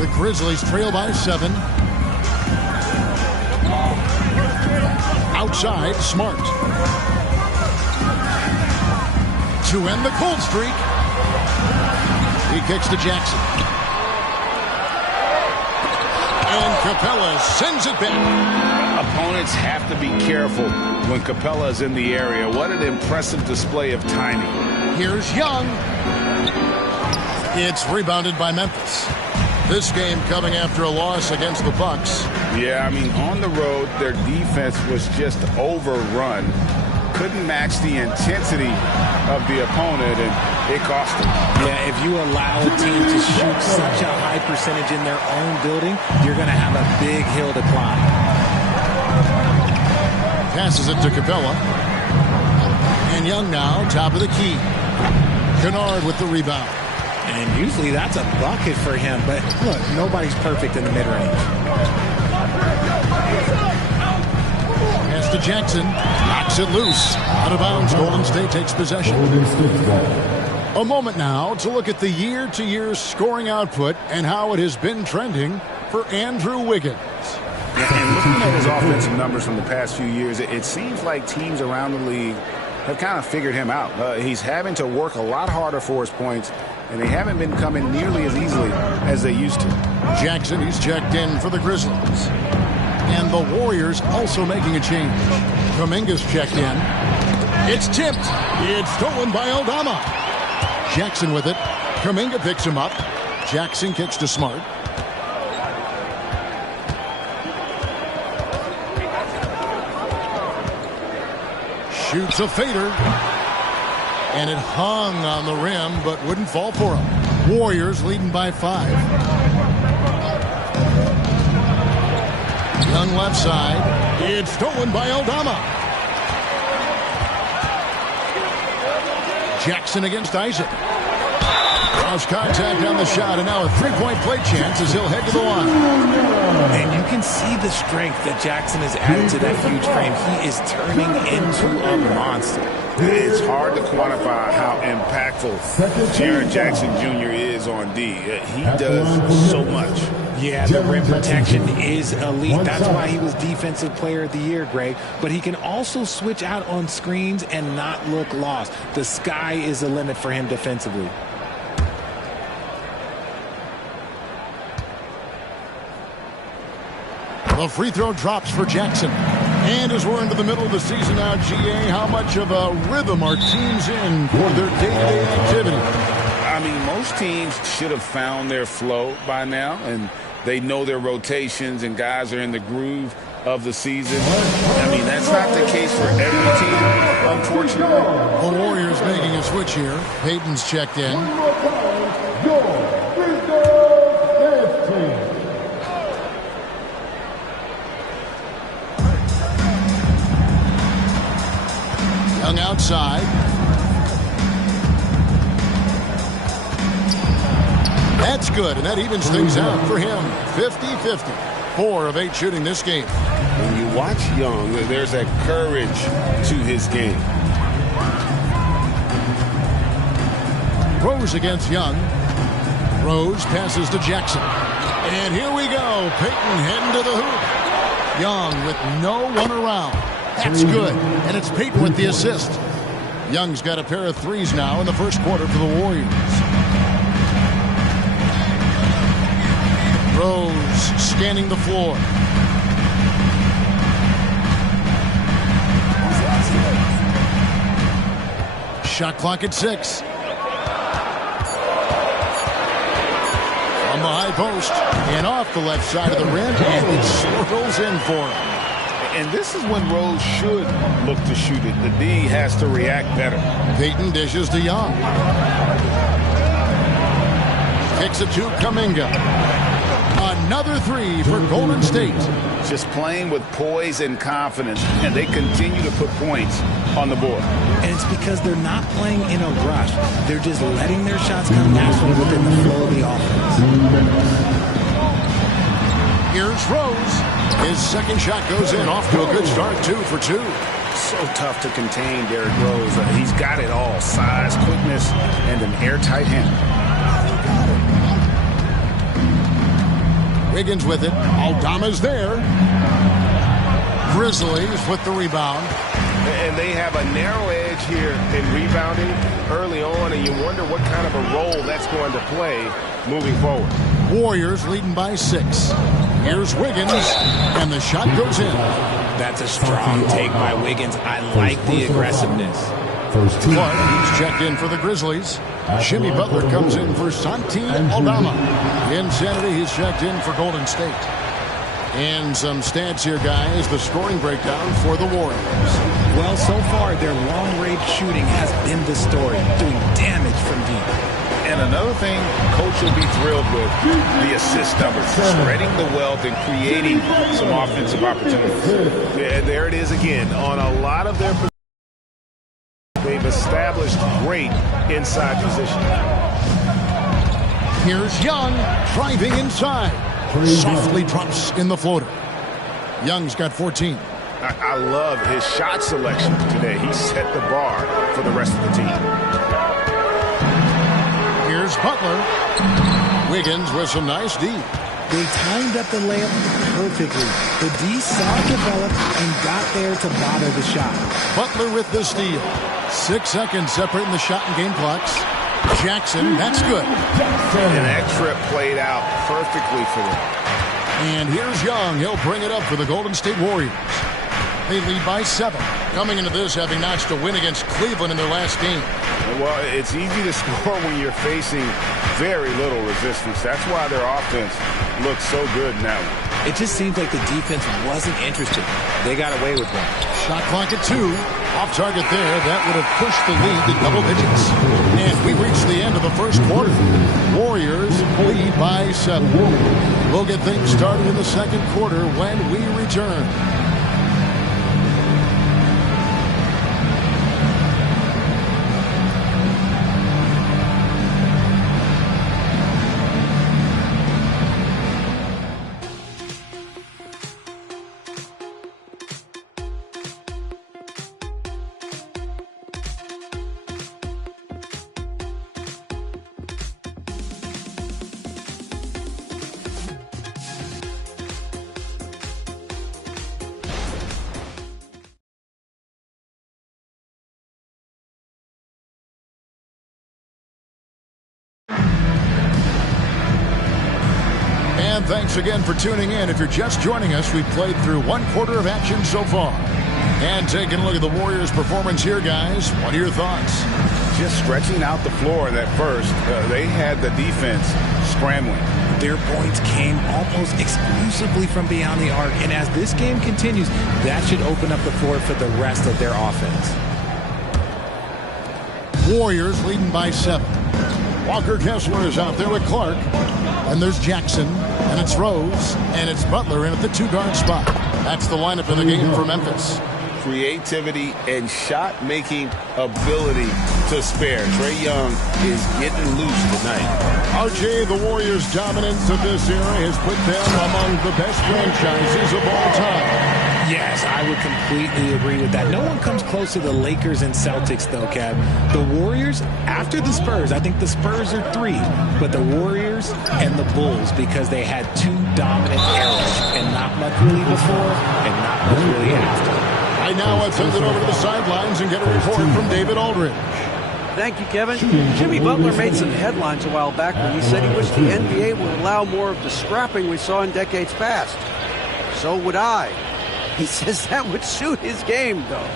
The Grizzlies trail by 7. Outside, Smart. To end the cold streak. He kicks to Jackson. And Capella sends it back. Opponents have to be careful when Capella is in the area. What an impressive display of timing. Here's Young. It's rebounded by Memphis. This game coming after a loss against the Bucks. Yeah, I mean, on the road, their defense was just overrun. Couldn't match the intensity of the opponent, and it cost them. Yeah, if you allow a team to shoot such a high percentage in their own building, you're going to have a big hill to climb. Passes it to Capella. And Young now, top of the key. Kennard with the rebound. And usually that's a bucket for him, but look, nobody's perfect in the mid-range. Pass to Jackson, knocks it loose. Out of bounds, Golden State takes possession. A moment now to look at the year-to-year scoring output and how it has been trending for Andrew Wiggins. And looking at his offensive numbers from the past few years, it seems like teams around the league have kind of figured him out. He's having to work a lot harder for his points, and they haven't been coming nearly as easily as they used to. Jackson, he's checked in for the Grizzlies. And the Warriors also making a change. Kuminga's checked in. It's tipped. It's stolen by Aldama. Jackson with it. Kuminga picks him up. Jackson kicks to Smart. Shoots a fader. And it hung on the rim, but wouldn't fall for him. Warriors leading by 5. Young left side. It's stolen by Aldama. Jackson against Isaac. Cross contact on the shot, and now a three-point play chance as he'll head to the line. And you can see the strength that Jackson has added to that huge frame. He is turning into a monster. It's hard to quantify how impactful Jaren Jackson Jr. is on D. He does so much. Yeah, the rim protection is elite. That's why he was Defensive Player of the Year, Greg. But he can also switch out on screens and not look lost. The sky is the limit for him defensively. The free throw drops for Jackson. And as we're into the middle of the season now, GA, how much of a rhythm are teams in for their day-to-day activity? I mean, most teams should have found their flow by now, and they know their rotations, and guys are in the groove of the season. I mean, that's not the case for every team, unfortunately. The Warriors making a switch here. Payton's checked in. Young outside. That's good, and that evens things out for him. 50-50. 4 of 8 shooting this game. When you watch Young, there's that courage to his game. Rose against Young. Rose passes to Jackson. And here we go. Payton heading to the hoop. Young with no one around. That's good. And it's Payton with the assist. Young's got a pair of threes now in the first quarter for the Warriors. Rose scanning the floor. Shot clock at 6. On the high post and off the left side of the rim, and it swirls in for him. And this is when Rose should look to shoot it. The D has to react better. Payton dishes to Young. Kicks it to Kuminga. Another 3 for Golden State. Just playing with poise and confidence, and they continue to put points on the board. And it's because they're not playing in a rush. They're just letting their shots come naturally within the flow of the offense. Here's Rose. His second shot goes in, off to a good start, 2 for 2. So tough to contain Derrick Rose. He's got it all, size, quickness, and an airtight handle. Wiggins with it. Aldama's there. Grizzlies with the rebound. And they have a narrow edge here in rebounding early on, and you wonder what kind of a role that's going to play moving forward. Warriors leading by 6. Here's Wiggins, and the shot goes in. That's a strong take by Wiggins. I like the aggressiveness. Clark, he's checked in for the Grizzlies. Jimmy Butler comes in for Santi Aldama. Insanity, he's checked in for Golden State. And some stats here, guys. The scoring breakdown for the Warriors. Well, so far, their long-range shooting has been the story, doing damage from deep. And another thing Coach will be thrilled with, the assist numbers, spreading the wealth and creating some offensive opportunities. Yeah, there it is again. On a lot of their positions, they've established great inside position. Here's Young driving inside. Softly drops in the floater. Young's got 14. I love his shot selection today. He set the bar for the rest of the team. Here's Butler. Wiggins with some nice D. They timed up the layup perfectly. The D saw it develop and got there to bother the shot. Butler with the steal. 6 seconds separating the shot and game clocks. Jackson, that's good. And that trip played out perfectly for them. And here's Young. He'll bring it up for the Golden State Warriors. They lead by 7. Coming into this having notched a win against Cleveland in their last game. Well, it's easy to score when you're facing very little resistance. That's why their offense looks so good now. It just seems like the defense wasn't interested. They got away with one. Shot clock at 2. Off target there. That would have pushed the lead to double digits. And we reached the end of the first quarter. Warriors lead by 7. We'll get things started in the second quarter when we return. And thanks again for tuning in. If you're just joining us, we've played through one quarter of action so far. And taking a look at the Warriors' performance here, guys. What are your thoughts? Just stretching out the floor in that first. They had the defense scrambling. Their points came almost exclusively from beyond the arc. And as this game continues, that should open up the floor for the rest of their offense. Warriors leading by 7. Walker Kessler is out there with Clark. And there's Jackson. And it's Rose. And it's Butler in at the 2-guard spot. That's the lineup in the game for Memphis. Creativity and shot-making ability to spare. Trae Young is getting loose tonight. RJ, the Warriors' dominance of this era has put them among the best franchises of all time. Yes, I would completely agree with that. No one comes close to the Lakers and Celtics, though, Kev. The Warriors, after the Spurs, I think the Spurs are 3, but the Warriors and the Bulls, because they had 2 dominant eras, and not much really before, and not much really after. Right now, let's send it over to the sidelines and get a report from David Aldridge. Thank you, Kevin. Jimmy Butler made some headlines a while back when he said he wished the NBA would allow more of the scrapping we saw in decades past. So would I. He says that would suit his game, though.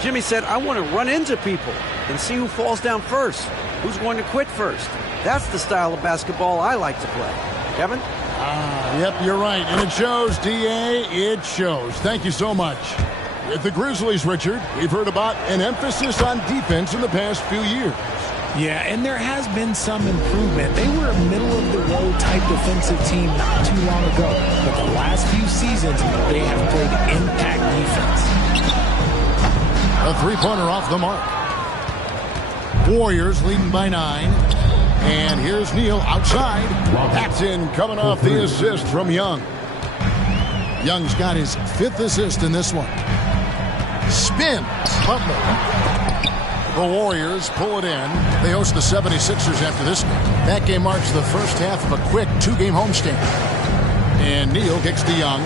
Jimmy said, I want to run into people and see who falls down first, who's going to quit first. That's the style of basketball I like to play. Kevin? Yep, you're right. And it shows, D.A., it shows. Thank you so much. With the Grizzlies, Richard, we've heard about an emphasis on defense in the past few years. Yeah, and there has been some improvement. They were a middle-of-the-road type defensive team not too long ago. But the last few seasons, they have played impact defense. A 3-pointer off the mark. Warriors leading by 9. And here's Neal outside. Paxson coming off the assist from Young. Young's got his 5th assist in this one. Spin. Butler. The Warriors pull it in. They host the 76ers after this game. That game marks the first half of a quick 2-game homestand. And Neal kicks to Young.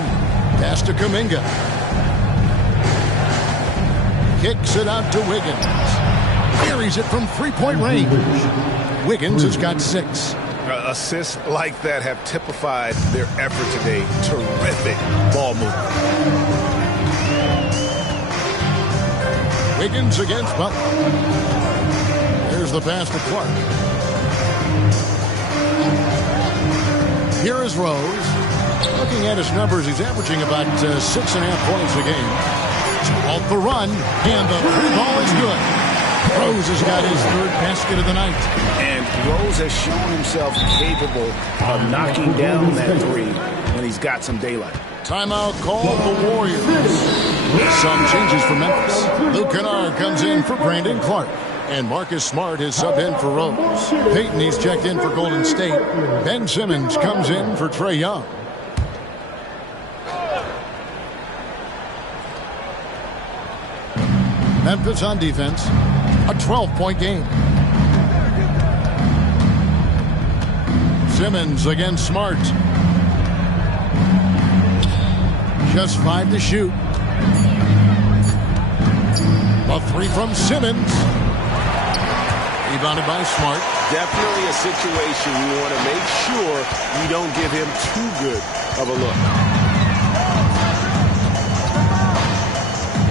Pass to Kuminga. Kicks it out to Wiggins. Carries it from 3-point range. Wiggins has got 6. Assists like that have typified their effort today. Terrific ball movement. Wiggins against Butler. Here's the pass to Clark. Here is Rose. Looking at his numbers, he's averaging about 6.5 points a game. So off the run, and the 3 ball is good. Rose has got his 3rd basket of the night. And Rose has shown himself capable of knocking down that 3 when he's got some daylight. Timeout called the Warriors. Some changes for Memphis. Luke Kennard comes in for Brandon Clark. And Marcus Smart is subbed in for Rose. Peyton, he's checked in for Golden State. Ben Simmons comes in for Trae Young. Memphis on defense. A 12-point game. Simmons against Smart. Just 5 to shoot. A 3 from Simmons. Rebounded by Smart. Definitely a situation you want to make sure you don't give him too good of a look.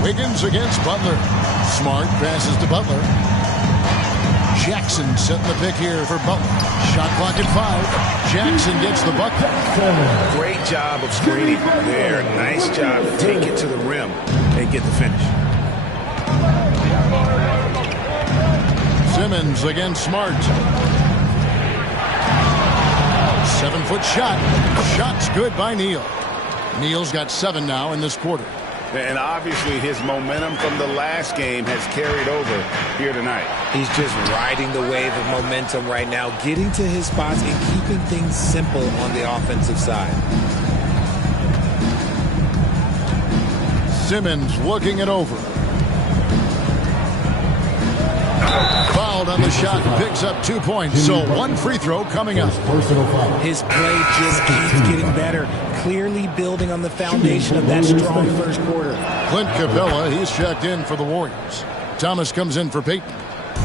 Wiggins against Butler. Smart passes to Butler. Jackson setting the pick here for Butler. Shot clock at 5. Jackson gets the bucket. Great job of screening there. Nice job to take it to the rim and get the finish. Simmons against Smart. 7-foot shot. Shot's good by Neal. Neal's got 7 now in this quarter. And obviously his momentum from the last game has carried over here tonight. He's just riding the wave of momentum right now, getting to his spots and keeping things simple on the offensive side. Simmons looking it over. Fouled on the shot, picks up 2 points. So 1 free throw coming up. His play just keeps getting better, clearly building on the foundation of that strong first quarter. Clint Capella, he's checked in for the Warriors. Thomas comes in for Peyton.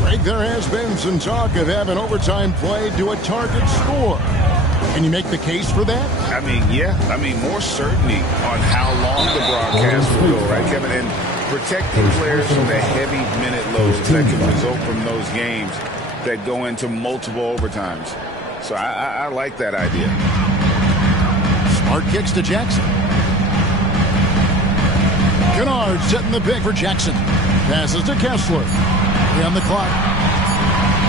Greg, there has been some talk of having overtime play do a target score. Can you make the case for that? I mean, yeah. I mean, more certainty on how long the broadcast will go, right, Kevin? And protecting players from the heavy minute loads that can result from those games that go into multiple overtimes. So I like that idea. Smart kicks to Jackson. Kennard setting the pick for Jackson. Passes to Kessler. 3 on the clock.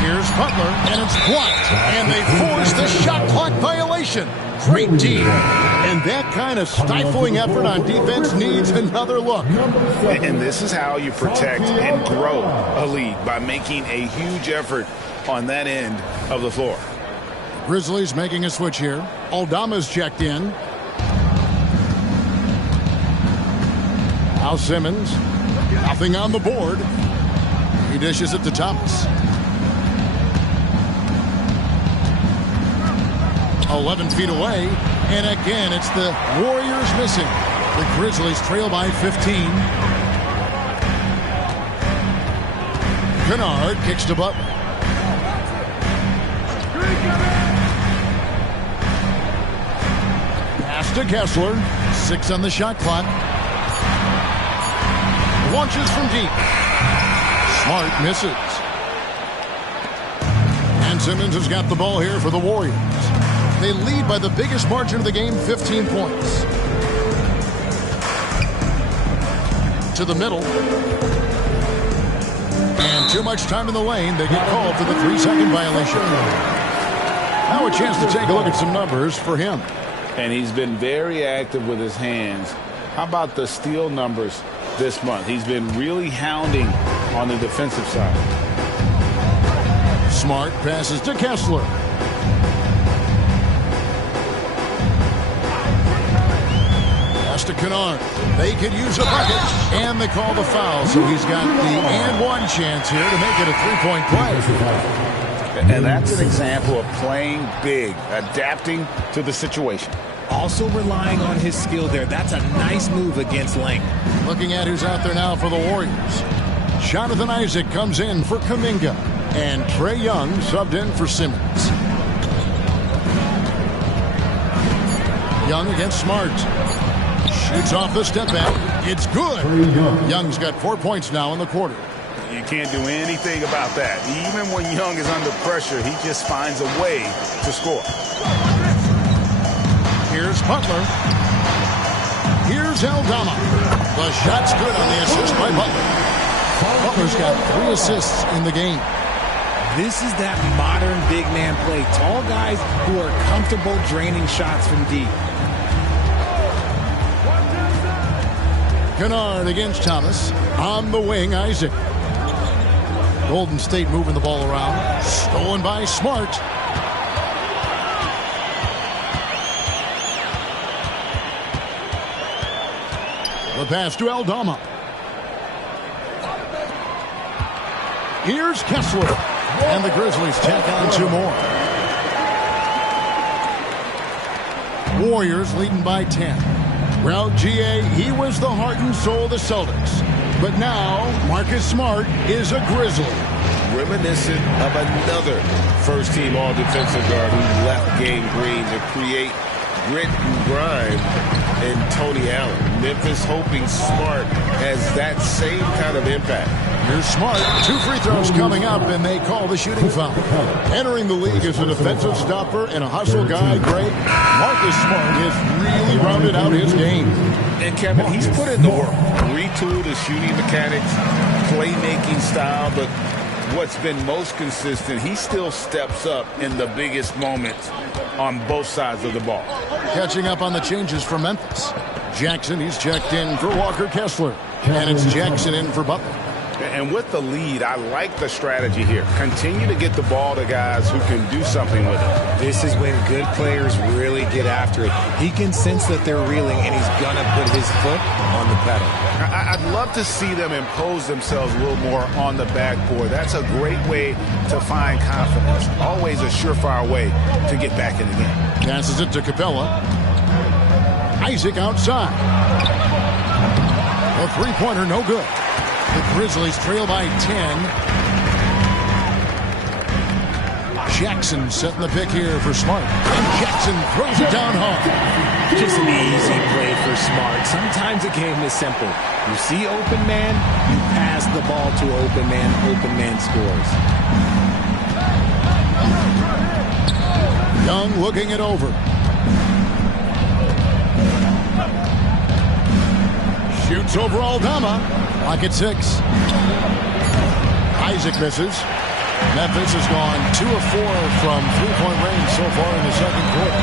Here's Butler, and it's blocked. And they force the shot clock violation. Great D. And that kind of stifling effort on defense needs another look. And this is how you protect and grow a lead, by making a huge effort on that end of the floor. Grizzlies making a switch here. Aldama's checked in. Now Simmons. Nothing on the board. He dishes it to Thomas. 11 feet away. And again, it's the Warriors missing. The Grizzlies trail by 15. Kennard kicks to Butler. Pass to Kessler. 6 on the shot clock. Launches from deep. Smart misses. And Simmons has got the ball here for the Warriors. They lead by the biggest margin of the game, 15 points. To the middle. And too much time in the lane. They get called for the 3-second violation. Now a chance to take a look at some numbers for him. And he's been very active with his hands. How about the steal numbers this month? He's been really hounding on the defensive side. Smart passes to Kessler. To Kennard. They could use a bucket, and they call the foul. So he's got the and one chance here to make it a 3-point play. And that's an example of playing big, adapting to the situation. Also relying on his skill there. That's a nice move against length. Looking at who's out there now for the Warriors. Jonathan Isaac comes in for Kuminga, and Trae Young subbed in for Simmons. Young against Smart. Shoots off the step back. It's good. Young's got 4 points now in the quarter. You can't do anything about that. Even when Young is under pressure, he just finds a way to score. Here's Butler. Here's Aldama. The shot's good on the assist by Butler. Butler's got 3 assists in the game. This is that modern big man play. Tall guys who are comfortable draining shots from deep. Kennard against Thomas. On the wing, Isaac. Golden State moving the ball around. Stolen by Smart. The pass to Aldama. Here's Kessler. And the Grizzlies tack on 2 more. Warriors leading by 10. Well, GA, he was the heart and soul of the Celtics. But now, Marcus Smart is a Grizzly. Reminiscent of another first-team all-defensive guard who left Game Green to create grit and grind in Tony Allen. Memphis hoping Smart has that same kind of impact. Here's Smart. 2 free throws coming up, and they call the shooting foul. Entering the league as a defensive stopper and a hustle guy, Greg, Marcus Smart has really rounded out his game. And Kevin, he's put in the work. Retooled his shooting mechanics, playmaking style, but what's been most consistent, he still steps up in the biggest moments on both sides of the ball. Catching up on the changes for Memphis. Jackson, he's checked in for Walker Kessler. And it's Jackson in for Butler. And with the lead, I like the strategy here. Continue to get the ball to guys who can do something with it. This is when good players really get after it. He can sense that they're reeling, and he's going to put his foot on the pedal. I'd love to see them impose themselves a little more on the backboard. That's a great way to find confidence. Always a surefire way to get back in the game. Passes it to Capella. Isaac outside. A three-pointer, no good. The Grizzlies trail by 10. Jackson setting the pick here for Smart. And Jackson throws it down hard. Just an easy play for Smart. Sometimes a game is simple. You see open man, you pass the ball to open man scores. Young looking it over. Shoots over Aldama. Lock at 6. Isaac misses. Memphis has gone 2 of 4 from three-point range so far in the second quarter.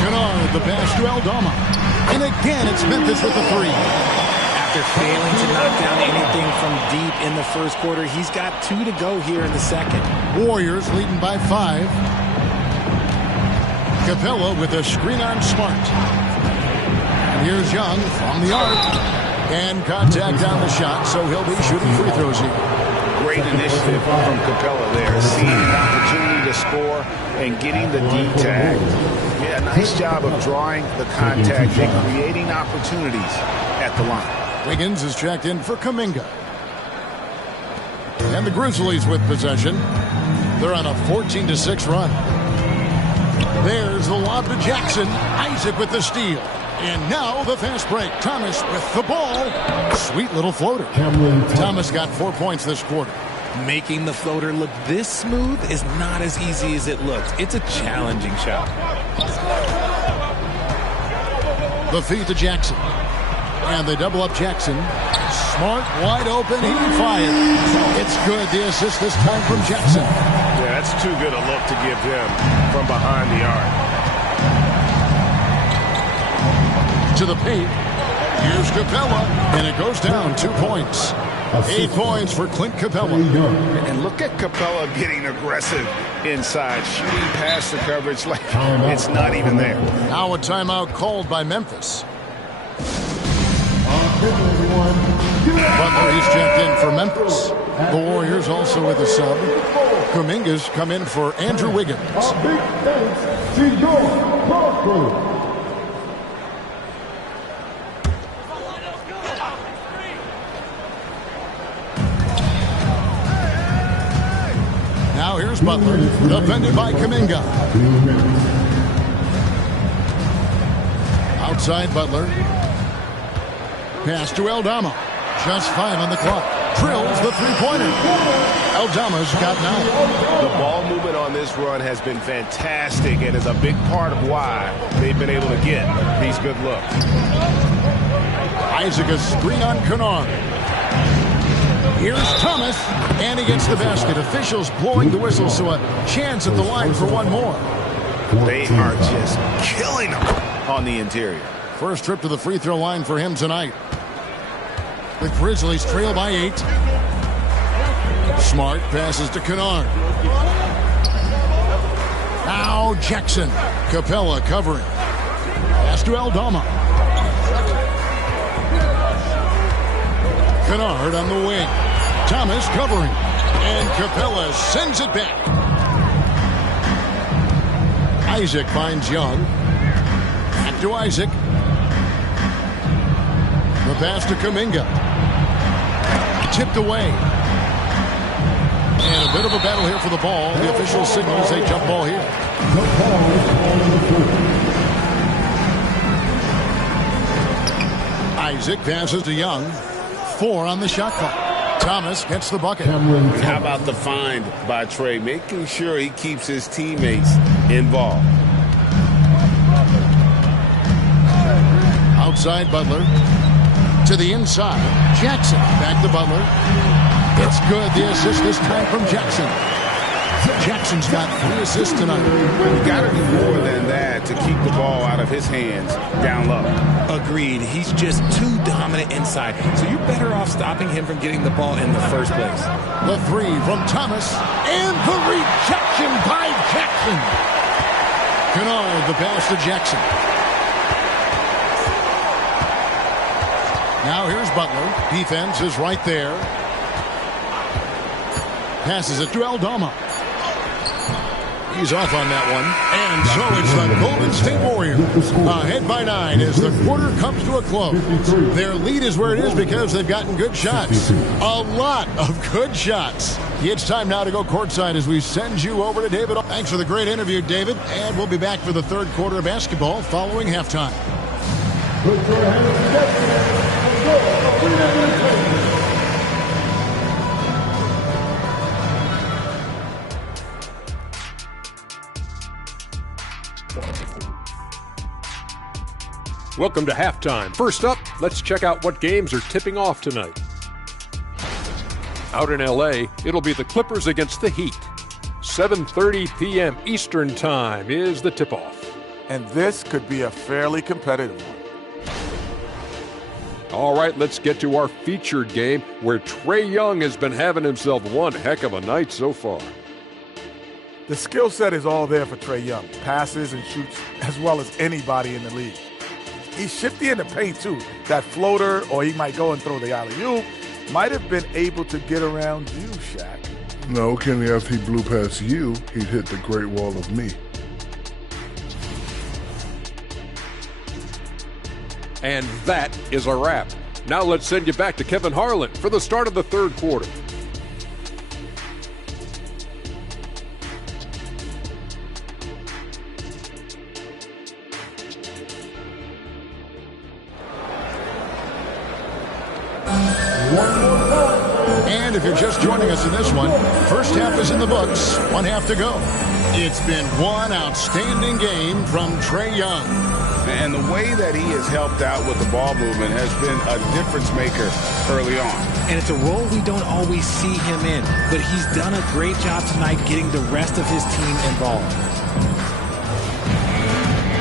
Kennard, the pass to Aldama. And again, it's Memphis with the 3. After failing to knock down anything from deep in the first quarter, he's got 2 to go here in the second. Warriors leading by 5. Capella with a screen on Smart. And here's Young from the arc. And contact on the shot, so he'll be shooting free throws here. Great initiative from Capella there. Seeing an opportunity to score and getting the D tag. Yeah, a nice job of drawing the contact and creating opportunities at the line. Wiggins is checked in for Kuminga. And the Grizzlies with possession. They're on a 14-6 run. There's the lob to Jackson. Isaac with the steal. And now the fast break. Thomas with the ball. Sweet little floater. Thomas got 4 points this quarter. Making the floater look this smooth is not as easy as it looks. It's a challenging shot. The feed to Jackson. And they double up Jackson. Smart, wide open. He fires. It's good. The assist this time from Jackson. Yeah, that's too good a look to give him from behind the arc. To the paint. Here's Capella, and it goes down 2 points. 8 points for Clint Capella. And look at Capella getting aggressive inside, shooting past the coverage like it's not even there. Now a timeout called by Memphis. Butler, he's checked in for Memphis. The Warriors also with a sub. Kuminga's come in for Andrew Wiggins. A big thanks to your ball crew. Now here's Butler, defended by Kuminga. Outside Butler. Pass to Aldama. Just 5 on the clock. Drills the three-pointer. Aldama's got 9. The ball movement on this run has been fantastic and is a big part of why they've been able to get these good looks. Isaac a screen on Kennard. Here's Thomas, and he gets the basket. Officials blowing the whistle, so a chance at the line for one more. They are just killing them on the interior. First trip to the free throw line for him tonight. The Grizzlies trail by 8. Smart passes to Kennard. Now Jackson. Capella covering. Pass to Aldama. Kennard on the wing. Thomas covering. And Capella sends it back. Isaac finds Young. Back to Isaac. The pass to Kuminga. Tipped away. And a bit of a battle here for the ball. The official signals a jump ball here. Isaac passes to Young. 4 on the shot clock. Thomas gets the bucket. How about the find by Trey, making sure he keeps his teammates involved. Outside Butler. To the inside. Jackson back to Butler. It's good. The assist this time from Jackson. Jackson's got 3 assists tonight. You got to do more than that to keep the ball out of his hands down low. Agreed. He's just too dominant inside. So you're better off stopping him from getting the ball in the first place. The 3 from Thomas. And the rejection by Jackson. Kennard the pass to Jackson. Now here's Butler. Defense is right there. Passes it to Aldama. He's off on that one. And so it's the Golden State Warriors ahead by 9 as the quarter comes to a close. Their lead is where it is because they've gotten good shots. A lot of good shots. It's time now to go courtside as we send you over to David. Thanks for the great interview, David. And we'll be back for the third quarter of basketball following halftime. Welcome to halftime. First up, let's check out what games are tipping off tonight. Out in LA, it'll be the Clippers against the Heat. 7:30 p.m. Eastern Time is the tip-off. And this could be a fairly competitive one. All right, let's get to our featured game where Trae Young has been having himself one heck of a night so far. The skill set is all there for Trae Young. Passes and shoots as well as anybody in the league. He's shifty in the paint, too. That floater, or he might go and throw the alley-oop, might have been able to get around you, Shaq. No, Kenny, after he blew past you, he'd hit the Great Wall of me. And that is a wrap. Now let's send you back to Kevin Harlan for the start of the third quarter. And if you're just joining us in this one, first half is in the books, 1 half to go. It's been one outstanding game from Trae Young. And the way that he has helped out with the ball movement has been a difference maker early on. And it's a role we don't always see him in, but he's done a great job tonight getting the rest of his team involved.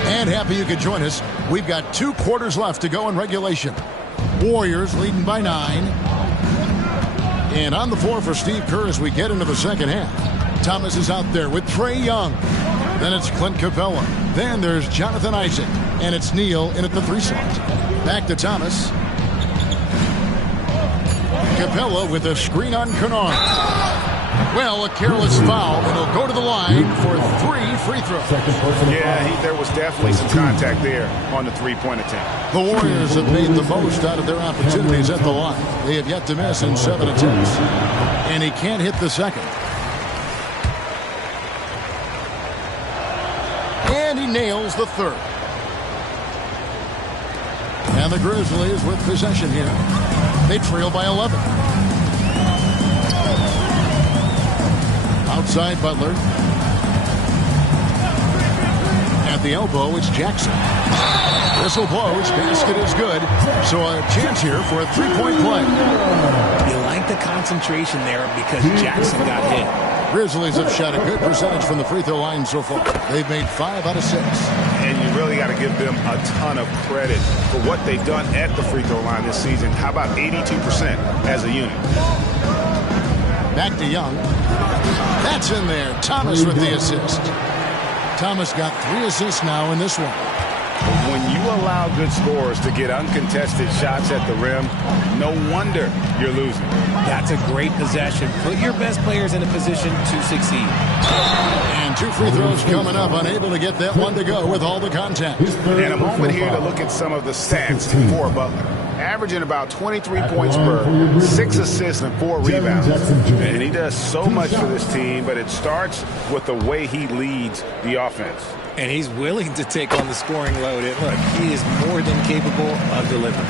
And happy you could join us. We've got 2 quarters left to go in regulation. Warriors leading by 9. And on the floor for Steve Kerr as we get into the second half. Thomas is out there with Trae Young. Then it's Clint Capella. Then there's Jonathan Isaac. And it's Neal in at the 3 slot. Back to Thomas. Capella with a screen on Kennard. Well, a careless foul, and he'll go to the line for 3 free throws. Yeah, there was definitely some contact there on the three-point attempt. The Warriors have made the most out of their opportunities at the line. They have yet to miss in 7 attempts. And he can't hit the second. And he nails the third. And the Grizzlies with possession here. They trail by 11. Outside Butler. At the elbow, it's Jackson. Whistle blows. Basket is good. So a chance here for a 3-point play. You like the concentration there because Jackson got hit. Grizzlies have shot a good percentage from the free throw line so far. They've made 5 out of 6. And you really got to give them a ton of credit for what they've done at the free throw line this season. How about 82% as a unit? Back to Young. That's in there. Thomas with the assist. Thomas got 3 assists now in this one. When you allow good scorers to get uncontested shots at the rim, no wonder you're losing. That's a great possession. Put your best players in a position to succeed. And 2 free throws coming up. Unable to get that one to go with all the contact. And a moment here to look at some of the stats for Butler. Averaging about 23 points per, 6 assists and 4 rebounds. And he does so much for this team, but it starts with the way he leads the offense. And he's willing to take on the scoring load. And look, he is more than capable of delivering.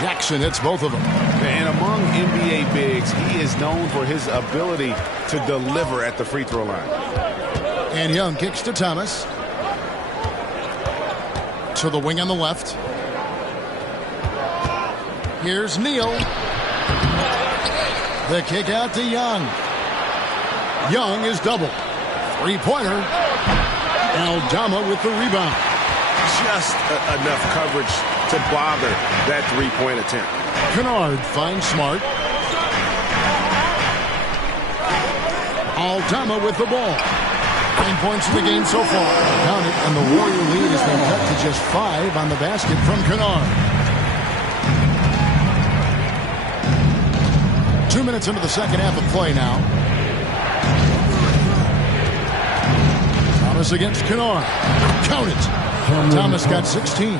Jackson hits both of them. And among NBA bigs, he is known for his ability to deliver at the free throw line. And Young kicks to Thomas. To the wing on the left. Here's Neal. The kick out to Young. Young is double. Three-pointer. Aldama with the rebound. Just enough coverage to bother that three-point attempt. Kennard finds Smart. Aldama with the ball. 9 points in the game so far. Count it, and the Warrior lead has been cut to just 5 on the basket from Kennard. 2 minutes into the second half of play now. Thomas against Kennard. Count it. Thomas got 16.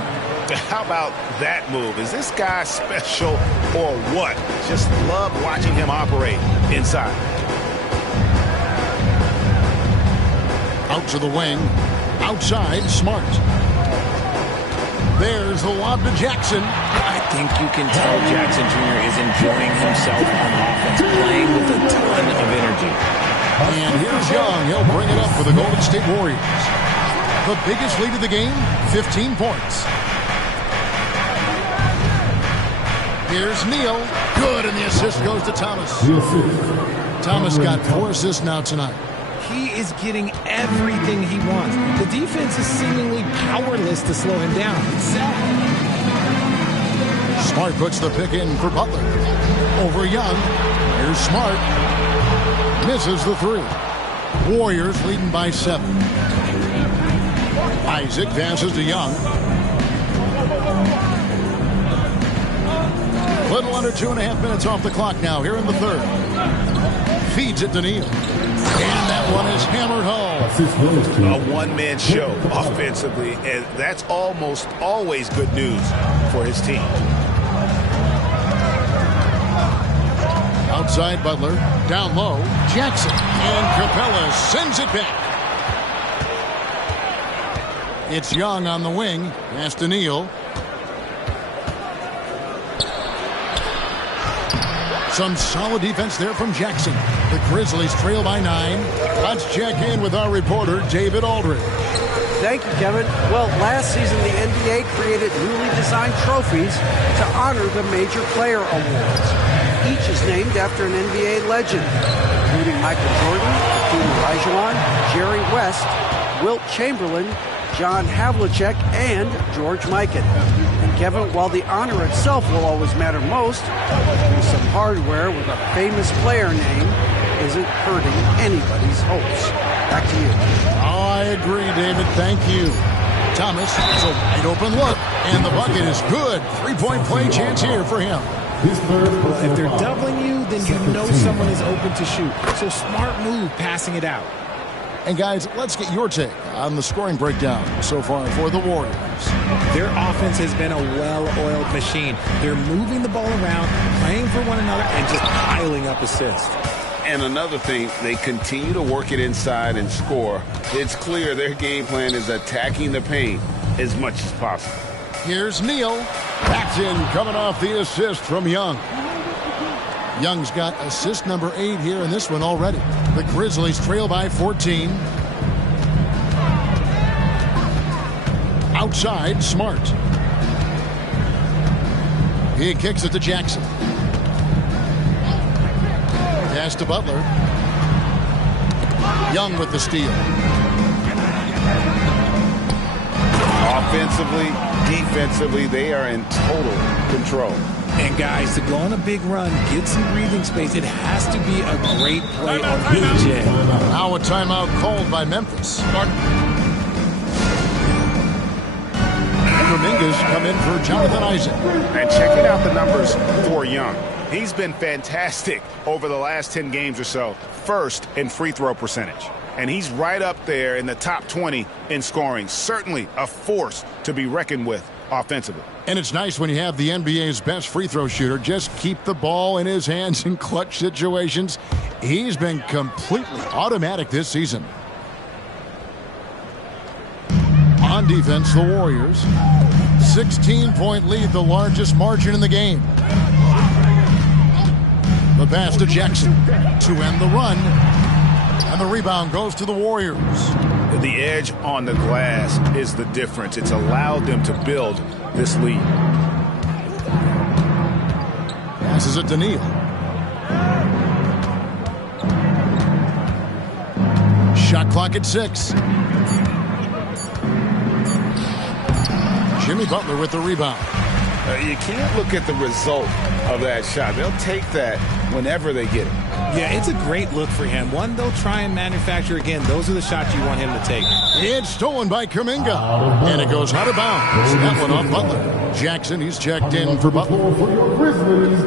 How about that move? Is this guy special or what? Just love watching him operate inside. Out to the wing. Outside, Smart. There's the lob to Jackson. I think you can tell Jackson Jr. is enjoying himself on offense, playing with a ton of energy. And here's Young. He'll bring it up for the Golden State Warriors. The biggest lead of the game, 15 points. Here's Neal. Good, and the assist goes to Thomas. Thomas got 4 assists now tonight. He is getting everything he wants. The defense is seemingly powerless to slow him down. It's sad. Smart puts the pick in for Butler. Over Young. Here's Smart. Misses the 3. Warriors leading by 7. Isaac passes to Young. Little under 2.5 minutes off the clock now here in the third. Feeds it to Neal. And that one is hammered home. A one-man show offensively, and that's almost always good news for his team. Outside Butler. Down low. Jackson. And Capella sends it back. It's Young on the wing. Pass to Neal. Some solid defense there from Jackson. The Grizzlies trail by 9. Let's check in with our reporter, David Aldridge. Thank you, Kevin. Well, last season, the NBA created newly designed trophies to honor the Major Player Awards. Each is named after an NBA legend, including Michael Jordan, Hakeem Olajuwon, Jerry West, Wilt Chamberlain, John Havlicek, and George Mikan. And Kevin, while the honor itself will always matter most, some hardware with a famous player name isn't hurting anybody's hopes. Back to you. Oh, I agree, David. Thank you. Thomas, it's a wide open look, and the bucket is good. 3-point play chance here for him. Well, if they're doubling you, then you know someone is open to shoot. So smart move passing it out. And guys, let's get your take on the scoring breakdown so far for the Warriors. Their offense has been a well-oiled machine. They're moving the ball around, playing for one another, and just piling up assists. And another thing, they continue to work it inside and score. It's clear their game plan is attacking the paint as much as possible. Here's Neal. Paxton coming off the assist from Young. Young's got assist number 8 here in this one already. The Grizzlies trail by 14. Outside, Smart. He kicks it to Jackson. Pass to Butler. Young with the steal. Offensively, defensively, they are in total control. And guys, to go on a big run, get some breathing space, it has to be a great play on PJ. Now a timeout called by Memphis. Dominguez come in for Jonathan Isaac. And checking out the numbers for Young. He's been fantastic over the last 10 games or so. First in free throw percentage. And he's right up there in the top 20 in scoring. Certainly a force to be reckoned with offensively. And it's nice when you have the NBA's best free throw shooter just keep the ball in his hands in clutch situations. He's been completely automatic this season. On defense, the Warriors 16-point lead, the largest margin in the game. The pass to Jackson to end the run. And the rebound goes to the Warriors. The edge on the glass is the difference. It's allowed them to build this lead. Passes it to Neal. Shot clock at 6. Jimmy Butler with the rebound. You can't look at the result of that shot. They'll take that whenever they get it. Yeah, it's a great look for him. One, they'll try and manufacture again. Those are the shots you want him to take. It's stolen by Kuminga. And it goes out of bounds. That one off Butler. Jackson, he's checked in for Butler. For your Grizzlies,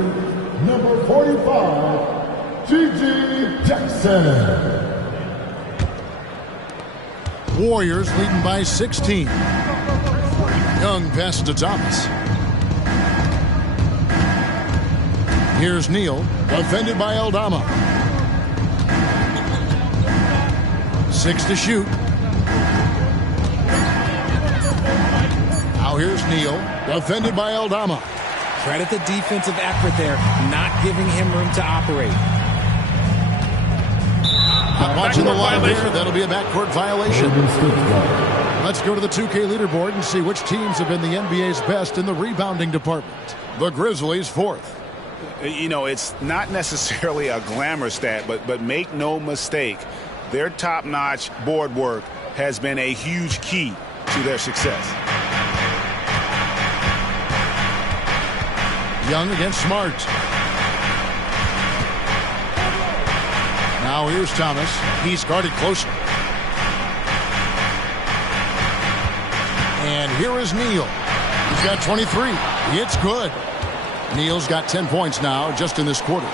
number 45, G.G. Jackson. Warriors leading by 16. Young passes to Thomas. Here's Neal, defended by Aldama. 6 to shoot. Now here's Neal, defended by Aldama. Credit the defensive effort there, not giving him room to operate. Not watching the line there. That'll be a backcourt violation. Let's go to the 2K leaderboard and see which teams have been the NBA's best in the rebounding department. The Grizzlies 4th. You know, it's not necessarily a glamour stat, but make no mistake, their top-notch board work has been a huge key to their success. Young against Smart. Now here's Thomas. He's guarded closely. And here is Neal. He's got 23. It's good. Neal's got 10 points now just in this quarter.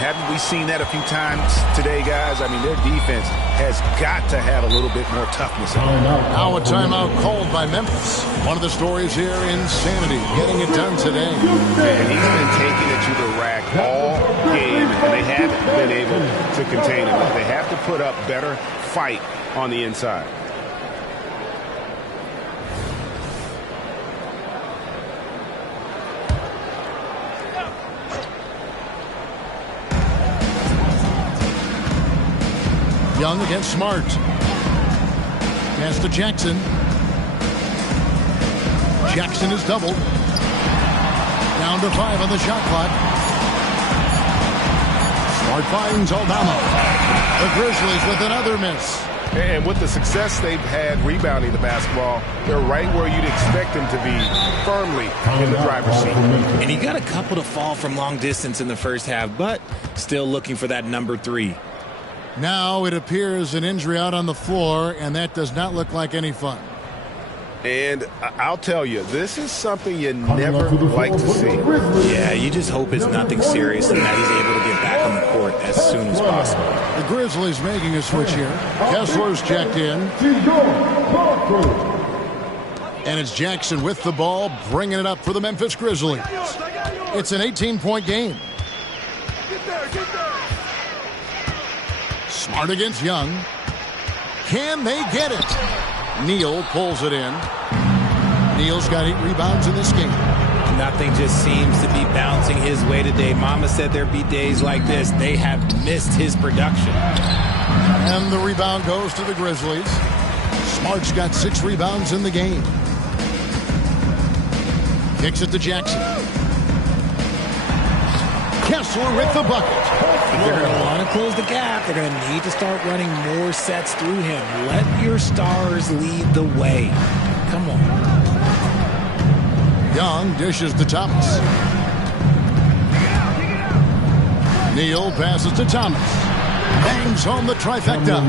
Haven't we seen that a few times today, guys? I mean, their defense has got to have a little bit more toughness. Now a timeout called by Memphis. One of the stories here, insanity, getting it done today. And he's been taking it to the rack all game, and they haven't been able to contain him. They have to put up better fight on the inside. Young against Smart. Pass to Jackson. Jackson is doubled. Down to 5 on the shot clock. Smart finds Aldama. The Grizzlies with another miss. And with the success they've had rebounding the basketball, they're right where you'd expect them to be, firmly in the driver's seat. And he got a couple to fall from long distance in the first half, but still looking for that number 3. Now it appears an injury out on the floor, and that does not look like any fun. And I'll tell you, this is something you never like to see. Yeah, you just hope it's nothing serious and that he's able to get back on the court as soon as possible. The Grizzlies making a switch here. Kessler's checked in. And it's Jackson with the ball, bringing it up for the Memphis Grizzlies. It's an 18-point game. Smart against Young. Can they get it? Neal pulls it in. Neal's got 8 rebounds in this game. Nothing just seems to be bouncing his way today. Mama said there'd be days like this. They have missed his production. And the rebound goes to the Grizzlies. Smart's got 6 rebounds in the game. Kicks it to Jackson. Kessler with the bucket. If they're going to want to close the gap, they're going to need to start running more sets through him. Let your stars lead the way. Come on. Young dishes to Thomas. Neal passes to Thomas. Bangs home the trifecta.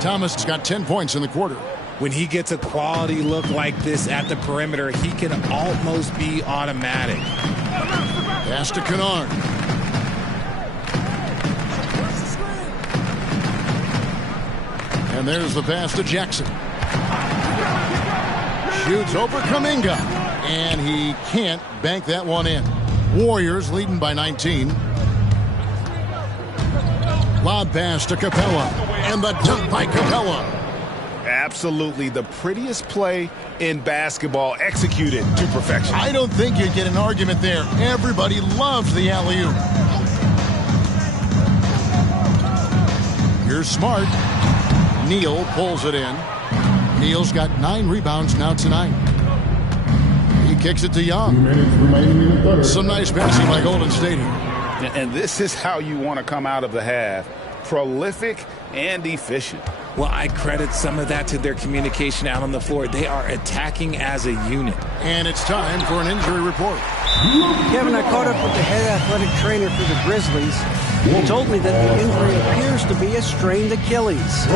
Thomas has got 10 points in the quarter. When he gets a quality look like this at the perimeter, he can almost be automatic. Pass to Kennard. And there's the pass to Jackson. Shoots over Kuminga. And he can't bank that one in. Warriors leading by 19. Lob pass to Capella. And the dunk by Capella. Absolutely the prettiest play in basketball, executed to perfection. I don't think you'd get an argument there. Everybody loves the alley-oop. Here's Smart. Neal pulls it in. Neal's got 9 rebounds now tonight. He kicks it to Young. Some nice passing by Golden State here. And this is how you want to come out of the half. Prolific and efficient. Well, I credit some of that to their communication out on the floor. They are attacking as a unit. And it's time for an injury report. Kevin, I caught up with the head athletic trainer for the Grizzlies. He told me that the injury appears to be a strained Achilles.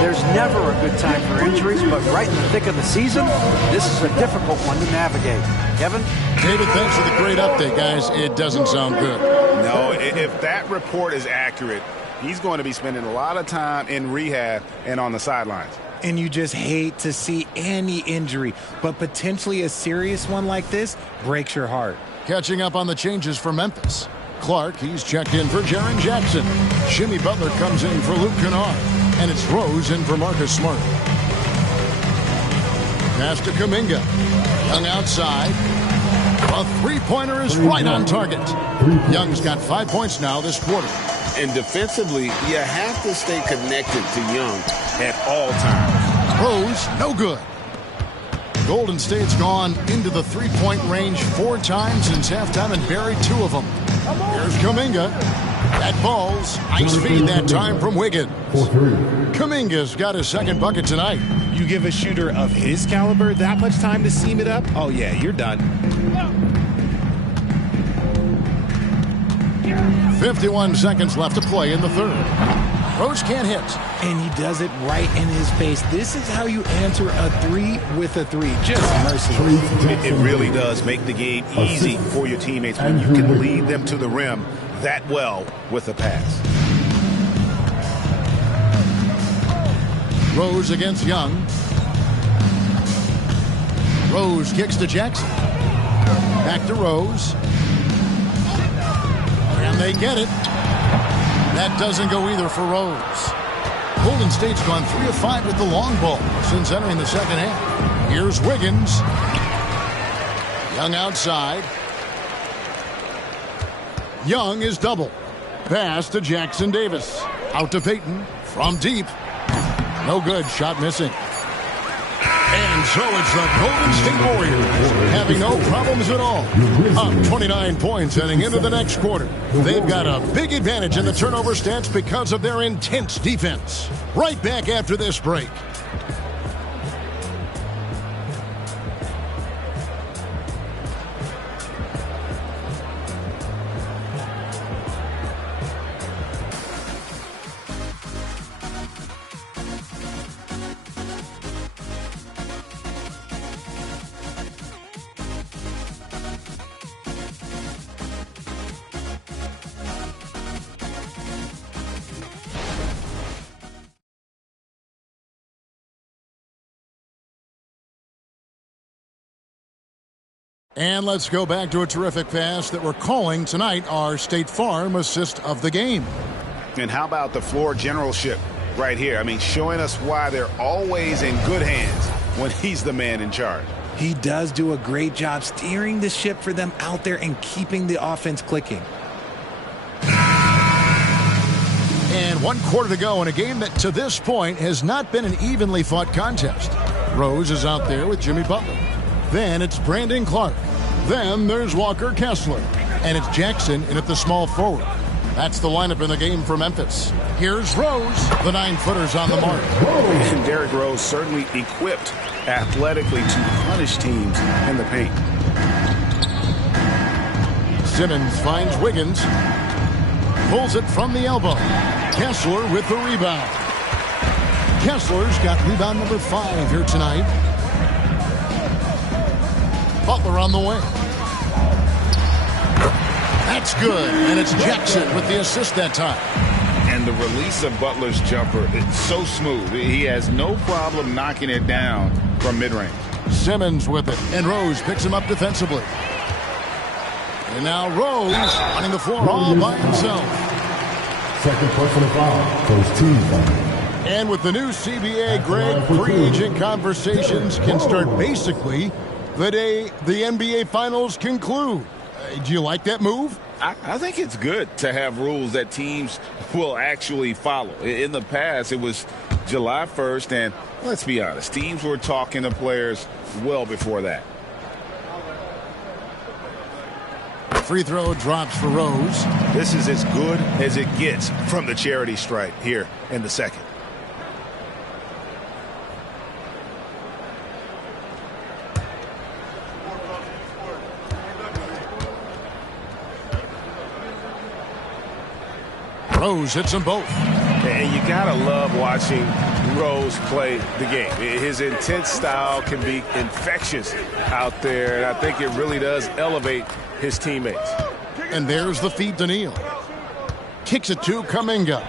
There's never a good time for injuries, but right in the thick of the season, this is a difficult one to navigate. Kevin? David, thanks for the great update, guys. It doesn't sound good. No, if that report is accurate, he's going to be spending a lot of time in rehab and on the sidelines. And you just hate to see any injury, but potentially a serious one like this breaks your heart. Catching up on the changes for Memphis. Clark, he's checked in for Jaren Jackson. Jimmy Butler comes in for Luke Kennard. And it's Rose in for Marcus Smart. Pass to Kuminga. Young outside. A three-pointer is right on target. Young's got 5 points now this quarter. And defensively, you have to stay connected to Young at all times. Rose, no good. Golden State's gone into the three-point range 4 times since halftime and buried 2 of them. Here's Kuminga. That ball's ice feed that time from Wiggins. Kuminga's got his second bucket tonight. You give a shooter of his caliber that much time to seam it up? Oh, yeah, you're done. 51 seconds left to play in the third. Rose can't hit. And he does it right in his face. This is how you answer a 3 with a 3. Just merciless. It really does make the game easy for your teammates when you can lead them to the rim that well with a pass. Rose against Young. Rose kicks to Jackson. Back to Rose. And they get it. That doesn't go either for Rose. Golden State's gone 3 of 5 with the long ball since entering the second half. Here's Wiggins. Young outside. Young is double. Pass to Jackson Davis. Out to Payton. From deep. No good. Shot missing. And so it's the Golden State Warriors having no problems at all. Up 29 points heading into the next quarter. They've got a big advantage in the turnover stats because of their intense defense. Right back after this break. And let's go back to a terrific pass that we're calling tonight our State Farm assist of the game. And how about the floor generalship right here? I mean, showing us why they're always in good hands when he's the man in charge. He does do a great job steering the ship for them out there and keeping the offense clicking. And 1 quarter to go in a game that to this point has not been an evenly fought contest. Rose is out there with Jimmy Butler. Then it's Brandon Clark. Then there's Walker Kessler. And it's Jackson in at the small forward. That's the lineup in the game for Memphis. Here's Rose. The 9-footer's on the mark. And Derrick Rose certainly equipped athletically to punish teams in the paint. Simmons finds Wiggins. Pulls it from the elbow. Kessler with the rebound. Kessler's got rebound number 5 here tonight. Butler on the way. That's good, and it's Jackson with the assist that time. And the release of Butler's jumper, it's so smooth. He has no problem knocking it down from mid-range. Simmons with it, and Rose picks him up defensively. And now Rose running the floor all by himself. Second personal foul. First team foul. And with the new CBA, Greg, free agent conversations can start basically the day the NBA Finals conclude. Do you like that move? I think it's good to have rules that teams will actually follow. In the past, it was July 1st, and let's be honest, teams were talking to players well before that. Free throw drops for Rose. This is as good as it gets from the charity stripe here in the second. Rose hits them both. And you gotta love watching Rose play the game. His intense style can be infectious out there, and I think it really does elevate his teammates. And there's the feed to Neal. Kicks it to Kuminga.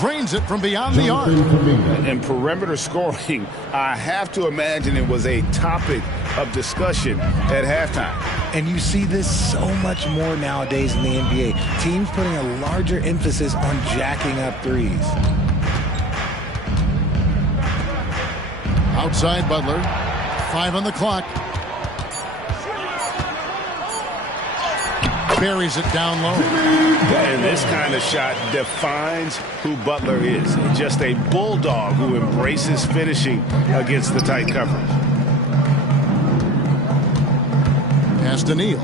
Drains it from beyond the arc. And perimeter scoring, I have to imagine it was a topic of discussion at halftime. And you see this so much more nowadays in the NBA. Teams putting a larger emphasis on jacking up threes. Outside Butler. 5 on the clock. Buries it down low. And this kind of shot defines who Butler is. Just a bulldog who embraces finishing against the tight coverage. Pass to Neal.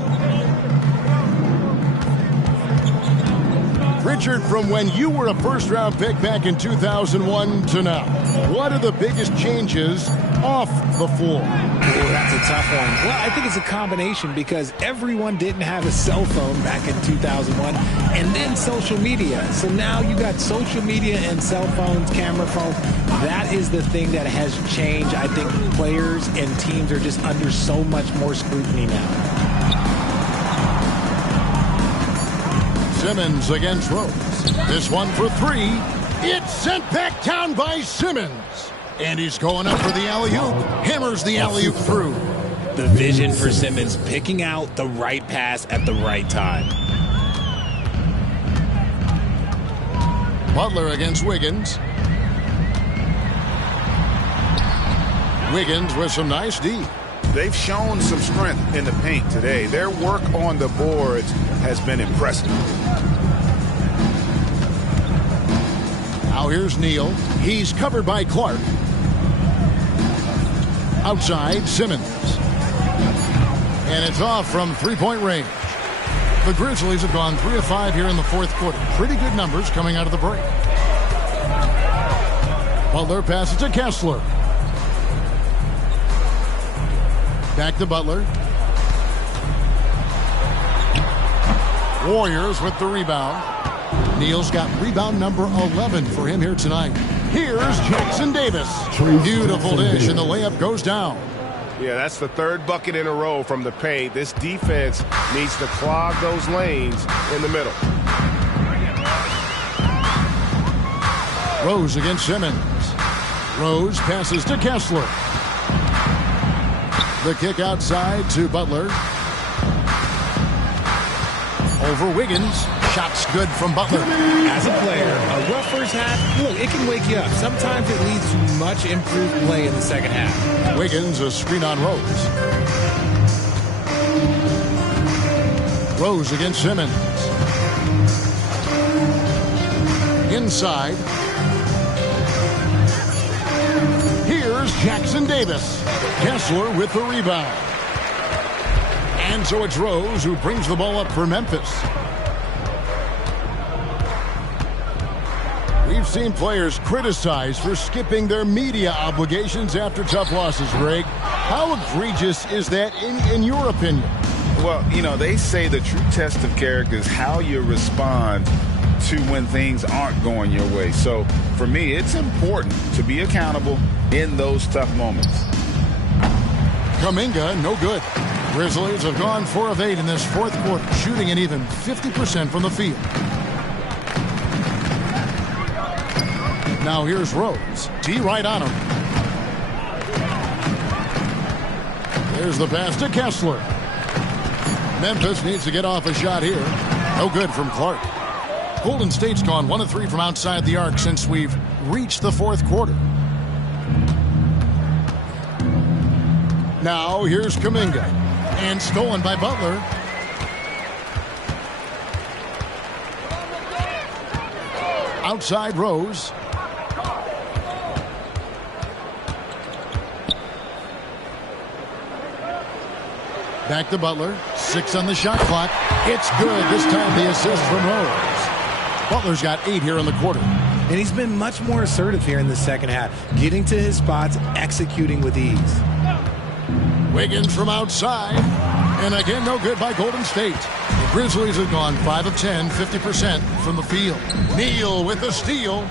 Richard, from when you were a first-round pick back in 2001 to now, what are the biggest changes off the floor? Oh, that's a tough one. Well, I think it's a combination because everyone didn't have a cell phone back in 2001 and then social media. So now you got social media and cell phones, camera phones. That is the thing that has changed. I think players and teams are just under so much more scrutiny now. Simmons against Rose. This one for 3. It's sent back down by Simmons. And he's going up for the alley-oop. Hammers the alley-oop through. The vision for Simmons, picking out the right pass at the right time. Butler against Wiggins. Wiggins with some nice D. They've shown some strength in the paint today. Their work on the boards has been impressive. Now here's Neal. He's covered by Clark. Outside, Simmons. And it's off from three-point range. The Grizzlies have gone 3 of 5 here in the fourth quarter. Pretty good numbers coming out of the break. Butler passes to Kessler. Back to Butler. Warriors with the rebound. Neal's got rebound number 11 for him here tonight. Here's Jackson Davis. Beautiful dish, and the layup goes down. Yeah, that's the 3rd bucket in a row from the paint. This defense needs to clog those lanes in the middle. Rose against Simmons. Rose passes to Kessler. The kick outside to Butler. Over Wiggins. Shots good from Butler. As a player, a rough first half, look, it can wake you up. Sometimes it leads to much improved play in the second half. Wiggins, a screen on Rose. Rose against Simmons. Inside. Here's Jackson Davis. Kessler with the rebound. And so it's Rose who brings the ball up for Memphis. We've seen players criticized for skipping their media obligations after tough losses, Greg. How egregious is that in your opinion? Well, you know, they say the true test of character is how you respond to when things aren't going your way. So, for me, it's important to be accountable in those tough moments. Kuminga, no good. Grizzlies have gone 4 of 8 in this fourth quarter, shooting an even 50% from the field. Now here's Rose. D right on him. There's the pass to Kessler. Memphis needs to get off a shot here. No good from Clark. Golden State's gone 1 of 3 from outside the arc since we've reached the fourth quarter. Now here's Kuminga. And stolen by Butler. Outside Rose. Back to Butler. 6 on the shot clock. It's good. This time the assist from Rose. Butler's got 8 here in the quarter. And he's been much more assertive here in the second half, getting to his spots, executing with ease. Wiggins from outside. And again, no good by Golden State. The Grizzlies have gone 5 of 10, 50% from the field. Neal with the steal.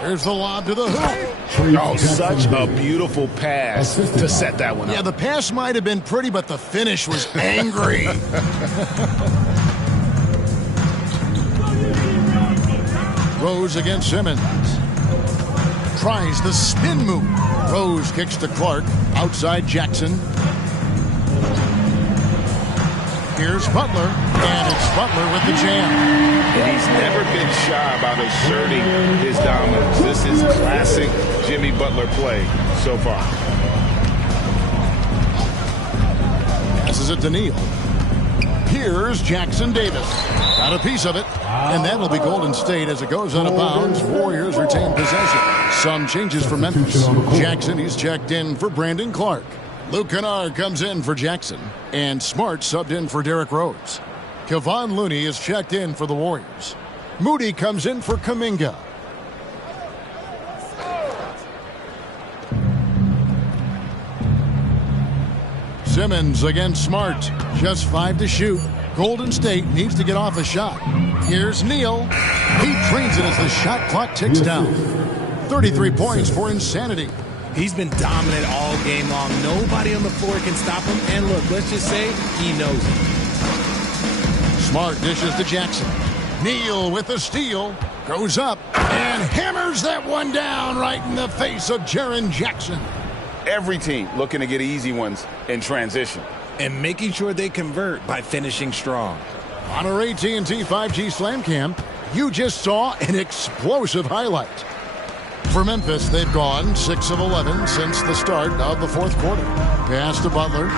There's the lob to the hoop. Oh, such a beautiful pass to set that one up. Yeah, the pass might have been pretty, but the finish was angry. Rose against Simmons. Tries the spin move. Rose kicks to Clark. Outside Jackson. Here's Butler. And it's Butler with the jam. And he's never been shy about asserting his dominance. This is classic Jimmy Butler play so far. Passes it to Neal. Here's Jackson Davis. Got a piece of it. And that'll be Golden State as it goes out of bounds. Warriors retain possession. Some changes for Memphis. Jackson, he's checked in for Brandon Clark. Luke Kennard comes in for Jackson. And Smart subbed in for Derrick Rose. Kevon Looney is checked in for the Warriors. Moody comes in for Kuminga. Simmons against Smart. Just 5 to shoot. Golden State needs to get off a shot. Here's Neal. He drains it as the shot clock ticks down. 33 points for insanity. He's been dominant all game long. Nobody on the floor can stop him. And look, let's just say he knows it. Smart dishes to Jackson. Neal with the steal. Goes up and hammers that one down right in the face of Jaren Jackson. Every team looking to get easy ones in transition. And making sure they convert by finishing strong. On our AT&T 5G Slam Cam, you just saw an explosive highlight. For Memphis, they've gone 6 of 11 since the start of the fourth quarter. Pass to Butler.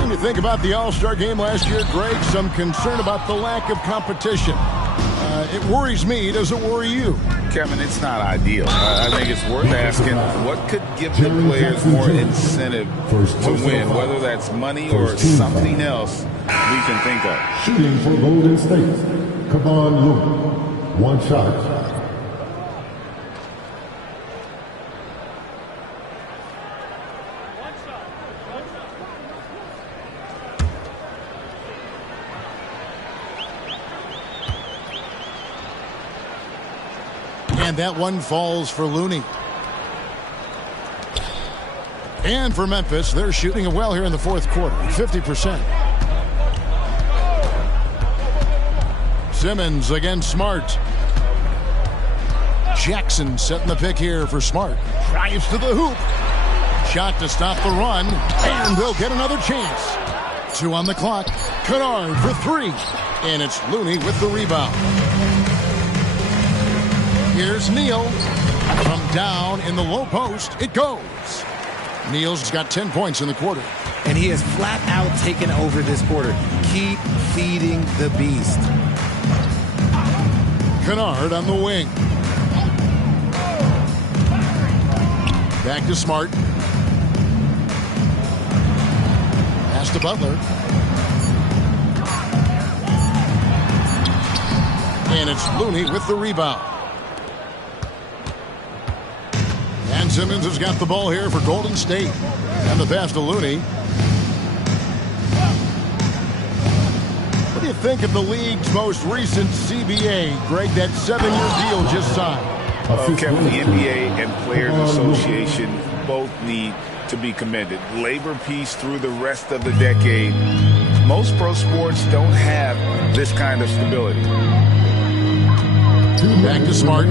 And you think about the All-Star game last year, Greg, some concern about the lack of competition. It worries me. Does it worry you? Kevin, it's not ideal. I think it's worth asking what could give the players more incentive to win, whether that's money or something else we can think of. Shooting for Golden State, Kevon Looney. 1 shot. And that one falls for Looney. And for Memphis, they're shooting it well here in the fourth quarter, 50%. Simmons against Smart. Jackson setting the pick here for Smart. Drives to the hoop. Shot to stop the run. And they'll get another chance. 2 on the clock. Kennard for 3. And it's Looney with the rebound. Here's Neal. From down in the low post, it goes. Neal's got 10 points in the quarter. And he has flat out taken over this quarter. Keep feeding the beast. Kennard on the wing. Back to Smart. Pass to Butler. And it's Looney with the rebound. And Simmons has got the ball here for Golden State. And the pass to Looney. What do you think of the league's most recent CBA, Greg, that 7-year deal just signed? Kevin, the NBA and Players Association both need to be commended. Labor peace through the rest of the decade. Most pro sports don't have this kind of stability. Back to Smart.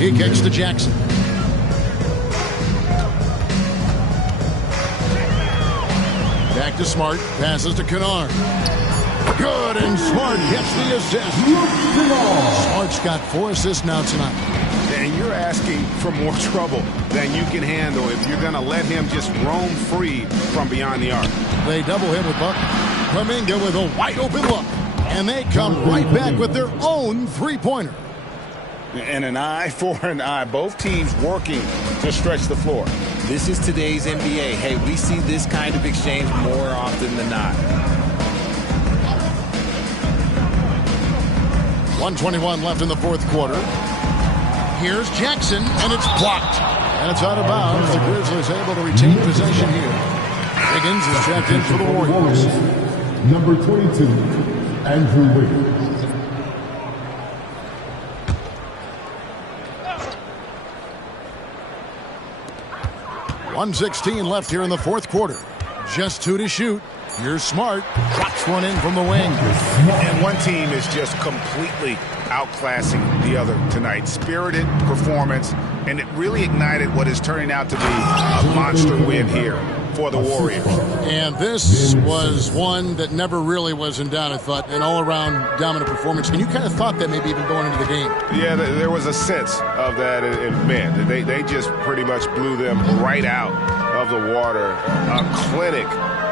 He kicks to Jackson. Back to Smart. Passes to Kennard. Good, and Smart gets the assist. Smart's got 4 assists now tonight. And you're asking for more trouble than you can handle if you're going to let him just roam free from beyond the arc. They double him with Buck. Kuminga with a wide open look. And they come right back with their own three-pointer. And an eye for an eye. Both teams working to stretch the floor. This is today's NBA. Hey, we see this kind of exchange more often than not. 1:21 left in the fourth quarter. Here's Jackson, and it's blocked. And it's out of bounds. The Grizzlies able to retain possession here. Higgins is checked in for the Warriors. Number 22, Andrew Wiggins. .116 left here in the fourth quarter. Just 2 to shoot. Here's Smart. Drops one in from the wing. And one team is just completely outclassing the other tonight. Spirited performance, and it really ignited what is turning out to be a monster win here for the Warriors. And this was one that never really was in doubt, I thought. An all-around dominant performance. And you kind of thought that maybe even going into the game. Yeah, there was a sense of that in men. They just pretty much blew them right out of the water. A clinic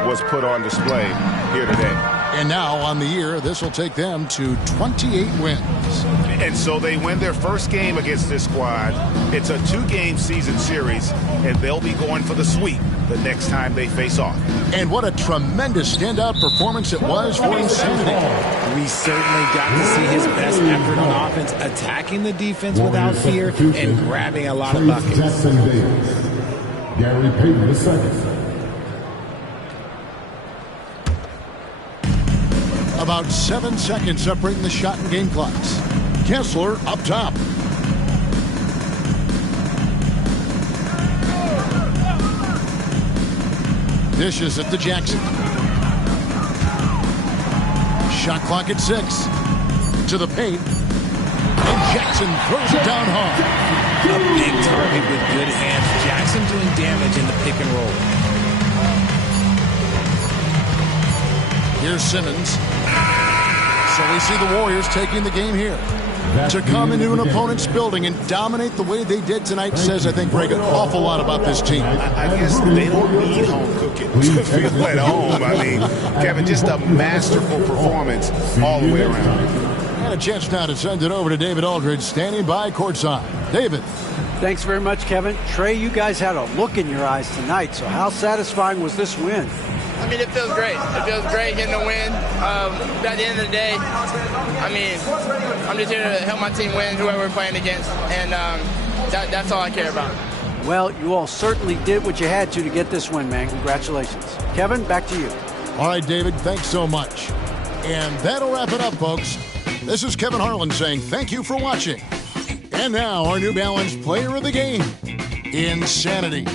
was put on display here today. And now on the year, this will take them to 28 wins. And so they win their first game against this squad. It's a 2-game season series, and they'll be going for the sweep the next time they face off. And what a tremendous standout performance it was for Insanity. We certainly got to see his best effort on offense, attacking the defense without fear and grabbing a lot of buckets. Jackson Davis. Gary Payton II. About 7 seconds separating the shot and game clocks. Kessler up top. Dishes it to Jackson. Shot clock at 6. To the paint. And Jackson throws it down hard. A big target with good hands. Jackson doing damage in the pick and roll. Here's Simmons. So we see the Warriors taking the game here. To come into an opponent's building and dominate the way they did tonight says, I think, Greg, an awful lot about this team. I guess they don't need home cooking to feel at home. I mean, Kevin, just a masterful performance all the way around. And a chance now to send it over to David Aldridge, standing by courtside. David. Thanks very much, Kevin. Trey, you guys had a look in your eyes tonight, so how satisfying was this win? I mean, it feels great. It feels great getting the win. At the end of the day, I mean, I'm just here to help my team win, whoever we're playing against, and that's all I care about. Well, you all certainly did what you had to get this win, man. Congratulations. Kevin, back to you. All right, David, thanks so much. And that'll wrap it up, folks. This is Kevin Harlan saying thank you for watching. And now, our New Balance player of the game, Insanity.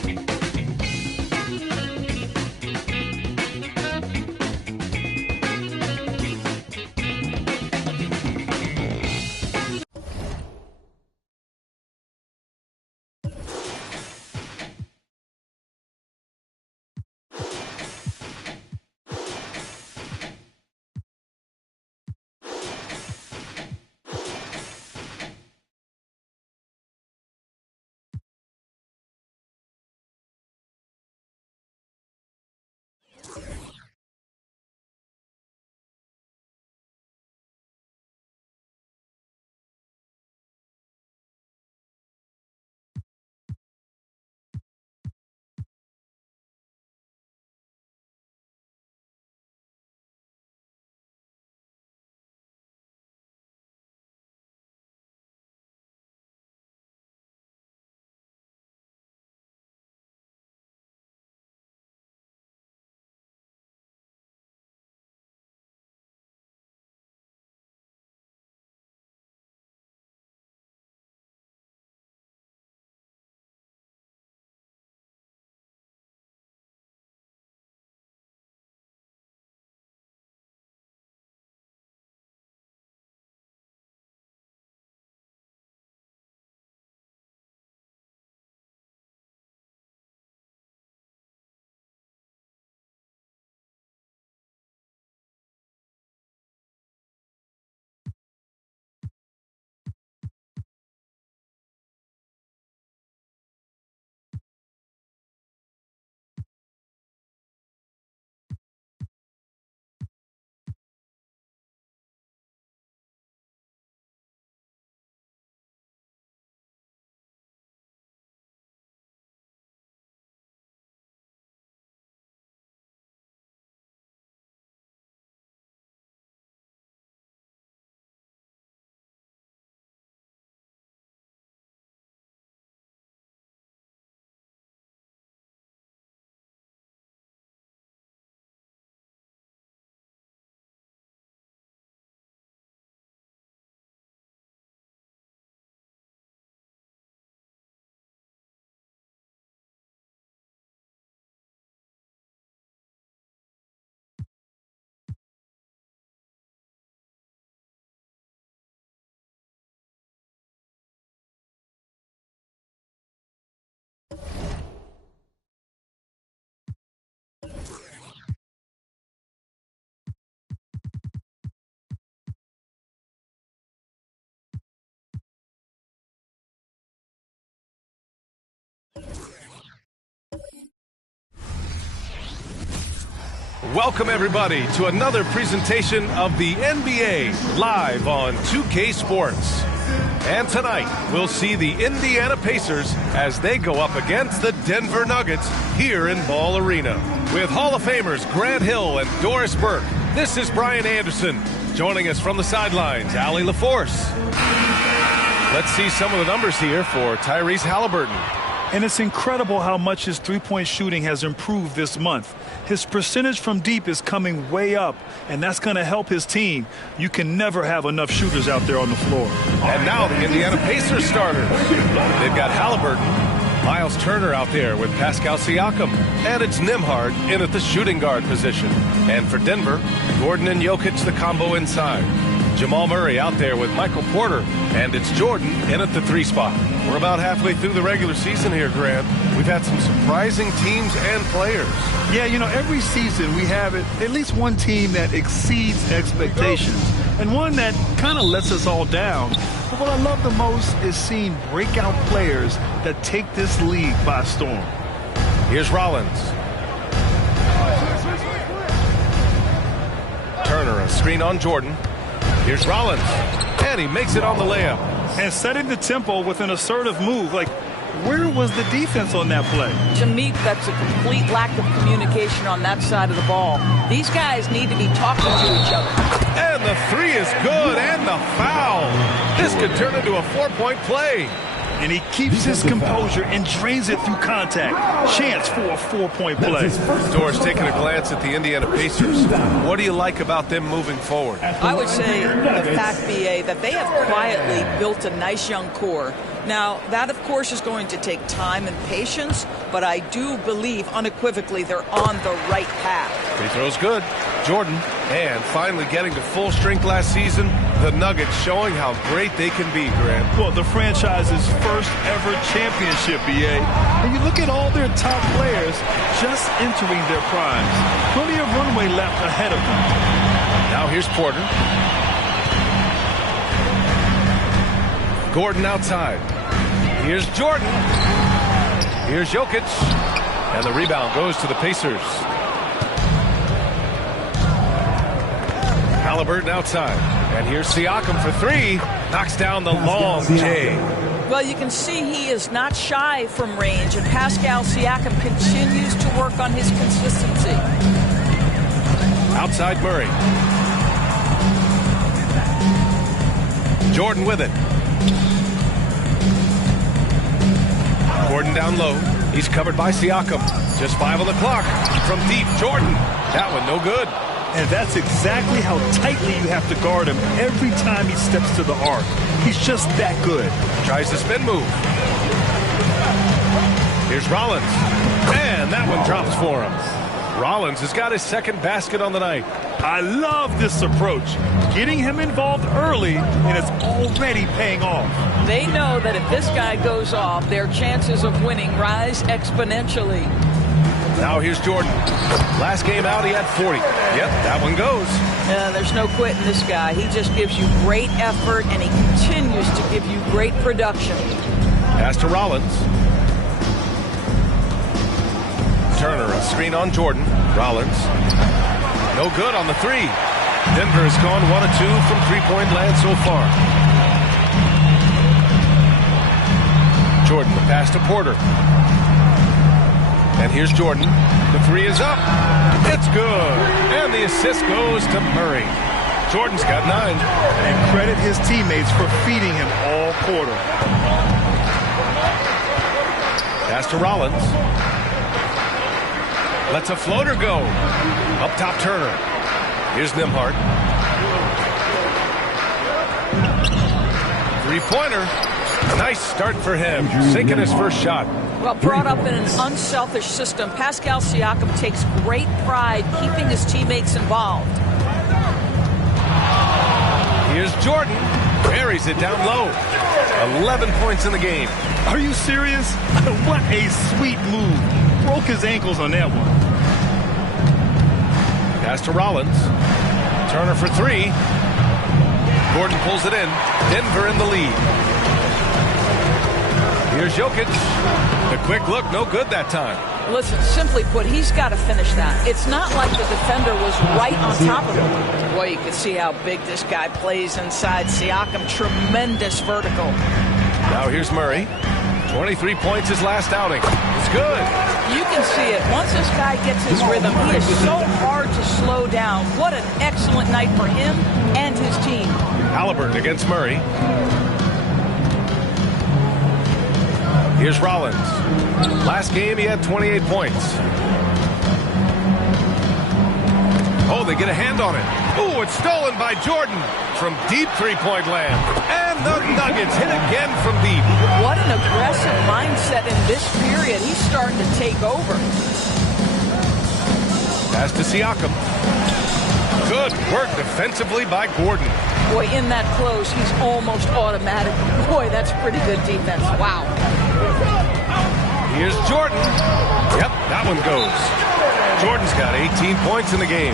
welcome everybody to another presentation of the NBA live on 2K Sports. And tonight, we'll see the Indiana Pacers as they go up against the Denver Nuggets here in Ball Arena. With Hall of Famers Grant Hill and Doris Burke, this is Brian Anderson. Joining us from the sidelines, Allie LaForce. Let's see some of the numbers here for Tyrese Halliburton. And it's incredible how much his three-point shooting has improved this month. His percentage from deep is coming way up, and that's going to help his team. You can never have enough shooters out there on the floor. And now the Indiana Pacers starters. They've got Halliburton, Miles Turner out there with Pascal Siakam, and it's Nembhard in at the shooting guard position. And for Denver, Gordon and Jokic, the combo inside. Jamal Murray out there with Michael Porter, and it's Jordan in at the 3 spot. We're about halfway through the regular season here, Grant. We've had some surprising teams and players. Yeah, you know, every season we have at least one team that exceeds expectations and one that kind of lets us all down. But what I love the most is seeing breakout players that take this league by storm. Here's Rollins. Turner, a screen on Jordan. Here's Rollins, and he makes it on the layup. And setting the tempo with an assertive move. Like, where was the defense on that play? To me, that's a complete lack of communication on that side of the ball. These guys need to be talking to each other. And the 3 is good, and the foul. This could turn into a 4-point play. And he keeps his composure and drains it through contact. Chance for a 4-point play. Doris taking a glance at the Indiana Pacers. What do you like about them moving forward? I would say the fact, BA, that they have quietly built a nice young core. Now, that, of course, is going to take time and patience, but I do believe unequivocally they're on the right path. Free throw's good. Jordan, and finally getting to full strength last season, the Nuggets showing how great they can be, Grant. Well, the franchise's first ever championship, BA. And you look at all their top players just entering their primes. Plenty of runway left ahead of them. Now here's Porter. Gordon outside. Here's Jordan. Here's Jokic. And the rebound goes to the Pacers. Halliburton outside. And here's Siakam for 3. Knocks down the long J. Well, you can see he is not shy from range, and Pascal Siakam continues to work on his consistency. Outside Murray. Jordan with it. Gordon down low. He's covered by Siakam. Just 5 on the clock. From deep, Jordan. That one no good. And that's exactly how tightly you have to guard him every time he steps to the arc. He's just that good. Tries the spin move. Here's Rollins. And that one drops for him. Rollins has got his second basket on the night. I love this approach. Getting him involved early, and it's already paying off. They know that if this guy goes off, their chances of winning rise exponentially. Now here's Jordan. Last game out, he had 40. Yep, that one goes. There's no quitting this guy. He just gives you great effort, and he continues to give you great production. Pass to Rollins. Turner, a screen on Jordan. Rollins. No good on the 3. Denver has gone 1 of 2 from three-point land so far. Jordan, the pass to Porter. And here's Jordan. The 3 is up. It's good. And the assist goes to Murray. Jordan's got 9. And credit his teammates for feeding him all quarter. Pass to Rollins. Lets a floater go. Up top, Turner. Here's Nembhard. Three-pointer. Nice start for him. Sinking his first shot. Well, brought up in an unselfish system, Pascal Siakam takes great pride keeping his teammates involved. Here's Jordan. Buries it down low. 11 points in the game. Are you serious? What a sweet move. Broke his ankles on that one. Pass to Rollins. Turner for 3. Gordon pulls it in. Denver in the lead. Here's Jokic. The quick look, no good that time. Listen, simply put, he's got to finish that. It's not like the defender was right on top of him. Boy, you can see how big this guy plays inside. Siakam, tremendous vertical. Now here's Murray. 23 points his last outing. It's good. You can see it. Once this guy gets his rhythm, he is so hard to slow down. What an excellent night for him and his team. Halliburton against Murray. Here's Rollins. Last game, he had 28 points. Oh, they get a hand on it. Oh, it's stolen by Jordan from deep three-point land. And the Nuggets hit again from deep. What an aggressive mindset in this period. He's starting to take over. Pass to Siakam. Good work defensively by Gordon. Boy, in that close, he's almost automatic. Boy, that's pretty good defense. Wow. Here's Jordan. Yep, that one goes. Jordan's got 18 points in the game.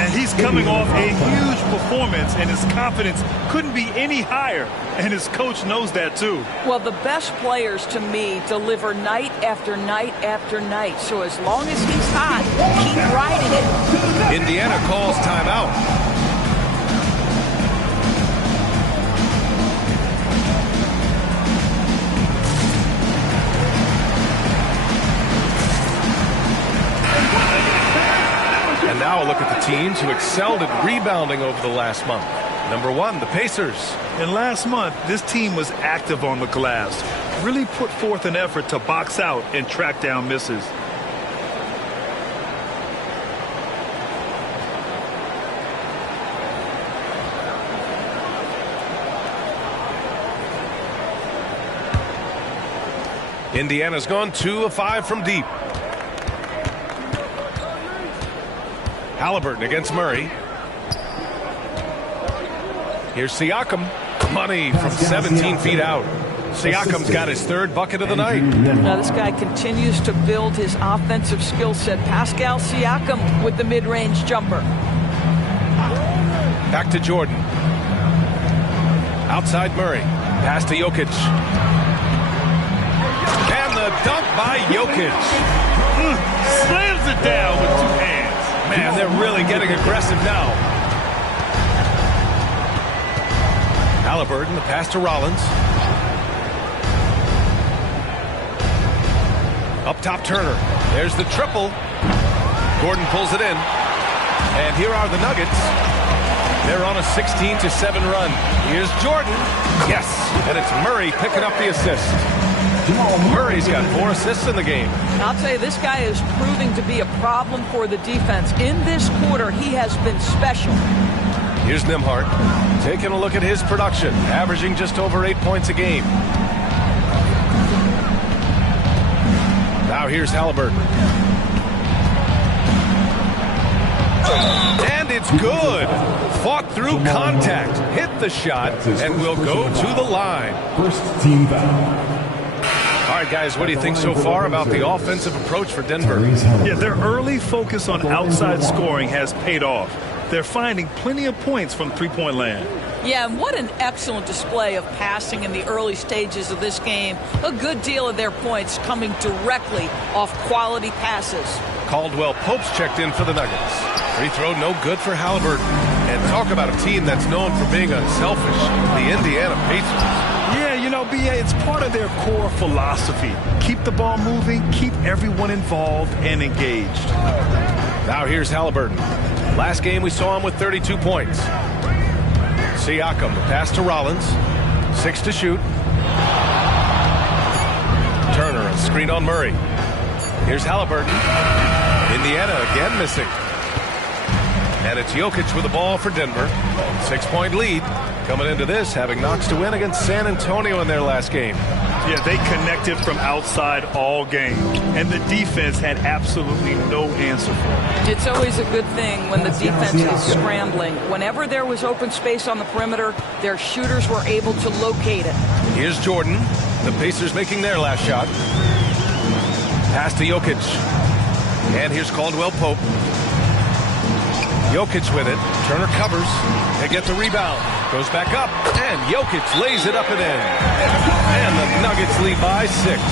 And he's coming off a huge performance, and his confidence couldn't be any higher. And his coach knows that, too. Well, the best players, to me, deliver night after night after night. So as long as he's hot, keep riding it. Indiana calls timeout. And now a look at the teams who excelled at rebounding over the last month. Number 1, the Pacers. And last month, this team was active on the glass. Really put forth an effort to box out and track down misses. Indiana's gone 2 of 5 from deep. Halliburton against Murray. Here's Siakam. Money from 17 feet out. Siakam's got his 3rd bucket of the night. Now this guy continues to build his offensive skill set. Pascal Siakam with the mid-range jumper. Back to Jordan. Outside Murray. Pass to Jokic. And the dunk by Jokic. Slams it down with 2 hands. Man, they're really getting aggressive now. Halliburton, the pass to Rollins. Up top, Turner. There's the triple. Gordon pulls it in. And here are the Nuggets. They're on a 16-7 run. Here's Jordan. Yes, and it's Murray picking up the assist. Murray's got 4 assists in the game. I'll tell you, this guy is proving to be a problem for the defense. In this quarter, he has been special. Here's Nembhard, taking a look at his production, averaging just over 8 points a game. Now here's Halliburton. And it's good. Fought through contact, hit the shot, and will go to the line. First team foul. All right, guys, what do you think so far about the offensive approach for Denver? Yeah, their early focus on outside scoring has paid off. They're finding plenty of points from three-point land. Yeah, and what an excellent display of passing in the early stages of this game. A good deal of their points coming directly off quality passes. Caldwell Pope's checked in for the Nuggets. Free throw no good for Halliburton. And talk about a team that's known for being unselfish, the Indiana Pacers. Yeah, you know, BA, it's part of their core philosophy. Keep the ball moving, keep everyone involved and engaged. Now here's Halliburton. Last game we saw him with 32 points. Siakam, the pass to Rollins. 6 to shoot. Turner, a screen on Murray. Here's Halliburton. Indiana again missing. And it's Jokic with the ball for Denver. 6-point lead. Coming into this, having knocks to win against San Antonio in their last game. Yeah, they connected from outside all game. And the defense had absolutely no answer for it. It's always a good thing when the defense is scrambling. Whenever there was open space on the perimeter, their shooters were able to locate it. Here's Jordan. The Pacers making their last shot. Pass to Jokic. And here's Caldwell Pope. Jokic with it. Turner covers. They get the rebound. Goes back up. And Jokic lays it up and in. And the Nuggets lead by 6.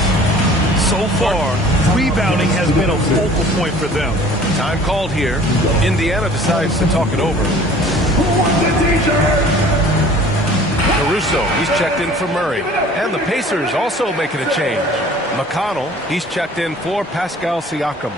So far, rebounding has been a focal point for them. Time called here. Indiana decides to talk it over. Caruso, he's checked in for Murray. And the Pacers also making a change. McConnell, he's checked in for Pascal Siakam.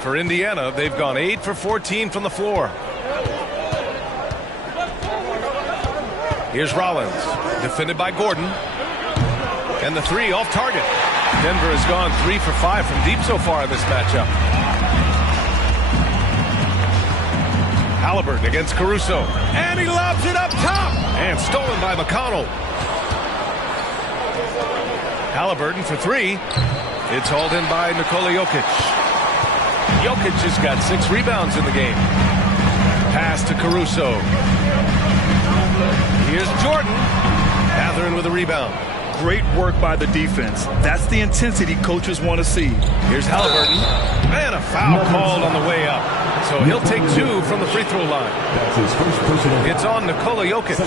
For Indiana, they've gone 8 for 14 from the floor. Here's Rollins, defended by Gordon. And the three off target. Denver has gone 3 for 5 from deep so far in this matchup. Halliburton against Caruso. And he lobs it up top. And stolen by McConnell. Halliburton for 3. It's hauled in by Nikola Jokic. Jokic has got 6 rebounds in the game. Pass to Caruso. Here's Jordan. Mathurin with a rebound. Great work by the defense. That's the intensity coaches want to see. Here's Halliburton. And a foul called on the way up. So he'll take 2 from the free throw line. That's his first personal. It's on Nikola Jokic.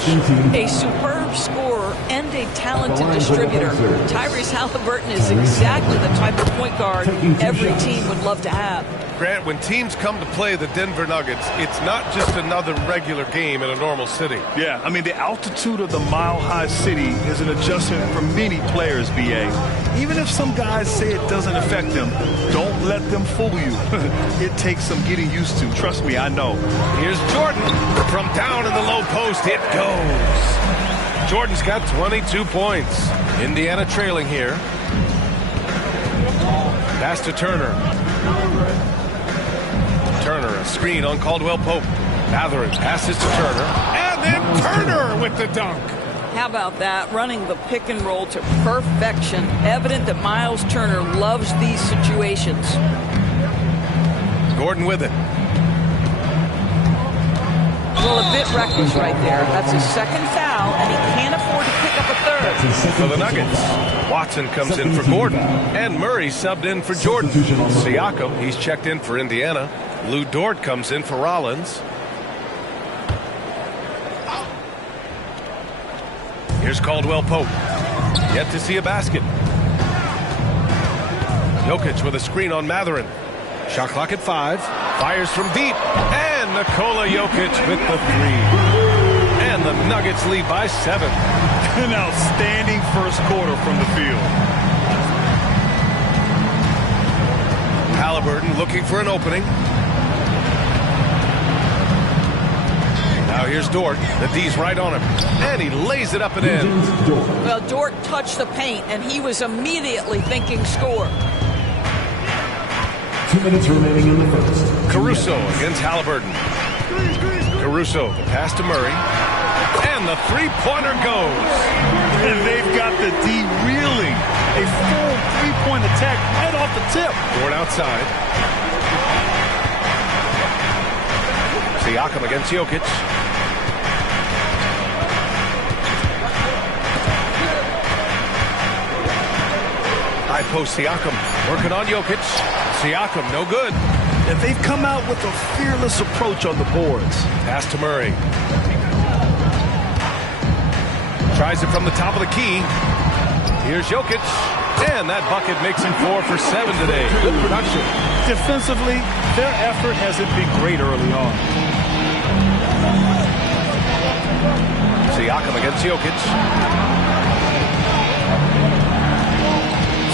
A superb scorer and a talented distributor. Tyrese Halliburton is exactly the type of point guard every team would love to have. Grant, when teams come to play the Denver Nuggets, it's not just another regular game in a normal city. Yeah, I mean, the altitude of the mile-high city is an adjustment for many players, B.A. Even if some guys say it doesn't affect them, don't let them fool you. It takes some getting used to. Trust me, I know. Here's Jordan. From down in the low post, it goes. Jordan's got 22 points. Indiana trailing here. Pass to Turner. Turner, a screen on Caldwell Pope. Mathurin passes to Turner. And then Turner with the dunk. How about that? Running the pick and roll to perfection. Evident that Miles Turner loves these situations. Gordon with it. Well, a bit reckless right there. That's his second foul, and he can't afford to pick up a third. For the Nuggets, Watson comes in for Gordon, and Murray subbed in for Jordan. Siakam, he's checked in for Indiana. Lou Dort comes in for Rollins. Here's Caldwell Pope. Yet to see a basket. Jokic with a screen on Mathurin. Shot clock at 5. Fires from deep. And Nikola Jokic with the 3. And the Nuggets lead by 7. An outstanding first quarter from the field. Halliburton looking for an opening. Now here's Dort. The D's right on him. And he lays it up and in. Well, Dort touched the paint, and he was immediately thinking score. 2 minutes remaining in the first. Caruso against Halliburton. Caruso, the pass to Murray. And the three-pointer goes. And they've got the D reeling. A full three-point attack right off the tip. Dort outside. Siakam against Jokic. High post Siakam working on Jokic. Siakam no good. And they've come out with a fearless approach on the boards. Pass to Murray. Tries it from the top of the key. Here's Jokic. And that bucket makes him 4 for 7 today. Good production. Defensively, their effort hasn't been great early on. Siakam against Jokic.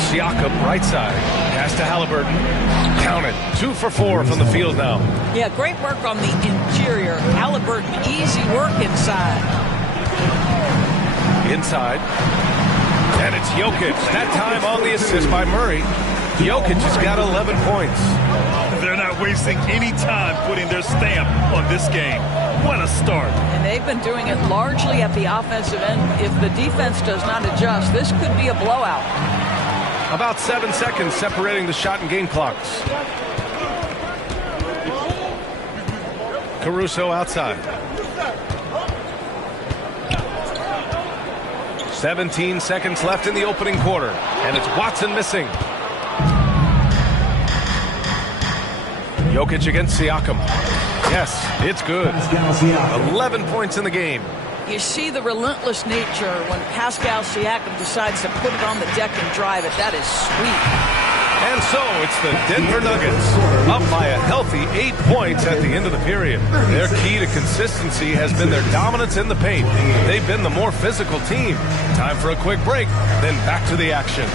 Siakam right side. Pass to Halliburton. Count it. 2 for 4 from the field now. Yeah, great work on the interior. Halliburton, easy work inside. Inside. And it's Jokic. That time on the assist by Murray. Jokic has got 11 points. They're not wasting any time putting their stamp on this game. What a start. And they've been doing it largely at the offensive end. If the defense does not adjust, this could be a blowout. About 7 seconds separating the shot and game clocks. Caruso outside. 17 seconds left in the opening quarter, and it's Watson missing. Jokic against Siakam. Yes, it's good. 11 points in the game. You see the relentless nature when Pascal Siakam decides to put it on the deck and drive it. That is sweet. And so it's the Denver Nuggets up by a healthy 8 points at the end of the period. Their key to consistency has been their dominance in the paint. They've been the more physical team. Time for a quick break, then back to the action.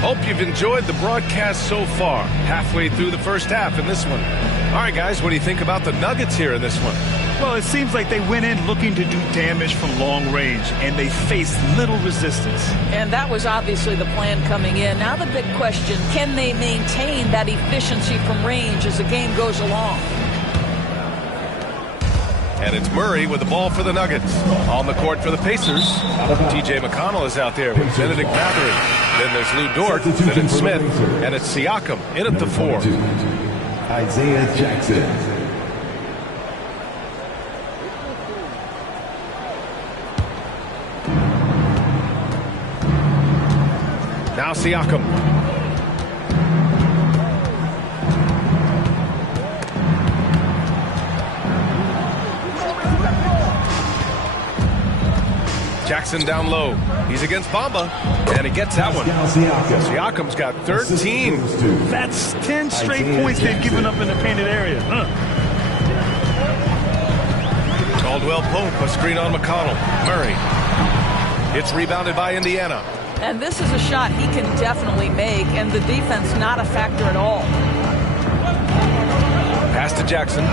Hope you've enjoyed the broadcast so far. Halfway through the first half in this one. All right, guys, what do you think about the Nuggets here in this one? Well, it seems like they went in looking to do damage from long range, and they faced little resistance. And that was obviously the plan coming in. Now the big question, can they maintain that efficiency from range as the game goes along? And it's Murray with the ball for the Nuggets. On the court for the Pacers, T.J. McConnell is out there with Benedict Mathurin. Then there's Lou Dort, then it's Smith, and it's Siakam in at the 4. Isaiah Jackson. Now Siakam. Jackson down low. He's against Bamba, and he gets that one. Siakam's got 13. That's 10 straight points they've given up in the painted area. Caldwell Pope, a screen on McConnell. Murray. It's rebounded by Indiana. And this is a shot he can definitely make, and the defense not a factor at all. Pass to Jackson.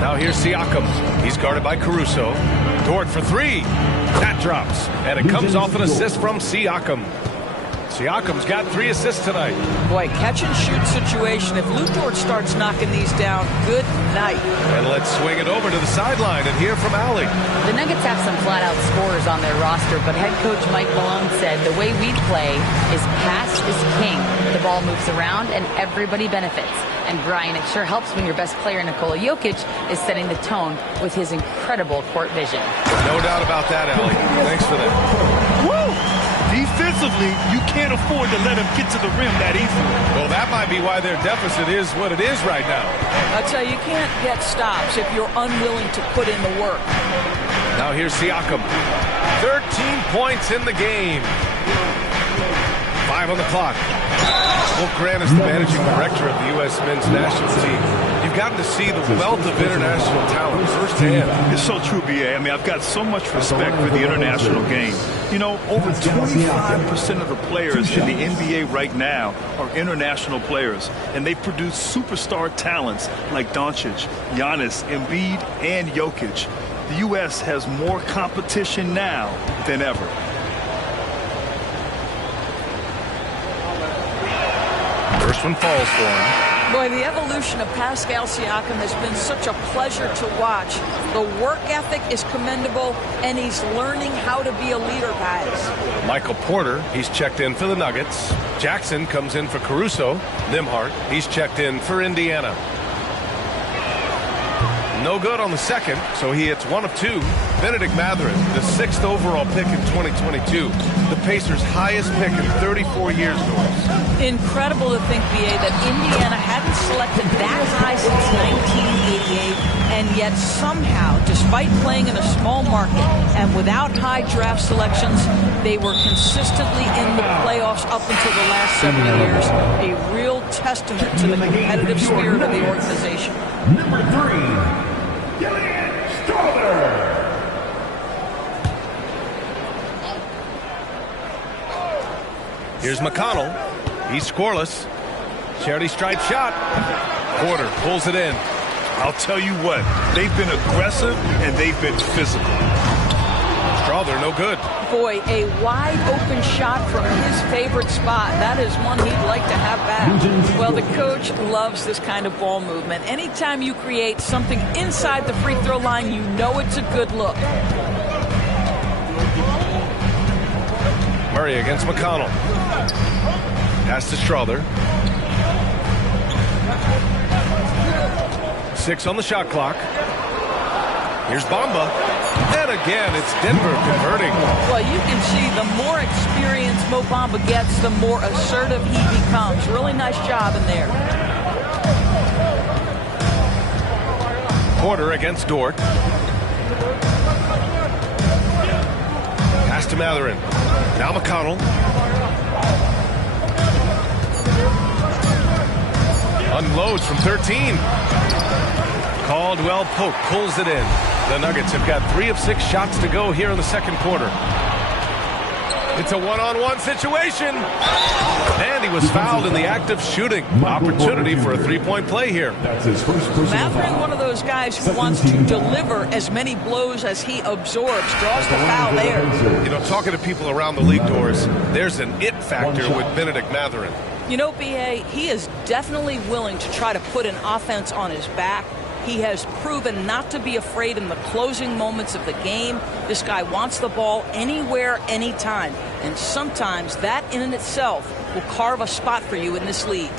Now here's Siakam. He's guarded by Caruso. Dort for 3. That drops. And it comes off an assist from Siakam. Siakam's got 3 assists tonight. Boy, catch and shoot situation. If Lou Dort starts knocking these down, good night. And let's swing it over to the sideline and hear from Allie. The Nuggets have some flat-out scorers on their roster, but head coach Mike Malone said the way we play is pass is king. The ball moves around and everybody benefits. And Brian, it sure helps when your best player, Nikola Jokic, is setting the tone with his incredible court vision. No doubt about that, Allie. Thanks for that. Woo! Defensively, you can't afford to let him get to the rim that easily. Well, that might be why their deficit is what it is right now. I'll tell you, you can't get stops if you're unwilling to put in the work. Now here's Siakam. 13 points in the game. 5 on the clock. Well, Grant is the managing director of the U.S. men's national team. You've gotten to see the wealth of international talent firsthand. It's so true, B.A. I mean, I've got so much respect for the international game. You know, over 25% of the players in the NBA right now are international players, and they produce superstar talents like Doncic, Giannis, Embiid, and Jokic. The U.S. has more competition now than ever. First one falls for him. Boy, the evolution of Pascal Siakam has been such a pleasure to watch. The work ethic is commendable, and he's learning how to be a leader, guys. Michael Porter, he's checked in for the Nuggets. Jackson comes in for Caruso. Nembhard, he's checked in for Indiana. No good on the second, so he hits 1 of 2. Benedict Mathurin, the 6th overall pick in 2022. The Pacers' highest pick in 34 years, Norris. Incredible to think, B.A., that Indiana hadn't selected that high since 1988, and yet somehow, despite playing in a small market and without high draft selections, they were consistently in the playoffs up until the last 7 years. A real testament to the competitive spirit of the organization. Number 3. Here's McConnell. He's scoreless. Charity stripe shot. Porter pulls it in. I'll tell you what, they've been aggressive and they've been physical. Strother, no good. Boy, a wide open shot from his favorite spot. That is one he'd like to have back. Well, the coach loves this kind of ball movement. Anytime you create something inside the free throw line, you know it's a good look. Murray against McConnell. Pass to Strother. 6 on the shot clock. Here's Bamba. And again, it's Denver converting. Well, you can see the more experience Mo Bamba gets, the more assertive he becomes. Really nice job in there. Porter against Dort. Pass to Matherin. Now McConnell. Unloads from 13. Caldwell Pope pulls it in. The Nuggets have got 3 of 6 shots to go here in the second quarter. It's a one-on-one situation. And he was fouled in the act of shooting. Opportunity for a three-point play here. That's his first personal Matherin, one of those guys who wants to deliver as many blows as he absorbs. Draws the foul there. You know, talking to people around the league doors, there's an it factor with Benedict Matherin. You know, B.A., he is definitely willing to try to put an offense on his back. He has proven not to be afraid in the closing moments of the game. This guy wants the ball anywhere, anytime. And sometimes that in and itself will carve a spot for you in this league.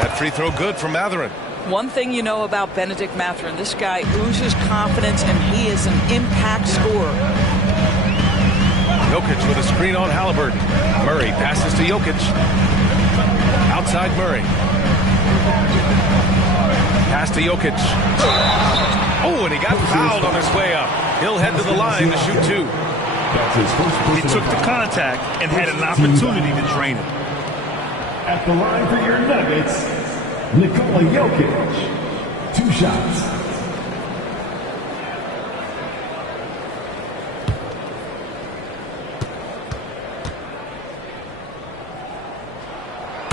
That free throw good for Matherin. One thing you know about Benedict Matherin, this guy oozes confidence and he is an impact scorer. Jokic with a screen on Halliburton. Murray passes to Jokic. Outside Murray. Pass to Jokic. Oh, and he got fouled on his way up. He'll head to the line to shoot 2. That's his first personal He took the contact and had an opportunity to drain it. At the line for your Nuggets, Nikola Jokic. 2 shots.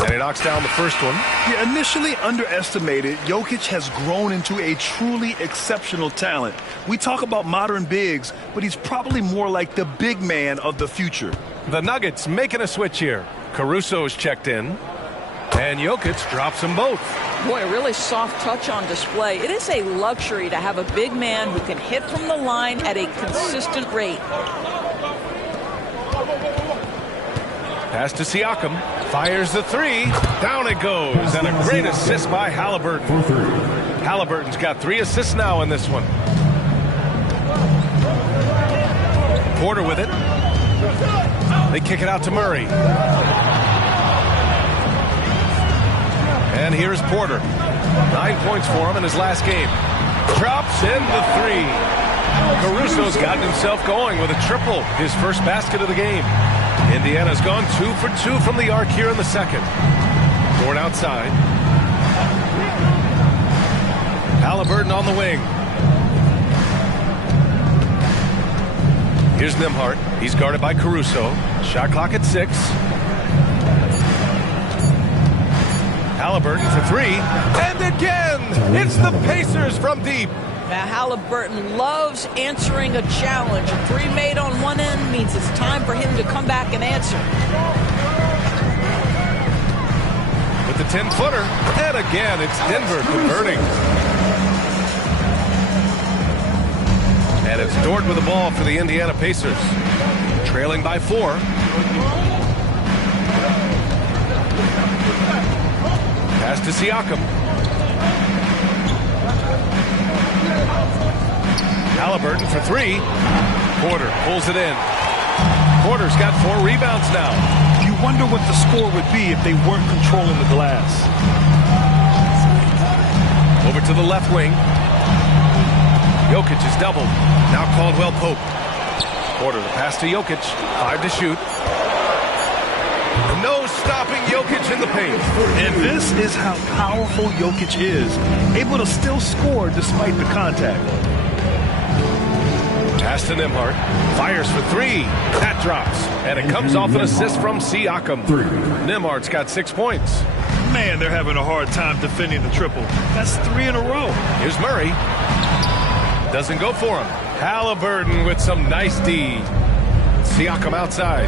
And he knocks down the first one. Yeah, initially underestimated, Jokic has grown into a truly exceptional talent. We talk about modern bigs, but he's probably more like the big man of the future. The Nuggets making a switch here. Caruso's checked in. And Jokic drops them both. Boy, a really soft touch on display. It is a luxury to have a big man who can hit from the line at a consistent rate. Pass to Siakam. Fires the 3. Down it goes. And a great assist by Halliburton. Halliburton's got 3 assists now in this one. Porter with it. They kick it out to Murray. And here's Porter. 9 points for him in his last game. Drops in the 3. Caruso's gotten himself going with a triple. His first basket of the game. Indiana's gone 2 for 2 from the arc here in the second. Dort outside. Halliburton on the wing. Here's Nembhard. He's guarded by Caruso. Shot clock at 6. Halliburton for 3. And again, it's the Pacers from deep. Now, Halliburton loves answering a challenge. A 3 made on one end means it's time for him to come back and answer. With the 10-footer. And again, it's Denver converting. And it's Dort with the ball for the Indiana Pacers. Trailing by 4. Pass to Siakam. Halliburton for 3. Porter pulls it in. Porter's got 4 rebounds now. You wonder what the score would be if they weren't controlling the glass. Over to the left wing. Jokic is doubled. Now Caldwell Pope. Porter the pass to Jokic. 5 to shoot. No stopping Jokic in the paint. And this is how powerful Jokic is. Able to still score despite the contact. Pass Pass to Nembhard. Fires for three. That drops. And it comes off an assist from Siakam. Nembhard's got 6 points. Man, they're having a hard time defending the triple. That's 3 in a row. Here's Murray. Doesn't go for him. Halliburton with some nice D. Siakam outside.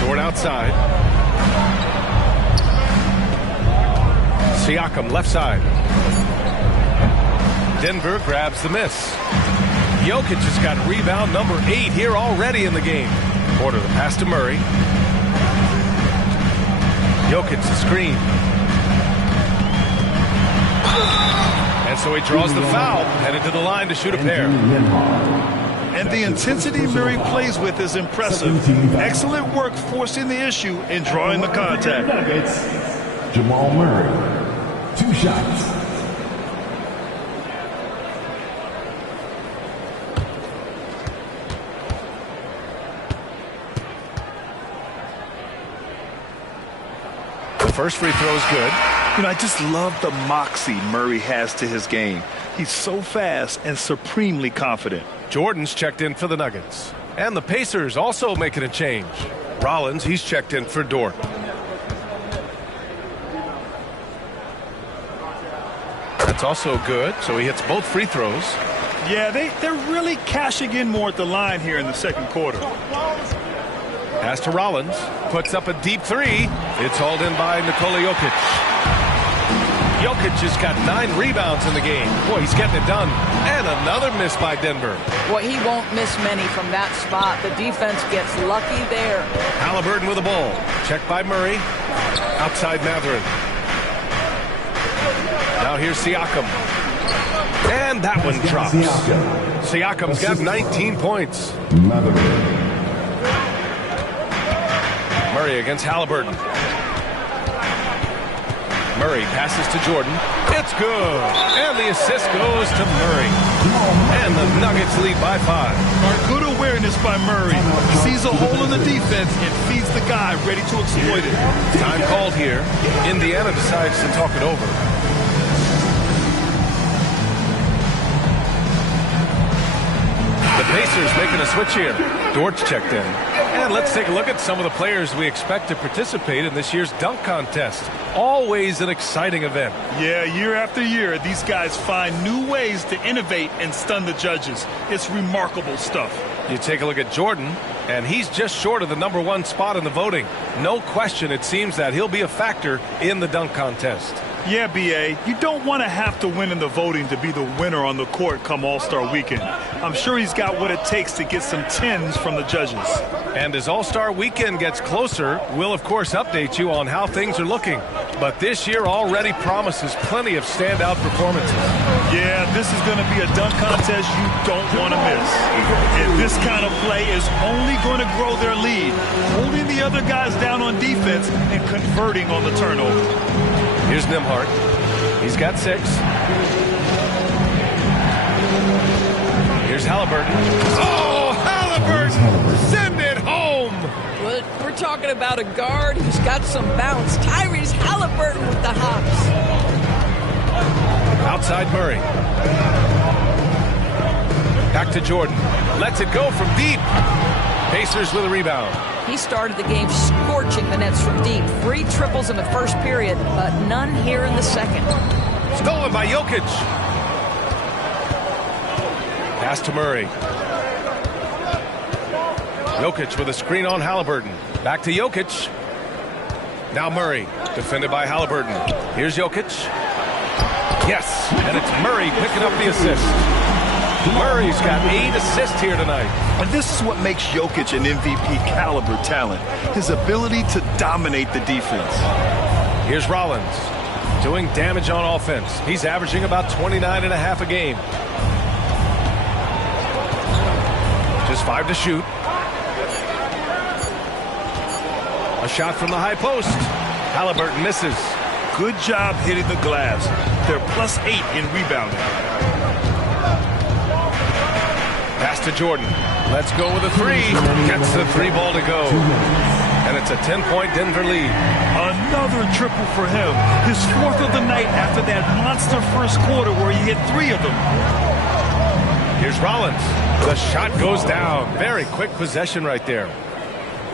Dort outside. Siakam left side. Denver grabs the miss. Jokic has got rebound number 8 here already in the game. Porter the pass to Murray. Jokic the screen. And so he draws the foul, headed to the line to shoot a pair. And the intensity Murray plays with is impressive. Excellent work forcing the issue and drawing the contact. Jamal Murray, 2 shots. The first free throw is good. You know, I just love the moxie Murray has to his game. He's so fast and supremely confident. Jordan's checked in for the Nuggets. And the Pacers also making a change. Rollins, he's checked in for Dort. That's also good, so he hits both free throws. Yeah, they're really cashing in more at the line here in the second quarter. Pass to Rollins. Puts up a deep three. It's hauled in by Nikola Jokic. Jokic has got 9 rebounds in the game. Boy, he's getting it done. And another miss by Denver. Well, he won't miss many from that spot. The defense gets lucky there. Halliburton with the ball. Checked by Murray. Outside Mathurin. Now here's Siakam. And that one drops. Siakam's got 19 points. Murray against Halliburton. Murray passes to Jordan. It's good. And the assist goes to Murray. And the Nuggets lead by 5. Good awareness by Murray. He sees a hole in the defense and feeds the guy ready to exploit it. Time called here. Indiana decides to talk it over. The Pacers making a switch here. Dort's checked in. And let's take a look at some of the players we expect to participate in this year's dunk contest. Always an exciting event. Yeah, year after year, these guys find new ways to innovate and stun the judges. It's remarkable stuff. You take a look at Jordan, and he's just short of the #1 spot in the voting. No question, it seems that he'll be a factor in the dunk contest. Yeah, B.A., you don't want to have to win in the voting to be the winner on the court come All-Star Weekend. I'm sure he's got what it takes to get some 10s from the judges. And as All-Star Weekend gets closer, we'll of course update you on how things are looking. But this year already promises plenty of standout performances. Yeah, this is going to be a dunk contest you don't want to miss. And this kind of play is only going to grow their lead, holding the other guys down on defense and converting on the turnover. Here's Nembhard. He's got 6. Here's Halliburton. Oh, Halliburton! Send it home! Well, we're talking about a guard who's got some bounce. Tyrese Halliburton with the hops. Outside Murray. Back to Jordan. Lets it go from deep. Pacers with a rebound. He started the game scorching the Nets from deep. 3 triples in the first period, but none here in the second. Stolen by Jokic. Pass to Murray. Jokic with a screen on Halliburton. Back to Jokic. Now Murray, defended by Halliburton. Here's Jokic. Yes, and it's Murray picking up the assist. Murray's got 8 assists here tonight. And this is what makes Jokic an MVP caliber talent. His ability to dominate the defense. Here's Rollins doing damage on offense. He's averaging about 29.5 a game. Just 5 to shoot. A shot from the high post. Halliburton misses. Good job hitting the glass. They're +8 in rebounding. Pass to Jordan. Let's go with a 3. Gets the 3 ball to go. and it's a 10-point Denver lead. Another triple for him. His 4th of the night after that monster first quarter where he hit 3 of them. Here's Rollins. The shot goes down. Very quick possession right there.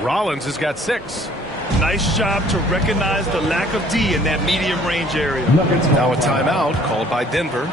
Rollins has got 6. Nice job to recognize the lack of D in that medium range area. Now a timeout called by Denver.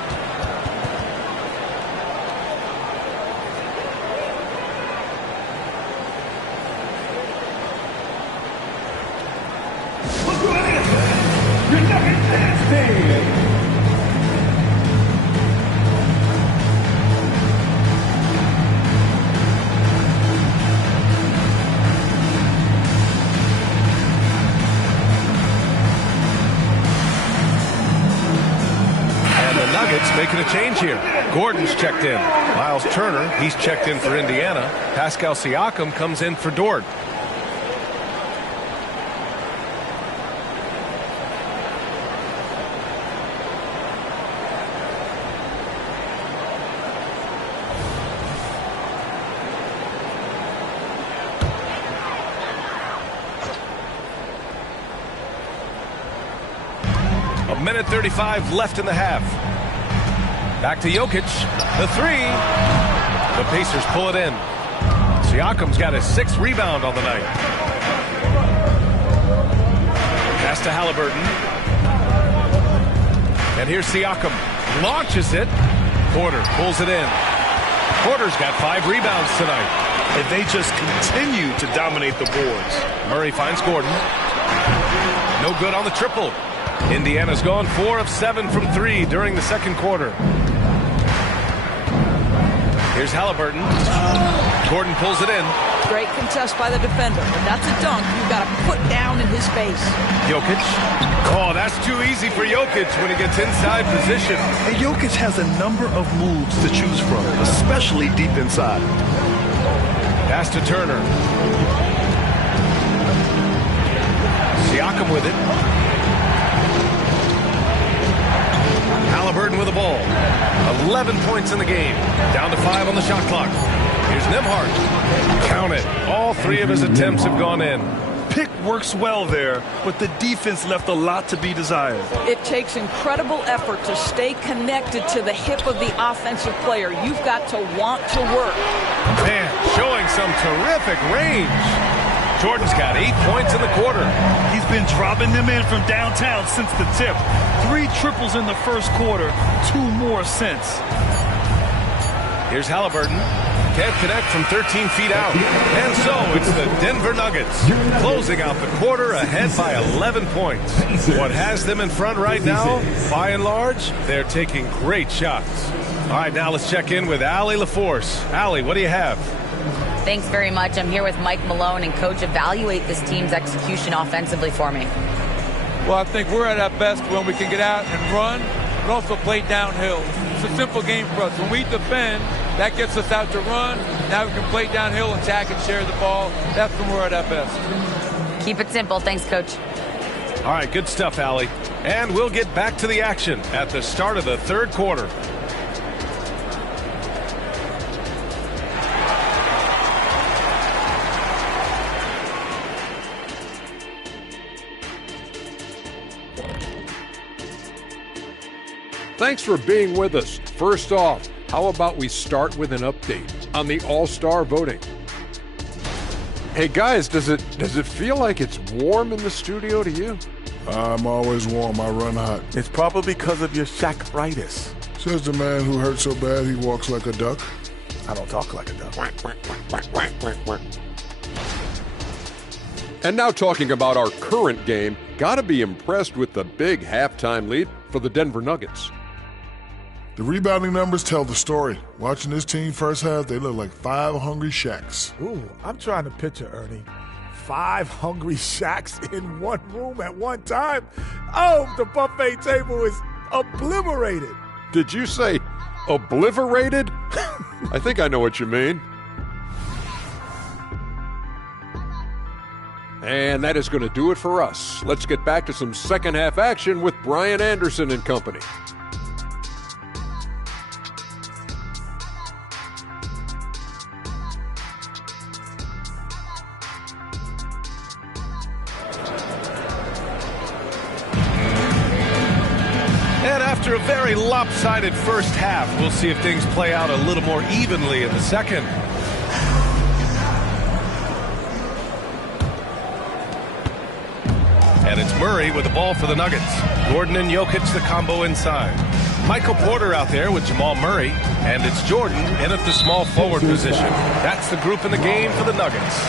Making a change here. Gordon's checked in. Miles Turner, he's checked in for Indiana. Pascal Siakam comes in for Dort. A minute 35 left in the half. Back to Jokic. The 3. The Pacers pull it in. Siakam's got his 6th rebound on the night. Pass to Halliburton. And here's Siakam. Launches it. Porter pulls it in. Porter's got 5 rebounds tonight. And they just continue to dominate the boards. Murray finds Gordon. No good on the triple. Indiana's gone 4 of 7 from 3 during the second quarter. Here's Halliburton. Gordon pulls it in. Great contest by the defender. When that's a dunk, you've got to put down in his face. Jokic. Oh, that's too easy for Jokic when he gets inside position. And Jokic has a number of moves to choose from, especially deep inside. Pass to Turner. Siakam with it. Halliburton with the ball. 11 points in the game. Down to 5 on the shot clock. Here's Nembhard. Count it. All 3 of his attempts have gone in. Pick works well there, but the defense left a lot to be desired. It takes incredible effort to stay connected to the hip of the offensive player. You've got to want to work. Man, showing some terrific range. Jordan's got 8 points in the quarter. He's been dropping them in from downtown since the tip. 3 triples in the first quarter, 2 more since. Here's Halliburton. Can't connect from 13 feet out. And so it's the Denver Nuggets closing out the quarter ahead by 11 points. What has them in front right now? By and large, they're taking great shots. All right, now let's check in with Allie LaForce. Allie, what do you have? Thanks very much. I'm here with Mike Malone, and Coach, evaluate this team's execution offensively for me. Well, I think we're at our best when we can get out and run, but also play downhill. It's a simple game for us. When we defend, that gets us out to run. Now we can play downhill, attack, and share the ball. That's when we're at our best. Keep it simple. Thanks, Coach. All right, good stuff, Allie. And we'll get back to the action at the start of the third quarter. Thanks for being with us. First off, how about we start with an update on the All-Star voting? Hey guys, does it feel like it's warm in the studio to you? I'm always warm. I run hot. It's probably because of your Shaq-ritis. Says the man who hurt so bad he walks like a duck. I don't talk like a duck. And now talking about our current game, gotta be impressed with the big halftime lead for the Denver Nuggets. The rebounding numbers tell the story. Watching this team first half, they look like 5 hungry Shaqs. Ooh, I'm trying to picture, Ernie. 5 hungry Shaqs in one room at one time. Oh, the buffet table is obliterated. Did you say obliterated? I think I know what you mean. And that is going to do it for us. Let's get back to some second half action with Brian Anderson and company. And after a very lopsided first half, we'll see if things play out a little more evenly in the second. And it's Murray with the ball for the Nuggets. Gordon and Jokic the combo inside. Michael Porter out there with Jamal Murray. And it's Jordan in at the small forward position. That's the group in the game for the Nuggets.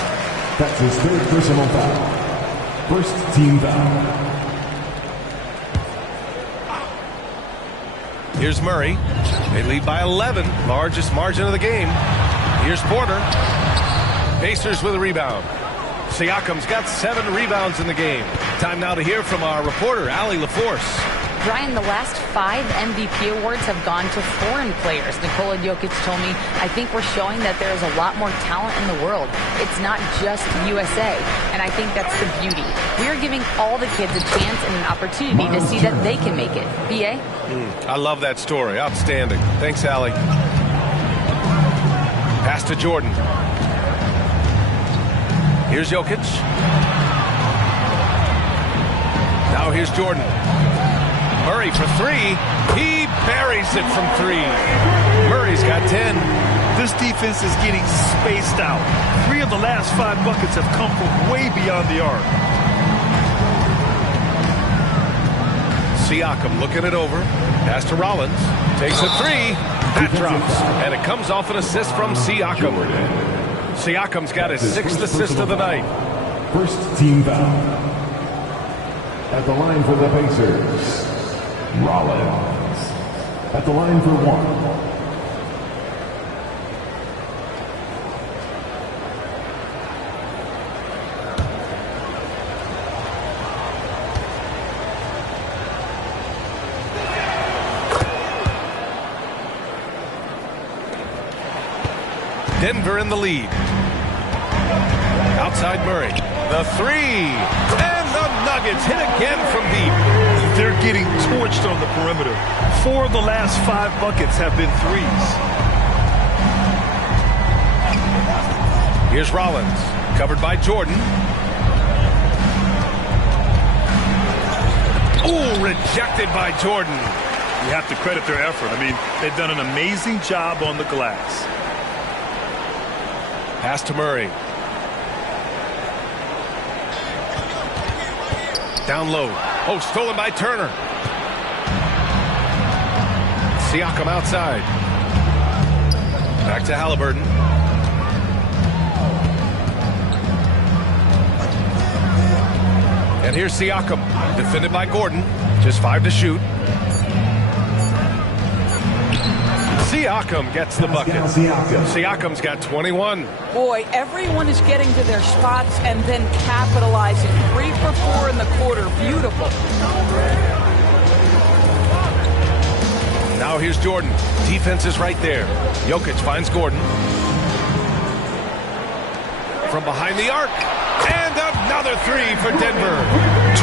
That's his third personal foul. First team foul. Here's Murray. They lead by 11, largest margin of the game. Here's Porter. Pacers with a rebound. Siakam's got 7 rebounds in the game. Time now to hear from our reporter, Allie LaForce. Brian, the last 5 MVP awards have gone to foreign players. Nikola Jokic told me, I think we're showing that there is a lot more talent in the world. It's not just USA. And I think that's the beauty. We are giving all the kids a chance and an opportunity to see that they can make it. B.A.? I love that story. Outstanding. Thanks, Allie. Pass to Jordan. Here's Jokic. Now here's Jordan. Murray for 3. He buries it from 3. Murray's got 10. This defense is getting spaced out. 3 of the last 5 buckets have come from way beyond the arc. Siakam looking it over. Pass to Rollins. Takes a 3. That drops. And it comes off an assist from Siakam. Siakam's got his 6th assist of the night. First team foul. At the line for the Pacers, Rollins. At the line for 1. Denver in the lead. Outside Murray. The 3. And the Nuggets hit again from deep. They're getting torched on the perimeter. 4 of the last 5 buckets have been 3s. Here's Rollins. Covered by Jordan. Ooh, rejected by Jordan. You have to credit their effort. I mean, they've done an amazing job on the glass. Pass to Murray. Down low. Oh, stolen by Turner. Siakam outside. Back to Halliburton. And here's Siakam. Defended by Gordon. Just 5 to shoot. Siakam gets the bucket. Siakam's got 21. Boy, everyone is getting to their spots and then capitalizing. 3 for 4 in the quarter. Beautiful. Now here's Jordan. Defense is right there. Jokic finds Gordon. From behind the arc. And another 3 for Denver.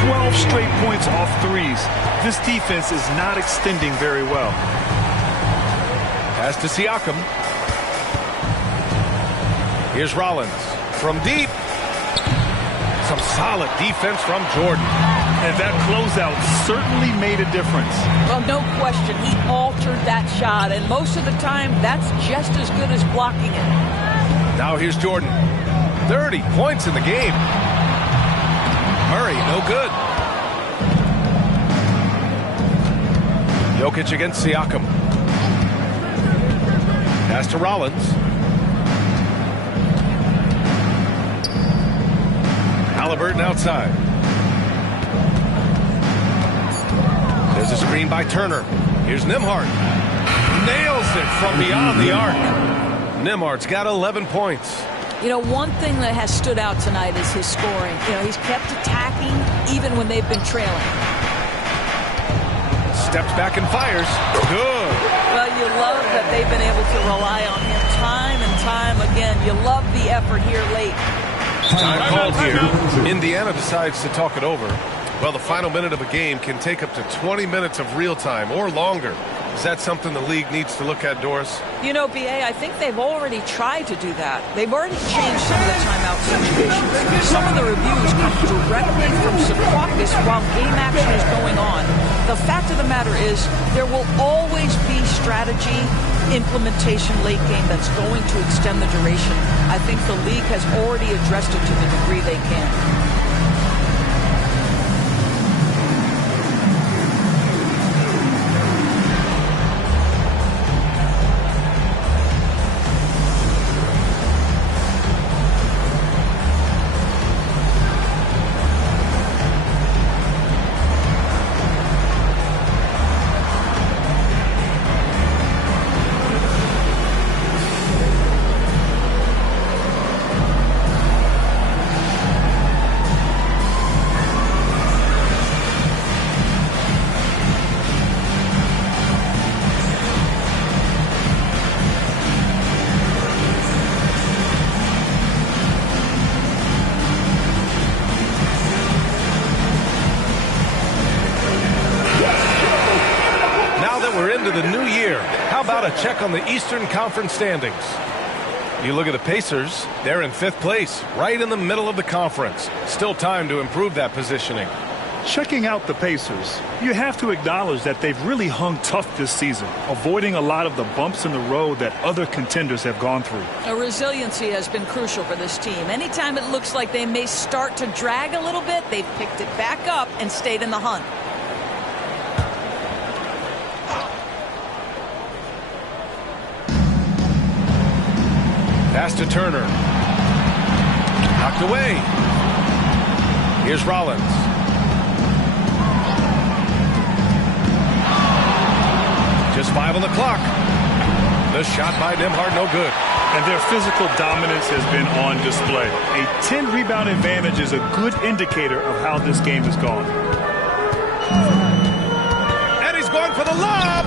12 straight points off 3s. This defense is not extending very well. Pass to Siakam. Here's Rollins. From deep. Some solid defense from Jordan. And that closeout certainly made a difference. Well, no question. He altered that shot. And most of the time, that's just as good as blocking it. Now here's Jordan. 30 points in the game. Murray, no good. Jokic against Siakam. Pass to Rollins. Halliburton outside. There's a screen by Turner. Here's Nembhard. Nails it from beyond the arc. Nembhard's got 11 points. You know, one thing that has stood out tonight is his scoring. You know, he's kept attacking even when they've been trailing. Steps back and fires. Good. Well, you love that they've been able to rely on him time and time again. You love the effort here late. Time called here. Indiana decides to talk it over. Well, the final minute of a game can take up to 20 minutes of real time or longer. Is that something the league needs to look at, Doris? You know, B.A., I think they've already tried to do that. They've already changed some of the timeout situations. Some of the reviews come directly from Secaucus while game action is going on. The fact of the matter is there will always be strategy implementation late game that's going to extend the duration. I think the league has already addressed it to the degree they can. Check on the Eastern Conference standings. You look at the Pacers, they're in 5th place, right in the middle of the conference. Still time to improve that positioning. Checking out the Pacers, you have to acknowledge that they've really hung tough this season, avoiding a lot of the bumps in the road that other contenders have gone through. Resiliency has been crucial for this team. Anytime it looks like they may start to drag a little bit, they've picked it back up and stayed in the hunt. Pass to Turner. Knocked away. Here's Rollins. Just 5 on the clock. The shot by Nembhard, no good. And their physical dominance has been on display. A 10-rebound advantage is a good indicator of how this game has gone. And he's going for the lob.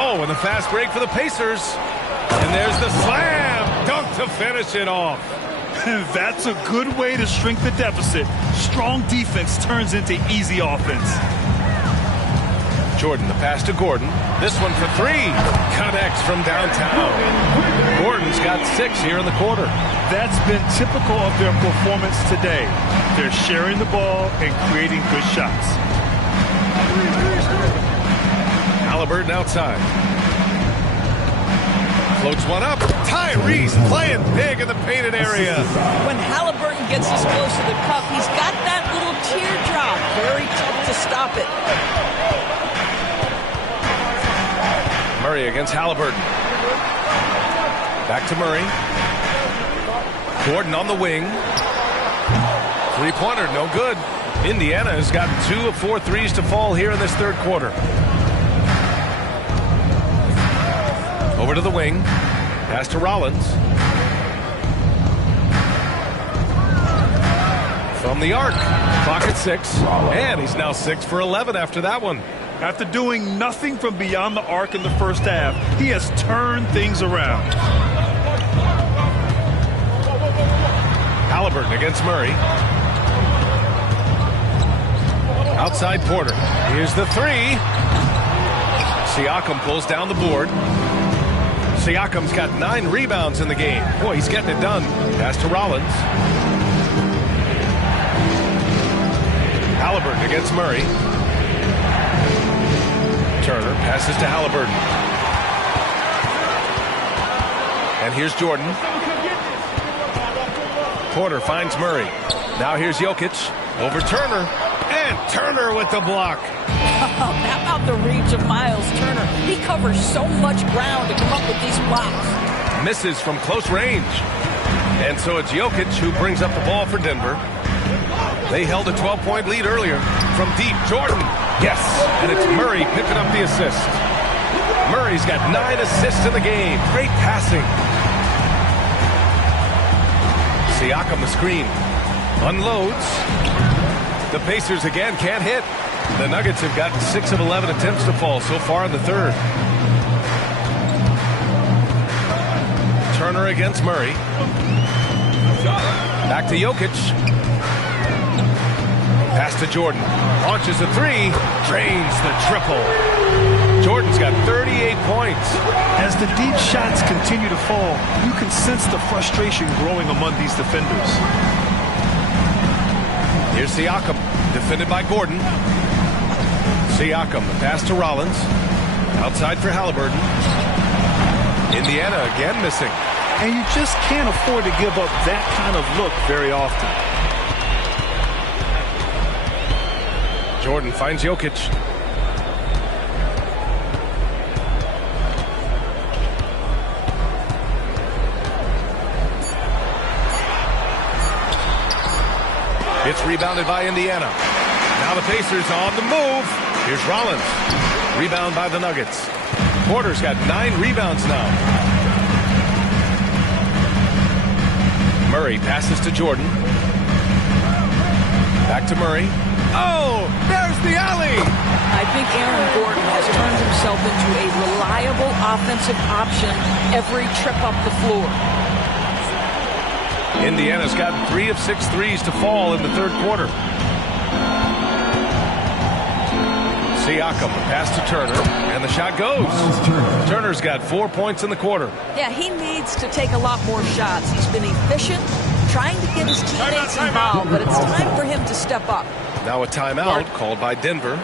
Oh, and the fast break for the Pacers. And there's the slam dunk to finish it off. That's a good way to shrink the deficit. Strong defense turns into easy offense. Jordan, the pass to Gordon. This one for 3. Connects from downtown. Gordon's got 6 here in the quarter. That's been typical of their performance today. They're sharing the ball and creating good shots. Halliburton outside. Floats one up. Tyrese playing big in the painted area. When Halliburton gets this close to the cup, he's got that little teardrop. Very tough to stop it. Murray against Halliburton. Back to Murray. Gordon on the wing. 3-pointer, no good. Indiana has got 2 of 4 threes to fall here in this third quarter. Over to the wing. Pass to Rollins. From the arc. Clock at 6. And he's now 6 for 11 after that one. After doing nothing from beyond the arc in the first half, he has turned things around. Halliburton against Murray. Outside Porter. Here's the 3. Siakam pulls down the board. Siakam's got 9 rebounds in the game. Boy, he's getting it done. Pass to Rollins. Halliburton against Murray. Turner passes to Halliburton. And here's Jordan. Porter finds Murray. Now here's Jokic. Over Turner. And Turner with the block. How about the reach of Miles Turner? He covers so much ground to come up with these blocks. Misses from close range. And so it's Jokic who brings up the ball for Denver. They held a 12-point lead earlier. From deep, Jordan. Yes. And it's Murray picking up the assist. Murray's got 9 assists in the game. Great passing. Siakam the screen. Unloads. The Pacers again can't hit. The Nuggets have gotten 6 of 11 attempts to fall so far in the third. Turner against Murray. Back to Jokic. Pass to Jordan. Launches a 3. Drains the triple. Jordan's got 38 points. As the deep shots continue to fall, you can sense the frustration growing among these defenders. Here's Siakam, defended by Gordon. Siakam, the pass to Rollins. Outside for Halliburton. Indiana again missing. And you just can't afford to give up that kind of look very often. Jordan finds Jokic. It's rebounded by Indiana. Now the Pacers on the move. Here's Rollins. Rebound by the Nuggets. Porter's got 9 rebounds now. Murray passes to Jordan. Back to Murray. Oh, there's the alley. I think Aaron Gordon has turned himself into a reliable offensive option every trip up the floor. Indiana's got 3 of 6 threes to fall in the third quarter. Siakam, pass to Turner, and the shot goes. Turner's got 4 points in the quarter. Yeah, he needs to take a lot more shots. He's been efficient, trying to get his teammates involved, but it's time for him to step up. Now a timeout called by Denver.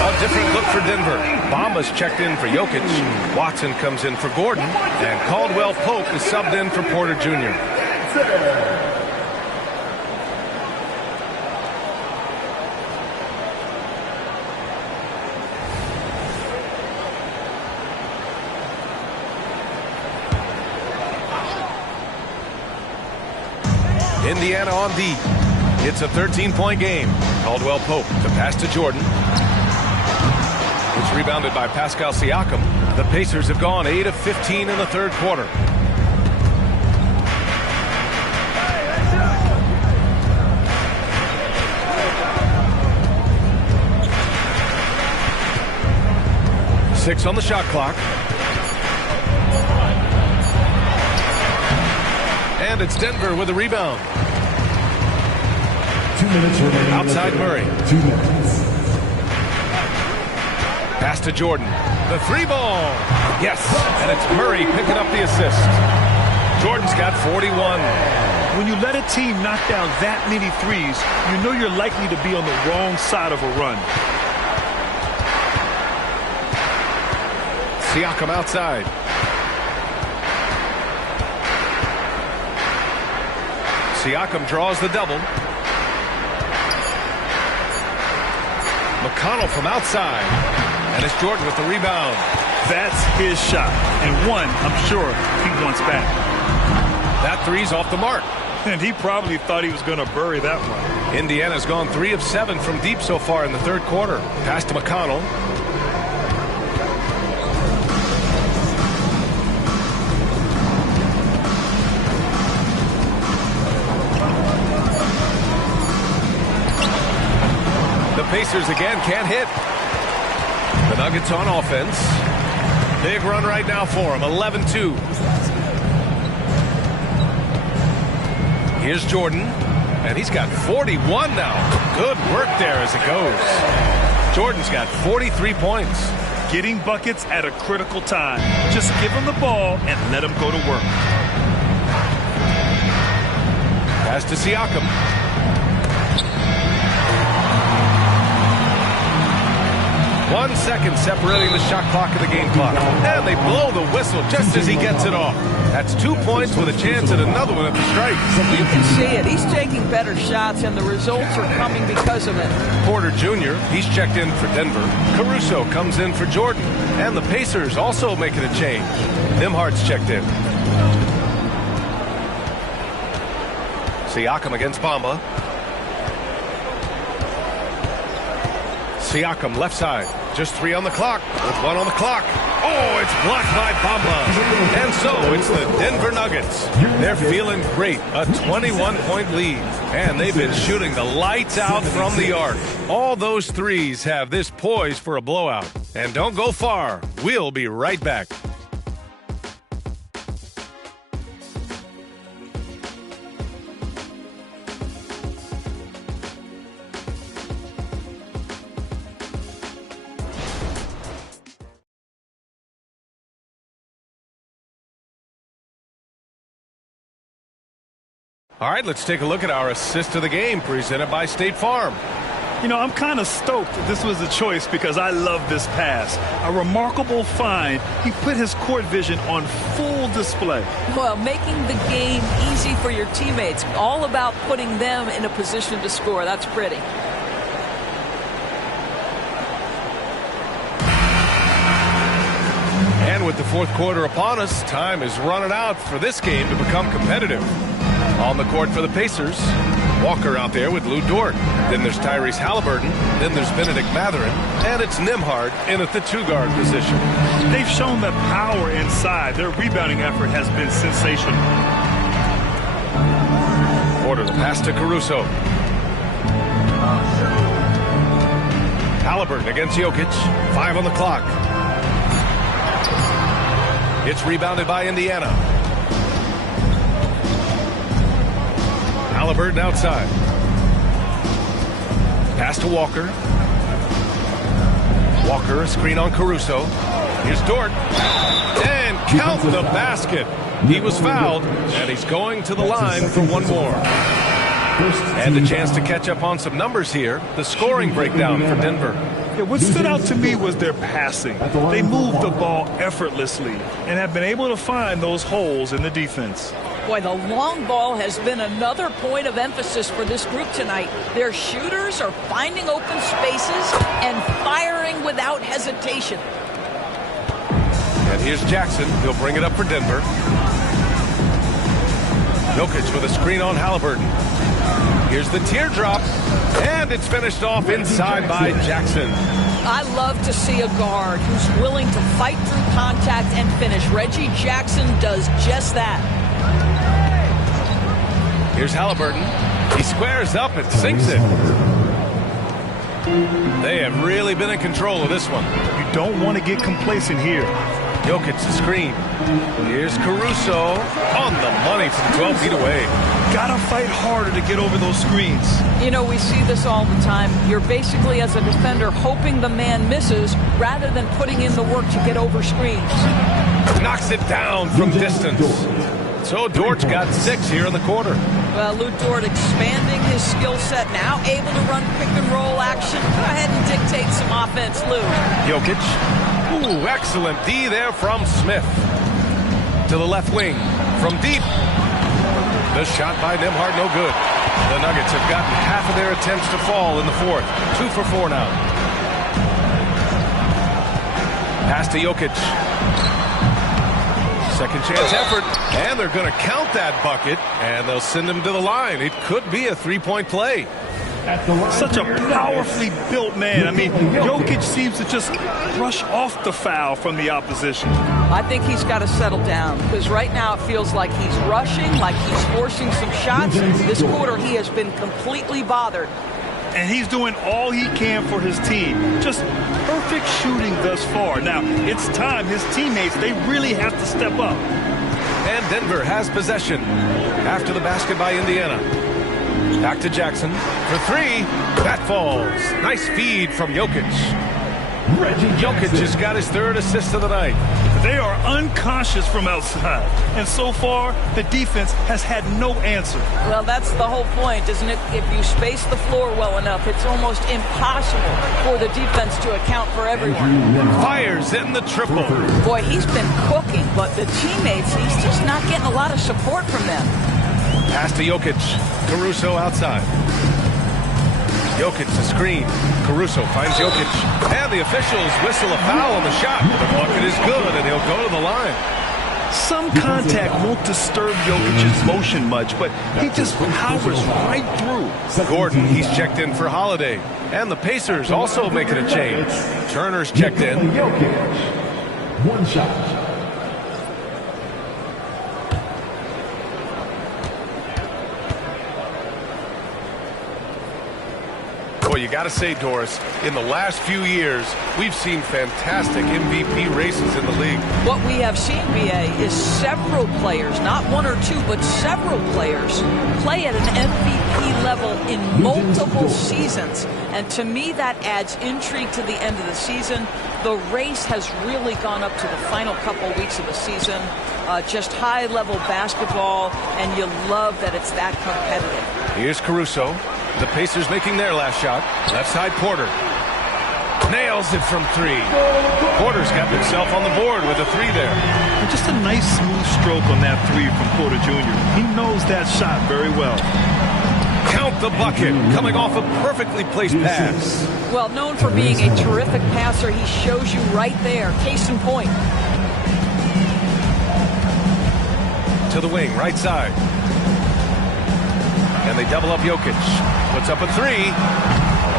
A different look for Denver. Bamba's checked in for Jokic. Watson comes in for Gordon. And Caldwell Pope is subbed in for Porter Jr. Indiana on D. It's a 13-point game. Caldwell Pope to pass to Jordan. It's rebounded by Pascal Siakam. The Pacers have gone 8 of 15 in the third quarter. Six on the shot clock. And it's Denver with a rebound. 2 minutes remaining. Outside Murray. 2 minutes. Pass to Jordan. The 3 ball. Yes. And it's Murray picking up the assist. Jordan's got 41. When you let a team knock down that many threes, you know you're likely to be on the wrong side of a run. Siakam outside. Siakam draws the double. McConnell from outside. And it's Jordan with the rebound. That's his shot. And one, I'm sure, he wants back. That three's off the mark. And he probably thought he was going to bury that one. Indiana's gone 3 of 7 from deep so far in the third quarter. Pass to McConnell. The Pacers again can't hit. The Nuggets on offense. Big run right now for them, 11-2. Here's Jordan, and he's got 41 now. Good work there as it goes. Jordan's got 43 points. Getting buckets at a critical time. Just give him the ball and let him go to work. Pass to Siakam. 1 second separating the shot clock and the game clock. And they blow the whistle just as he gets it off. That's 2 points with a chance at another one at the strike. You can see it. He's taking better shots, and the results are coming because of it. Porter Jr., he's checked in for Denver. Caruso comes in for Jordan. And the Pacers also making a change. Nimhardt's checked in. Siakam against Bamba. Siakam left side. Just 3 on the clock with 1 on the clock. Oh, it's blocked by Bamba. And so it's the Denver Nuggets. They're feeling great. A 21-point lead. And they've been shooting the lights out from the arc. All those threes have this poised for a blowout. And don't go far. We'll be right back. All right, let's take a look at our assist of the game presented by State Farm. You know, I'm kind of stoked this was a choice because I love this pass. A remarkable find. He put his court vision on full display. Well, making the game easy for your teammates. All about putting them in a position to score. That's pretty. And with the fourth quarter upon us, time is running out for this game to become competitive. On the court for the Pacers, Walker out there with Lou Dort. Then there's Tyrese Halliburton. Then there's Benedict Mathurin. And it's Nembhard in at the two-guard position. They've shown that power inside. Their rebounding effort has been sensational. Order the pass to Caruso. Halliburton against Jokic. 5 on the clock. It's rebounded by Indiana. Halliburton outside. Pass to Walker. Walker, a screen on Caruso. Here's Dort. And count the basket. He was fouled, and he's going to the line for one more. And a chance to catch up on some numbers here. The scoring breakdown for Denver. Yeah, what stood out to me was their passing. They moved the ball effortlessly and have been able to find those holes in the defense. Boy, the long ball has been another point of emphasis for this group tonight. Their shooters are finding open spaces and firing without hesitation. And here's Jackson. He'll bring it up for Denver. Jokic with a screen on Halliburton. Here's the teardrop. And it's finished off inside by Jackson. I love to see a guard who's willing to fight through contact and finish. Reggie Jackson does just that. Here's Halliburton. He squares up and sinks it. They have really been in control of this one. You don't want to get complacent here. Jokic the screen. Here's Caruso on the money from 12 feet away. Gotta fight harder to get over those screens. You know, we see this all the time. You're basically, as a defender, hoping the man misses rather than putting in the work to get over screens. Knocks it down from distance. So Dort's got 6 here in the quarter. Well, Lou Dort expanding his skill set now, able to run pick and roll action. Go ahead and dictate some offense, Lou. Jokic. Ooh, excellent D there from Smith. To the left wing from deep. The shot by Nembhard, no good. The Nuggets have gotten half of their attempts to fall in the fourth. 2 for 4 now. Pass to Jokic. Second chance effort, and they're going to count that bucket, and they'll send him to the line. It could be a three-point play. Such a powerfully built man. I mean, Jokic seems to just brush off the foul from the opposition. I think he's got to settle down because right now it feels like he's rushing, like he's forcing some shots. This quarter he has been completely bothered. And he's doing all he can for his team. Just perfect shooting thus far. Now, it's time. His teammates, they really have to step up. And Denver has possession after the basket by Indiana. Back to Jackson for 3. That falls. Nice feed from Jokic. Jokic has got his 3rd assist of the night. They are unconscious from outside. And so far, the defense has had no answer. Well, that's the whole point, isn't it? If you space the floor well enough, it's almost impossible for the defense to account for everyone. Fires in the triple. Boy, he's been cooking, but the teammates, he's just not getting a lot of support from them. Pass to Jokic. Caruso outside. Jokic the screen. Caruso finds Jokic. And the officials whistle a foul on the shot. The bucket is good, and he'll go to the line. Some contact won't disturb Jokic's motion much, but he just powers right through. Gordon, he's checked in for Holiday. And the Pacers also making a change. Turner's checked in. Jokic. 1 shot. you got to say, Doris, in the last few years, we've seen fantastic MVP races in the league. What we have seen, BA, is several players, not one or two, but several players, play at an MVP level in multiple seasons. And to me, that adds intrigue to the end of the season. The race has really gone up to the final couple weeks of the season. Just high-level basketball, and you love that it's that competitive. Here's Caruso. The Pacers making their last shot. Left side, Porter. Nails it from three. Porter's got himself on the board with a three there. And just a nice smooth stroke on that three from Porter Jr. He knows that shot very well. Count the bucket, coming off a perfectly placed pass. Well, known for being a terrific passer, he shows you right there. Case in point. To the wing, right side. And they double up Jokic. Puts up a three.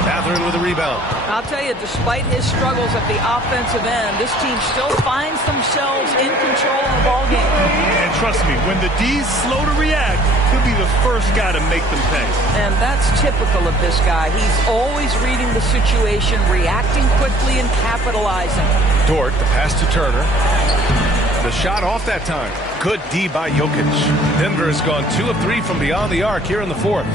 Mathurin with a rebound. I'll tell you, despite his struggles at the offensive end, this team still finds themselves in control of the ball game. And trust me, when the D's slow to react, he'll be the first guy to make them pay. And that's typical of this guy. He's always reading the situation, reacting quickly, and capitalizing. Dort, the pass to Turner. The shot off that time. Good D by Jokic. Denver has gone 2 of 3 from beyond the arc here in the fourth.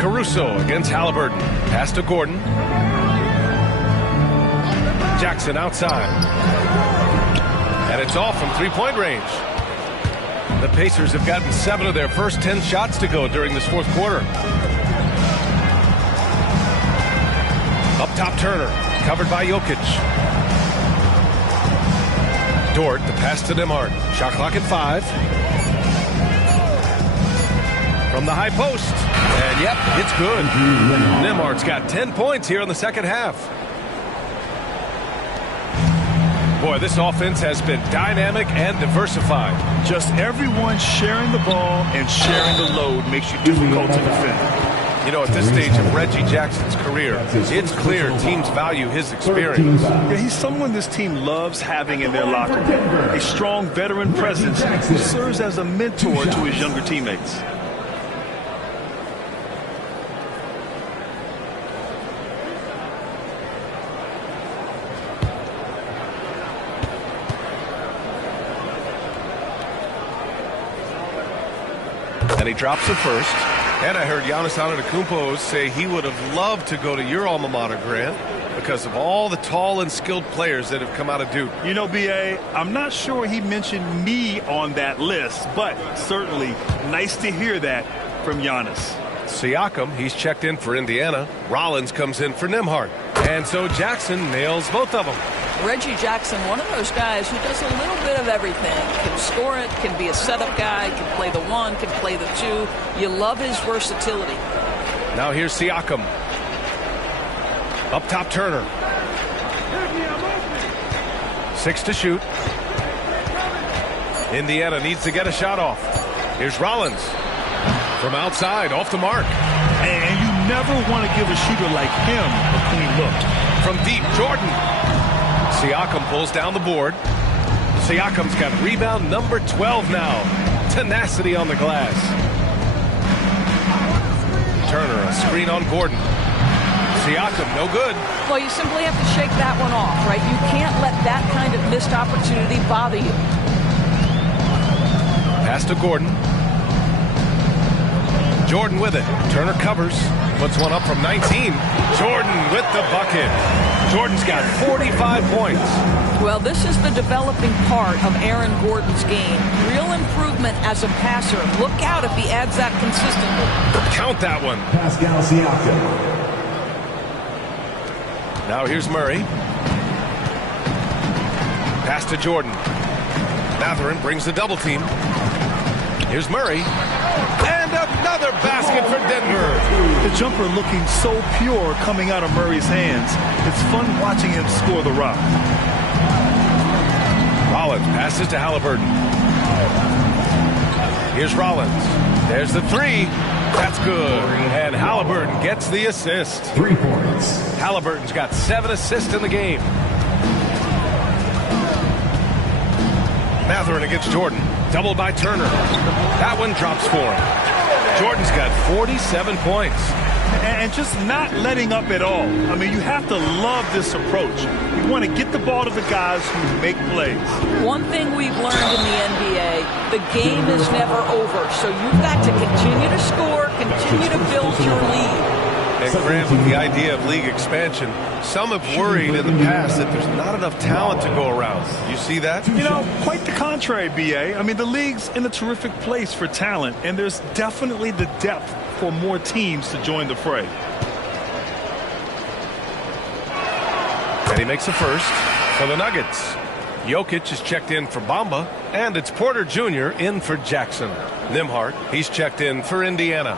Caruso against Halliburton. Pass to Gordon. Jackson outside. And it's off from three-point range. The Pacers have gotten 7 of their first 10 shots to go during this fourth quarter. Up top, Turner. Covered by Jokic. Dort, the pass to Nembhard. Shot clock at 5. From the high post. And yep, it's good. Nembhard's got 10 points here in the second half. Boy, this offense has been dynamic and diversified. Just everyone sharing the ball and sharing the load makes you difficult to defend. You know, at this stage of Reggie Jackson's career, it's clear teams value his experience. Yeah, he's someone this team loves having in their locker room. A strong veteran presence who serves as a mentor to his younger teammates. And he drops the first. And I heard Giannis Antetokounmpo say he would have loved to go to your alma mater, Grant, because of all the tall and skilled players that have come out of Duke. You know, B.A., I'm not sure he mentioned me on that list, but certainly nice to hear that from Giannis. Siakam, he's checked in for Indiana. Rollins comes in for Nembhard. And so Jackson nails both of them. Reggie Jackson, one of those guys who does a little bit of everything. Can score it, can be a setup guy, can play the one, can play the two. You love his versatility. Now here's Siakam. Up top, Turner. 6 to shoot. Indiana needs to get a shot off. Here's Rollins. From outside, off the mark. And you never want to give a shooter like him a clean look. From deep, Jordan. Siakam pulls down the board. Siakam's got rebound number 12 now. Tenacity on the glass. Turner, a screen on Gordon. Siakam, no good. Well, you simply have to shake that one off, right? You can't let that kind of missed opportunity bother you. Pass to Gordon. Jordan with it. Turner covers. Puts one up from 19. Jordan with the bucket. Jordan's got 45 points. Well, this is the developing part of Aaron Gordon's game. Real improvement as a passer. Look out if he adds that consistently. Count that one. Pascal Siakam. Now here's Murray. Pass to Jordan. Mathurin brings the double team. Here's Murray. And another basket for Denver. The jumper looking so pure coming out of Murray's hands. It's fun watching him score the rock. Rollins passes to Halliburton. Here's Rollins. There's the three. That's good. And Halliburton gets the assist. 3 points. Halliburton's got 7 assists in the game. Mathurin against Jordan. Doubled by Turner. That one drops for him. Jordan's got 47 points. And just not letting up at all. I mean, you have to love this approach. You want to get the ball to the guys who make plays. One thing we've learned in the NBA, the game is never over. So you've got to continue to score, continue to build your lead. And Grant, with the idea of league expansion, some have worried in the past that there's not enough talent to go around. You see that? You know, quite the contrary, B.A. I mean, the league's in a terrific place for talent, and there's definitely the depth for more teams to join the fray. And he makes the first for the Nuggets. Jokic is checked in for Bamba, and it's Porter Jr. in for Jackson. Nembhard, he's checked in for Indiana.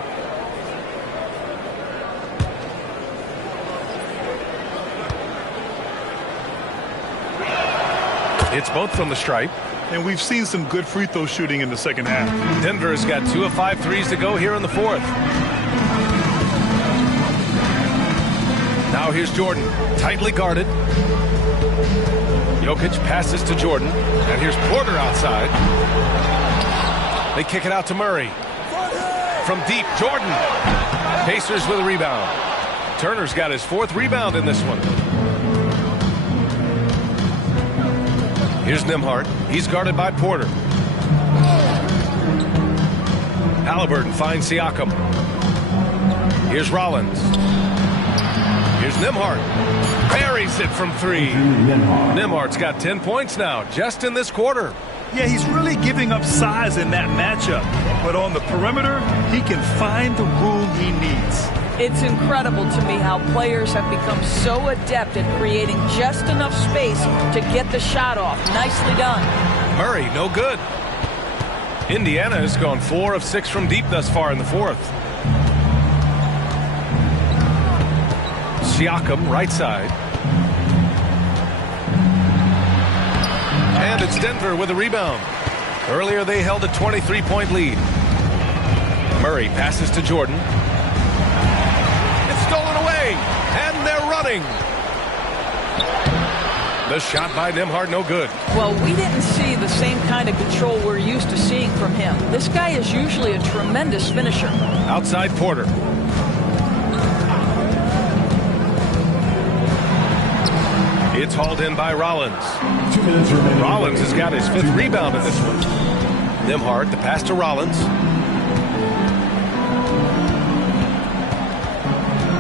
It's both from the stripe. And we've seen some good free throw shooting in the second half. Denver has got 2 of 5 threes to go here in the fourth. Now here's Jordan, tightly guarded. Jokic passes to Jordan, and here's Porter outside. They kick it out to Murray. From deep, Jordan. Pacers with a rebound. Turner's got his 4th rebound in this one. Here's Nembhard. He's guarded by Porter. Halliburton finds Siakam. Here's Rollins. Here's Nembhard. Buries it from 3. Nembhard's got 10 points now, just in this quarter. Yeah, he's really giving up size in that matchup. But on the perimeter, he can find the room he needs. It's incredible to me how players have become so adept at creating just enough space to get the shot off. Nicely done. Murray, no good. Indiana has gone 4 of 6 from deep thus far in the fourth. Siakam, right side. And it's Denver with a rebound. Earlier they held a 23-point lead. Murray passes to Jordan. Stolen away, and they're running. The shot by Nembhard, no good. Well, we didn't see the same kind of control we're used to seeing from him. This guy is usually a tremendous finisher. Outside Porter. It's hauled in by Rollins. 2 minutes remaining. Rollins has got his 5th rebound in this one. Nembhard, the pass to Rollins.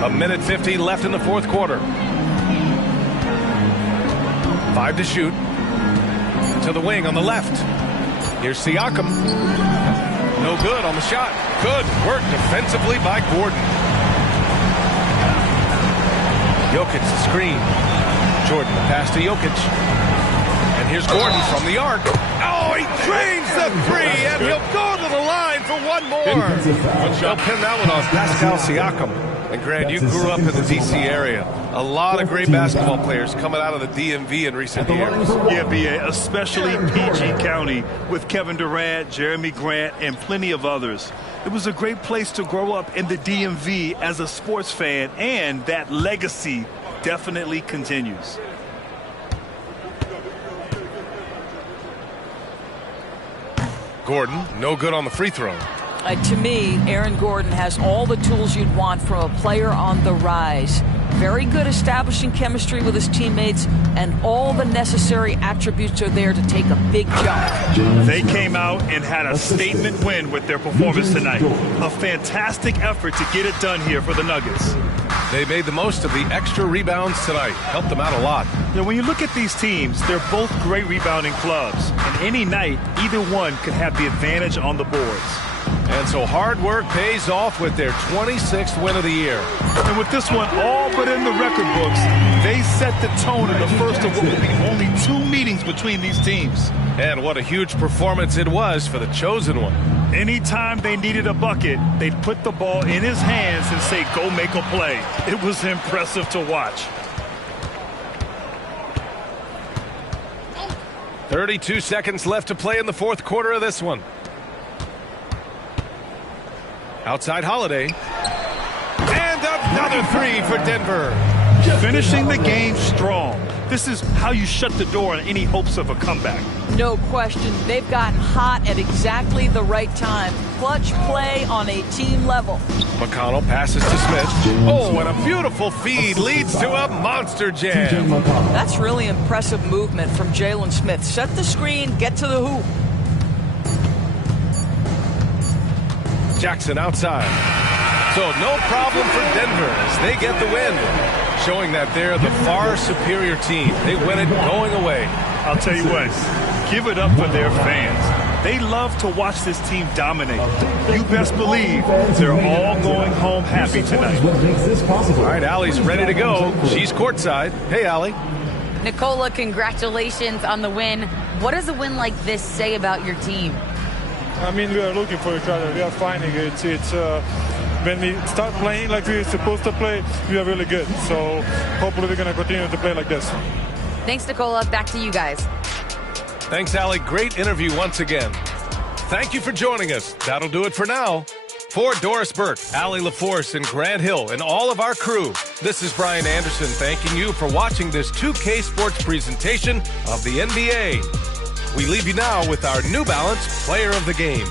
A minute 50 left in the fourth quarter. 5 to shoot. To the wing on the left. Here's Siakam. No good on the shot. Good work defensively by Gordon. Jokic the screen. Jordan the pass to Jokic. And here's Gordon from the arc. Oh, he drains the 3, and he'll go to the line for one more. They'll pin that one on Pascal Siakam. And Grant, you grew up in the D.C. area. A lot of great basketball players coming out of the DMV in recent years. Yeah, B.A., especially PG County with Kevin Durant, Jeremy Grant, and plenty of others. It was a great place to grow up in the DMV as a sports fan, and that legacy definitely continues. Gordon, no good on the free throw. To me, Aaron Gordon has all the tools you'd want from a player on the rise. Very good establishing chemistry with his teammates, and all the necessary attributes are there to take a big jump. They came out and had a statement win with their performance tonight. A fantastic effort to get it done here for the Nuggets. They made the most of the extra rebounds tonight. Helped them out a lot. You know, when you look at these teams, they're both great rebounding clubs. And any night, either one could have the advantage on the boards. And so hard work pays off with their 26th win of the year. And with this one all but in the record books, they set the tone in the first of what will be only 2 meetings between these teams. And what a huge performance it was for the chosen one. Anytime they needed a bucket, they'd put the ball in his hands and say, go make a play. It was impressive to watch. 32 seconds left to play in the fourth quarter of this one. Outside Holiday. And another 3 for Denver. Finishing the game strong. This is how you shut the door on any hopes of a comeback. No question. They've gotten hot at exactly the right time. Clutch play on a team level. McConnell passes to Smith. Oh, and a beautiful feed leads to a monster jam. That's really impressive movement from Jalen Smith. Set the screen, get to the hoop. Jackson outside. So no problem for Denver as they get the win, showing that they're the far superior team. They win it going away. I'll tell you what, give it up for their fans. They love to watch this team dominate. You best believe they're all going home happy tonight. What makes this possible? All right, Allie's ready to go. She's courtside. Hey, Allie. Nicola, congratulations on the win. What does a win like this say about your team? I mean, we are looking for each other. We are finding it. When we start playing like we're supposed to play, we are really good. So hopefully we're going to continue to play like this. Thanks, Nicola. Back to you guys. Thanks, Allie. Great interview once again. Thank you for joining us. That'll do it for now. For Doris Burke, Allie LaForce, and Grant Hill, and all of our crew, this is Brian Anderson thanking you for watching this 2K Sports presentation of the NBA. We leave you now with our New Balance Player of the Game.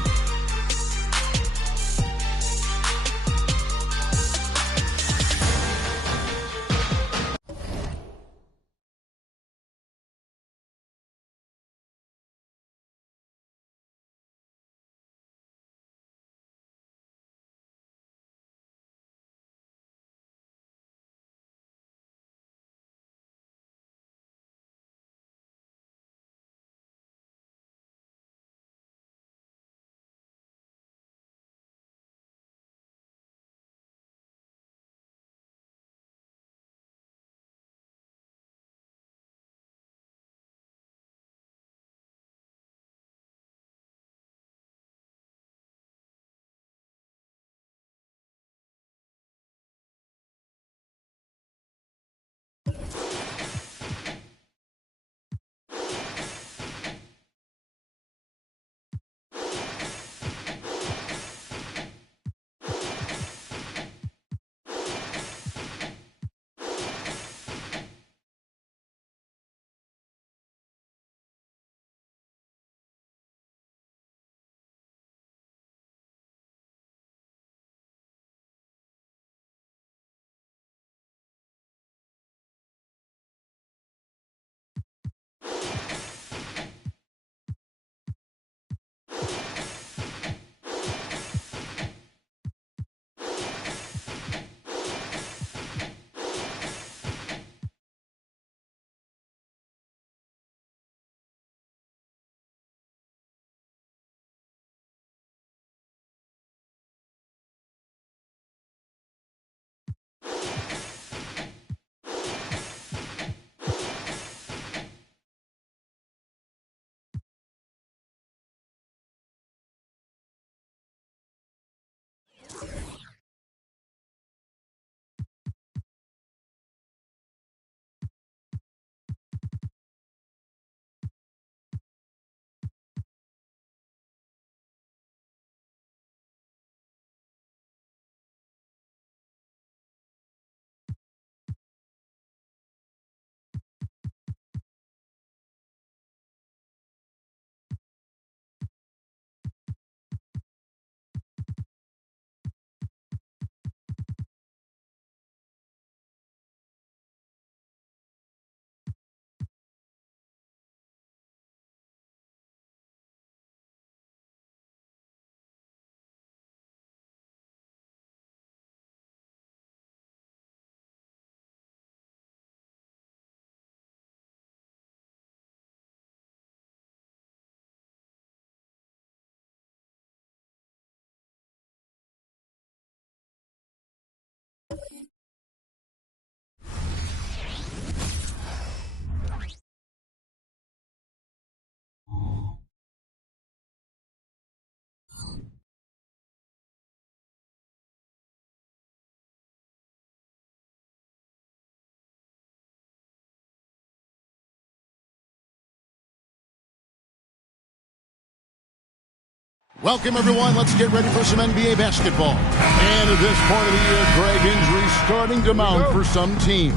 Welcome, everyone. Let's get ready for some NBA basketball. And at this point of the year, Greg, injuries starting to mount for some teams.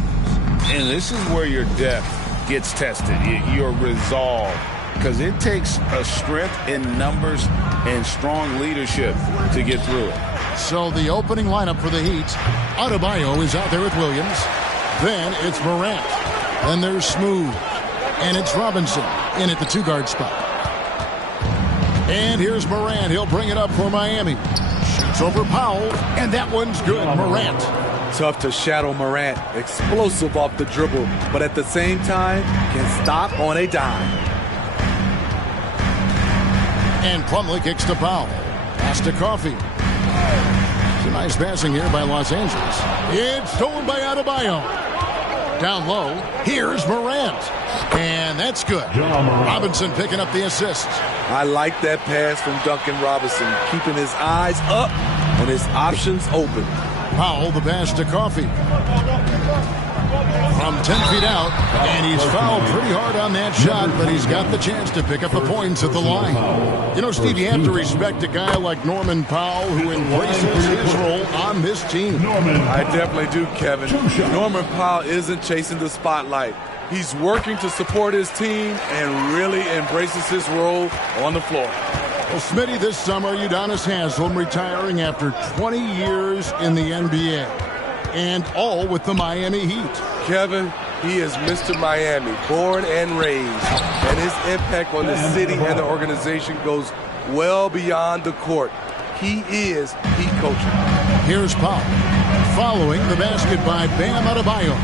And this is where your depth gets tested, your resolve. because it takes a strength in numbers and strong leadership to get through it. So the opening lineup for the Heat, Adebayo is out there with Williams. Then it's Morant. Then there's Smooth. And it's Robinson in at the 2-guard spot. And here's Morant. He'll bring it up for Miami. Shoots over Powell, and that one's good. Morant. Tough to shadow Morant. Explosive off the dribble, but at the same time, can stop on a dime. And Plumlee kicks to Powell. Pass to Coffey. It's a nice passing here by Los Angeles. It's stolen by Adebayo. Down low, here's Morant. And that's good. Robinson picking up the assist. I like that pass from Duncan Robinson, keeping his eyes up and his options open. Powell, the pass to Coffey. From 10 feet out, and he's fouled pretty hard on that shot, but he's got the chance to pick up the points at the line. You know, Steve, you have to respect a guy like Norman Powell who embraces his role on this team. I definitely do, Kevin. Norman Powell isn't chasing the spotlight. He's working to support his team and really embraces his role on the floor. Well, Smitty, this summer, Udonis Haslem retiring after 20 years in the NBA, and all with the Miami Heat. Kevin, he is Mr. Miami, born and raised, and his impact on the city and the organization goes well beyond the court. He is Heat coaching. Here's Powell, following the basket by Bam Adebayo.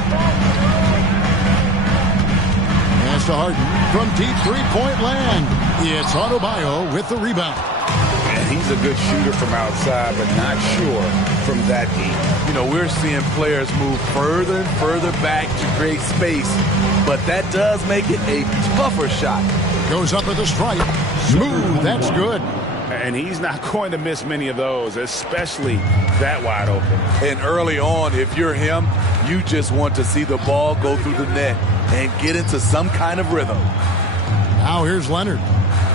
Pass to Harden from deep three-point land. It's Adebayo with the rebound. And he's a good shooter from outside, but not sure from that deep. You know, we're seeing players move further and further back to create space, but that does make it a tougher shot. Goes up at the stripe. Smooth, that's good. And he's not going to miss many of those, especially that wide open. And early on, if you're him, you just want to see the ball go through the net and get into some kind of rhythm. Now here's Leonard.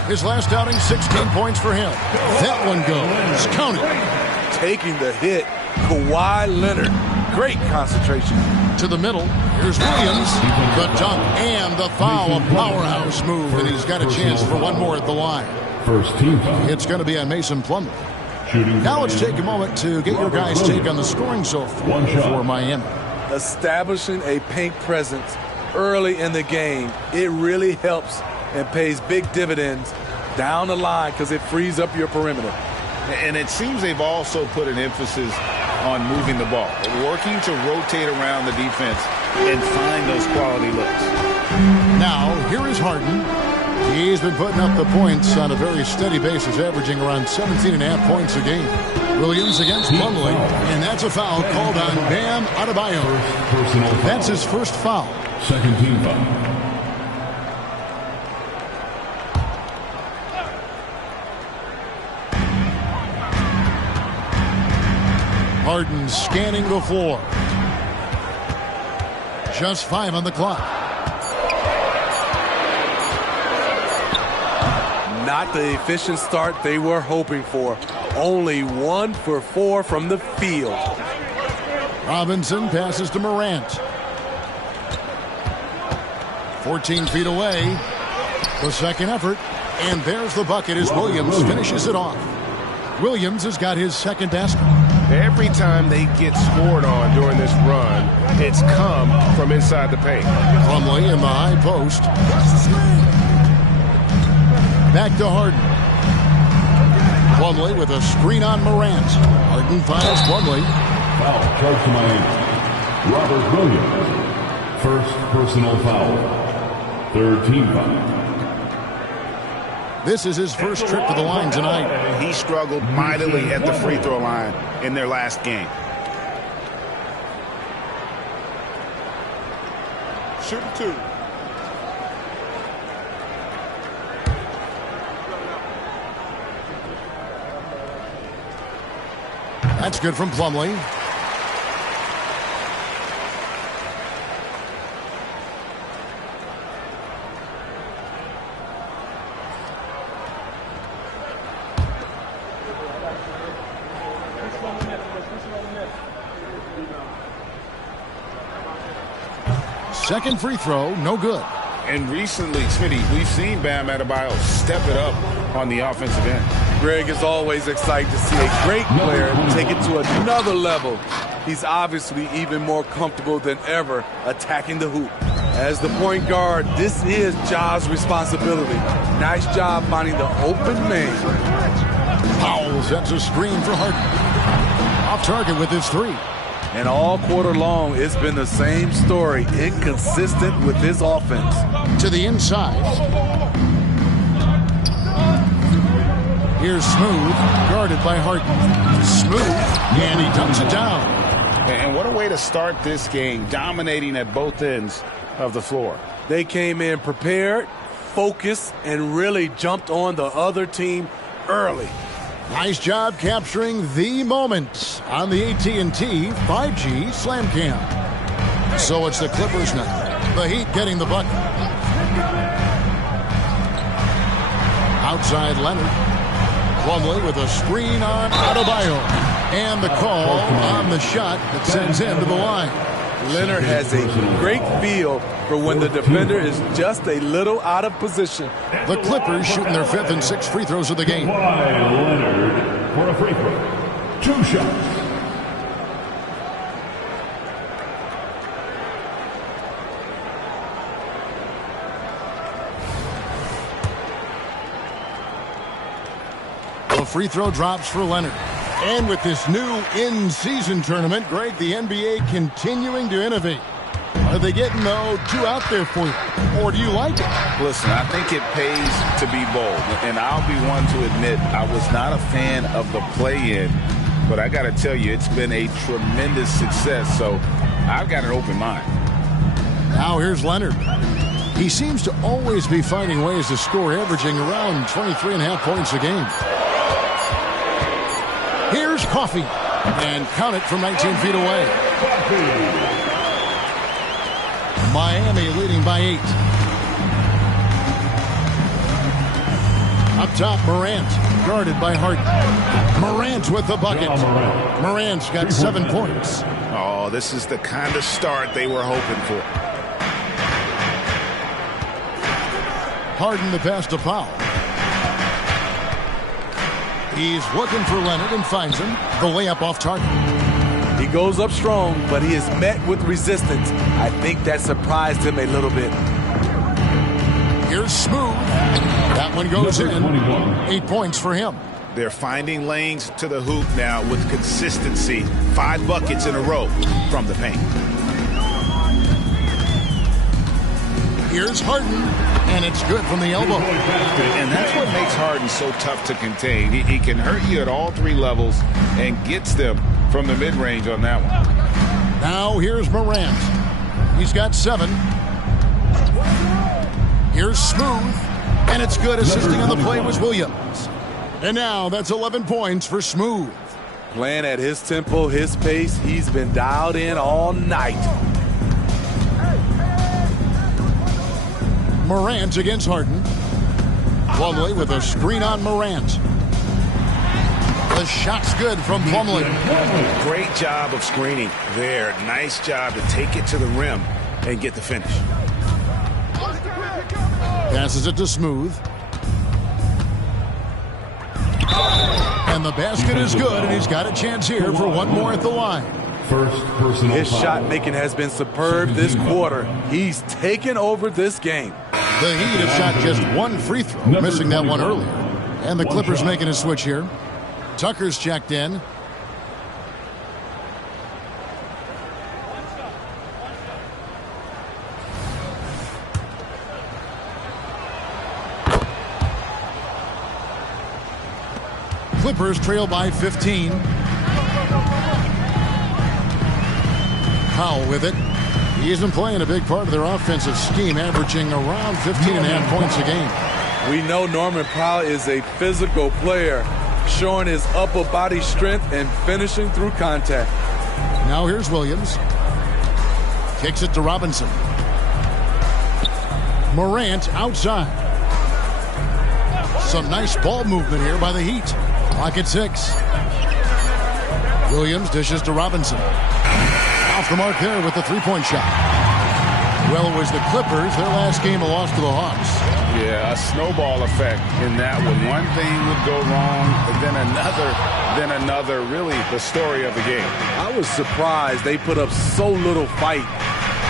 His last outing, 16 points for him. That one goes. Count it. Taking the hit, Kawhi Leonard. Great concentration. To the middle, here's Williams. The dunk and the foul. A powerhouse move, and he's got a chance for one more at the line. First team foul. It's going to be on Mason Plumlee. Now let's take a moment to get your guys' take on the scoring so far for Miami. Establishing a paint presence early in the game, it really helps and pays big dividends down the line because it frees up your perimeter. And it seems they've also put an emphasis on moving the ball, working to rotate around the defense and find those quality looks. Now, here is Harden. He's been putting up the points on a very steady basis, averaging around 17.5 points a game. Williams against Plumlee, and that's a foul called on Bam Adebayo. That's his first foul. Second team foul. Harden scanning the floor. Just 5 on the clock. Not the efficient start they were hoping for. Only 1 for 4 from the field. Robinson passes to Morant. 14 feet away. The second effort. And there's the bucket as Williams finishes it off. Williams has got his second basket. Every time they get scored on during this run, it's come from inside the paint. Plumlee in the high post. Back to Harden. Plumlee with a screen on Morant. Harden finds Plumlee. Foul charged to Miami. Robert Williams. First personal foul. Third team foul. This is his first trip to the line tonight. He struggled mightily at the free throw line in their last game. Shooting 2. That's good from Plumlee. Second free throw, no good. And recently, Smitty, we've seen Bam Adebayo step it up on the offensive end. Greg is always excited to see a great player take it to another level. He's obviously even more comfortable than ever attacking the hoop. As the point guard, this is Ja's responsibility. Nice job finding the open man. Powell sets a screen for Harden. Off target with his three. And all quarter long, it's been the same story, inconsistent with his offense. To the inside. Here's Smooth, guarded by Harden. Smooth, and he dumps it down. And what a way to start this game, dominating at both ends of the floor. They came in prepared, focused, and really jumped on the other team early. Nice job capturing the moment on the AT&T 5G Slam Cam. So it's the Clippers now. The Heat getting the bucket. Outside Leonard. Plumlee with a screen on Adebayo. And the call on the shot that sends him to the line. Leonard has a great feel for when the defender is just a little out of position. The Clippers shooting their 5th and 6th free throws of the game. Leonard for a free throw. 2 shots. The free throw drops for Leonard. And with this new in-season tournament, Greg, the NBA continuing to innovate. Are they getting, though, 2 out there for you? Or do you like it? Listen, I think it pays to be bold. And I'll be one to admit I was not a fan of the play-in. But I got to tell you, it's been a tremendous success. So I've got an open mind. Now here's Leonard. He seems to always be finding ways to score, averaging around 23.5 points a game. Here's Coffey. And count it from 19 feet away. Miami leading by 8. Up top, Morant, guarded by Harden. Morant with the bucket. Morant's got 7 points. Oh, this is the kind of start they were hoping for. Harden the pass to Powell. He's looking for Leonard and finds him. The layup off target. He goes up strong, but he is met with resistance. I think that surprised him a little bit. Here's Smooth. That one goes in. 8 points for him. They're finding lanes to the hoop now with consistency. 5 buckets in a row from the paint. Here's Harden, and it's good from the elbow. And that's what makes Harden so tough to contain. He can hurt you at all 3 levels and gets them from the mid-range on that one. Now here's Morant. He's got 7. Here's Smooth, and it's good. Assisting on the play was Williams. And now that's 11 points for Smooth. Playing at his tempo, his pace, he's been dialed in all night. Morant against Harden. Plumlee with a screen on Morant. The shot's good from Plumlee. Great job of screening there. Nice job to take it to the rim and get the finish. Passes it to Smooth. And the basket is good, and he's got a chance here for one more at the line. First personal His shot making has been superb this quarter. He's taken over this game. The Heat have shot just 1 free throw, missing that one earlier. And the Clippers making a switch here. Tucker's checked in. Clippers trail by 15. Powell with it. He isn't playing a big part of their offensive scheme, averaging around 15.5 points a game. We know Norman Powell is a physical player, showing his upper body strength and finishing through contact. Now here's Williams. Kicks it to Robinson. Morant outside. Some nice ball movement here by the Heat. Clock at 6. Williams dishes to Robinson. Off the mark there with the 3-point shot. Well, it was the Clippers. Their last game, a loss to the Hawks. Yeah, a snowball effect in that one. One thing would go wrong, then another. Really the story of the game. I was surprised they put up so little fight.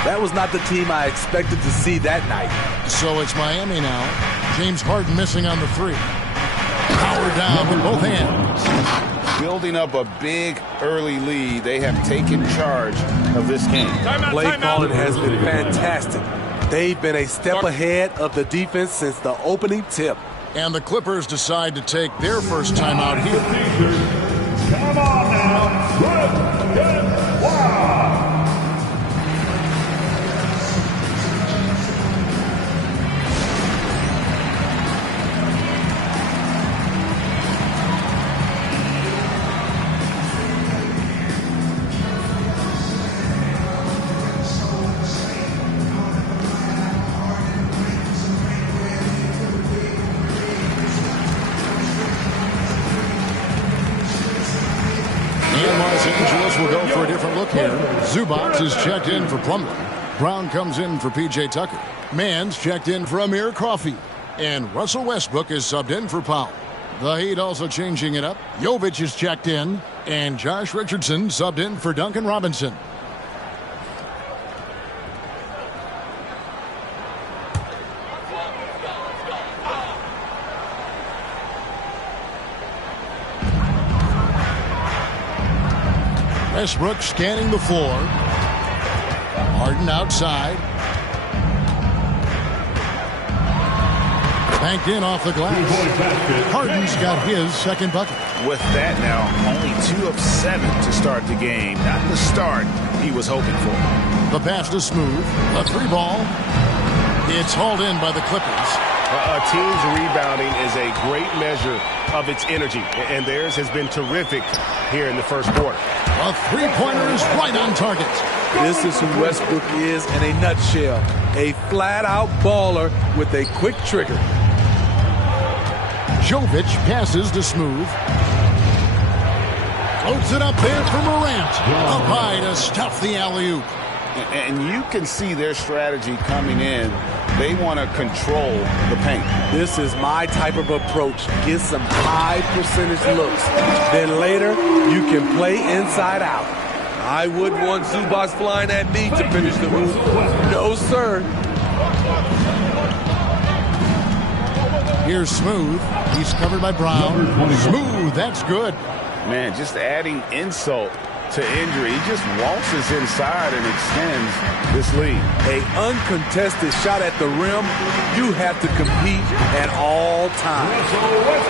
That was not the team I expected to see that night. So it's Miami now. James Harden missing on the three. Power down with both hands. Building up a big early lead, they have taken charge of this game. Play calling has been fantastic. They've been a step ahead of the defense since the opening tip. And the Clippers decide to take their first time out here. Come on now. Good. Wow. We'll go for a different look here. Zubac is checked in for Plumlee. Brown comes in for P.J. Tucker. Mann's checked in for Amir Coffey. And Russell Westbrook is subbed in for Powell. The Heat also changing it up. Jovic is checked in. And Josh Richardson subbed in for Duncan Robinson. Westbrook scanning the floor. Harden outside. Banked in off the glass. Harden's got his second bucket. With that now, only 2 of 7 to start the game. Not the start he was hoping for. The pass to Smooth. A 3-ball. It's hauled in by the Clippers. A team's rebounding is a great measure of its energy, and theirs has been terrific here in the first quarter. A three-pointer is right on target. This is who Westbrook is in a nutshell. A flat-out baller with a quick trigger. Jovic passes to Smooth. Floats it up there for Morant. Up high to stuff the alley-oop. And you can see their strategy coming in. They want to control the paint. This is my type of approach. Get some high percentage looks. Then later, you can play inside out. I wouldn't want Zubac flying at me to finish the move. No, sir. Here's Smooth. He's covered by Brown. Smooth, that's good. Man, just adding insult to injury. He just waltzes inside and extends this lead. A uncontested shot at the rim. You have to compete at all times.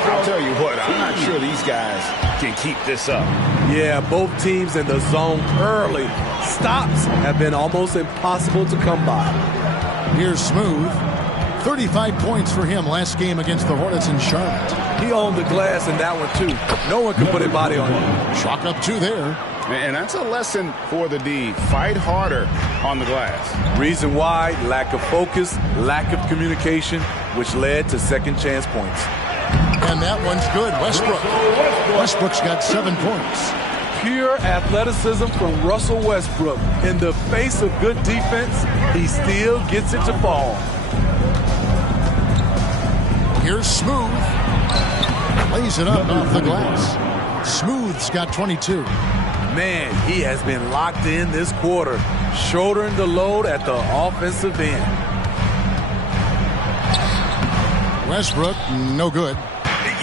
I'll tell you what, I'm not sure these guys can keep this up. Yeah, both teams in the zone early. Stops have been almost impossible to come by. Here's Smooth. 35 points for him last game against the Hornets in Charlotte. He owned the glass in that one, too. No one can put a body on him. Chalk up 2 there. And that's a lesson for the D. Fight harder on the glass. Reason why, lack of focus, lack of communication, which led to second chance points. And that one's good. Westbrook. Westbrook's got 7 points. Pure athleticism from Russell Westbrook. In the face of good defense, he still gets it to fall. Here's Smooth. Lays it up off the glass. Smooth's got 22. Man, he has been locked in this quarter, shouldering the load at the offensive end. Westbrook, no good.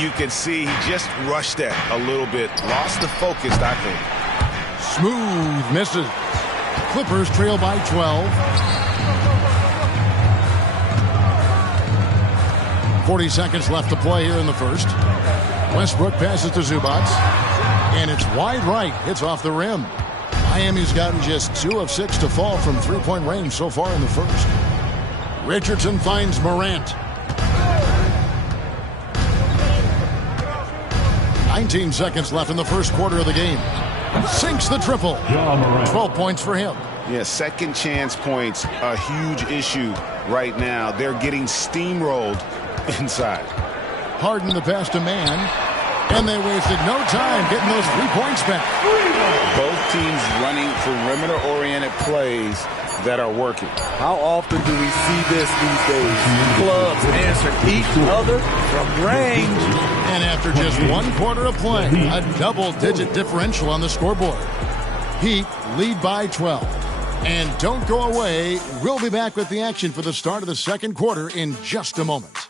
You can see he just rushed that a little bit. Lost the focus, I think. Smooth misses. Clippers trail by 12. 40 seconds left to play here in the first. Westbrook passes to Zubac. And it's wide right. It's off the rim. Miami's gotten just 2 of 6 to fall from three-point range so far in the first. Richardson finds Morant. 19 seconds left in the first quarter of the game. Sinks the triple. 12 points for him. Yeah, second chance points, a huge issue right now. They're getting steamrolled inside. Harden the pass to Mann. And they wasted no time getting those 3 points back. Both teams running perimeter-oriented plays that are working. How often do we see this these days? Clubs answering each other from range. And after just 1 quarter of play, a double-digit differential on the scoreboard. Heat lead by 12. And don't go away. We'll be back with the action for the start of the second quarter in just a moment.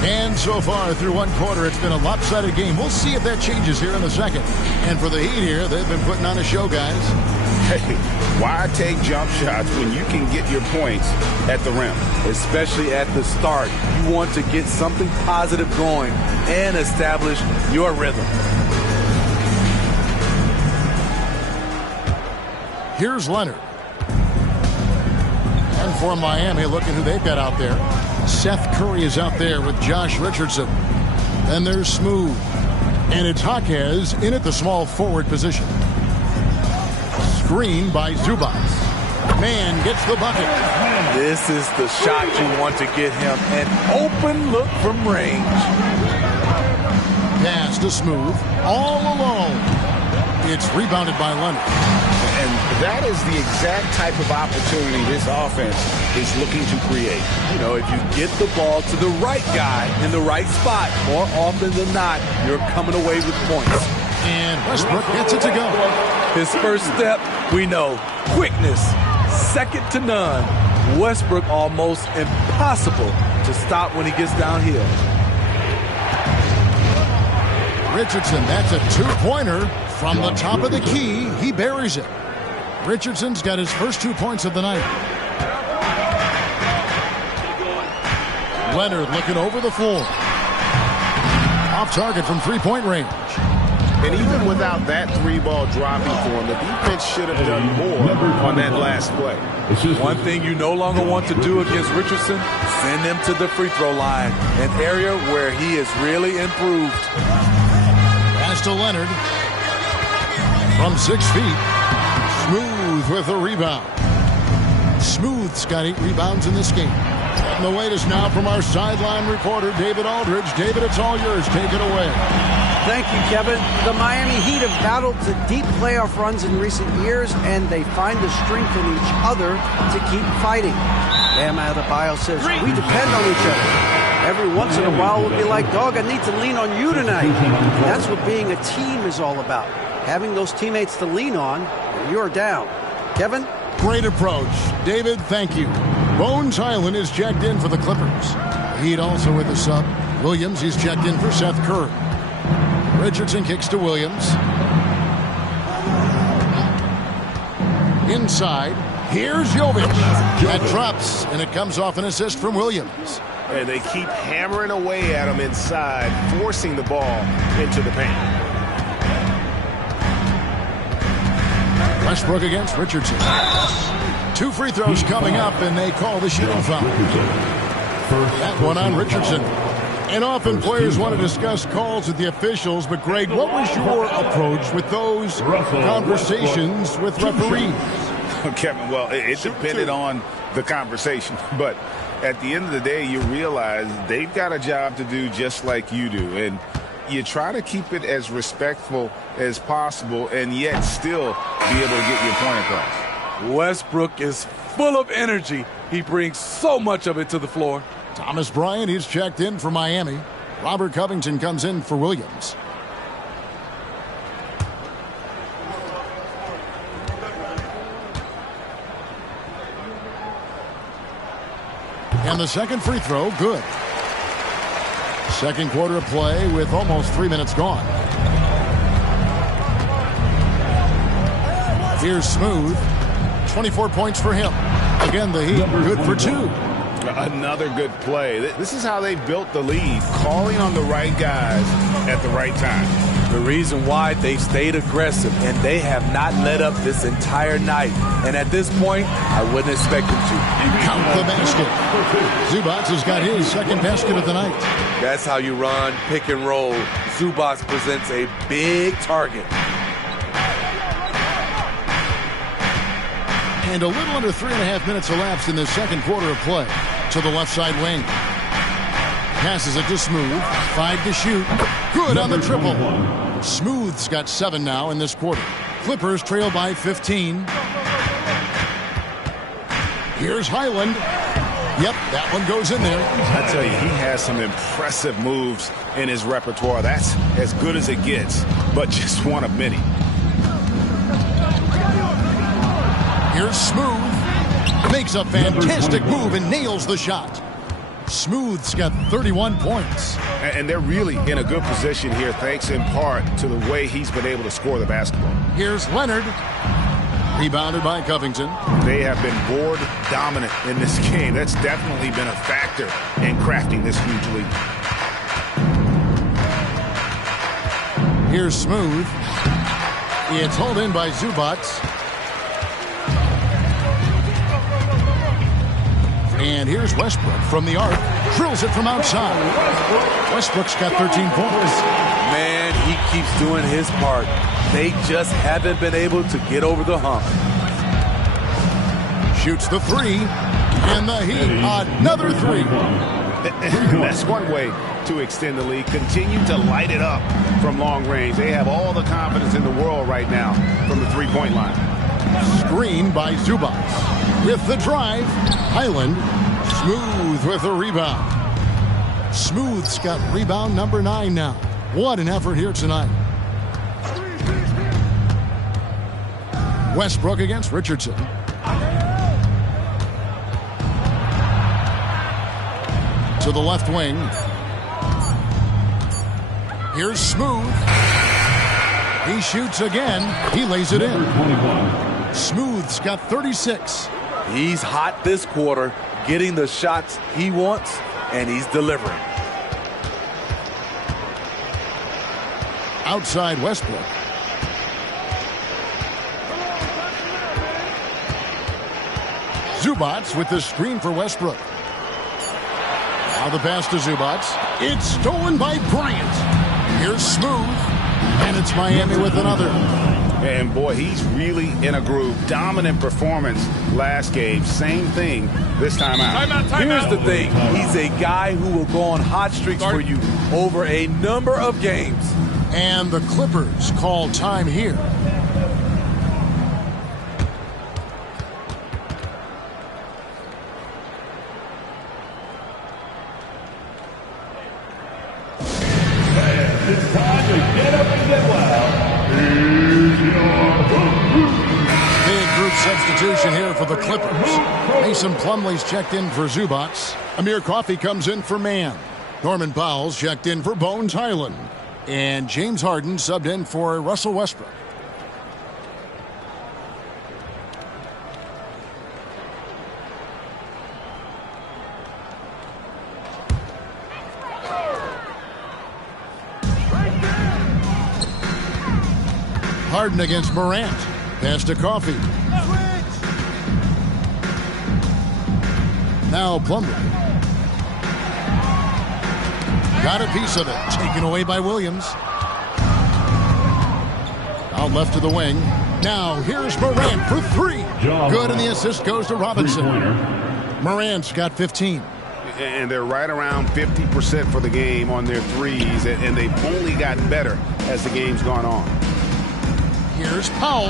And so far through 1 quarter, it's been a lopsided game. We'll see if that changes here in the second. And for the Heat here, they've been putting on a show, guys. Hey, why take jump shots when you can get your points at the rim? Especially at the start. You want to get something positive going and establish your rhythm. Here's Leonard. And for Miami, looking who they've got out there. Seth Curry is out there with Josh Richardson. Then there's Smooth. And it's Jaquez in at the small forward position. Screen by Zubac. Man gets the bucket. This is the shot you want to get him. An open look from range. Pass to Smooth. All alone. It's rebounded by Leonard. And that is the exact type of opportunity this offense is looking to create. You know, if you get the ball to the right guy in the right spot, more often than not, you're coming away with points. And Westbrook gets it to go. His first step, we know, quickness, second to none. Westbrook almost impossible to stop when he gets downhill. Richardson, that's a two-pointer from the top of the key. He buries it. Richardson's got his first 2 points of the night. Leonard looking over the floor. Off target from three-point range. And even without that three-ball dropping for him, the defense should have done more on that last play. One thing you no longer want to do against Richardson, send him to the free throw line, an area where he has really improved. Pass to Leonard. From 6 feet. Smooth with a rebound. Smooth's got 8 rebounds in this game. And the latest now from our sideline reporter, David Aldridge. David, it's all yours. Take it away. Thank you, Kevin. The Miami Heat have battled to deep playoff runs in recent years, and they find the strength in each other to keep fighting. Bam Adebayo says, we depend on each other. Every once in a while, we'll be like, dog, I need to lean on you tonight. And that's what being a team is all about. Having those teammates to lean on when you're down. Kevin? Great approach. David, thank you. Bones Highland is checked in for the Clippers. Heat also with a sub. Williams, he's checked in for Seth Curry. Richardson kicks to Williams. Inside. Here's Jovic. That drops, and it comes off an assist from Williams. And they keep hammering away at him inside, forcing the ball into the paint. Westbrook against Richardson. 2 free throws coming up, and they call the shooting foul. That one on Richardson. And often players want to discuss calls with the officials, but Greg, what was your approach with those conversations with referees? Kevin, well, it depended on the conversation, but at the end of the day, you realize they've got a job to do just like you do, and you try to keep it as respectful as possible and yet still be able to get your point across. Westbrook is full of energy. He brings so much of it to the floor. Thomas Bryant, he's checked in for Miami. Robert Covington comes in for Williams. And the second free throw, good. Second quarter of play with almost 3 minutes gone. Here's Smooth. 24 points for him. Again, the Heat good for 2. Another good play. This is how they built the lead, calling on the right guys at the right time. The reason why they've stayed aggressive, and they have not let up this entire night. And at this point, I wouldn't expect them to. Count the basket. Zubac has got his second basket of the night. That's how you run pick and roll. Zubac presents a big target. And a little under 3.5 minutes elapsed in the second quarter of play. To the left side wing. Passes it to Smooth. 5 to shoot. Good on the triple. Smooth's got 7 now in this quarter. Clippers trail by 15. Here's Highland. Yep, that one goes in there. I tell you, he has some impressive moves in his repertoire. That's as good as it gets, but just one of many. Here's Smooth. Makes a fantastic move and nails the shot. Smooth's got 31 points. And they're really in a good position here, thanks in part to the way he's been able to score the basketball. Here's Leonard. Rebounded by Covington. They have been board dominant in this game. That's definitely been a factor in crafting this huge lead. Here's Smooth. It's hauled in by Zubac. And here's Westbrook from the arc. Drills it from outside. Westbrook's got 13 points. Man, he keeps doing his part. They just haven't been able to get over the hump. Shoots the 3. And the Heat, another 3. That's one way to extend the lead. Continue to light it up from long range. They have all the confidence in the world right now from the three-point line. Screen by Zubac. With the drive, Highland. Smooth with the rebound. Smooth's got rebound number 9 now. What an effort here tonight. Westbrook against Richardson. To the left wing. Here's Smooth. He shoots again. He lays it in. Smooth's got 36. He's hot this quarter, getting the shots he wants, and he's delivering. Outside Westbrook. Zubac with the screen for Westbrook. Now the pass to Zubac. It's stolen by Bryant. Here's Smooth. And it's Miami with another. And boy, he's really in a groove. Dominant performance last game. Same thing this time out. Here's the thing. He's a guy who will go on hot streaks for you over a number of games. And the Clippers call time here. It's time to get up and get well. Here's your big group substitution here for the Clippers. Mason Plumlee's checked in for Zubac. Amir Coffey comes in for Mann. Norman Powell's checked in for Bones Highland. And James Harden subbed in for Russell Westbrook. Harden against Morant. Pass to Coffey. Now Plumlee. Got a piece of it. Taken away by Williams. Out left to the wing. Now here's Morant for 3. Good, and the assist goes to Robinson. Morant's got 15. And they're right around 50% for the game on their threes, and they've only gotten better as the game's gone on. Here's Powell.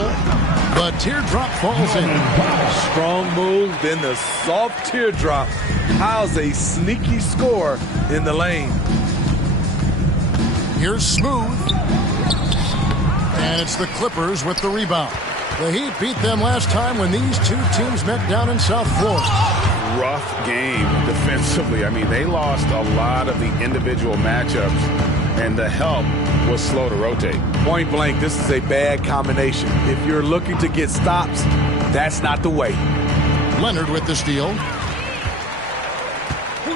The teardrop falls in. Strong move, then the soft teardrop. Powell's a sneaky scorer in the lane. Here's Smooth. And it's the Clippers with the rebound. The Heat beat them last time when these two teams met down in South Florida. Rough game defensively. I mean, they lost a lot of the individual matchups, and the help was slow to rotate. Point blank, this is a bad combination. If you're looking to get stops, that's not the way. Leonard with the steal.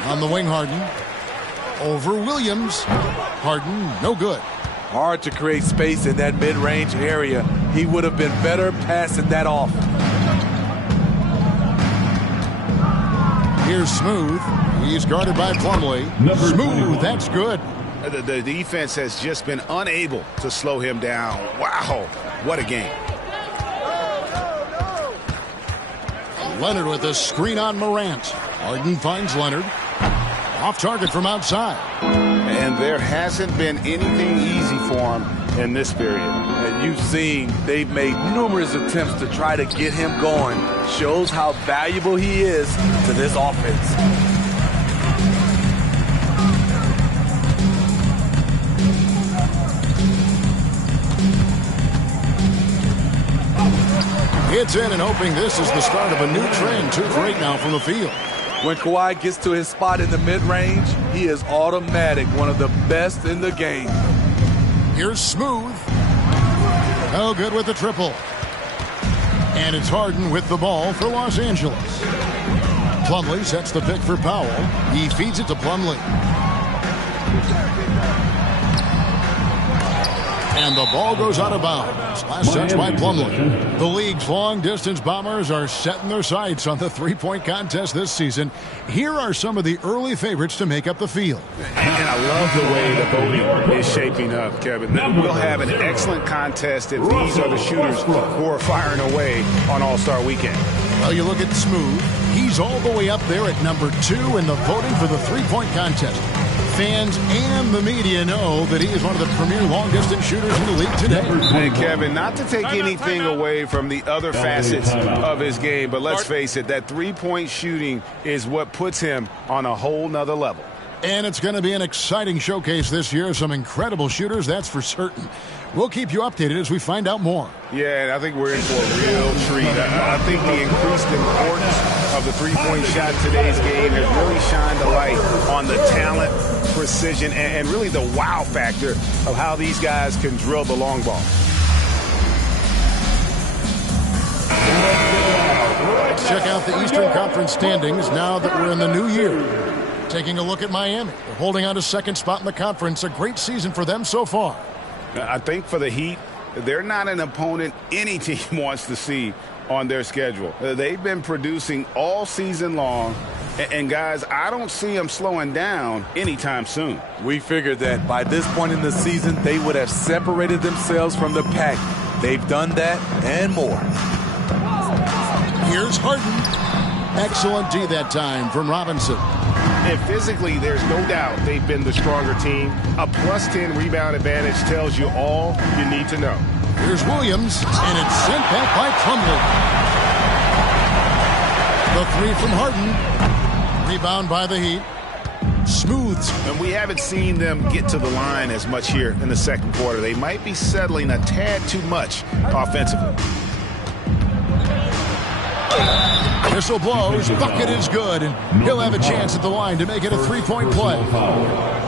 On the wing, Harden. Over Williams. Harden, no good. Hard to create space in that mid-range area. He would have been better passing that off. Here's Smooth. He's guarded by Plumlee. Smooth, that's good. The defense has just been unable to slow him down. Wow, what a game. Leonard with a screen on Morant. Harden finds Leonard. Off target from outside. And there hasn't been anything easy for him in this period. And you've seen they've made numerous attempts to try to get him going. Shows how valuable he is to this offense. Hits in and hoping this is the start of a new trend. 2 for 8 now from the field. When Kawhi gets to his spot in the mid-range, he is automatic, one of the best in the game. Here's Smooth. Oh, good with the triple. And it's Harden with the ball for Los Angeles. Plumlee sets the pick for Powell. He feeds it to Plumlee. And the ball goes out of bounds. Last touch by Plumlee. The league's long-distance bombers are setting their sights on the three-point contest this season. Here are some of the early favorites to make up the field. And I love the way the voting is shaping up, Kevin. We'll have an excellent contest if these are the shooters who are firing away on All-Star Weekend. Well, you look at Smooth. He's all the way up there at number 2 in the voting for the three-point contest. Fans and the media know that he is one of the premier long-distance shooters in the league today. Hey, Kevin, not to take anything away from the other facets of his game, but let's face it, that three-point shooting is what puts him on a whole nother level. And it's going to be an exciting showcase this year. Some incredible shooters, that's for certain. We'll keep you updated as we find out more. Yeah, and I think we're in for a real treat. I think the increased importance of the three-point shot in today's game has really shined a light on the talent, precision, and really the wow factor of how these guys can drill the long ball. Let's check out the Eastern Conference standings now that we're in the new year. Taking a look at Miami. They're holding on to second spot in the conference. A great season for them so far. I think for the Heat, they're not an opponent any team wants to see on their schedule. They've been producing all season long. And guys, I don't see them slowing down anytime soon. We figured that by this point in the season, they would have separated themselves from the pack. They've done that and more. Here's Harden. Excellent D that time from Robinson. And physically, there's no doubt they've been the stronger team. A +10 rebound advantage tells you all you need to know. Here's Williams, and it's sent back by Trumbull. The three from Harden. Rebound by the Heat. Smooths. And we haven't seen them get to the line as much here in the second quarter. They might be settling a tad too much offensively. Whistle blows, bucket is good, and he'll have a chance at the line to make it a three-point play.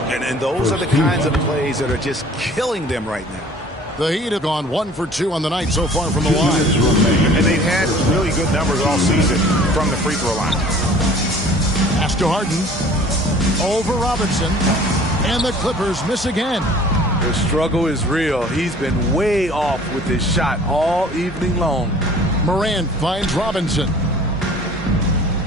And those are the kinds of plays that are just killing them right now. The Heat have gone 1 for 2 on the night so far from the line. And they've had really good numbers all season from the free throw line. Pass to Harden. Over Robinson. And the Clippers miss again. The struggle is real. He's been way off with his shot all evening long. Morant finds Robinson.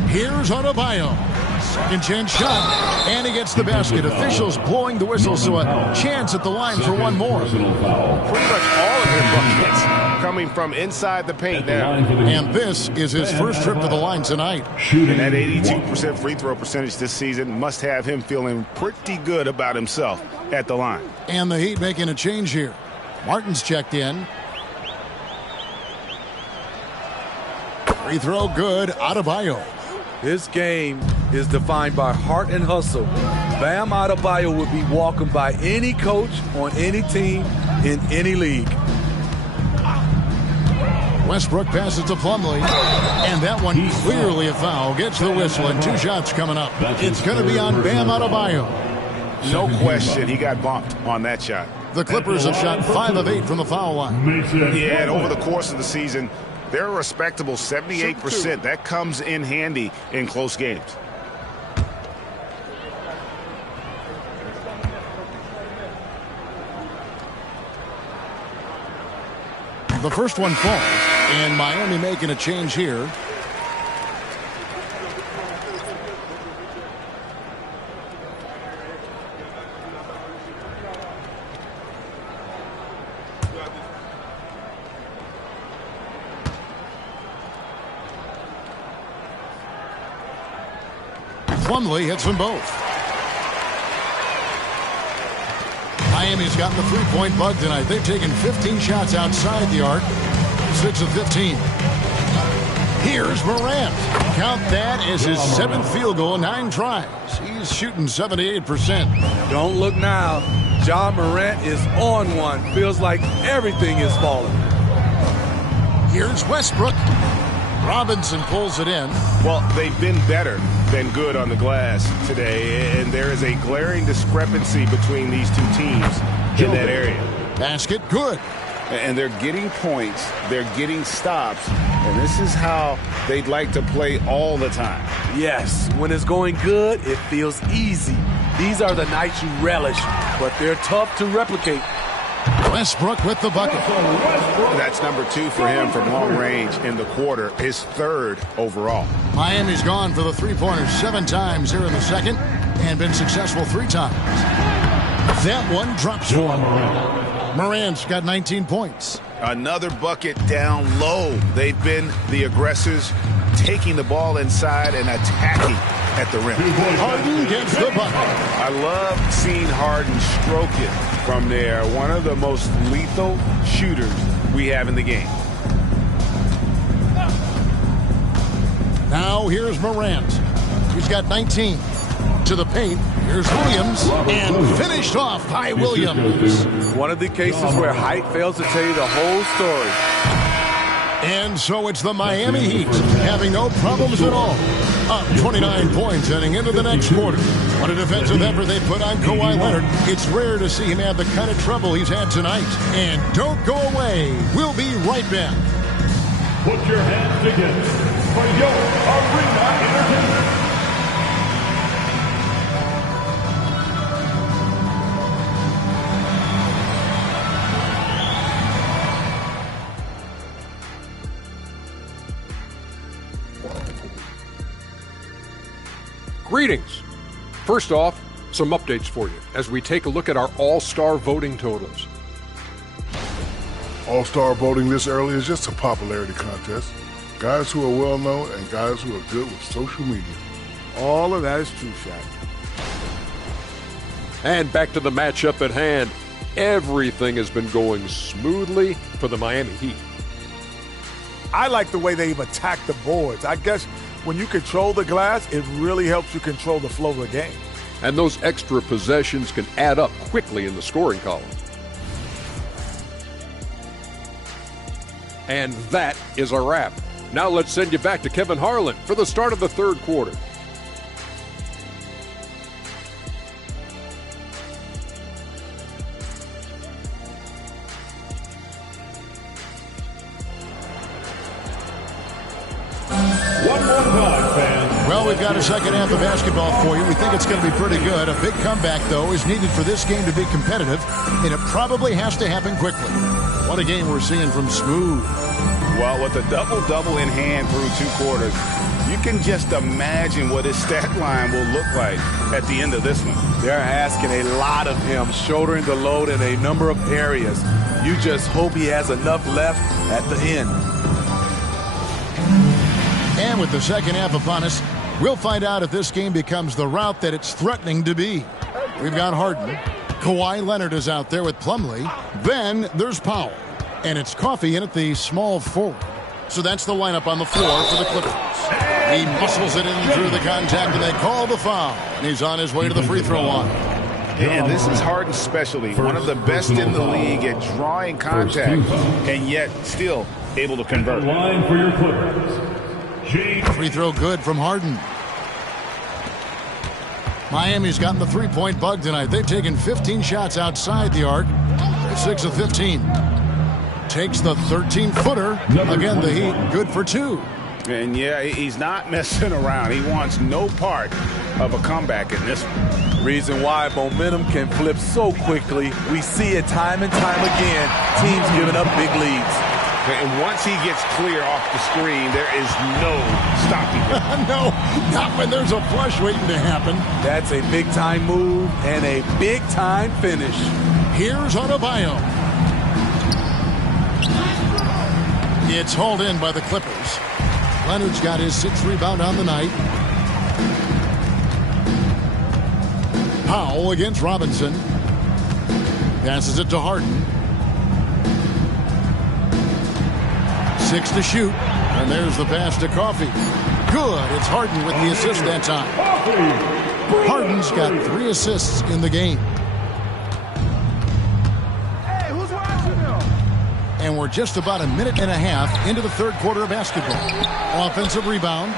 Here's Adebayo. Second chance shot. And he gets the basket. Officials blowing the whistle, so a chance at the line for one more. Pretty much all of his buckets coming from inside the paint now. And this is his first trip to the line tonight. And that 82% free throw percentage this season must have him feeling pretty good about himself at the line. And the Heat making a change here. Martin's checked in. Free throw good. Adebayo. This game is defined by heart and hustle. Bam Adebayo would be welcomed by any coach on any team in any league. Westbrook passes to Plumlee, and that one clearly a foul. Gets the whistle, and 2 shots coming up. It's going to be on Bam Adebayo. No question, he got bumped on that shot. The Clippers have shot 5 of 8 from the foul line. Yeah, and over the course of the season, they're a respectable 78%. That comes in handy in close games. The first one falls, and Miami making a change here. Plumlee hits them both. Miami's gotten the three-point bug tonight. They've taken 15 shots outside the arc, 6 of 15. Here's Morant. Count that as his 7th field goal in 9 tries. He's shooting 78%. Don't look now. Ja Morant is on one. Feels like everything is falling. Here's Westbrook. Robinson pulls it in. Well, they've been better than good on the glass today, and there is a glaring discrepancy between these two teams in that area. Basket good. And they're getting points, they're getting stops, and this is how they'd like to play all the time. Yes, when it's going good, it feels easy. These are the nights you relish, but they're tough to replicate. Westbrook with the bucket. That's number 2 for him from long range in the quarter, his 3rd overall. Miami's gone for the three-pointers 7 times here in the second and been successful 3 times. That one drops one. Morant's got 19 points. Another bucket down low. They've been the aggressors, taking the ball inside and attacking at the rim. Harden gets the bucket. I love seeing Harden stroke it from there. One of the most lethal shooters we have in the game. Now here's Morant. He's got 19. To the paint. Here's Williams. And finished off by Williams. One of the cases where height fails to tell you the whole story. And so it's the Miami Heat having no problems at all. Up 29 points heading into the next quarter. What a defensive effort they put on Kawhi Leonard. It's rare to see him have the kind of trouble he's had tonight. And don't go away. We'll be right back. Put your hands together for your Arena Entertainment. Greetings. First off, some updates for you as we take a look at our all-star voting totals. All-star voting this early is just a popularity contest. Guys who are well-known and guys who are good with social media. All of that is true, Shaq. And back to the matchup at hand. Everything has been going smoothly for the Miami Heat. I like the way they've attacked the boards. I guess when you control the glass, it really helps you control the flow of the game. And those extra possessions can add up quickly in the scoring column. And that is a wrap. Now let's send you back to Kevin Harlan for the start of the 3rd quarter. Well, we've got a second half of basketball for you. We think it's going to be pretty good. A big comeback, though, is needed for this game to be competitive, and it probably has to happen quickly. What a game we're seeing from Smooth. Well, with a double-double in hand through 2 quarters, you can just imagine what his stat line will look like at the end of this one. They're asking a lot of him, shouldering the load in a number of areas. You just hope he has enough left at the end. And with the second half upon us, we'll find out if this game becomes the route that it's threatening to be. We've got Harden. Kawhi Leonard is out there with Plumlee. Then there's Powell. And it's Coffey in at the small forward. So that's the lineup on the floor for the Clippers. He muscles it in through the contact, and they call the foul. And he's on his way to the free throw line. And this is Harden's specialty. One of the best in the league at drawing contact, and yet still able to convert. Line for your Clippers. Free throw good from Harden. Miami's gotten the three-point bug tonight. They've taken 15 shots outside the arc. They're 6 of 15. Takes the 13-footer. Again, the Heat good for 2. And yeah, he's not messing around. He wants no part of a comeback in this one. Reason why momentum can flip so quickly. We see it time and time again. Teams giving up big leads. And once he gets clear off the screen, there is no stopping him. No, not when there's a flush waiting to happen. That's a big-time move and a big-time finish. Here's Adebayo. It's hauled in by the Clippers. Leonard's got his 6th rebound on the night. Powell against Robinson. Passes it to Harden. 6 to shoot. And there's the pass to Coffey. Good. It's Harden with the assist that time. Harden's got 3 assists in the game. And we're just about a minute and a half into the third quarter of basketball. Offensive rebound.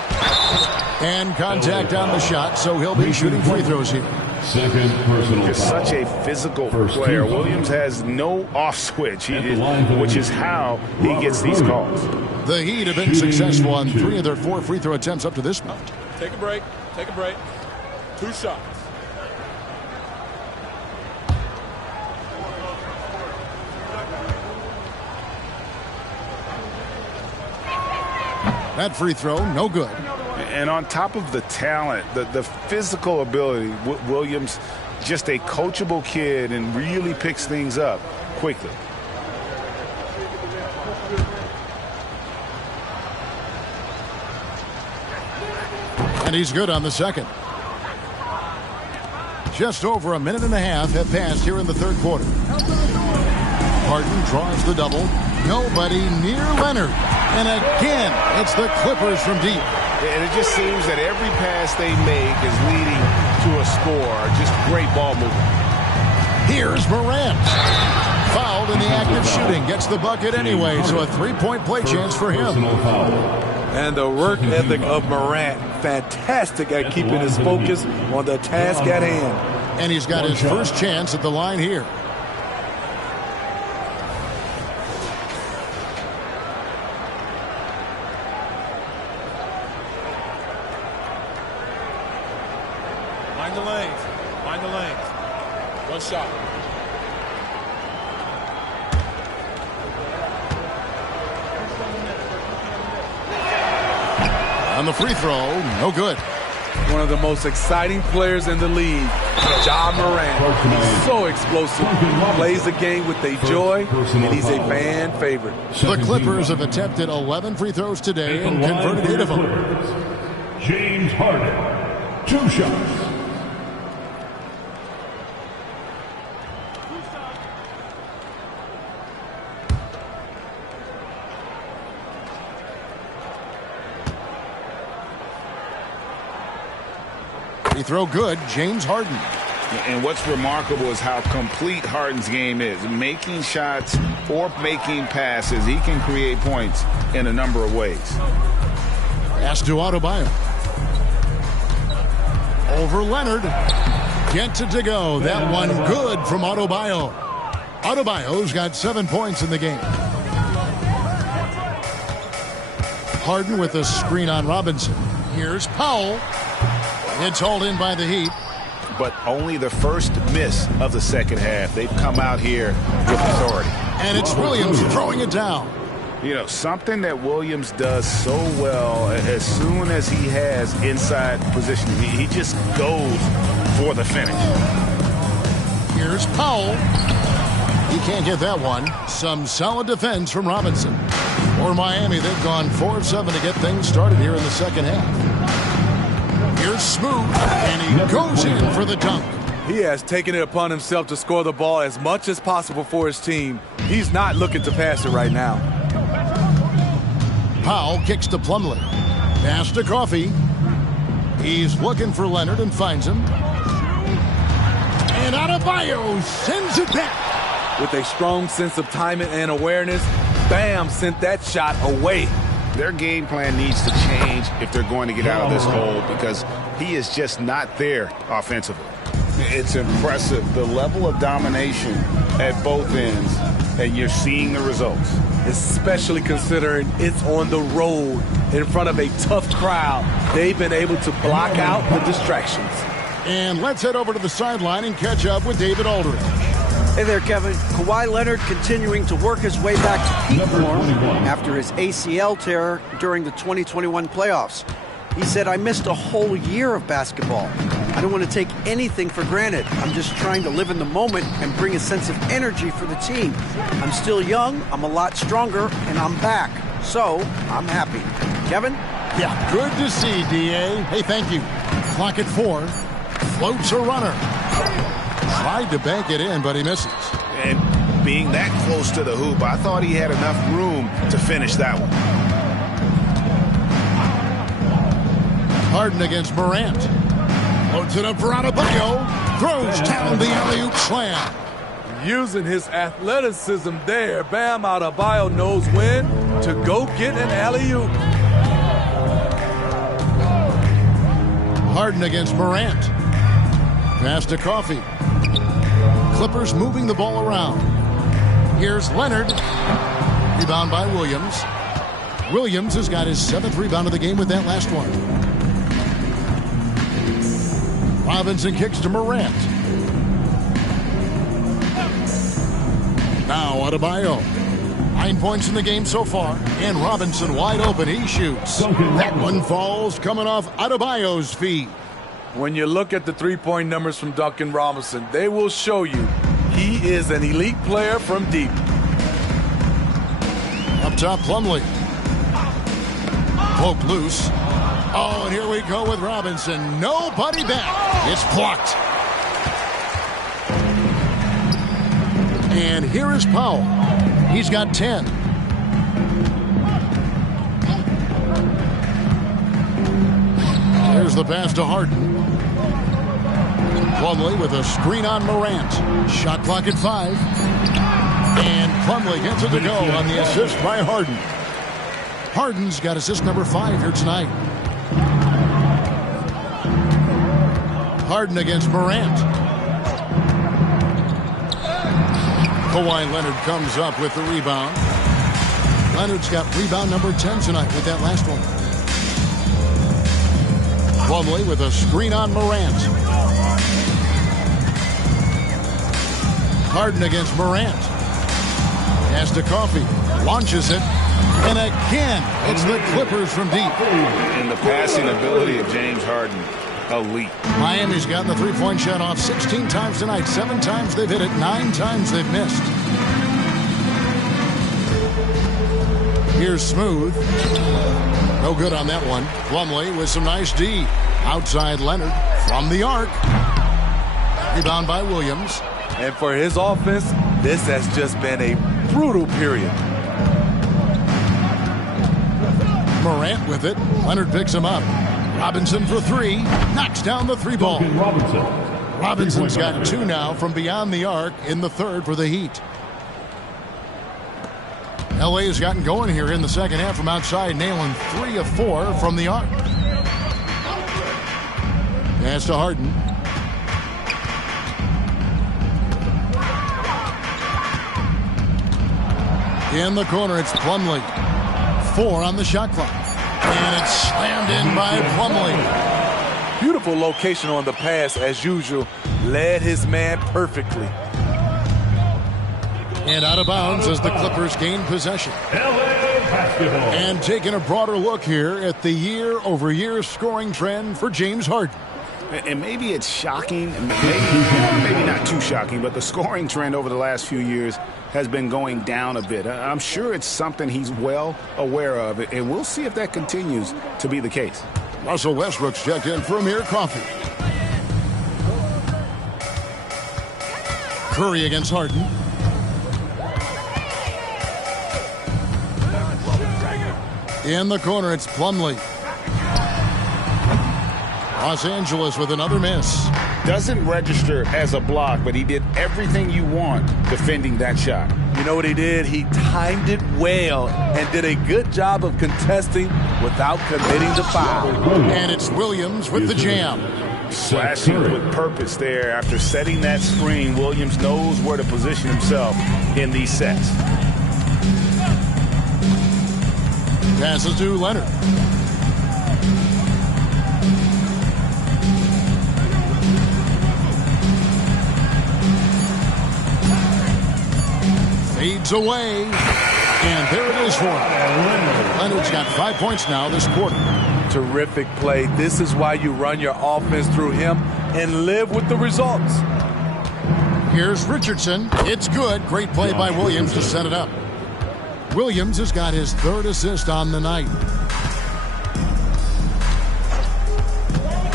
And contact on the shot, so he'll be shooting free throws here. Second personal He's foul. such a physical player. Williams has no off switch, which is how he gets these calls. The Heat have been successful on 3 of their 4 free throw attempts up to this point. Take a break. Take a break. 2 shots. That free throw, no good. And on top of the talent, the physical ability, Williams, just a coachable kid and really picks things up quickly. And he's good on the second. Just over a minute and a half have passed here in the third quarter. Harden draws the double. Nobody near Leonard. And again, it's the Clippers from deep. And it just seems that every pass they make is leading to a score. Just great ball movement. Here's Morant. Fouled in the act of shooting. Gets the bucket anyway, so a 3-point play chance for him. And the work ethic of Morant, fantastic at keeping his focus on the task at hand. And he's got his first chance at the line here. Mind the lanes. Mind the lanes. 1 shot. On the free throw, no good. One of the most exciting players in the league, Ja Morant. He's so explosive, plays the game with a joy, and he's a fan favorite. The Clippers have attempted 11 free throws today and converted 8 of them. James Harden, 2 shots. Free throw good, James Harden. And what's remarkable is how complete Harden's game is. Making shots or making passes, he can create points in a number of ways. Pass to Adebayo. Over Leonard. Gets it to go. That one good from Adebayo. Adebayo's got 7 points in the game. Harden with a screen on Robinson. Here's Powell. It's hauled in by the Heat. But only the first miss of the second half. They've come out here with authority. And it's Williams throwing it down. You know, something that Williams does so well, as soon as he has inside position, he just goes for the finish. Here's Powell. He can't get that one. Some solid defense from Robinson. For Miami, they've gone 4 of 7 to get things started here in the second half. Here's Smooth, and he goes in for the dunk. He has taken it upon himself to score the ball as much as possible for his team. He's not looking to pass it right now. Powell kicks to Plumlee. Pass to Coffey. He's looking for Leonard and finds him. And Adebayo sends it back. With a strong sense of timing and awareness, Bam sent that shot away. Their game plan needs to change if they're going to get out of this hole, because he is just not there offensively. It's impressive, the level of domination at both ends, and you're seeing the results. Especially considering it's on the road in front of a tough crowd. They've been able to block out the distractions. And let's head over to the sideline and catch up with David Aldridge. Hey there, Kevin. Kawhi Leonard continuing to work his way back to peak form after his ACL tear during the 2021 playoffs. He said, "I missed a whole year of basketball. I don't want to take anything for granted. I'm just trying to live in the moment and bring a sense of energy for the team. I'm still young, I'm a lot stronger, and I'm back. So, I'm happy." Kevin? Yeah, good to see, D.A. Hey, thank you. Clock at 4. Floats a runner. Tried to bank it in, but he misses. And being that close to the hoop, I thought he had enough room to finish that one. Harden against Morant. Floats it up for Adebayo. Throws down the alley-oop slam. Using his athleticism there, Bam Adebayo knows when to go get an alley-oop. Harden against Morant. Pass to Coffee. Clippers moving the ball around. Here's Leonard. Rebound by Williams. Williams has got his 7th rebound of the game with that last one. Robinson kicks to Morant. Now Adebayo. 9 points in the game so far. And Robinson wide open. He shoots. That one falls coming off Adebayo's feet. When you look at the three-point numbers from Duncan Robinson, they will show you he is an elite player from deep. Up top, Plumlee. Poke loose. Oh, and here we go with Robinson. Nobody back. It's blocked. And here is Powell. He's got 10. Here's the pass to Harden. Plumlee with a screen on Morant. Shot clock at 5. And Plumlee gets it to go on the assist by Harden. Harden's got assist number 5 here tonight. Harden against Morant. Kawhi Leonard comes up with the rebound. Leonard's got rebound number 10 tonight with that last one. Plumlee with a screen on Morant. Harden against Morant. Pass to Coffee. Launches it. And again, it's the Clippers from deep. And the passing ability of James Harden, elite. Miami's gotten the three-point shot off 16 times tonight. 7 times they've hit it. 9 times they've missed. Here's Smooth. No good on that one. Plumlee with some nice D. Outside Leonard from the arc. Rebound by Williams. And for his offense, this has just been a brutal period. Morant with it. Leonard picks him up. Robinson for 3. Knocks down the 3 ball. Robinson's got 2 now from beyond the arc in the 3rd for the Heat. LA has gotten going here in the second half from outside, nailing 3 of 4 from the arc. Pass to Harden. In the corner, it's Plumlee. 4 on the shot clock. And it's slammed in by Plumlee. Beautiful location on the pass, as usual. Led his man perfectly. And out of bounds as the Clippers gain possession. And taking a broader look here at the year-over-year scoring trend for James Harden. And maybe it's shocking, maybe not too shocking, but the scoring trend over the last few years has been going down a bit. I'm sure it's something he's well aware of, and we'll see if that continues to be the case. Russell Westbrook's checked in for Amir Coffee. Curry against Harden. In the corner, it's Plumlee. Los Angeles with another miss. Doesn't register as a block, but he did everything you want defending that shot. You know what he did? He timed it well and did a good job of contesting without committing the foul. And it's Williams with the jam. Slashing with purpose there. After setting that screen, Williams knows where to position himself in these sets. Passes to Leonard. Fades away. And there it is for him. Leonard's got 5 points now this quarter. Terrific play. This is why you run your offense through him and live with the results. Here's Richardson. It's good. Great play by Williams to set it up. Williams has got his 3rd assist on the night.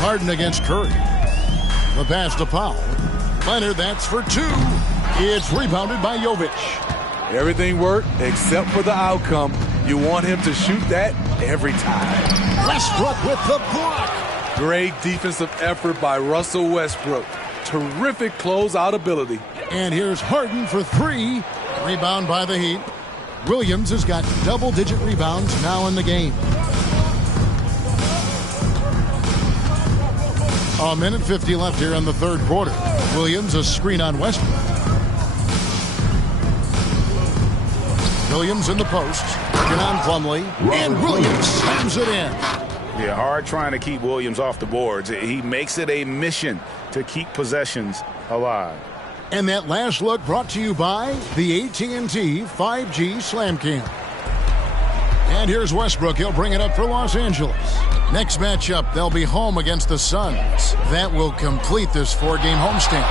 Harden against Curry. The pass to Powell. Leonard, that's for two. It's rebounded by Jovic. Everything worked except for the outcome. You want him to shoot that every time. Westbrook with the block. Great defensive effort by Russell Westbrook. Terrific closeout ability. And here's Harden for three. Rebound by the Heat. Williams has got double-digit rebounds now in the game. A minute 50 left here in the third quarter. Williams a screen on Westbrook. Williams in the post. Working on Plumlee. And Williams slams it in. Yeah, hard trying to keep Williams off the boards. He makes it a mission to keep possessions alive. And that last look brought to you by the AT&T 5G Slam Cam. And here's Westbrook. He'll bring it up for Los Angeles. Next matchup, they'll be home against the Suns. That will complete this four-game homestand.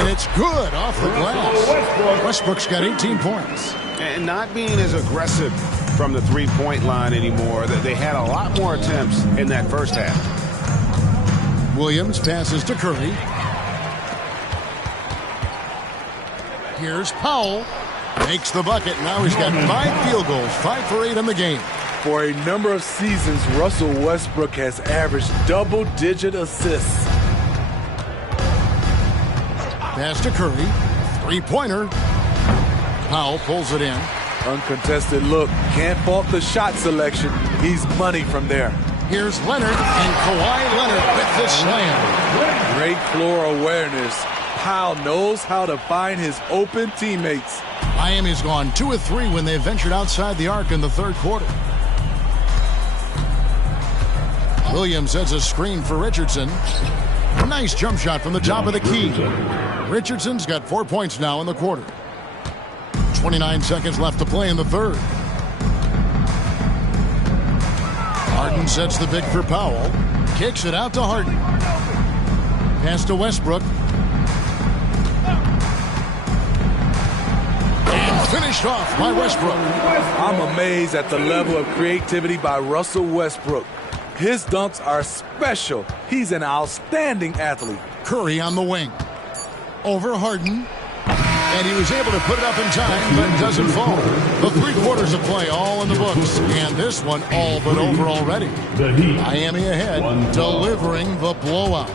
And it's good off the glass. Westbrook's got 18 points. And not being as aggressive from the three-point line anymore. They had a lot more attempts in that first half. Williams passes to Curry. Here's Powell. Makes the bucket. Now he's got 5 field goals, 5 for 8 in the game. For a number of seasons, Russell Westbrook has averaged double-digit assists. Pass to Curry. Three-pointer. Powell pulls it in. Uncontested look. Can't fault the shot selection. He's money from there. Here's Leonard, and Kawhi Leonard with the slam. Great floor awareness. Powell knows how to find his open teammates. Miami's gone 2 of 3 when they ventured outside the arc in the third quarter. Williams has a screen for Richardson. Nice jump shot from the top of the key. Richardson's got 4 points now in the quarter. 29 seconds left to play in the third. Harden sets the pick for Powell. Kicks it out to Harden. Pass to Westbrook. And finished off by Westbrook. I'm amazed at the level of creativity by Russell Westbrook. His dunks are special. He's an outstanding athlete. Curry on the wing. Over Harden. And he was able to put it up in time, but doesn't fall. The 3 quarters of play all in the books. And this one all but over already. Miami ahead, delivering the blowout.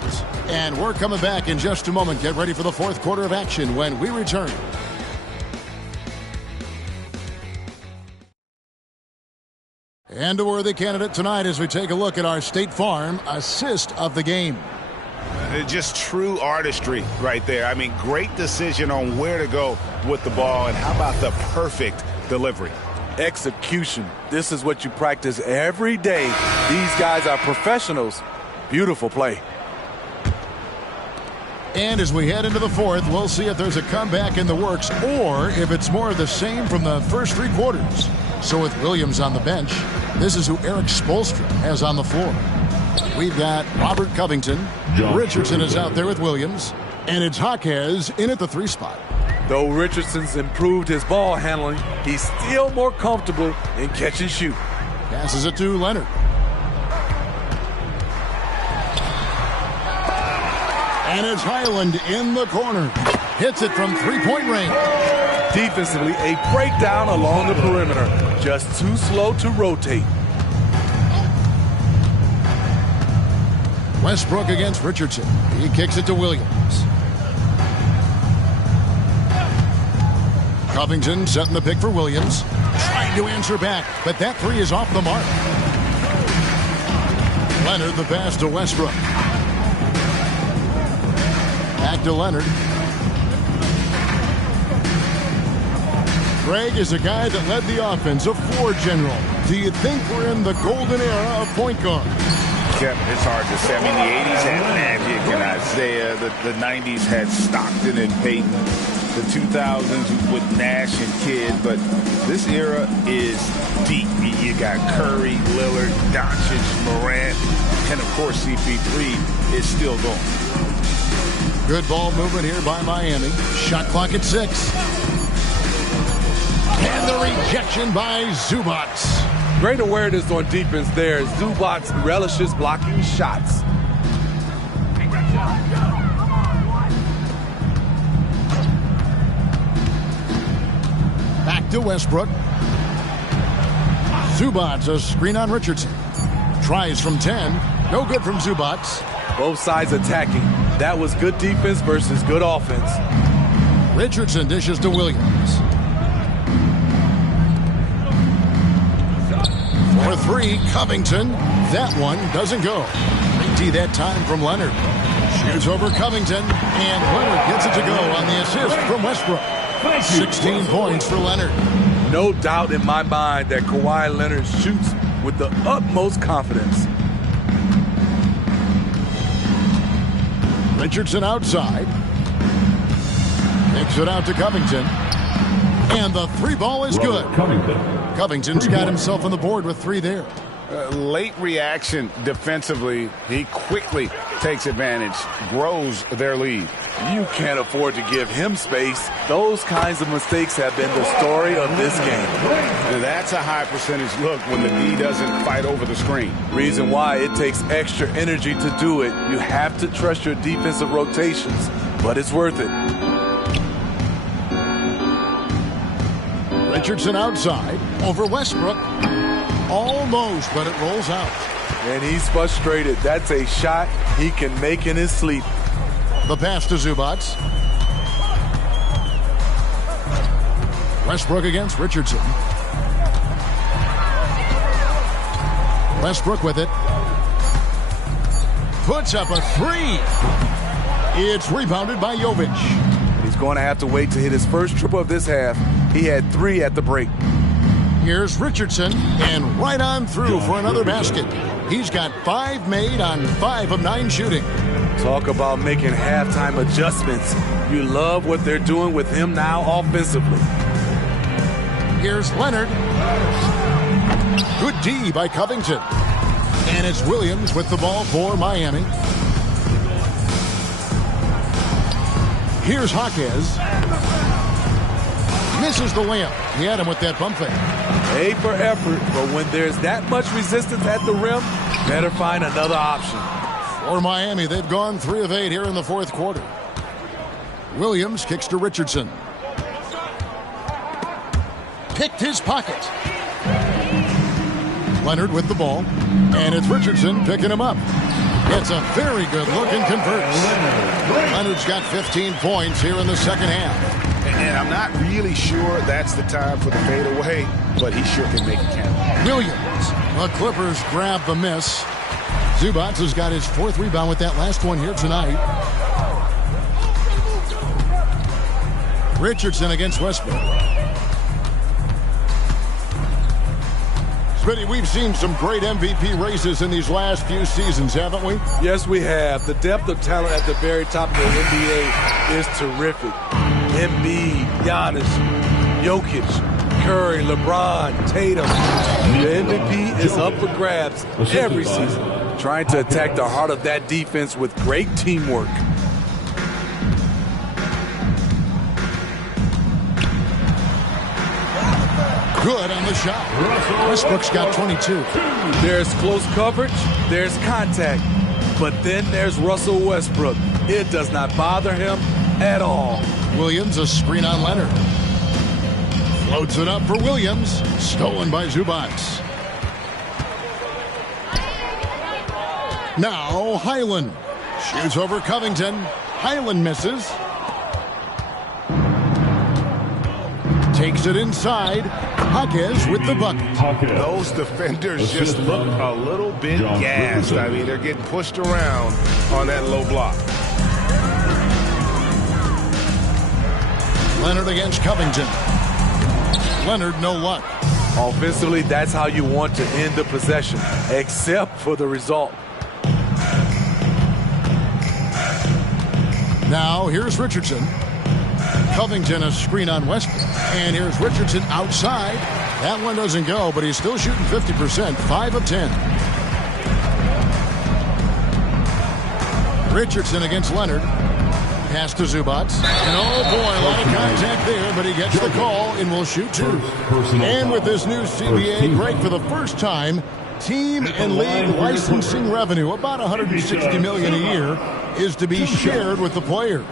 And we're coming back in just a moment. Get ready for the fourth quarter of action when we return. And a worthy candidate tonight as we take a look at our State Farm assist of the game. Just true artistry right there. I mean, great decision on where to go with the ball, and how about the perfect delivery? Execution. This is what you practice every day. These guys are professionals. Beautiful play. And as we head into the fourth, we'll see if there's a comeback in the works or if it's more of the same from the first 3 quarters. So with Williams on the bench, this is who Eric Spoelstra has on the floor. We've got Robert Covington. Richardson is out there with Williams. And it's Jaquez in at the 3 spot. Though Richardson's improved his ball handling, he's still more comfortable in catch and shoot. Passes it to Leonard. And it's Highland in the corner. Hits it from 3-point range. Defensively, a breakdown along the perimeter. Just too slow to rotate. Westbrook against Richardson. He kicks it to Williams. Covington setting the pick for Williams. Trying to answer back, but that 3 is off the mark. Leonard the pass to Westbrook. Back to Leonard. Greg is a guy that led the offense, a floor general. Do you think we're in the golden era of point guard? Yeah, it's hard to say. I mean, the 80s had Magic and Isaiah. The 90s had Stockton and Peyton. The 2000s with Nash and Kidd. But this era is deep. You got Curry, Lillard, Doncic, Morant, and, of course, CP3 is still going. Good ball movement here by Miami. Shot clock at 6. And the rejection by Zubac. Great awareness on defense there. Zubac relishes blocking shots. to Westbrook. Zubats, a screen on Richardson. Tries from 10. No good from Zubats. Both sides attacking. That was good defense versus good offense. Richardson dishes to Williams. For 3, Covington. That one doesn't go. 3D that time from Leonard. Shoots over Covington, and Leonard gets it to go on the assist from Westbrook. 16 points for Leonard. No doubt in my mind that Kawhi Leonard shoots with the utmost confidence. Richardson outside. Kicks it out to Covington. And the 3 ball is good. Covington's got himself on the board with 3 there. Late reaction defensively. He quickly takes advantage, grows their lead. You can't afford to give him space. Those kinds of mistakes have been the story of this game. That's a high percentage look when the D doesn't fight over the screen. Reason why it takes extra energy to do it. You have to trust your defensive rotations, but it's worth it. Richardson outside over Westbrook. Almost, but it rolls out. And he's frustrated. That's a shot he can make in his sleep. The pass to Zubats. Westbrook against Richardson. Westbrook with it. Puts up a 3. It's rebounded by Jovic. He's going to have to wait to hit his first triple of this half. He had 3 at the break. Here's Richardson, and right on through for another basket. He's got 5 made on 5 of 9 shooting. Talk about making halftime adjustments. You love what they're doing with him now offensively. Here's Leonard. Good D by Covington. And it's Williams with the ball for Miami. Here's Jaquez. Misses the layup. He had him with that bump fake. A for effort, but when there's that much resistance at the rim, better find another option. For Miami, they've gone 3 of 8 here in the 4th quarter. Williams kicks to Richardson. Picked his pocket. Leonard with the ball, and it's Richardson picking him up. It's a very good look and converts. Leonard's got 15 points here in the second half. And I'm not really sure that's the time for the fadeaway, but he sure can make it count. Williams. The Clippers grab the miss. Zubats has got his 4th rebound with that last one here tonight. Richardson against Westbrook. Smitty, we've seen some great MVP races in these last few seasons, haven't we? Yes, we have. The depth of talent at the very top of the NBA is terrific. Embiid, Giannis, Jokic, Curry, LeBron, Tatum. The MVP is up for grabs every season, trying to attack the heart of that defense with great teamwork. Good on the shot. Westbrook's got 22. There's close coverage, there's contact, but then there's Russell Westbrook. It does not bother him at all. Williams, a screen on Leonard. Floats it up for Williams. Stolen by Zubats. Now Highland. Shoots over Covington. Highland misses. Takes it inside. Jaquez with the bucket. Those defenders just look a little bit gassed. I mean, they're getting pushed around on that low block. Leonard against Covington. Leonard, no luck. Offensively, that's how you want to end the possession, except for the result. Now, here's Richardson. Covington, a screen on Westbrook. And here's Richardson outside. That one doesn't go, but he's still shooting 50%, 5 of 10. Richardson against Leonard. Pass to Zubats. And oh boy, a lot of contact there, but he gets the call and will shoot 2. And with this new CBA, Greg, for the first time, team and league licensing revenue, about $160 million a year, is to be shared with the players.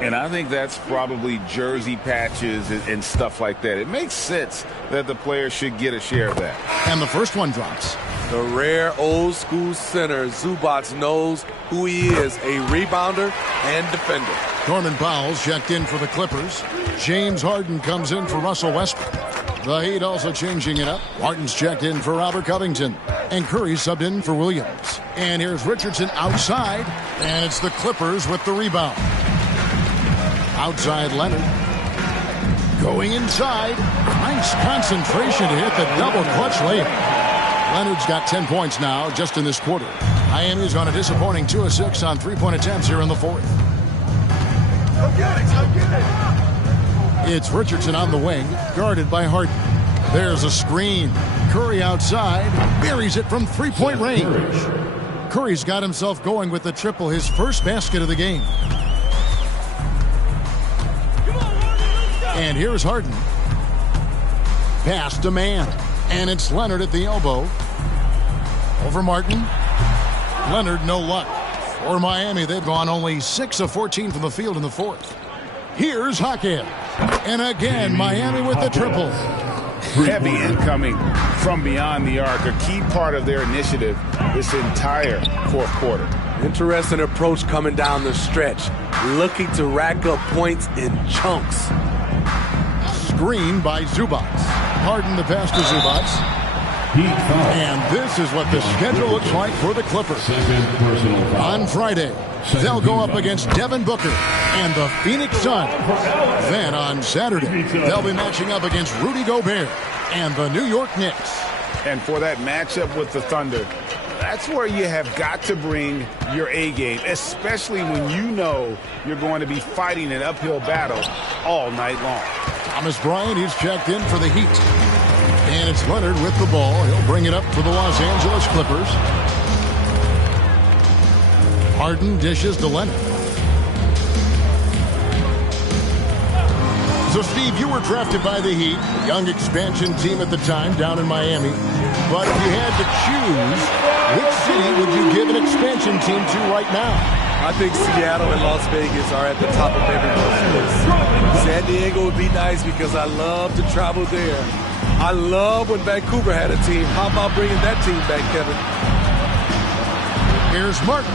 And I think that's probably jersey patches and stuff like that. It makes sense that the player should get a share of that. And the first one drops. The rare old school center, Zubac, knows who he is, a rebounder and defender. Norman Powell's checked in for the Clippers. James Harden comes in for Russell Westbrook. The Heat also changing it up. Harden's checked in for Robert Covington. And Curry subbed in for Williams. And here's Richardson outside. And it's the Clippers with the rebound. Outside Leonard. Going inside. Nice concentration to hit the double clutch layup. Leonard's got 10 points now just in this quarter. Miami's on a disappointing 2 of 6 on three-point attempts here in the fourth. Go get it, go get it. It's Richardson on the wing, guarded by Harden. There's a screen. Curry outside, buries it from three-point range. Curry's got himself going with the triple, his first basket of the game. And here's Harden. Pass to man. And it's Leonard at the elbow. Over Martin. Leonard, no luck. For Miami, they've gone only 6 of 14 from the field in the fourth. Here's Hackett. And again, Miami with the triple. Heavy incoming from beyond the arc, a key part of their initiative this entire fourth quarter. Interesting approach coming down the stretch, looking to rack up points in chunks. Screen by Zubac. Harden the pass to Zubac. And this is what the schedule looks like for the Clippers. On Friday, they'll go up against Devin Booker and the Phoenix Suns. Then on Saturday, they'll be matching up against Rudy Gobert and the New York Knicks. And for that matchup with the Thunder, that's where you have got to bring your A game, especially when you know you're going to be fighting an uphill battle all night long. Thomas Bryant is checked in for the Heat. And it's Leonard with the ball. He'll bring it up for the Los Angeles Clippers. Harden dishes to Leonard. So, Steve, you were drafted by the Heat, a young expansion team at the time down in Miami. But if you had to choose, which city would you give an expansion team to right now? I think Seattle and Las Vegas are at the top of everyone's list. San Diego would be nice because I love to travel there. I love when Vancouver had a team. How about bringing that team back, Kevin? Here's Martin,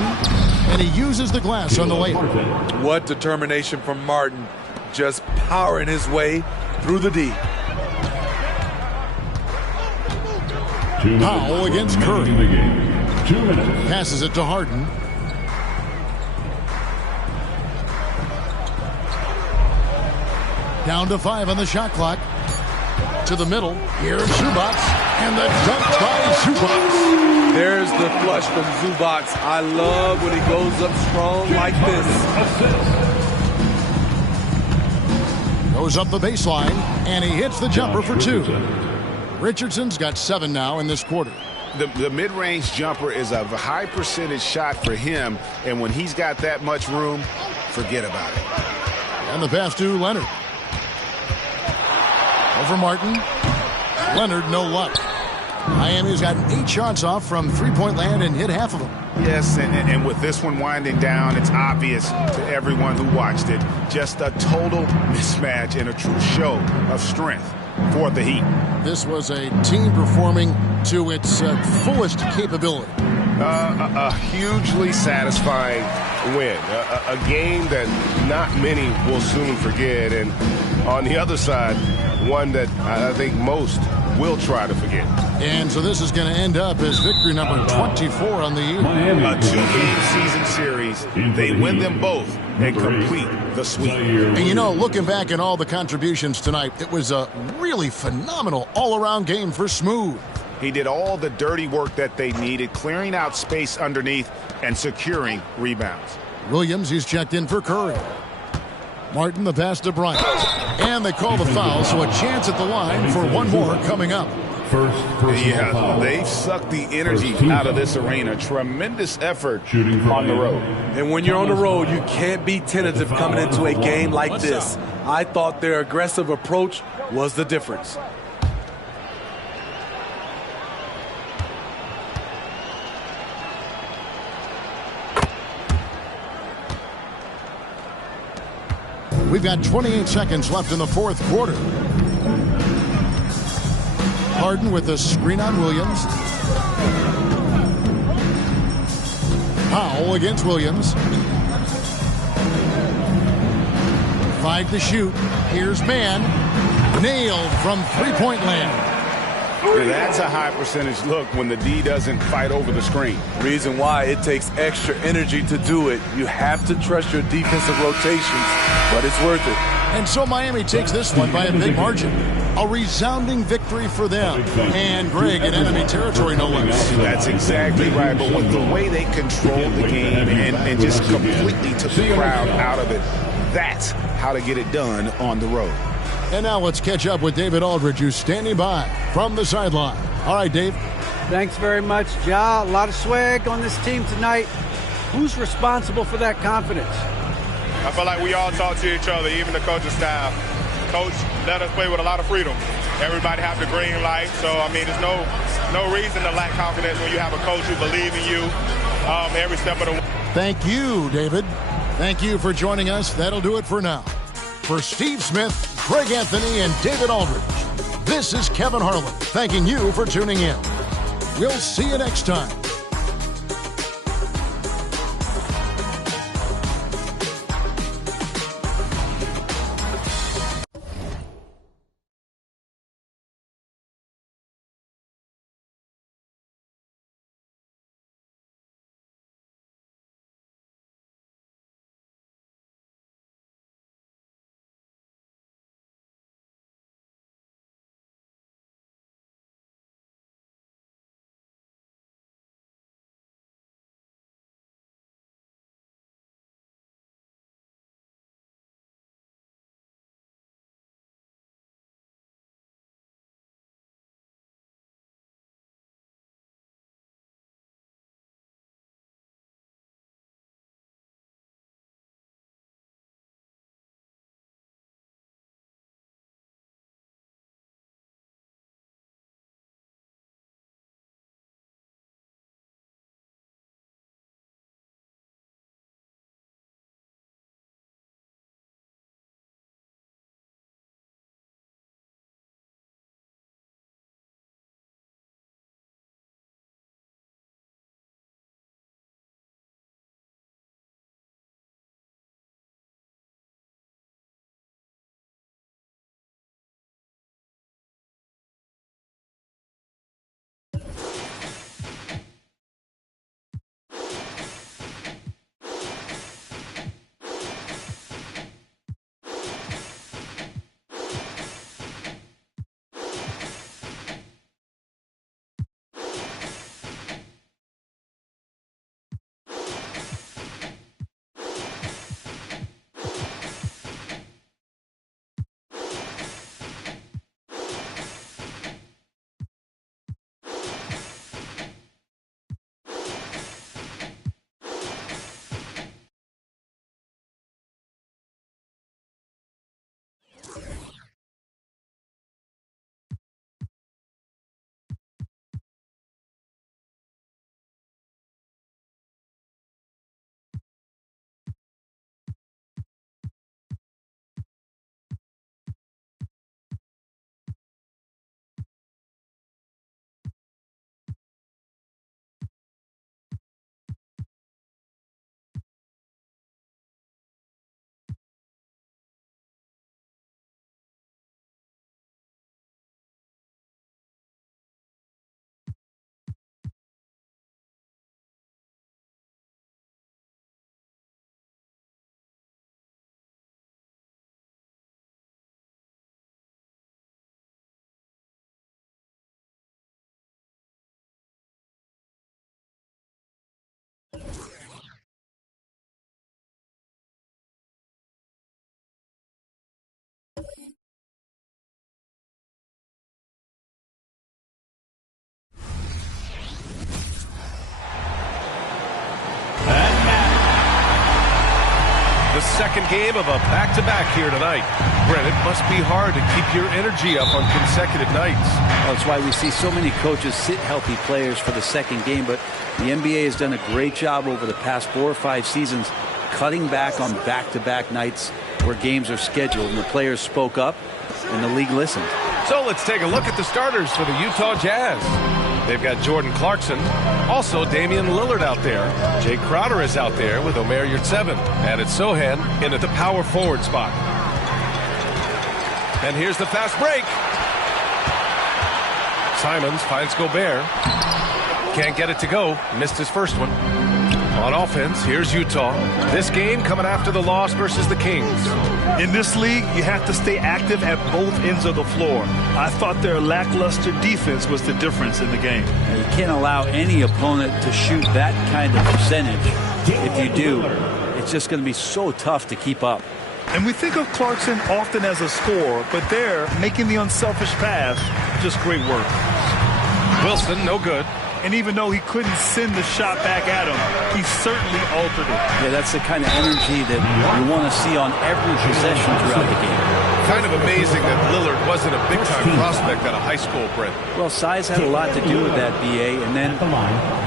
and he uses the glass on the layup. What determination from Martin, just powering his way through the D. Powell against Curry. 2 minutes. Passes it to Harden. Down to 5 on the shot clock. To the middle. Here's Zubac. And the dunk by Zubac. There's the flush from Zubac. I love when he goes up strong like this. Goes up the baseline. And he hits the jumper for 2. Richardson's got 7 now in this quarter. The mid-range jumper is a high percentage shot for him. And when he's got that much room, forget about it. And the pass to Leonard. Over Martin. Leonard, no luck. Miami's gotten 8 shots off from three-point land and hit half of them. Yes, and with this one winding down, it's obvious to everyone who watched it. Just a total mismatch and a true show of strength for the Heat. This was a team performing to its fullest capability. A hugely satisfying win. A game that not many will soon forget. And on the other side, one that I think most will try to forget. And so this is going to end up as victory number 24 on the year. A 2-game season series. They win them both and complete the sweep. And you know, looking back at all the contributions tonight, it was a really phenomenal all-around game for Smooth. He did all the dirty work that they needed, clearing out space underneath and securing rebounds. Williams, he's checked in for Curry. Martin, the pass to Bryant. And they call the foul, so a chance at the line for one more coming up. First personal foul. They've sucked the energy out of this arena. Tremendous effort on the road. And when you're on the road, you can't be tentative coming into a game like this. I thought their aggressive approach was the difference. We've got 28 seconds left in the fourth quarter. Harden with the screen on Williams. Powell against Williams. 5 to shoot. Here's Mann. Nailed from three-point land. That's a high percentage look when the D doesn't fight over the screen. Reason why it takes extra energy to do it. You have to trust your defensive rotations, but it's worth it. And so Miami takes this one by a big margin. A resounding victory for them. And Greg in enemy territory, no less. That's exactly right. But with the way they controlled the game and just completely took the crowd out of it, that's how to get it done on the road. And now let's catch up with David Aldridge, who's standing by from the sideline. All right, Dave. Thanks very much, Ja. A lot of swag on this team tonight. Who's responsible for that confidence? I feel like we all talk to each other, even the coaching staff. Coach let us play with a lot of freedom. Everybody have the green light, so I mean, there's no reason to lack confidence when you have a coach who believes in you every step of the way. Thank you, David. Thank you for joining us. That'll do it for now. For Steve Smith, Greg Anthony, and David Aldridge, this is Kevin Harlan thanking you for tuning in. We'll see you next time. The second game of a back-to-back here tonight. Brent, it must be hard to keep your energy up on consecutive nights. Well, that's why we see so many coaches sit healthy players for the second game, but the NBA has done a great job over the past 4 or 5 seasons cutting back on back-to-back nights where games are scheduled, and the players spoke up, and the league listened. So let's take a look at the starters for the Utah Jazz. They've got Jordan Clarkson, also Damian Lillard out there. Jay Crowder is out there with Omer Yurtseven. And it's Sohan in at the power forward spot. And here's the fast break. Simons finds Gobert. Can't get it to go. Missed his first one. On offense, here's Utah. This game coming after the loss versus the Kings. In this league, you have to stay active at both ends of the floor. I thought their lackluster defense was the difference in the game. And you can't allow any opponent to shoot that kind of percentage. If you do, it's just going to be so tough to keep up. And we think of Clarkson often as a scorer, but there, making the unselfish pass, just great work. Wilson, no good. And even though he couldn't send the shot back at him, he certainly altered it. Yeah, that's the kind of energy that you want to see on every possession throughout the game. Kind of amazing that Lillard wasn't a big-time prospect out of high school, Brent. Well, size had a lot to do with that, B.A. And then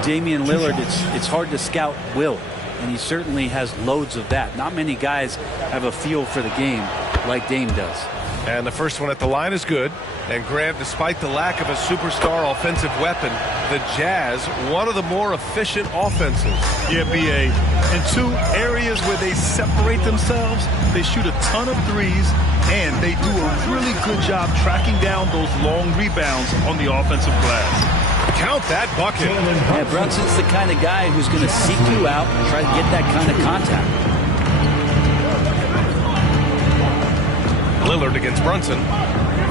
Damian Lillard, it's hard to scout will. And he certainly has loads of that. Not many guys have a feel for the game like Dame does. And the first one at the line is good. And Grant, despite the lack of a superstar offensive weapon, the Jazz, one of the more efficient offenses. Yeah, B.A. In two areas where they separate themselves, they shoot a ton of threes, and they do a really good job tracking down those long rebounds on the offensive glass. Count that bucket. Yeah, Brunson's the kind of guy who's going to seek you out and try to get that kind of contact. Lillard against Brunson.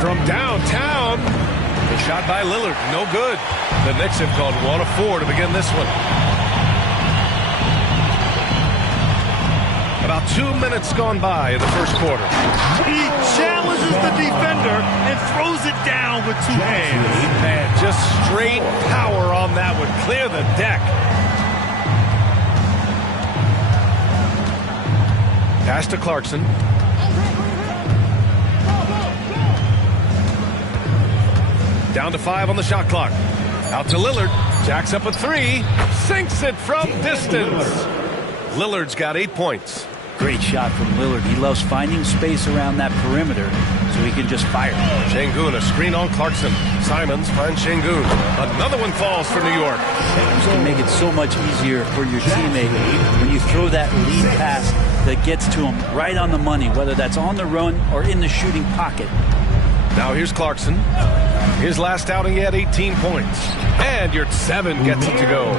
From downtown. The shot by Lillard, no good. The Knicks have gone 1 of 4 to begin this one. About 2 minutes gone by in the first quarter. He challenges the defender and throws it down with 2 hands. Man, just straight power on that one. Clear the deck. Pass to Clarkson. Down to 5 on the shot clock. Out to Lillard. Jacks up a 3. Sinks it from distance. Lillard's got 8 points. Great shot from Lillard. He loves finding space around that perimeter so he can just fire. Şengün, a screen on Clarkson. Simons finds Şengün. Another one falls for New York. You can make it so much easier for your teammate when you throw that lead pass that gets to him right on the money, whether that's on the run or in the shooting pocket. Now here's Clarkson. His last outing, he had 18 points. And Yurtseven gets it to go.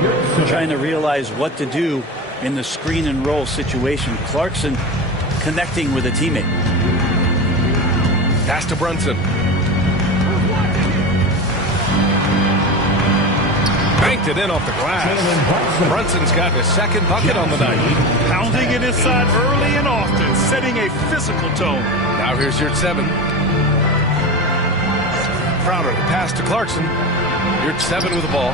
Trying to realize what to do in the screen and roll situation. Clarkson connecting with a teammate. Pass to Brunson. Banked it in off the glass. Brunson's got his second bucket on the night. Pounding it inside early and often, setting a physical tone. Now here's Yurtseven. Crowder, pass to Clarkson. Yurtseven with the ball.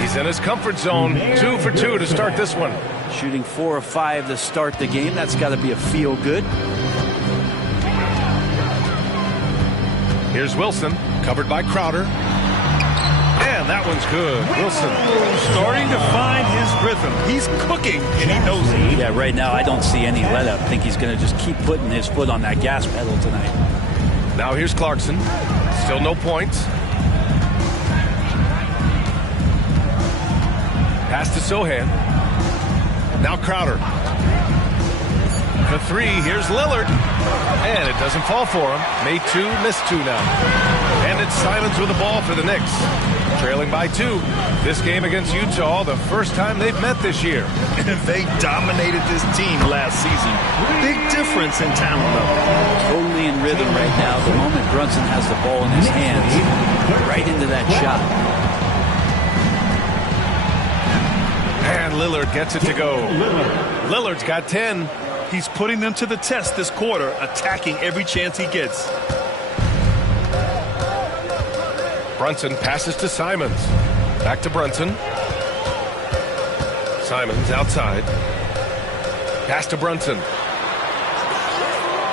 He's in his comfort zone. 2 for 2 to start this one. Shooting 4 of 5 to start the game. That's got to be a feel good. Here's Wilson, covered by Crowder. And that one's good. Wilson starting to find his rhythm. He's cooking, and he knows it. Yeah, right now I don't see any let up. I think he's going to just keep putting his foot on that gas pedal tonight. Now here's Clarkson. Still no points. Pass to Sohan. Now Crowder. The 3, here's Lillard. And it doesn't fall for him. Made 2, missed 2 now. And it's Simons with the ball for the Knicks. Trailing by 2. This game against Utah, the first time they've met this year. And they dominated this team last season. Big difference in talent level. Totally in rhythm right now. The moment Brunson has the ball in his hands, right into that shot. And Lillard gets it to go. Lillard's got 10. He's putting them to the test this quarter, attacking every chance he gets. Brunson passes to Simons. Back to Brunson. Simons outside. Pass to Brunson.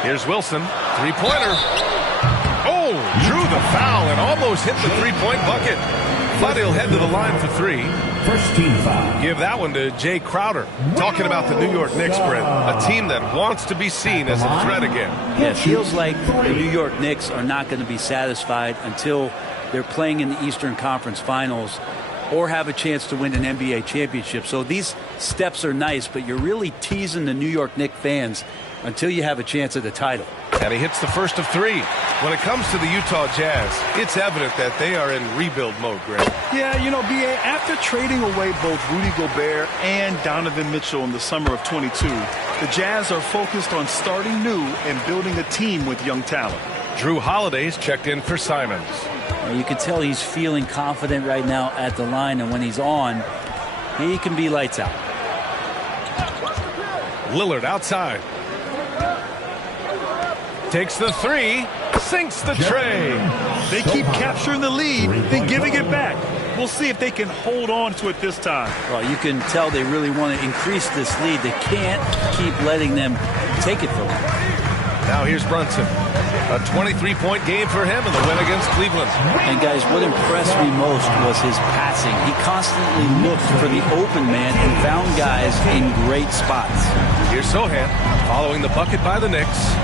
Here's Wilson. 3-pointer. Oh, drew the foul and almost hit the 3-point bucket. But he'll head to the line for 3. First team foul. Give that one to Jay Crowder. Talking about the New York Knicks, Brent. A team that wants to be seen as a threat again. Yeah, it feels like the New York Knicks are not going to be satisfied until they're playing in the Eastern Conference Finals or have a chance to win an NBA championship. So these steps are nice, but you're really teasing the New York Knicks fans until you have a chance at the title. And he hits the first of three. When it comes to the Utah Jazz, it's evident that they are in rebuild mode, Greg. Yeah, you know, B.A., after trading away both Rudy Gobert and Donovan Mitchell in the summer of 22, the Jazz are focused on starting new and building a team with young talent. Drew Holiday's checked in for Simons. You can tell he's feeling confident right now at the line, and when he's on, he can be lights out. Lillard outside. Takes the three, sinks the tray. They keep capturing the lead, then giving it back. We'll see if they can hold on to it this time. Well, you can tell they really want to increase this lead. They can't keep letting them take it from them. Now here's Brunson. A 23-point game for him in the win against Cleveland. And guys, what impressed me most was his passing. He constantly looked for the open man and found guys in great spots. Here's Sohan following the bucket by the Knicks.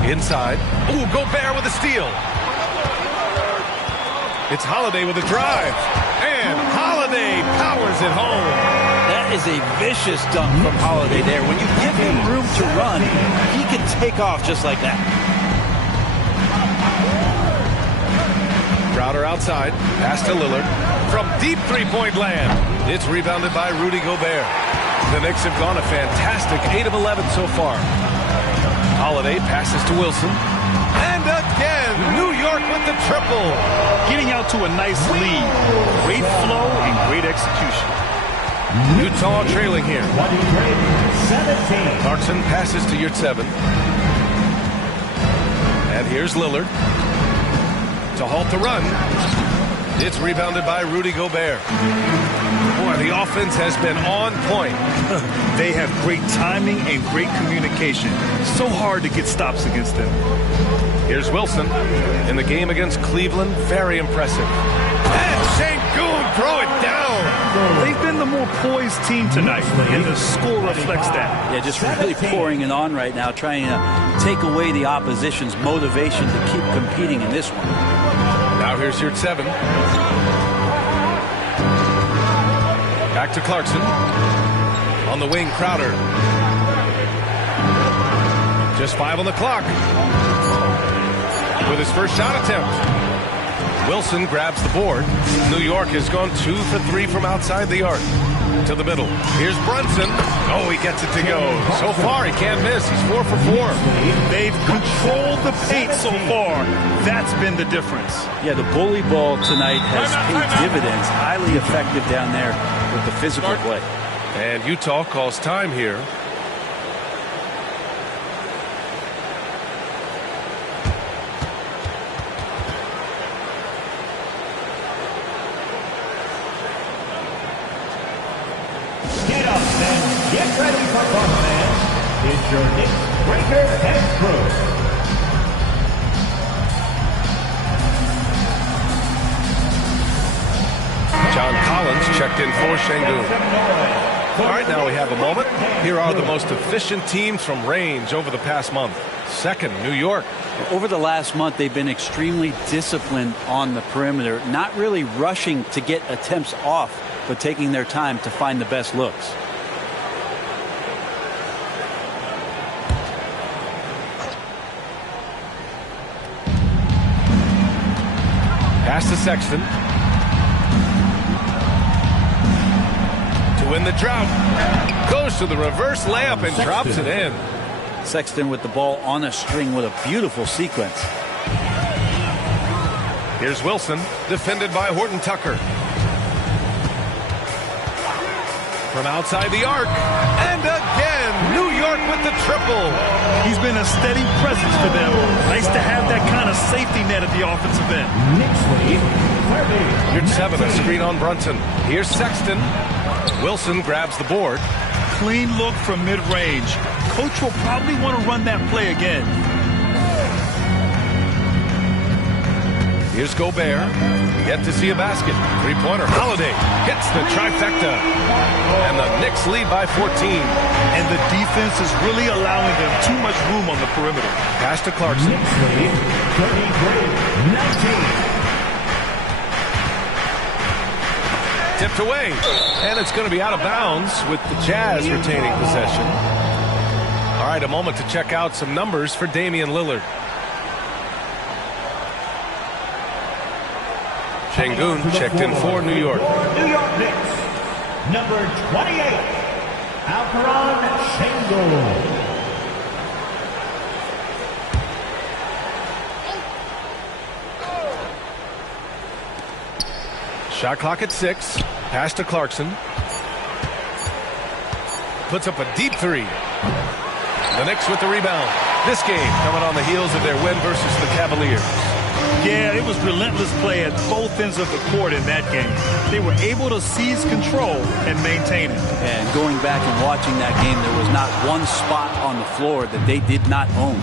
Inside. Ooh, Gobert with a steal. It's Holiday with a drive. And Holiday powers it home. That is a vicious dunk from Holiday there. When you give him room to run, he can take off just like that. Crowder outside. Pass to Lillard. From deep three-point land. It's rebounded by Rudy Gobert. The Knicks have gone a fantastic 8 of 11 so far. Holiday passes to Wilson. And again, New York with the triple. Getting out to a nice lead. Great flow and great execution. Utah trailing here. 17. Clarkson passes to Yurtseven. And here's Lillard. To halt the run. It's rebounded by Rudy Gobert. Boy, the offense has been on point. They have great timing and great communication. So hard to get stops against them. Here's Wilson. In the game against Cleveland, very impressive. And Sengun throw it down. They've been the more poised team tonight, and the score reflects that. Yeah, just really pouring it on right now, trying to take away the opposition's motivation to keep competing in this one. Now here's Yurtseven. Back to Clarkson. On the wing, Crowder. Just 5 on the clock. With his first shot attempt. Wilson grabs the board. New York has gone 2 for 3 from outside the arc. To the middle. Here's Brunson. Oh, he gets it to go. So far, he can't miss. He's 4 for 4. They've controlled the paint so far. That's been the difference. Yeah, the bully ball tonight has paid dividends. Highly effective down there with the physical play. And Utah calls time here. Get up and get ready for fun, fans. It's your Knicks Breaker and Crew. John Collins checked in for Sengun. All right, now we have a moment. Here are the most efficient teams from range over the past month. Second, New York. Over the last month, they've been extremely disciplined on the perimeter, not really rushing to get attempts off, but taking their time to find the best looks. Pass to Sexton. To win the drought. Goes to the reverse layup and drops it in. Sexton with the ball on a string with a beautiful sequence. Here's Wilson, defended by Horton Tucker. From outside the arc. And again, New York with the triple. He's been a steady presence for them. Nice to have that kind of safety net at the offensive end. Yurtseven, a screen on Brunson. Here's Sexton. Wilson grabs the board. Clean look from mid-range. Coach will probably want to run that play again. Here's Gobert. Yet to see a basket. Three-pointer. Holiday hits the trifecta. And the Knicks lead by 14. And the defense is really allowing them too much room on the perimeter. Pass to Clarkson. 33-19. Tipped away. And it's going to be out of bounds with the Jazz retaining possession. All right, a moment to check out some numbers for Damian Lillard. Şengün checked in for New York. New York Knicks, number 28, Alperen Şengün. Shot clock at 6. Pass to Clarkson. Puts up a deep three. The Knicks with the rebound. This game coming on the heels of their win versus the Cavaliers. Yeah, it was relentless play at both ends of the court in that game. They were able to seize control and maintain it. And going back and watching that game, there was not one spot on the floor that they did not own.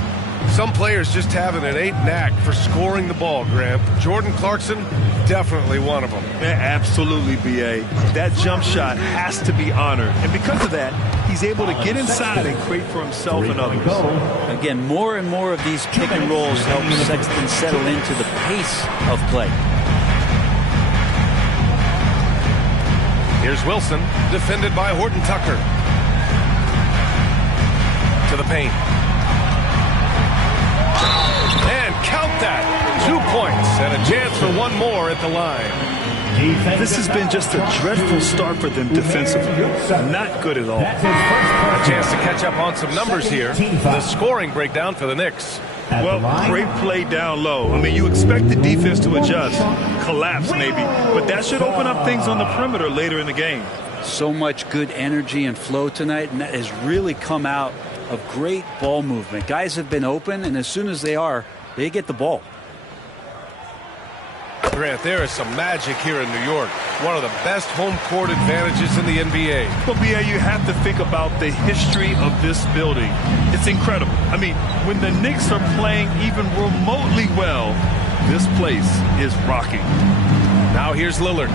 Some players just have an innate knack for scoring the ball, Graham. Jordan Clarkson, definitely one of them. Yeah, absolutely, B.A. That jump shot has to be honored. And because of that, he's able to get inside and create for himself and others. Again, more and more of these pick and rolls help Sexton settle into the pace of play. Here's Wilson, defended by Horton Tucker. To the paint. And count that. 2 points and a chance for one more at the line. This has been just a dreadful start for them defensively. Not good at all. A chance to catch up on some numbers here. The scoring breakdown for the Knicks. Well, great play down low. I mean, you expect the defense to adjust, collapse maybe, but that should open up things on the perimeter later in the game. So much good energy and flow tonight, and that has really come out of great ball movement. Guys have been open, and as soon as they are, they get the ball. Grant, there is some magic here in New York. One of the best home court advantages in the NBA. But, B.A., you have to think about the history of this building. It's incredible. I mean, when the Knicks are playing even remotely well, this place is rocking. Now here's Lillard.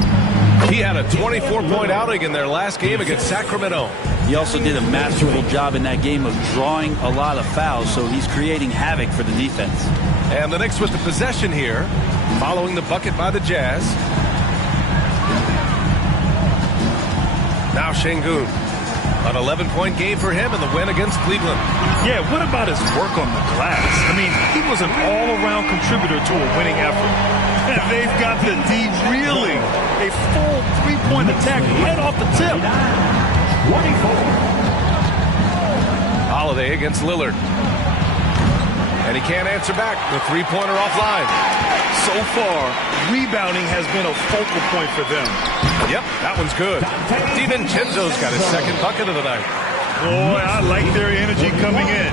He had a 24-point outing in their last game against Sacramento. He also did a masterful job in that game of drawing a lot of fouls, so he's creating havoc for the defense. And the Knicks with the possession here, following the bucket by the Jazz. Now Şengün. An 11-point game for him in the win against Cleveland. Yeah, what about his work on the glass? I mean, he was an all-around contributor to a winning effort. And they've got the D reeling. A full three-point attack right off the tip. 24. Holiday against Lillard. And he can't answer back. The three-pointer offline. So far, rebounding has been a focal point for them. Yep, that one's good. DiVincenzo's got his second bucket of the night. Boy, I like their energy coming in.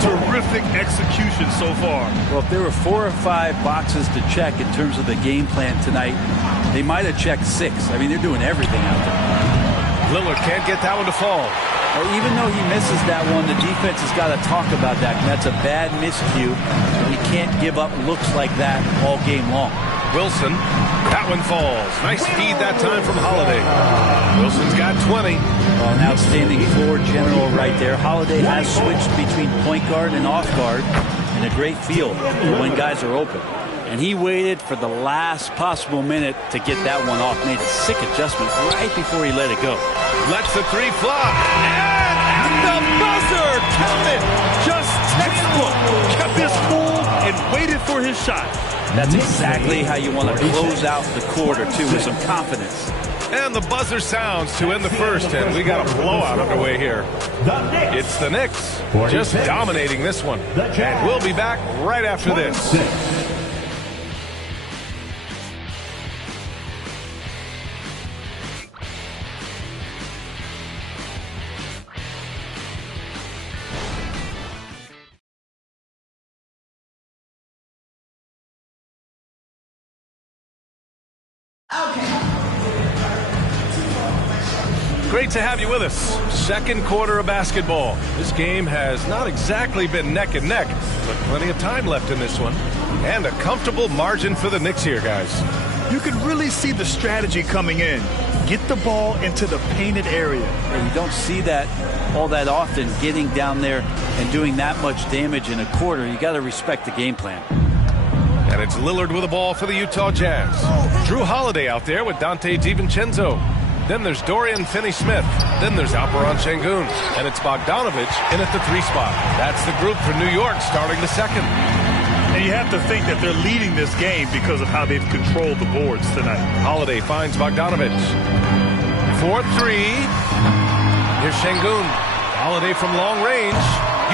Terrific execution so far. Well, if there were 4 or 5 boxes to check in terms of the game plan tonight, they might have checked 6. I mean, they're doing everything out there. Lillard can't get that one to fall. Well, even though he misses that one, the defense has got to talk about that. That's a bad miscue. We can't give up looks like that all game long. Wilson, that one falls. Nice feed that time from Holiday. Wilson's got 20. Well, an outstanding floor general right there. Holiday has switched between point guard and off guard, and a great feel for when guys are open. And he waited for the last possible minute to get that one off. Made a sick adjustment right before he let it go. Lets the three flop. And at the buzzer, count it. Just textbook. Kept his cool and waited for his shot. That's exactly how you want to close out the quarter, too, with some confidence. And the buzzer sounds to end the first, and we got a blowout underway here. It's the Knicks just dominating this one. And we'll be back right after this. Great to have you with us. Second quarter of basketball. This game has not exactly been neck and neck, but plenty of time left in this one. And a comfortable margin for the Knicks here, guys. You can really see the strategy coming in. Get the ball into the painted area. And you don't see that all that often, getting down there and doing that much damage in a quarter. You got to respect the game plan. And it's Lillard with the ball for the Utah Jazz. Drew Holiday out there with Dante DiVincenzo. Then there's Dorian Finney-Smith. Then there's Alperen Şengün. And it's Bogdanović in at the 3 spot. That's the group for New York starting the second. And you have to think that they're leading this game because of how they've controlled the boards tonight. Holiday finds Bogdanović. 4-3. Here's Şengün. Holiday from long range.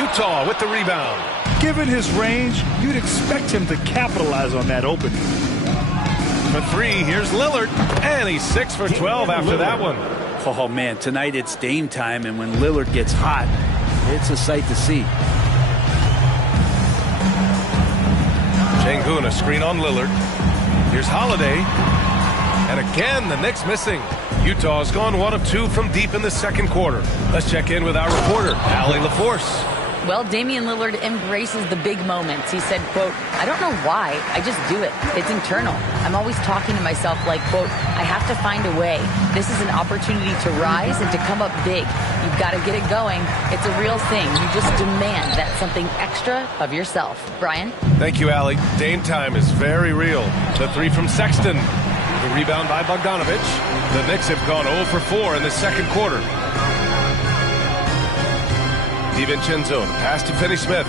Utah with the rebound. Given his range, you'd expect him to capitalize on that opening. For 3, here's Lillard. And he's 6 for 12 after that one. Oh, man, tonight it's Dame time, and when Lillard gets hot, it's a sight to see. Şengün, a screen on Lillard. Here's Holiday. And again, the Knicks missing. Utah's gone 1 of 2 from deep in the second quarter. Let's check in with our reporter, Allie LaForce. Well, Damian Lillard embraces the big moments. He said, quote, "I don't know why, I just do it. It's internal. I'm always talking to myself like, quote, I have to find a way. This is an opportunity to rise and to come up big. You've got to get it going. It's a real thing. You just demand that something extra of yourself." Brian? Thank you, Allie. Dame time is very real. The 3 from Sexton. The rebound by Bogdanović. The Knicks have gone 0 for 4 in the second quarter. DiVincenzo, pass to Finney-Smith.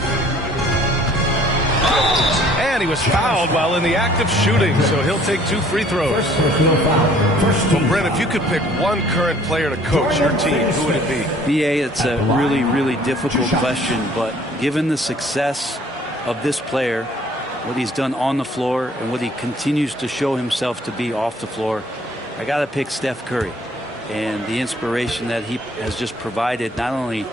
And he was fouled while in the act of shooting, so he'll take 2 free throws. Well, Brent, if you could pick one current player to coach your team, who would it be? BA, it's a really, really difficult question, but given the success of this player, what he's done on the floor, and what he continues to show himself to be off the floor, I got to pick Steph Curry. And the inspiration that he has just provided, not only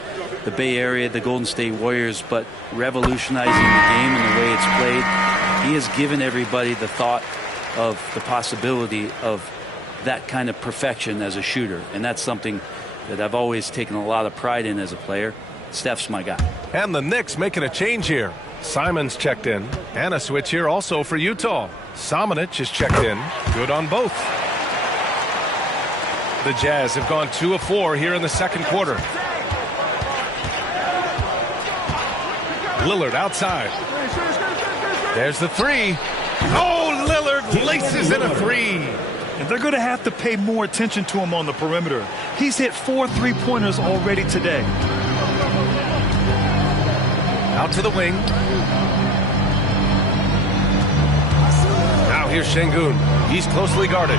the Bay Area, the Golden State Warriors, but revolutionizing the game and the way it's played. He has given everybody the thought of the possibility of that kind of perfection as a shooter. And that's something that I've always taken a lot of pride in as a player. Steph's my guy. And the Knicks making a change here. Simons checked in. And a switch here also for Utah. Samanic is checked in. Good on both. The Jazz have gone 2 of 4 here in the second quarter. Lillard outside. There's the 3. Oh, Lillard laces in a 3. And they're going to have to pay more attention to him on the perimeter. He's hit 4 3-pointers already today. Out to the wing. Now here's Şengün. He's closely guarded.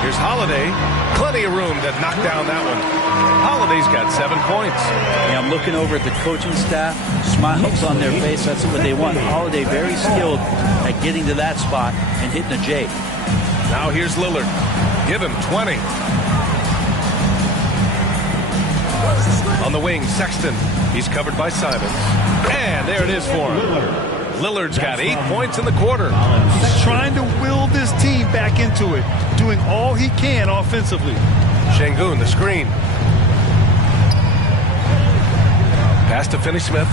Here's Holiday. Plenty of room to knock down that one. Holiday's got 7 points. Yeah, I'm looking over at the coaching staff. Smiles on their face. That's what they want. Holiday very skilled at getting to that spot and hitting a J. Now here's Lillard. Give him 20. On the wing, Sexton. He's covered by Simons. And there it is for him. Lillard's got 8 points in the quarter. He's trying to will this team back into it, doing all he can offensively. Şengün, the screen. Pass to Finney-Smith.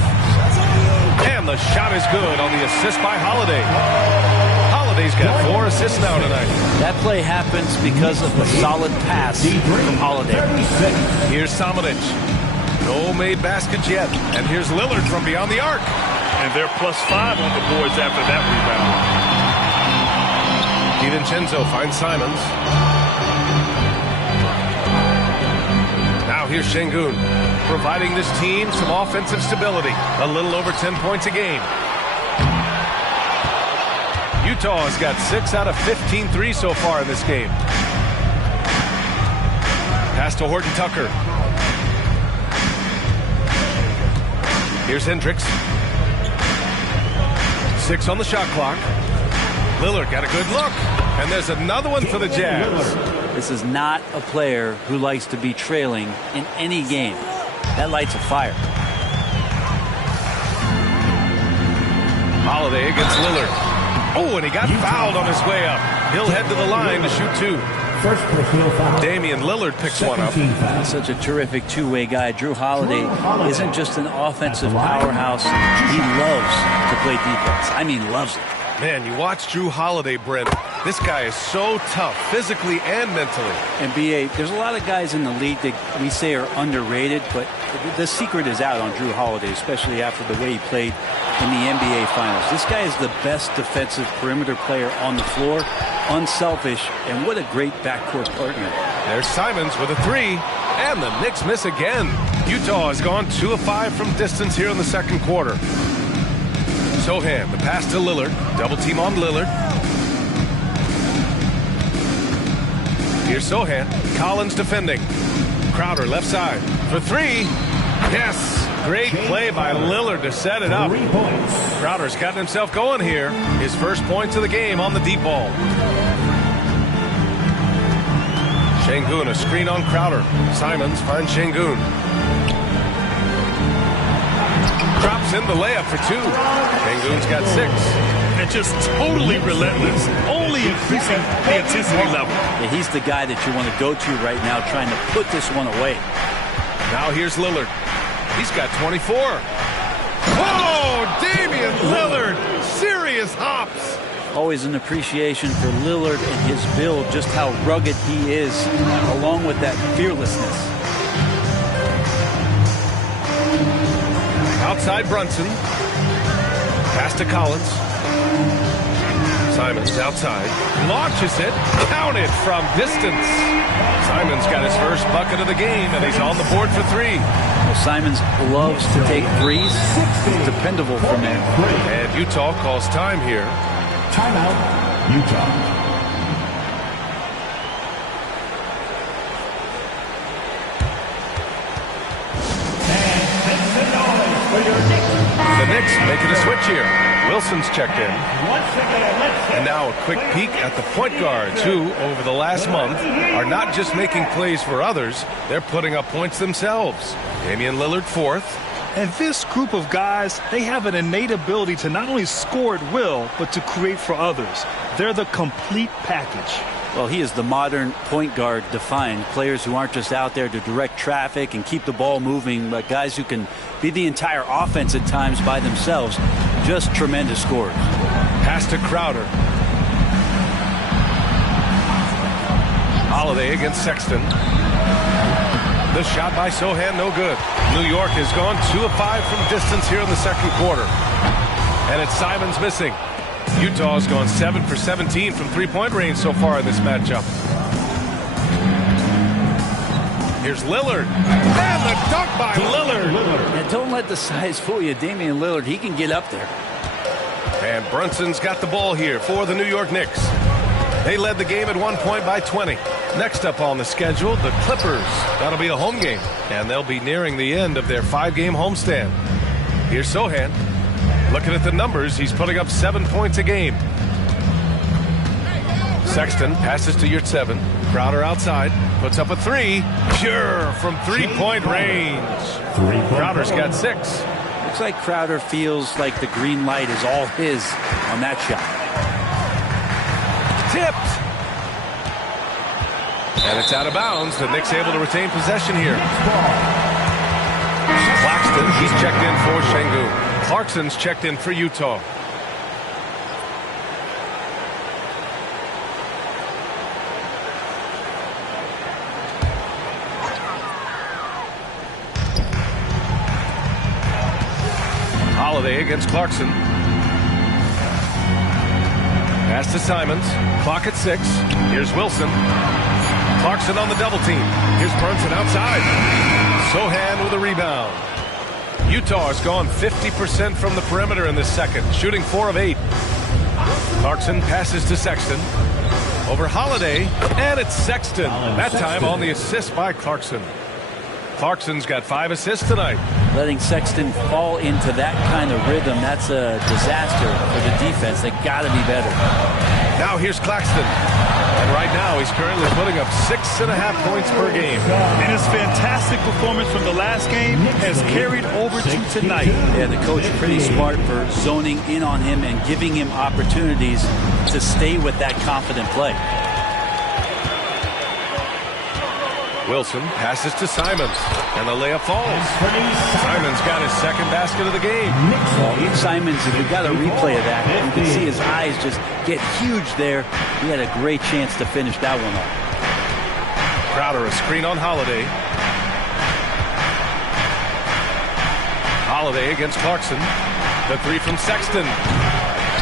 And the shot is good on the assist by Holiday. Holiday's got 4 assists now tonight. That play happens because of the solid pass from Holiday. Here's Samanic. No made baskets yet. And here's Lillard from beyond the arc. And they're +5 on the boards after that rebound. DiVincenzo finds Simons. Now here's Şengün, providing this team some offensive stability. A little over 10 points a game. Utah has got 6 out of 15 threes so far in this game. Pass to Horton Tucker. Here's Hendricks. 6 on the shot clock. Lillard got a good look. And there's another one for the Jazz. This is not a player who likes to be trailing in any game. That lights a fire. Holiday against Lillard. Oh, and he got fouled on his way up. He'll head to the line to shoot 2. First personal foul. Damian Lillard picks one up. He's such a terrific two-way guy. Drew Holiday isn't just an offensive powerhouse. He loves to play defense. I mean, loves it. Man, you watch Drew Holiday, Brent. This guy is so tough, physically and mentally. And B.A., there's a lot of guys in the league that we say are underrated, but the secret is out on Drew Holiday, especially after the way he played in the NBA Finals. This guy is the best defensive perimeter player on the floor, unselfish, and what a great backcourt partner. There's Simons with a three, and the Knicks miss again. Utah has gone 2 of 5 from distance here in the second quarter. Sohan, the pass to Lillard. Double team on Lillard. Here's Sohan. Collins defending. Crowder left side for three. Yes. Great play by Lillard to set it up. 3 points. Crowder's gotten himself going here. His first points of the game on the deep ball. Şengün, a screen on Crowder. Simons finds Şengün. Drops in the layup for two. Şengün's got 6. And just totally relentless, only increasing the intensity level. Yeah, he's the guy that you want to go to right now, trying to put this one away. Now here's Lillard. He's got 24. Whoa, Damian Lillard, serious hops. Always an appreciation for Lillard and his build, just how rugged he is, along with that fearlessness. Outside Brunson. Pass to Collins. Simons outside. Launches it. Counted from distance. Simons got his first bucket of the game, and he's on the board for 3. Well, Simons loves to take threes. He's dependable from there. And Utah calls time here. Timeout, Utah. The Knicks making a switch here. Wilson's checked in. And now a quick peek at the point guards who, over the last month, are not just making plays for others, they're putting up points themselves. Damian Lillard 4th. And this group of guys, they have an innate ability to not only score at will, but to create for others. They're the complete package. Well, he is the modern point guard defined. Players who aren't just out there to direct traffic and keep the ball moving, but guys who can be the entire offense at times by themselves. Just tremendous scorers. Pass to Crowder. Holiday against Sexton. The shot by Sohan, no good. New York has gone 2 of 5 from distance here in the second quarter. And it's Simons missing. Utah's gone 7 for 17 from three-point range so far in this matchup. Here's Lillard. And the dunk by Lillard. And don't let the size fool you. Damian Lillard, he can get up there. And Brunson's got the ball here for the New York Knicks. They led the game at 1 point by 20. Next up on the schedule, the Clippers. That'll be a home game, and they'll be nearing the end of their 5-game homestand. Here's Sohan. Looking at the numbers, he's putting up 7 points a game. Sexton passes to Yurtseven. Crowder outside, puts up a 3. Pure from three-point range. Crowder's got 6. Looks like Crowder feels like the green light is all his on that shot. Tipped. And it's out of bounds. The Knicks able to retain possession here. Claxton, he's checked in for Şengün. Clarkson's checked in for Utah. Holiday against Clarkson. Pass to Simons. Clock at 6. Here's Wilson. Clarkson on the double team. Here's Brunson outside. Sohan with a rebound. Utah has gone 50% from the perimeter in this second, shooting 4 of 8. Clarkson passes to Sexton. Over Holiday, and it's Sexton. That time on the assist by Clarkson. Clarkson's got 5 assists tonight. Letting Sexton fall into that kind of rhythm, that's a disaster for the defense. They got to be better. Now here's Claxton. And right now he's currently putting up 6.5 points per game. And his fantastic performance from the last game has carried over to tonight. Yeah, the coach pretty smart for zoning in on him and giving him opportunities to stay with that confident play. Wilson passes to Simons, and the layup falls. Simons got his second basket of the game. Simons, if you got a replay of that, you can see his eyes just get huge there. He had a great chance to finish that one off. Crowder, a screen on Holiday. Holiday against Clarkson. The three from Sexton.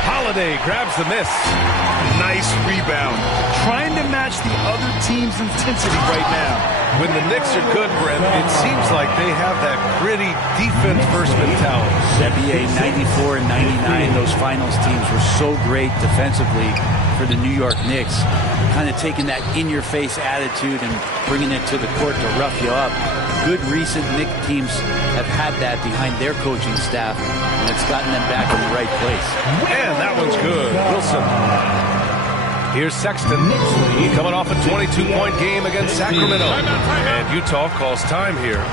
Holiday grabs the miss. Nice rebound. Trying to match the other team's intensity right now. When the Knicks are good, Brent, it seems like they have that gritty defense-first mentality. NBA 94 and 99, those finals teams were so great defensively for the New York Knicks. Kind of taking that in-your-face attitude and bringing it to the court to rough you up. Good recent Knicks teams have had that behind their coaching staff, and it's gotten them back in the right place. And that one's good. Wilson. Here's Sexton. Coming off a 22-point game against Sacramento. And Utah calls time here.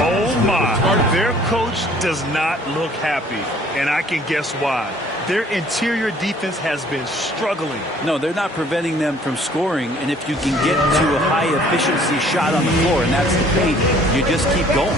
Oh, my. Their coach does not look happy, and I can guess why. Their interior defense has been struggling. No, they're not preventing them from scoring, and if you can get to a high-efficiency shot on the floor, and that's the paint, you just keep going.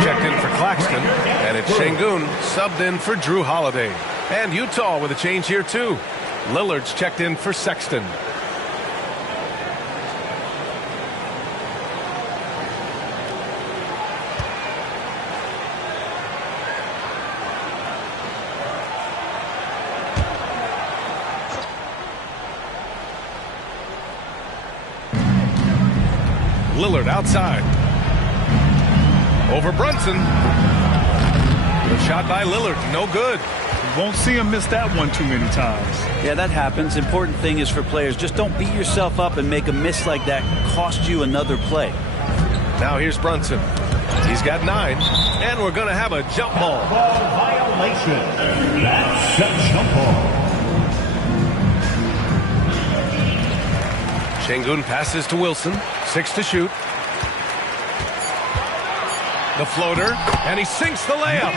Checked in for Claxton, and it's Şengün subbed in for Drew Holiday. And Utah with a change here too. Lillard's checked in for Sexton. Lillard outside. Over Brunson. The shot by Lillard, no good. Won't see him miss that one too many times. Yeah, that happens. Important thing is for players, just don't beat yourself up and make a miss like that cost you another play. Now here's Brunson. He's got 9, and we're going to have a jump ball. Ball violation. That's a jump ball. Şengün passes to Wilson. 6 to shoot. The floater, and he sinks the layup.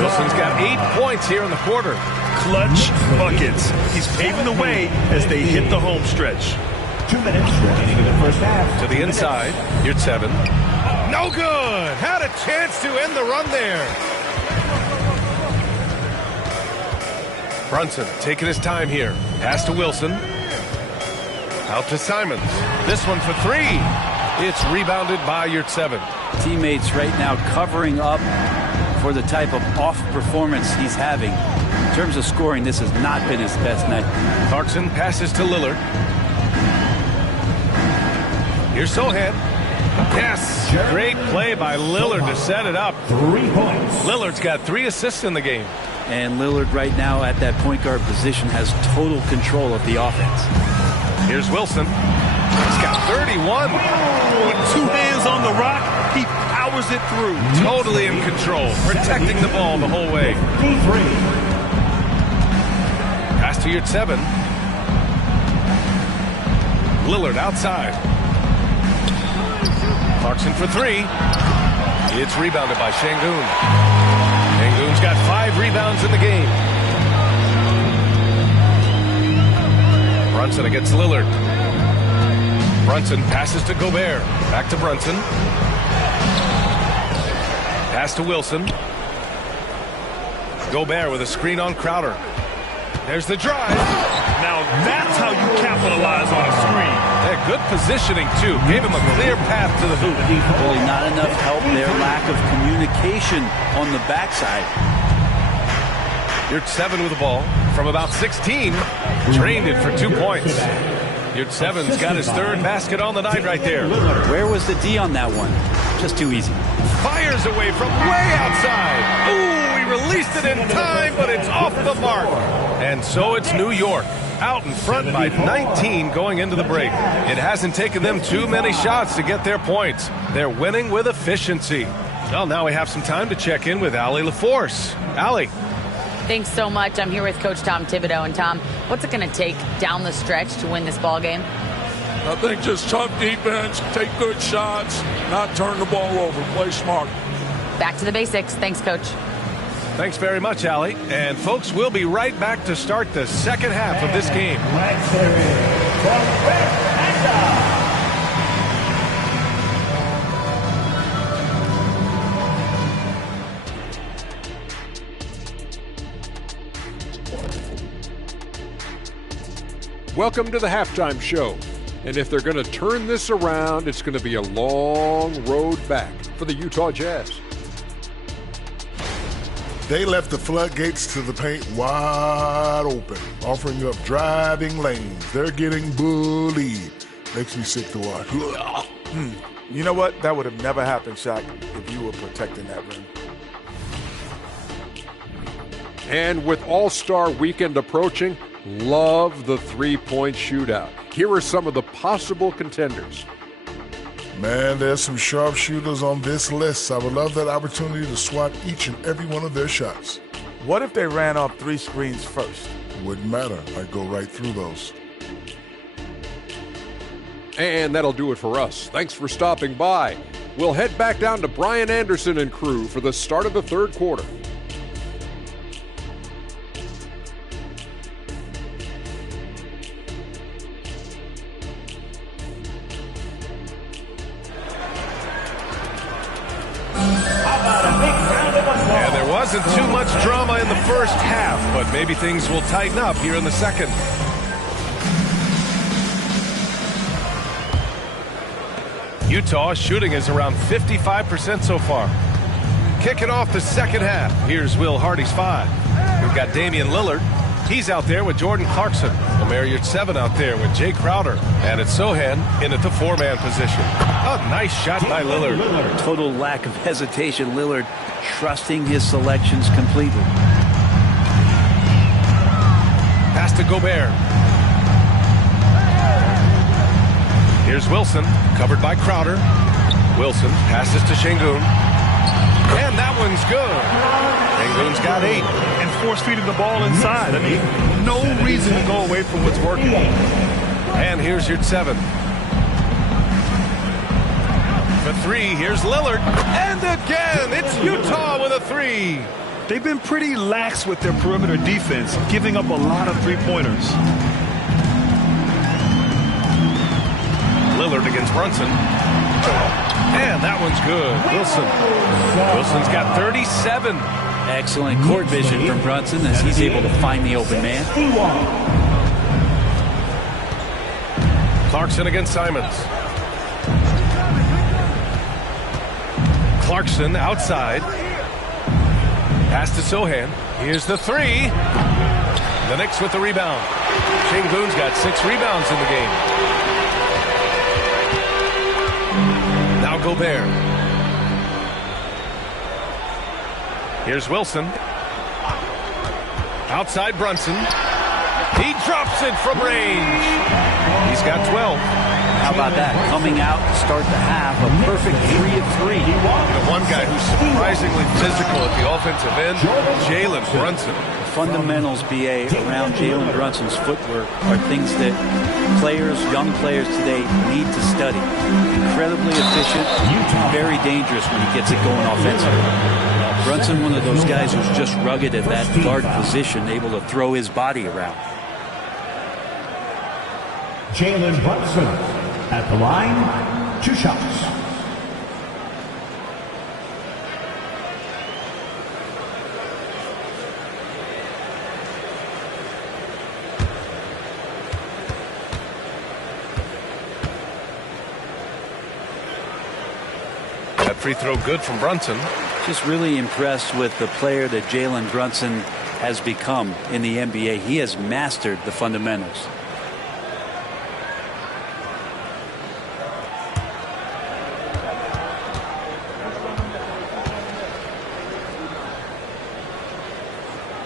Wilson's got 8 points here in the quarter. Clutch buckets. He's paving the way as they hit the home stretch. 2 minutes remaining in the first half. To the inside, you're 7. No good. Had a chance to end the run there. Brunson taking his time here. Pass to Wilson. Out to Simons. This one for 3. It's rebounded by Yurtseven. Teammates right now covering up for the type of off performance he's having. In terms of scoring, this has not been his best night. Clarkson passes to Lillard. Here's Sohan. Yes, great play by Lillard to set it up. 3 points. Lillard's got 3 assists in the game. And Lillard right now at that point guard position has total control of the offense. Here's Wilson. He's got 31. With 2 hands on the rock, he powers it through. Totally in control, protecting the ball the whole way. Pass to Yurtseven. Lillard outside. Clarkson for 3. It's rebounded by Şengün. Şengün's got 5 rebounds in the game. Brunson against Lillard. Brunson passes to Gobert. Back to Brunson. Pass to Wilson. Gobert with a screen on Crowder. There's the drive. Now that's how you capitalize on a screen. Yeah, good positioning, too. Gave him a clear path to the hoop. Really not enough help there. Lack of communication on the backside. Yurtseven with the ball from about 16. Drained it for 2 points. Yurtseven's got his 3rd basket on the night right there. Where was the D on that one? Just too easy. Fires away from way outside. Ooh, he released it in time, but it's off the mark. And so it's New York, out in front by 19 going into the break. It hasn't taken them too many shots to get their points. They're winning with efficiency. Well, now we have some time to check in with Allie LaForce. Allie. Thanks so much. I'm here with Coach Tom Thibodeau. And Tom, what's it going to take down the stretch to win this ball game? I think just tough defense, take good shots, not turn the ball over, play smart. Back to the basics. Thanks, Coach. Thanks very much, Allie. And, folks, we'll be right back to start the second half of this game. Welcome to the halftime show. And if they're going to turn this around, it's going to be a long road back for the Utah Jazz. They left the floodgates to the paint wide open, offering up driving lanes. They're getting bullied. Makes me sick to watch. You know what? That would have never happened, Shaq, if you were protecting that rim. And with All-Star Weekend approaching, love the three-point shootout. Here are some of the possible contenders. Man, there's some sharpshooters on this list. I would love that opportunity to swat each and every one of their shots. What if they ran off 3 screens first? Wouldn't matter. I'd go right through those. And that'll do it for us. Thanks for stopping by. We'll head back down to Brian Anderson and crew for the start of the third quarter. And there wasn't too much drama in the first half, but maybe things will tighten up here in the second. Utah shooting is around 55% so far. Kicking off the second half, here's Will Hardy's 5. We've got Damian Lillard. He's out there with Jordan Clarkson. Omer Yurtseven out there with Jay Crowder. And it's Sohan in at the 4-man position. A nice shot by Lillard. Total lack of hesitation. Lillard trusting his selections completely. Pass to Gobert. Here's Wilson, covered by Crowder. Wilson passes to Şengün. And that one's good. Şengün's got 8. And force feeding the ball inside. I mean, no reason to go away from what's working. And here's Yurtseven. For 3, here's Lillard. And again, it's Utah with a 3. They've been pretty lax with their perimeter defense, giving up a lot of three-pointers. Lillard against Brunson. And that one's good. Wilson's got 37. Excellent court vision from Brunson as he's able to find the open man. Clarkson against Simons. Clarkson outside. Pass to Sohan. Here's the 3. The Knicks with the rebound. Şengün's got 6 rebounds in the game. Now Gobert. Here's Wilson. Outside Brunson. He drops it from range. He's got 12. How about that? Coming out to start the half, a perfect 3 of 3. You know, one guy who's surprisingly physical at the offensive end, Jalen Brunson. The fundamentals, BA, around Jalen Brunson's footwork are things that young players today need to study. Incredibly efficient, very dangerous when he gets it going offensively. Brunson, one of those guys who's just rugged at that guard position, able to throw his body around. Jalen Brunson at the line, 2 shots. That free throw good from Brunson. Just really impressed with the player that Jalen Brunson has become in the NBA. He has mastered the fundamentals.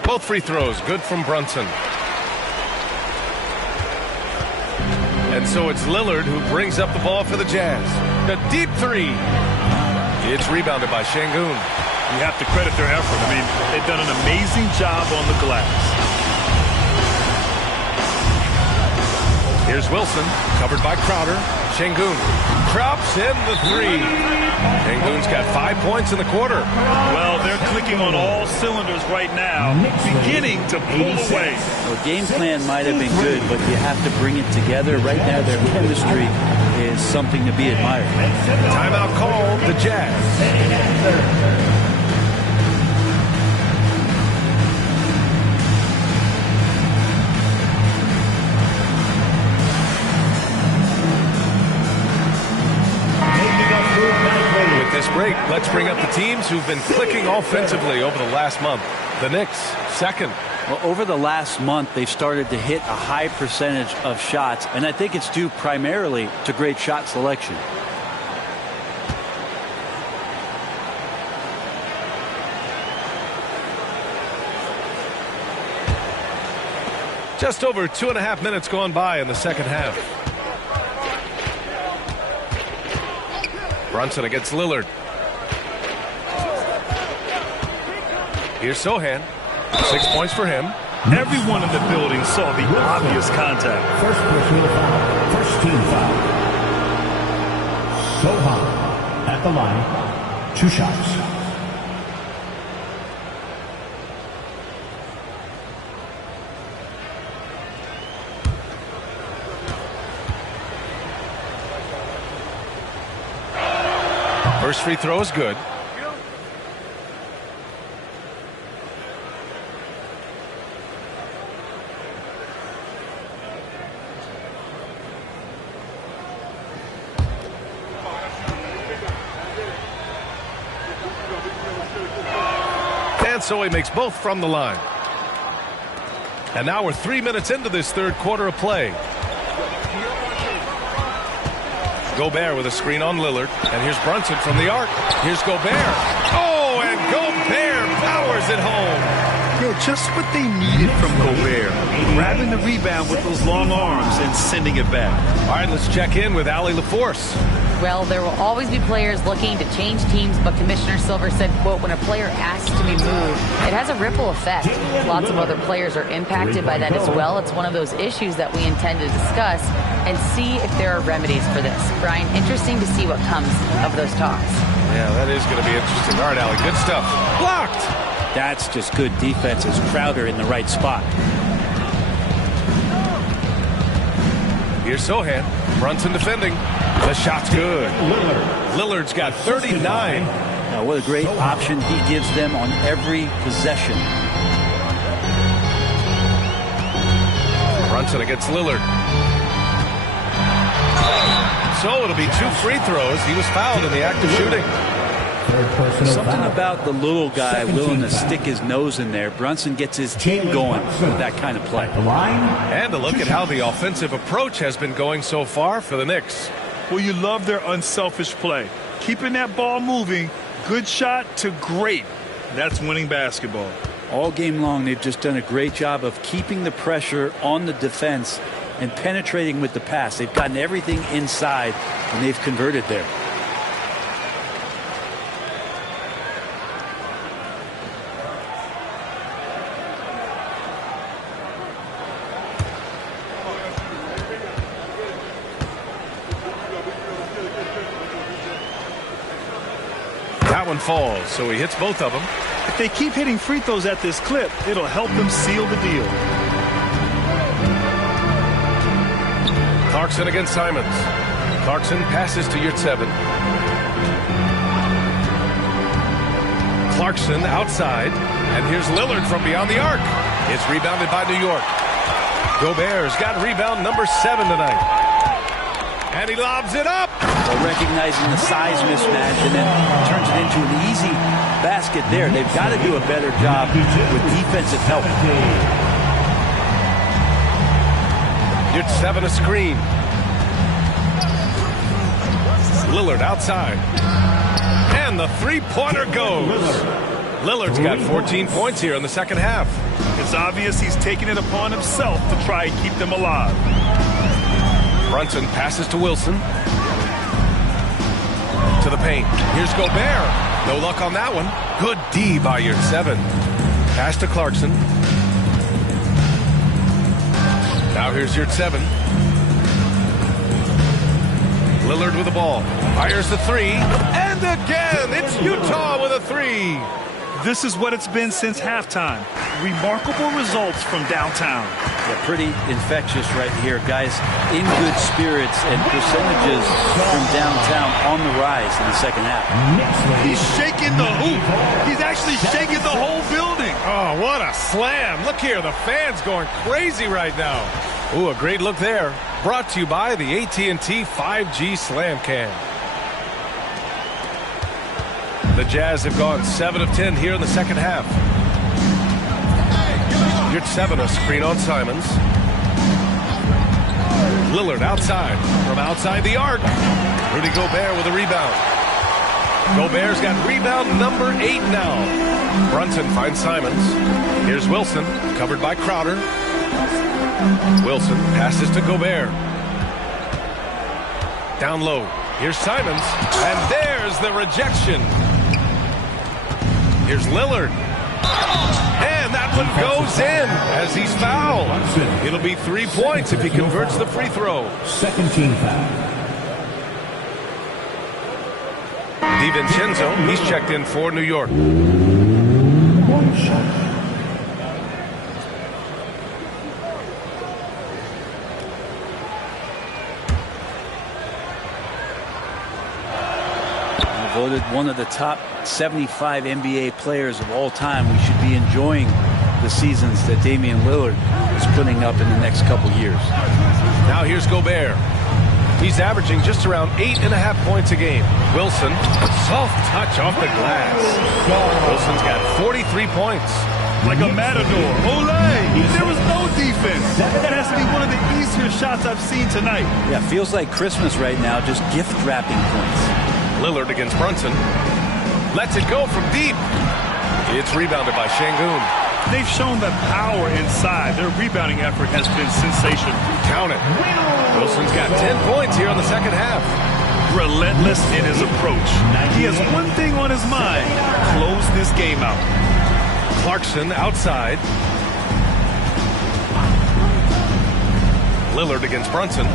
Both free throws good from Brunson. And so it's Lillard who brings up the ball for the Jazz. The deep 3. It's rebounded by Şengün. You have to credit their effort. I mean, they've done an amazing job on the glass. Here's Wilson, covered by Crowder. Şengün drops in the three. Şengün's got 5 points in the quarter. Well, they're clicking on all cylinders right now, beginning to pull away. Well, game plan might have been good, but you have to bring it together. Right now, their chemistry is something to be admired. Timeout called the Jazz. With this break, let's bring up the teams who've been clicking offensively over the last month. The Knicks, second. Well, over the last month, they've started to hit a high percentage of shots, and I think it's due primarily to great shot selection. Just over 2.5 minutes gone by in the second half. Brunson against Lillard. Here's Sohan. 6 points for him. Everyone in the building saw the obvious contact. First personal foul. First team foul. Sohan at the line. 2 shots. First free throw is good. And so he makes both from the line. And now we're 3 minutes into this third quarter of play. Gobert with a screen on Lillard. And here's Brunson from the arc. Here's Gobert. Oh, and Gobert powers it home. You know, just what they needed from Gobert. Grabbing the rebound with those long arms and sending it back. All right, let's check in with Allie LaForce. Well, there will always be players looking to change teams, but Commissioner Silver said, quote, when a player asks to be moved, it has a ripple effect. Lots of other players are impacted by that as well. It's one of those issues that we intend to discuss and see if there are remedies for this. Brian, interesting to see what comes of those talks. Yeah, that is going to be interesting. All right, Allie, good stuff. Blocked! That's just good defense as Crowder in the right spot. Here's Sohan. Brunson defending. The shot's good. Lillard's got 39. Now, what a great option he gives them on every possession. Brunson against Lillard. So it'll be 2 free throws. He was fouled in the act of shooting. Something about the little guy willing to stick his nose in there. Brunson gets his team going with that kind of play. And a look at how the offensive approach has been going so far for the Knicks. Well, you love their unselfish play. Keeping that ball moving, good shot to great. That's winning basketball. All game long, they've just done a great job of keeping the pressure on the defense and penetrating with the pass. They've gotten everything inside, and they've converted there. That one falls, so he hits both of them. If they keep hitting free throws at this clip, it'll help them seal the deal. Clarkson against Simons. Clarkson passes to Yurtseven. Clarkson outside. And here's Lillard from beyond the arc. It's rebounded by New York. Gobert's got rebound number 7 tonight. And he lobs it up. Well, recognizing the size mismatch and then turns it into an easy basket there. They've got to do a better job with defensive help. Yurtseven a screen. Lillard outside. And the three-pointer goes. Lillard's got 14 points here in the second half. It's obvious he's taking it upon himself to try and keep them alive. Brunson passes to Wilson. To the paint. Here's Gobert. No luck on that one. Good D by your 7. Pass to Clarkson. Now here's your 7. Lillard with the ball. Fires the 3. And again, it's Utah with a 3. This is what it's been since halftime. Remarkable results from downtown. Yeah, pretty infectious right here. Guys in good spirits and percentages from downtown on the rise in the second half. He's shaking the hoop. He's actually shaking the whole building. Oh, what a slam. Look here, the fans going crazy right now. Ooh, a great look there. Brought to you by the AT&T 5G Slam Cam. The Jazz have gone 7 of 10 here in the second half. Here's 7, a screen on Simons. Lillard outside. From outside the arc. Rudy Gobert with a rebound. Gobert's got rebound number 8 now. Brunson finds Simons. Here's Wilson, covered by Crowder. Wilson passes to Gobert. Down low. Here's Simons. And there's the rejection. Here's Lillard. And that one goes in as he's fouled. It'll be 3 points if he converts the free throw. Second team foul. DiVincenzo, he's checked in for New York. One shot. Voted one of the top 75 NBA players of all time. We should be enjoying the seasons that Damian Lillard is putting up in the next couple years. Now here's Gobert. He's averaging just around 8.5 points a game. Wilson, soft touch off the glass. Wilson's got 43 points. Like a matador. Olay! There was no defense. That has to be one of the easier shots I've seen tonight. Yeah, feels like Christmas right now, just gift wrapping points. Lillard against Brunson. Lets it go from deep. It's rebounded by Şengün. They've shown that power inside. Their rebounding effort has been sensational. Count it. Wilson's got 10 points here in the second half. Relentless in his approach. He has one thing on his mind. Close this game out. Clarkson outside. Lillard against Brunson.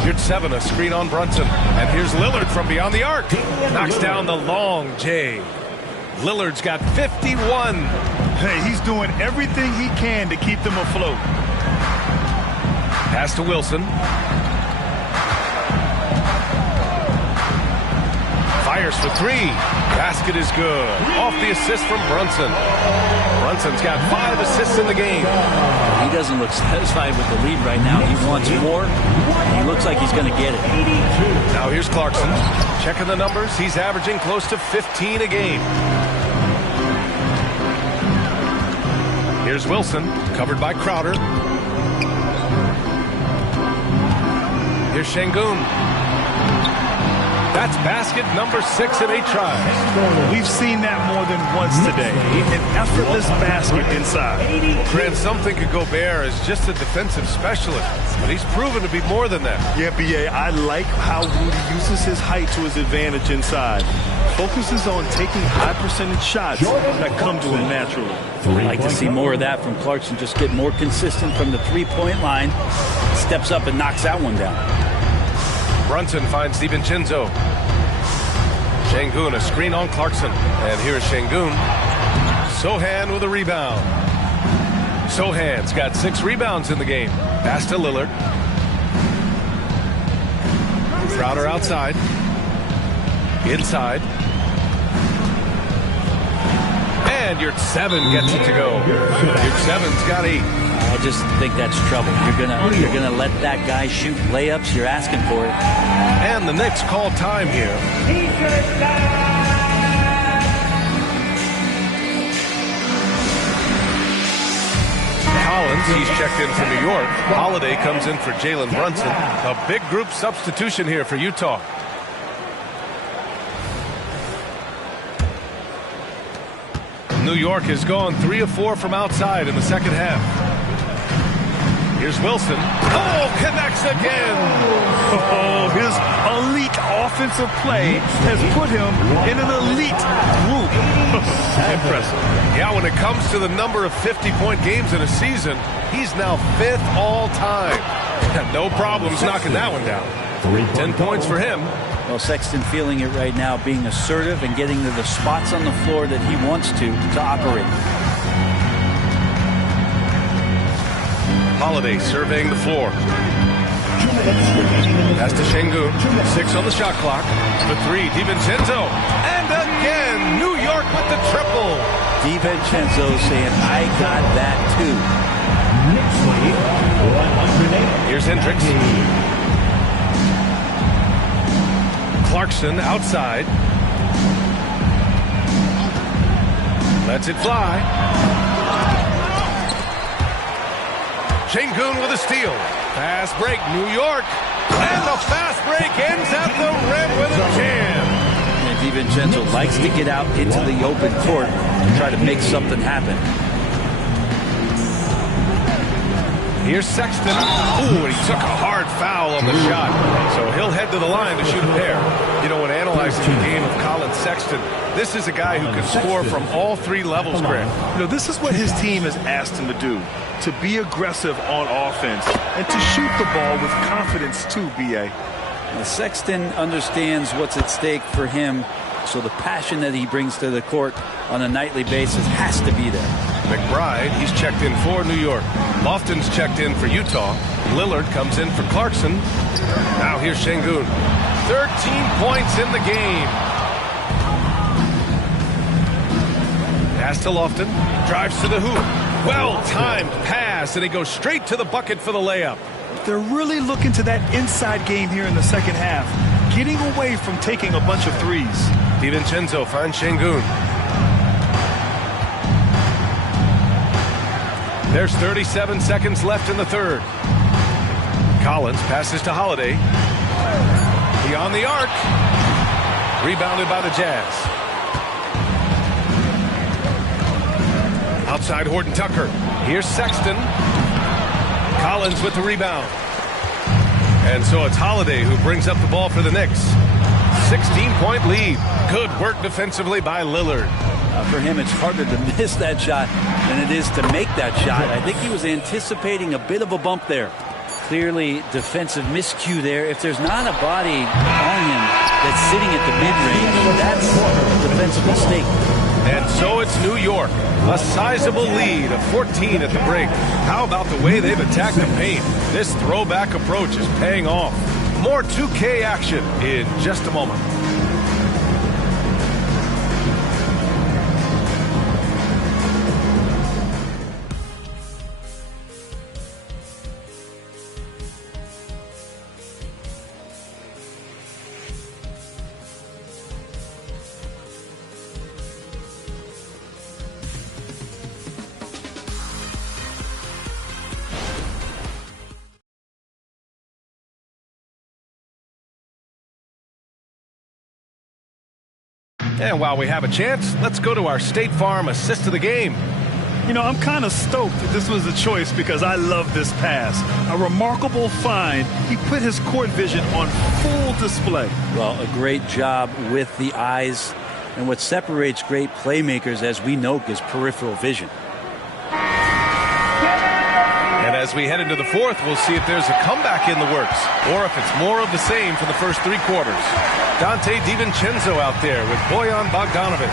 Here's 7, a screen on Brunson. And here's Lillard from beyond the arc. Knocks down the long J. Lillard's got 51. Hey, he's doing everything he can to keep them afloat. Pass to Wilson. Fires for 3. Basket is good. Off the assist from Brunson. Brunson's got 5 assists in the game. He doesn't look satisfied with the lead right now. He wants more. He looks like he's going to get it. Now here's Clarkson. Checking the numbers. He's averaging close to 15 a game. Here's Wilson, covered by Crowder. Here's Şengün. That's basket number 6 in 8 tries. We've seen that more than once today. An effortless basket inside. Grant, some think of Gobert as just a defensive specialist, but he's proven to be more than that. Yeah, B.A., I like how Rudy uses his height to his advantage inside. Focuses on taking high percentage shots that come to him naturally. I'd like to see more of that from Clarkson. Just get more consistent from the three-point line. Steps up and knocks that one down. Brunson finds DiVincenzo. Şengün, a screen on Clarkson. And here's Şengün. Sohan with a rebound. Sohan's got 6 rebounds in the game. Pass to Lillard. Crowder outside. Inside. And your 7 gets it to go. Your 7's got 8. I just think that's trouble. You're gonna let that guy shoot layups. You're asking for it. And the Knicks call time here. Collins, he's checked in for New York. Holiday comes in for Jalen Brunson. A big group substitution here for Utah. New York has gone 3 of 4 from outside in the second half. Here's Wilson. Oh, connects again. Oh, his elite offensive play has put him in an elite group. Impressive. Yeah, when it comes to the number of 50-point games in a season, he's now 5th all time. No problems knocking that one down. 10 points for him. Well, Sexton feeling it right now, being assertive and getting to the spots on the floor that he wants to operate. Holiday surveying the floor. Pass to Şengün. 6 on the shot clock. The 3, DiVincenzo. And again, New York with the triple. DiVincenzo saying, I got that too. Here's Hendricks. Clarkson outside. Lets it fly. Şengün with a steal. Fast break, New York. And the fast break ends at the rim with a jam. And DiVincenzo likes to get out into the open court and try to make something happen. Here's Sexton. Ooh, and he took a hard foul on the shot. So he'll head to the line to shoot a pair. You know, when analyzing the game of Colin Sexton, this is a guy who can score from all 3 levels, Greg. You know, this is what his team has asked him to do, to be aggressive on offense and to shoot the ball with confidence too, B.A. Now, Sexton understands what's at stake for him, so the passion that he brings to the court on a nightly basis has to be there. McBride, he's checked in for New York. Lofton's checked in for Utah. Lillard comes in for Clarkson. Now here's Şengün. 13 points in the game. Pass to Lofton. Drives to the hoop. Well-timed pass, and he goes straight to the bucket for the layup. They're really looking to that inside game here in the second half, getting away from taking a bunch of threes. DiVincenzo finds Şengün. There's 37 seconds left in the third. Collins passes to Holiday. Beyond the arc. Rebounded by the Jazz. Outside Horton Tucker. Here's Sexton. Collins with the rebound. And so it's Holiday who brings up the ball for the Knicks. 16-point lead. Good work defensively by Lillard. For him, it's harder to miss that shot than it is to make that shot. I think he was anticipating a bit of a bump there. Clearly, defensive miscue there. If there's not a body on him that's sitting at the mid-range, that's a defensive mistake. And so it's New York. A sizable lead of 14 at the break. How about the way they've attacked the paint? This throwback approach is paying off. More 2K action in just a moment. And while we have a chance, let's go to our State Farm assist of the game. You know, I'm kind of stoked that this was a choice because I love this pass. A remarkable find. He put his court vision on full display. Well, a great job with the eyes. And what separates great playmakers, as we know, is peripheral vision. And as we head into the fourth, we'll see if there's a comeback in the works or if it's more of the same for the first 3 quarters. Dante DiVincenzo out there with Bojan Bogdanovic.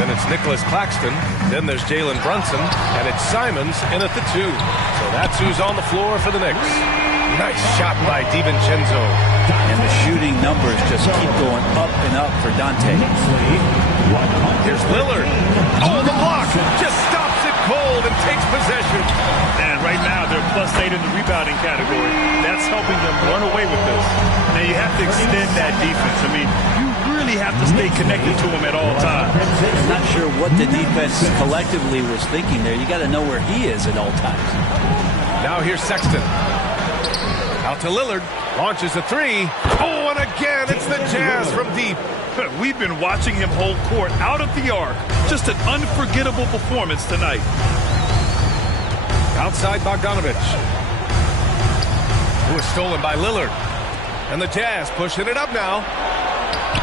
Then it's Nicholas Claxton. Then there's Jalen Brunson. And it's Simons in at the 2. So that's who's on the floor for the Knicks. Nice shot by DiVincenzo. And the shooting numbers just keep going up and up for Dante. Here's Lillard. Oh, the block. Just stops it cold and takes possession. And right now they're +8 in the rebounding category. That's helping them run away with this. Now you have to extend that defense. I mean, you really have to stay connected to him at all times. I'm not sure what the defense collectively was thinking there. You got to know where he is at all times. Now here's Sexton. Out to Lillard. Launches a 3. Oh, and again, it's the Jazz from deep. We've been watching him hold court out of the arc. Just an unforgettable performance tonight. Outside Bogdanovic. Who is stolen by Lillard. And the Jazz pushing it up now.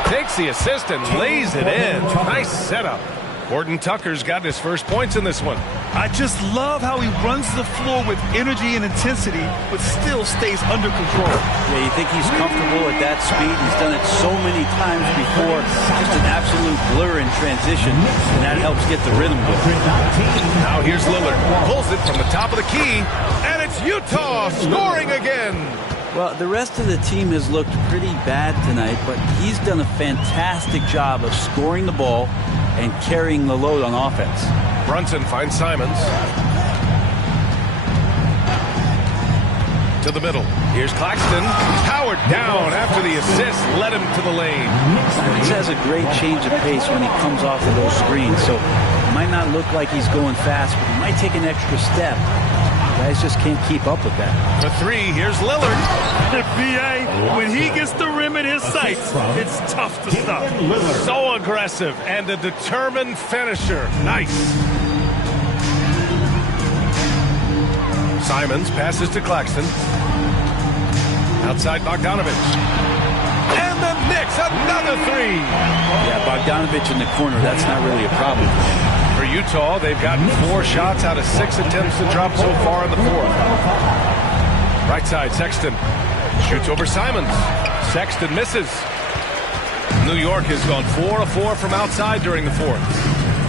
Takes the assist and lays it in. Nice setup. Horton Tucker's got his first points in this one. I just love how he runs the floor with energy and intensity, but still stays under control. Yeah, you think he's comfortable at that speed. He's done it so many times before. Just an absolute blur in transition, and that helps get the rhythm going. Now here's Lillard. Pulls it from the top of the key, and it's Utah scoring again. Well, the rest of the team has looked pretty bad tonight, but he's done a fantastic job of scoring the ball and carrying the load on offense. Brunson finds Simons. To the middle. Here's Claxton. Powered down after the assist led him to the lane. He has a great change of pace when he comes off of those screens, so it might not look like he's going fast, but he might take an extra step. Guys just can't keep up with that. The three, here's Lillard. B.A., when he gets the rim in his sights, it's tough to stop. So aggressive and a determined finisher. Nice. Simons passes to Claxton. Outside Bogdanovich. And the Knicks, another three. Yeah, Bogdanovich in the corner, that's not really a problem for him. For Utah, they've gotten 4 shots out of 6 attempts to drop so far in the fourth. Right side, Sexton shoots over Simons. Sexton misses. New York has gone 4 of 4 from outside during the fourth.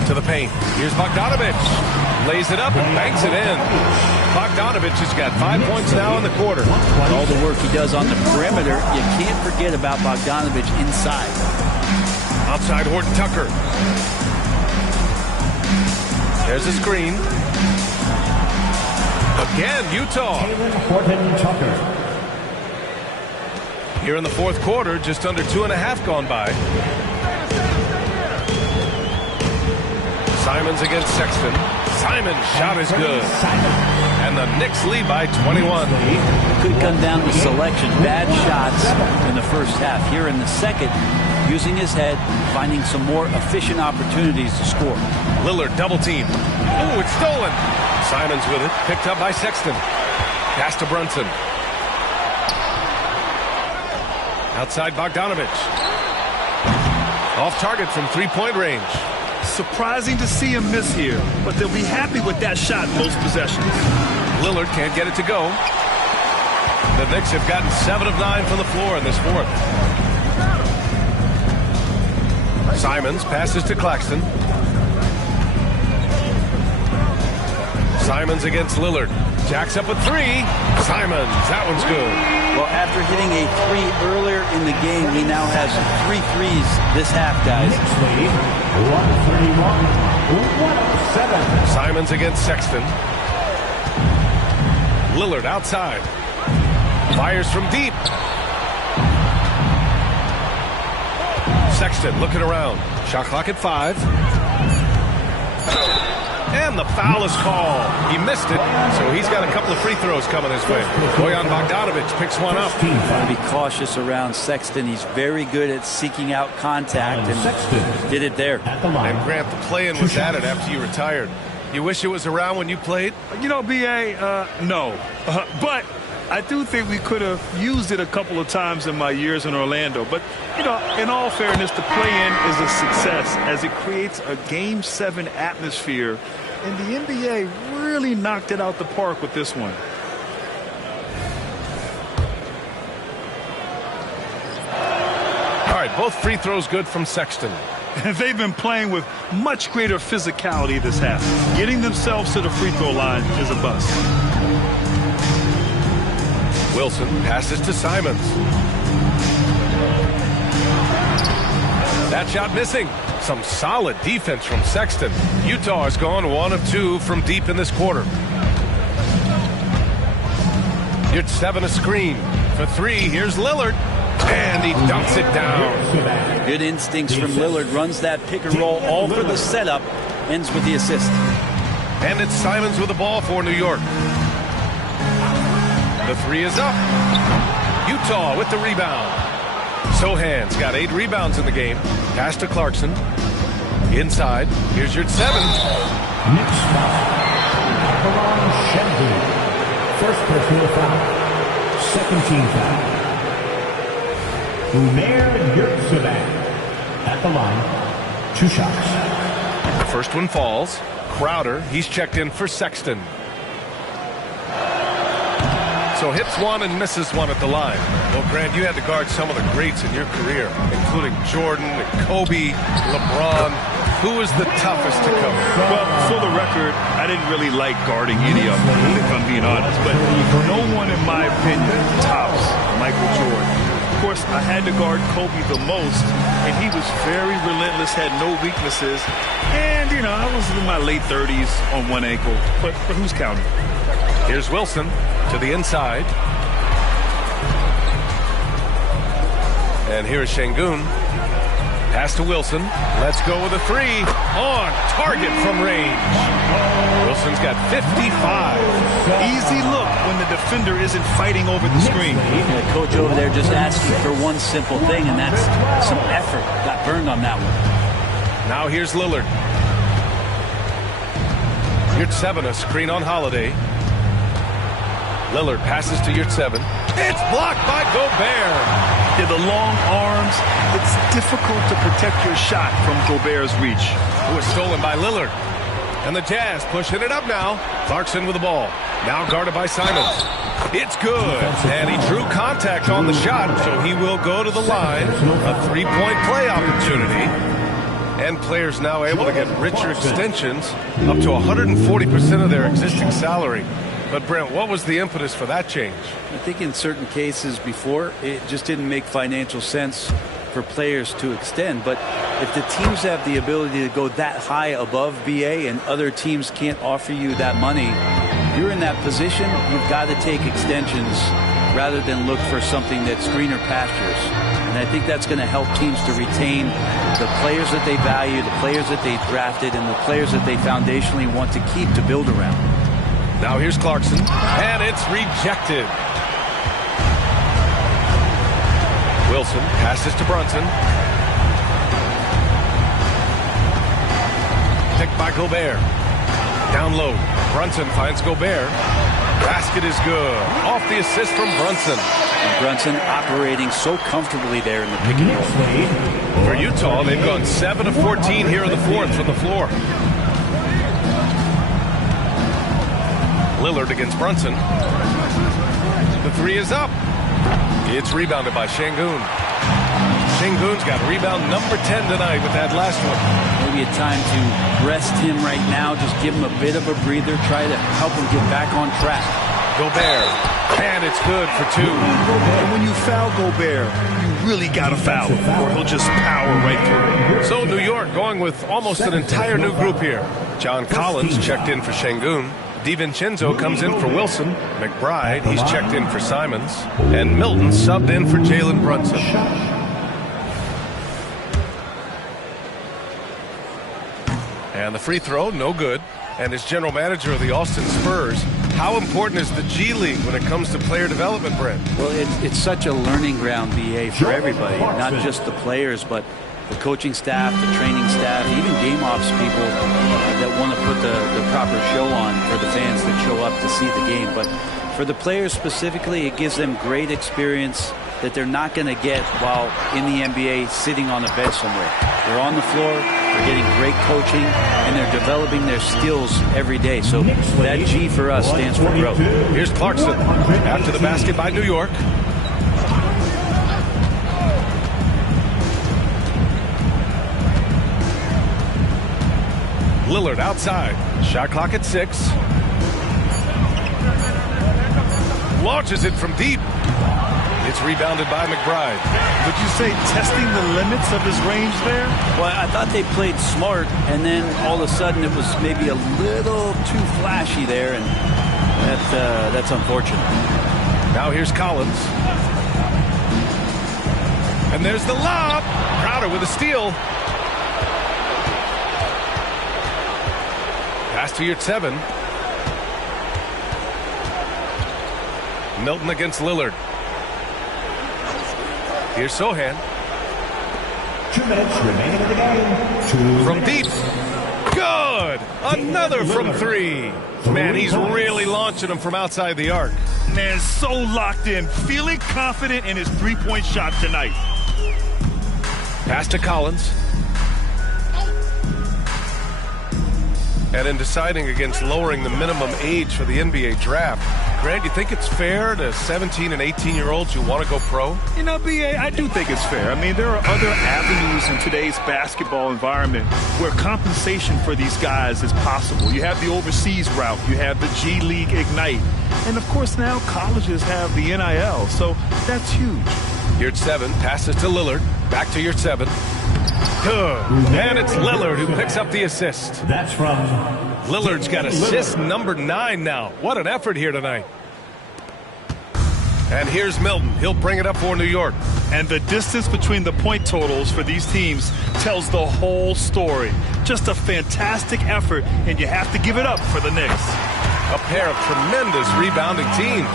To the paint. Here's Bogdanovich. Lays it up and banks it in. Bogdanovich has got 5 points now in the quarter. All the work he does on the perimeter, you can't forget about Bogdanovich inside. Outside, Horton Tucker. There's a screen. Again, Utah. Horton Tucker. Here in the fourth quarter, just under 2.5 gone by. Simons against Sexton. Simon's shot is good. And the Knicks lead by 21. Could come down to selection. Bad shots in the first half. Here in the second, using his head, finding some more efficient opportunities to score. Lillard double team. Oh, it's stolen. Simons with it. Picked up by Sexton. Pass to Brunson. Outside Bogdanovich. Off target from three-point range. Surprising to see him miss here, but they'll be happy with that shot most possessions. Lillard can't get it to go. The Knicks have gotten 7 of 9 from the floor in this fourth. Simons passes to Claxton. Simons against Lillard. Jacks up a 3. Simons, that one's good. Well, after hitting a 3 earlier in the game, he now has 3 threes this half, guys. 131-107. Simons against Sexton. Lillard outside. Fires from deep. Sexton looking around. Shot clock at 5. And the foul is called. He missed it, so he's got a couple of free throws coming his way. Bojan Bogdanovich picks one up. Be cautious around Sexton. He's very good at seeking out contact, and did it there. And Grant, the play-in was added after you retired. You wish it was around when you played? You know, B.A., no. But I do think we could have used it a couple of times in my years in Orlando. But, you know, in all fairness, the play-in is a success as it creates a Game 7 atmosphere. And the NBA really knocked it out the park with this one. All right, both free throws good from Sexton. They've been playing with much greater physicality this half. Getting themselves to the free throw line is a bust. Wilson passes to Simons. That shot missing. Some solid defense from Sexton. Utah has gone 1 of 2 from deep in this quarter. You're 7 a screen. For 3, here's Lillard. And he dunks it down. Good instincts from Lillard. Runs that pick and roll all for the setup. Ends with the assist. And it's Simons with the ball for New York. The 3 is up. Utah with the rebound. Sohan's got 8 rebounds in the game. Pass to Clarkson. Inside. Here's your 7. Knicks foul. First personal foul. second team foul. Umair Yurtseven at the line. 2 shots. The first one falls. Crowder, he's checked in for Sexton. So hits one and misses one at the line. Well, Grant, you had to guard some of the greats in your career, including Jordan, Kobe, LeBron. Who was the toughest to cover? Well, for the record, I didn't really like guarding any of them, if I'm being honest. But no one, in my opinion, tops Michael Jordan. Of course, I had to guard Kobe the most, and he was very relentless, had no weaknesses. And, you know, I was in my late 30s on one ankle. But who's counting? Here's Wilson to the inside. And here's Şengün. Pass to Wilson. Let's go with a 3. On target from range. Wilson's got 55. Easy look when the defender isn't fighting over the screen. Yeah, coach over there just asking for one simple thing, and that's some effort. Got burned on that one. Now here's Lillard. Yurtseven, a screen on Holiday. Lillard passes to Yurtseven. It's blocked by Gobert. Yeah, the long arms, it's difficult to protect your shot from Gobert's reach. It was stolen by Lillard. And the Jazz pushing it up now. Clarkson with the ball. Now guarded by Simons. It's good. And he drew contact on the shot, so he will go to the line. A 3-point play opportunity. And players now able to get richer extensions, up to 140% of their existing salary. But, Brent, what was the impetus for that change? I think in certain cases before, it just didn't make financial sense for players to extend. But if the teams have the ability to go that high above BA and other teams can't offer you that money, you're in that position, you've got to take extensions rather than look for something that's greener pastures. And I think that's going to help teams to retain the players that they value, the players that they drafted, and the players that they foundationally want to keep to build around. Now here's Clarkson, and it's rejected. Wilson passes to Brunson. Picked by Gobert. Down low. Brunson finds Gobert. Basket is good. Off the assist from Brunson. And Brunson operating so comfortably there in the pick and roll. For Utah, they've gone 7 of 14 here in the fourth from the floor. Lillard against Brunson. The 3 is up. It's rebounded by Şengün. Şengün's got rebound number 10 tonight with that last one. Maybe a time to rest him right now. Just give him a bit of a breather. Try to help him get back on track. Gobert. And it's good for 2. And when you foul Gobert, you really got to foul him, or he'll just power right through. So New York going with almost an entire new group here. John Collins checked in for Şengün. DiVincenzo comes in for Wilson. McBride, he's checked in for Simons. And Milton subbed in for Jalen Brunson. And the free throw, no good. And as general manager of the Austin Spurs, how important is the G League when it comes to player development, Brent? Well, it's such a learning ground, BA, for everybody, not just the players, but the coaching staff, the training staff, even game ops people that want to put the proper show on for the fans that show up to see the game. But for the players specifically, it gives them great experience that they're not going to get while in the NBA sitting on a bench somewhere. They're on the floor, they're getting great coaching, and they're developing their skills every day. So that G for us stands for growth. Here's Clarkson after the basket by New York. Lillard outside. Shot clock at 6. Launches it from deep. It's rebounded by McBride. Would you say testing the limits of his range there? Well, I thought they played smart, and then all of a sudden it was maybe a little too flashy there, and that's unfortunate. Now here's Collins. And there's the lob. Crowder with a steal. Pass to Yurtseven. Milton against Lillard. Here's Sohan. 2 minutes remaining in the game. From deep. Good! good. Another from three. Man, he's really launching them from outside the arc. Man, so locked in, feeling confident in his three-point shot tonight. Pass to Collins. And in deciding against lowering the minimum age for the NBA draft, Grant, you think it's fair to 17 and 18-year-olds who want to go pro? You know, B.A., I do think it's fair. I mean, there are other avenues in today's basketball environment where compensation for these guys is possible. You have the overseas route. You have the G League Ignite. And, of course, now colleges have the NIL, so that's huge. Yurt 7 passes to Lillard. Back to Yurt 7. Good. And it's Lillard who picks up the assist. That's from Lillard's got assist number 9 now. What an effort here tonight. And here's Milton. He'll bring it up for New York. And the distance between the point totals for these teams tells the whole story. Just a fantastic effort, and you have to give it up for the Knicks. A pair of tremendous rebounding teams.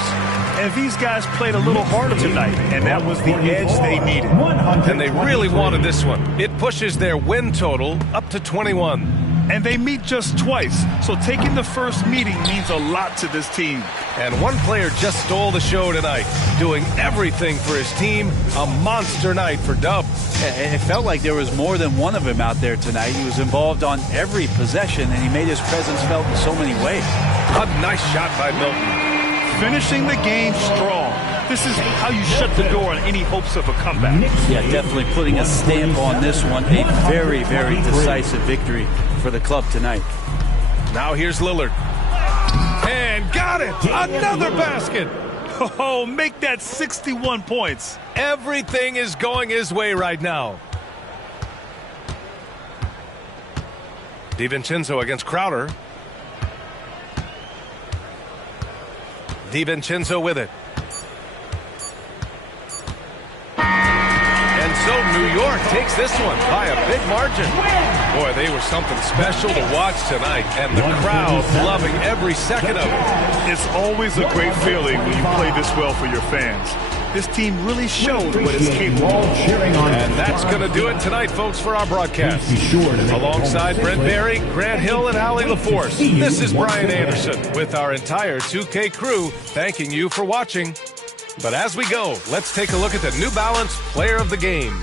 And these guys played a little harder tonight, and that was the edge they needed. And they really wanted this one. It pushes their win total up to 21. And they meet just twice, so taking the first meeting means a lot to this team. And one player just stole the show tonight, doing everything for his team. A monster night for Dub. It felt like there was more than one of him out there tonight. He was involved on every possession, and he made his presence felt in so many ways. A nice shot by Milton. Finishing the game strong. This is how you shut the door on any hopes of a comeback. Yeah, definitely putting a stamp on this one. A very, very decisive victory for the club tonight. Now here's Lillard. And got it! Another basket! Oh, make that 61 points. Everything is going his way right now. DiVincenzo against Crowder. DiVincenzo with it. And so New York takes this one by a big margin. Boy, they were something special to watch tonight, and the crowd loving every second of it. It's always a great feeling when you play this well for your fans. This team really showed what it's capable of. And that's going to do it tonight, folks, for our broadcast. Alongside Brent Barry, Grant Hill, and Allie LaForce, this is Brian Anderson with our entire 2K crew thanking you for watching. But as we go, let's take a look at the New Balance Player of the Game.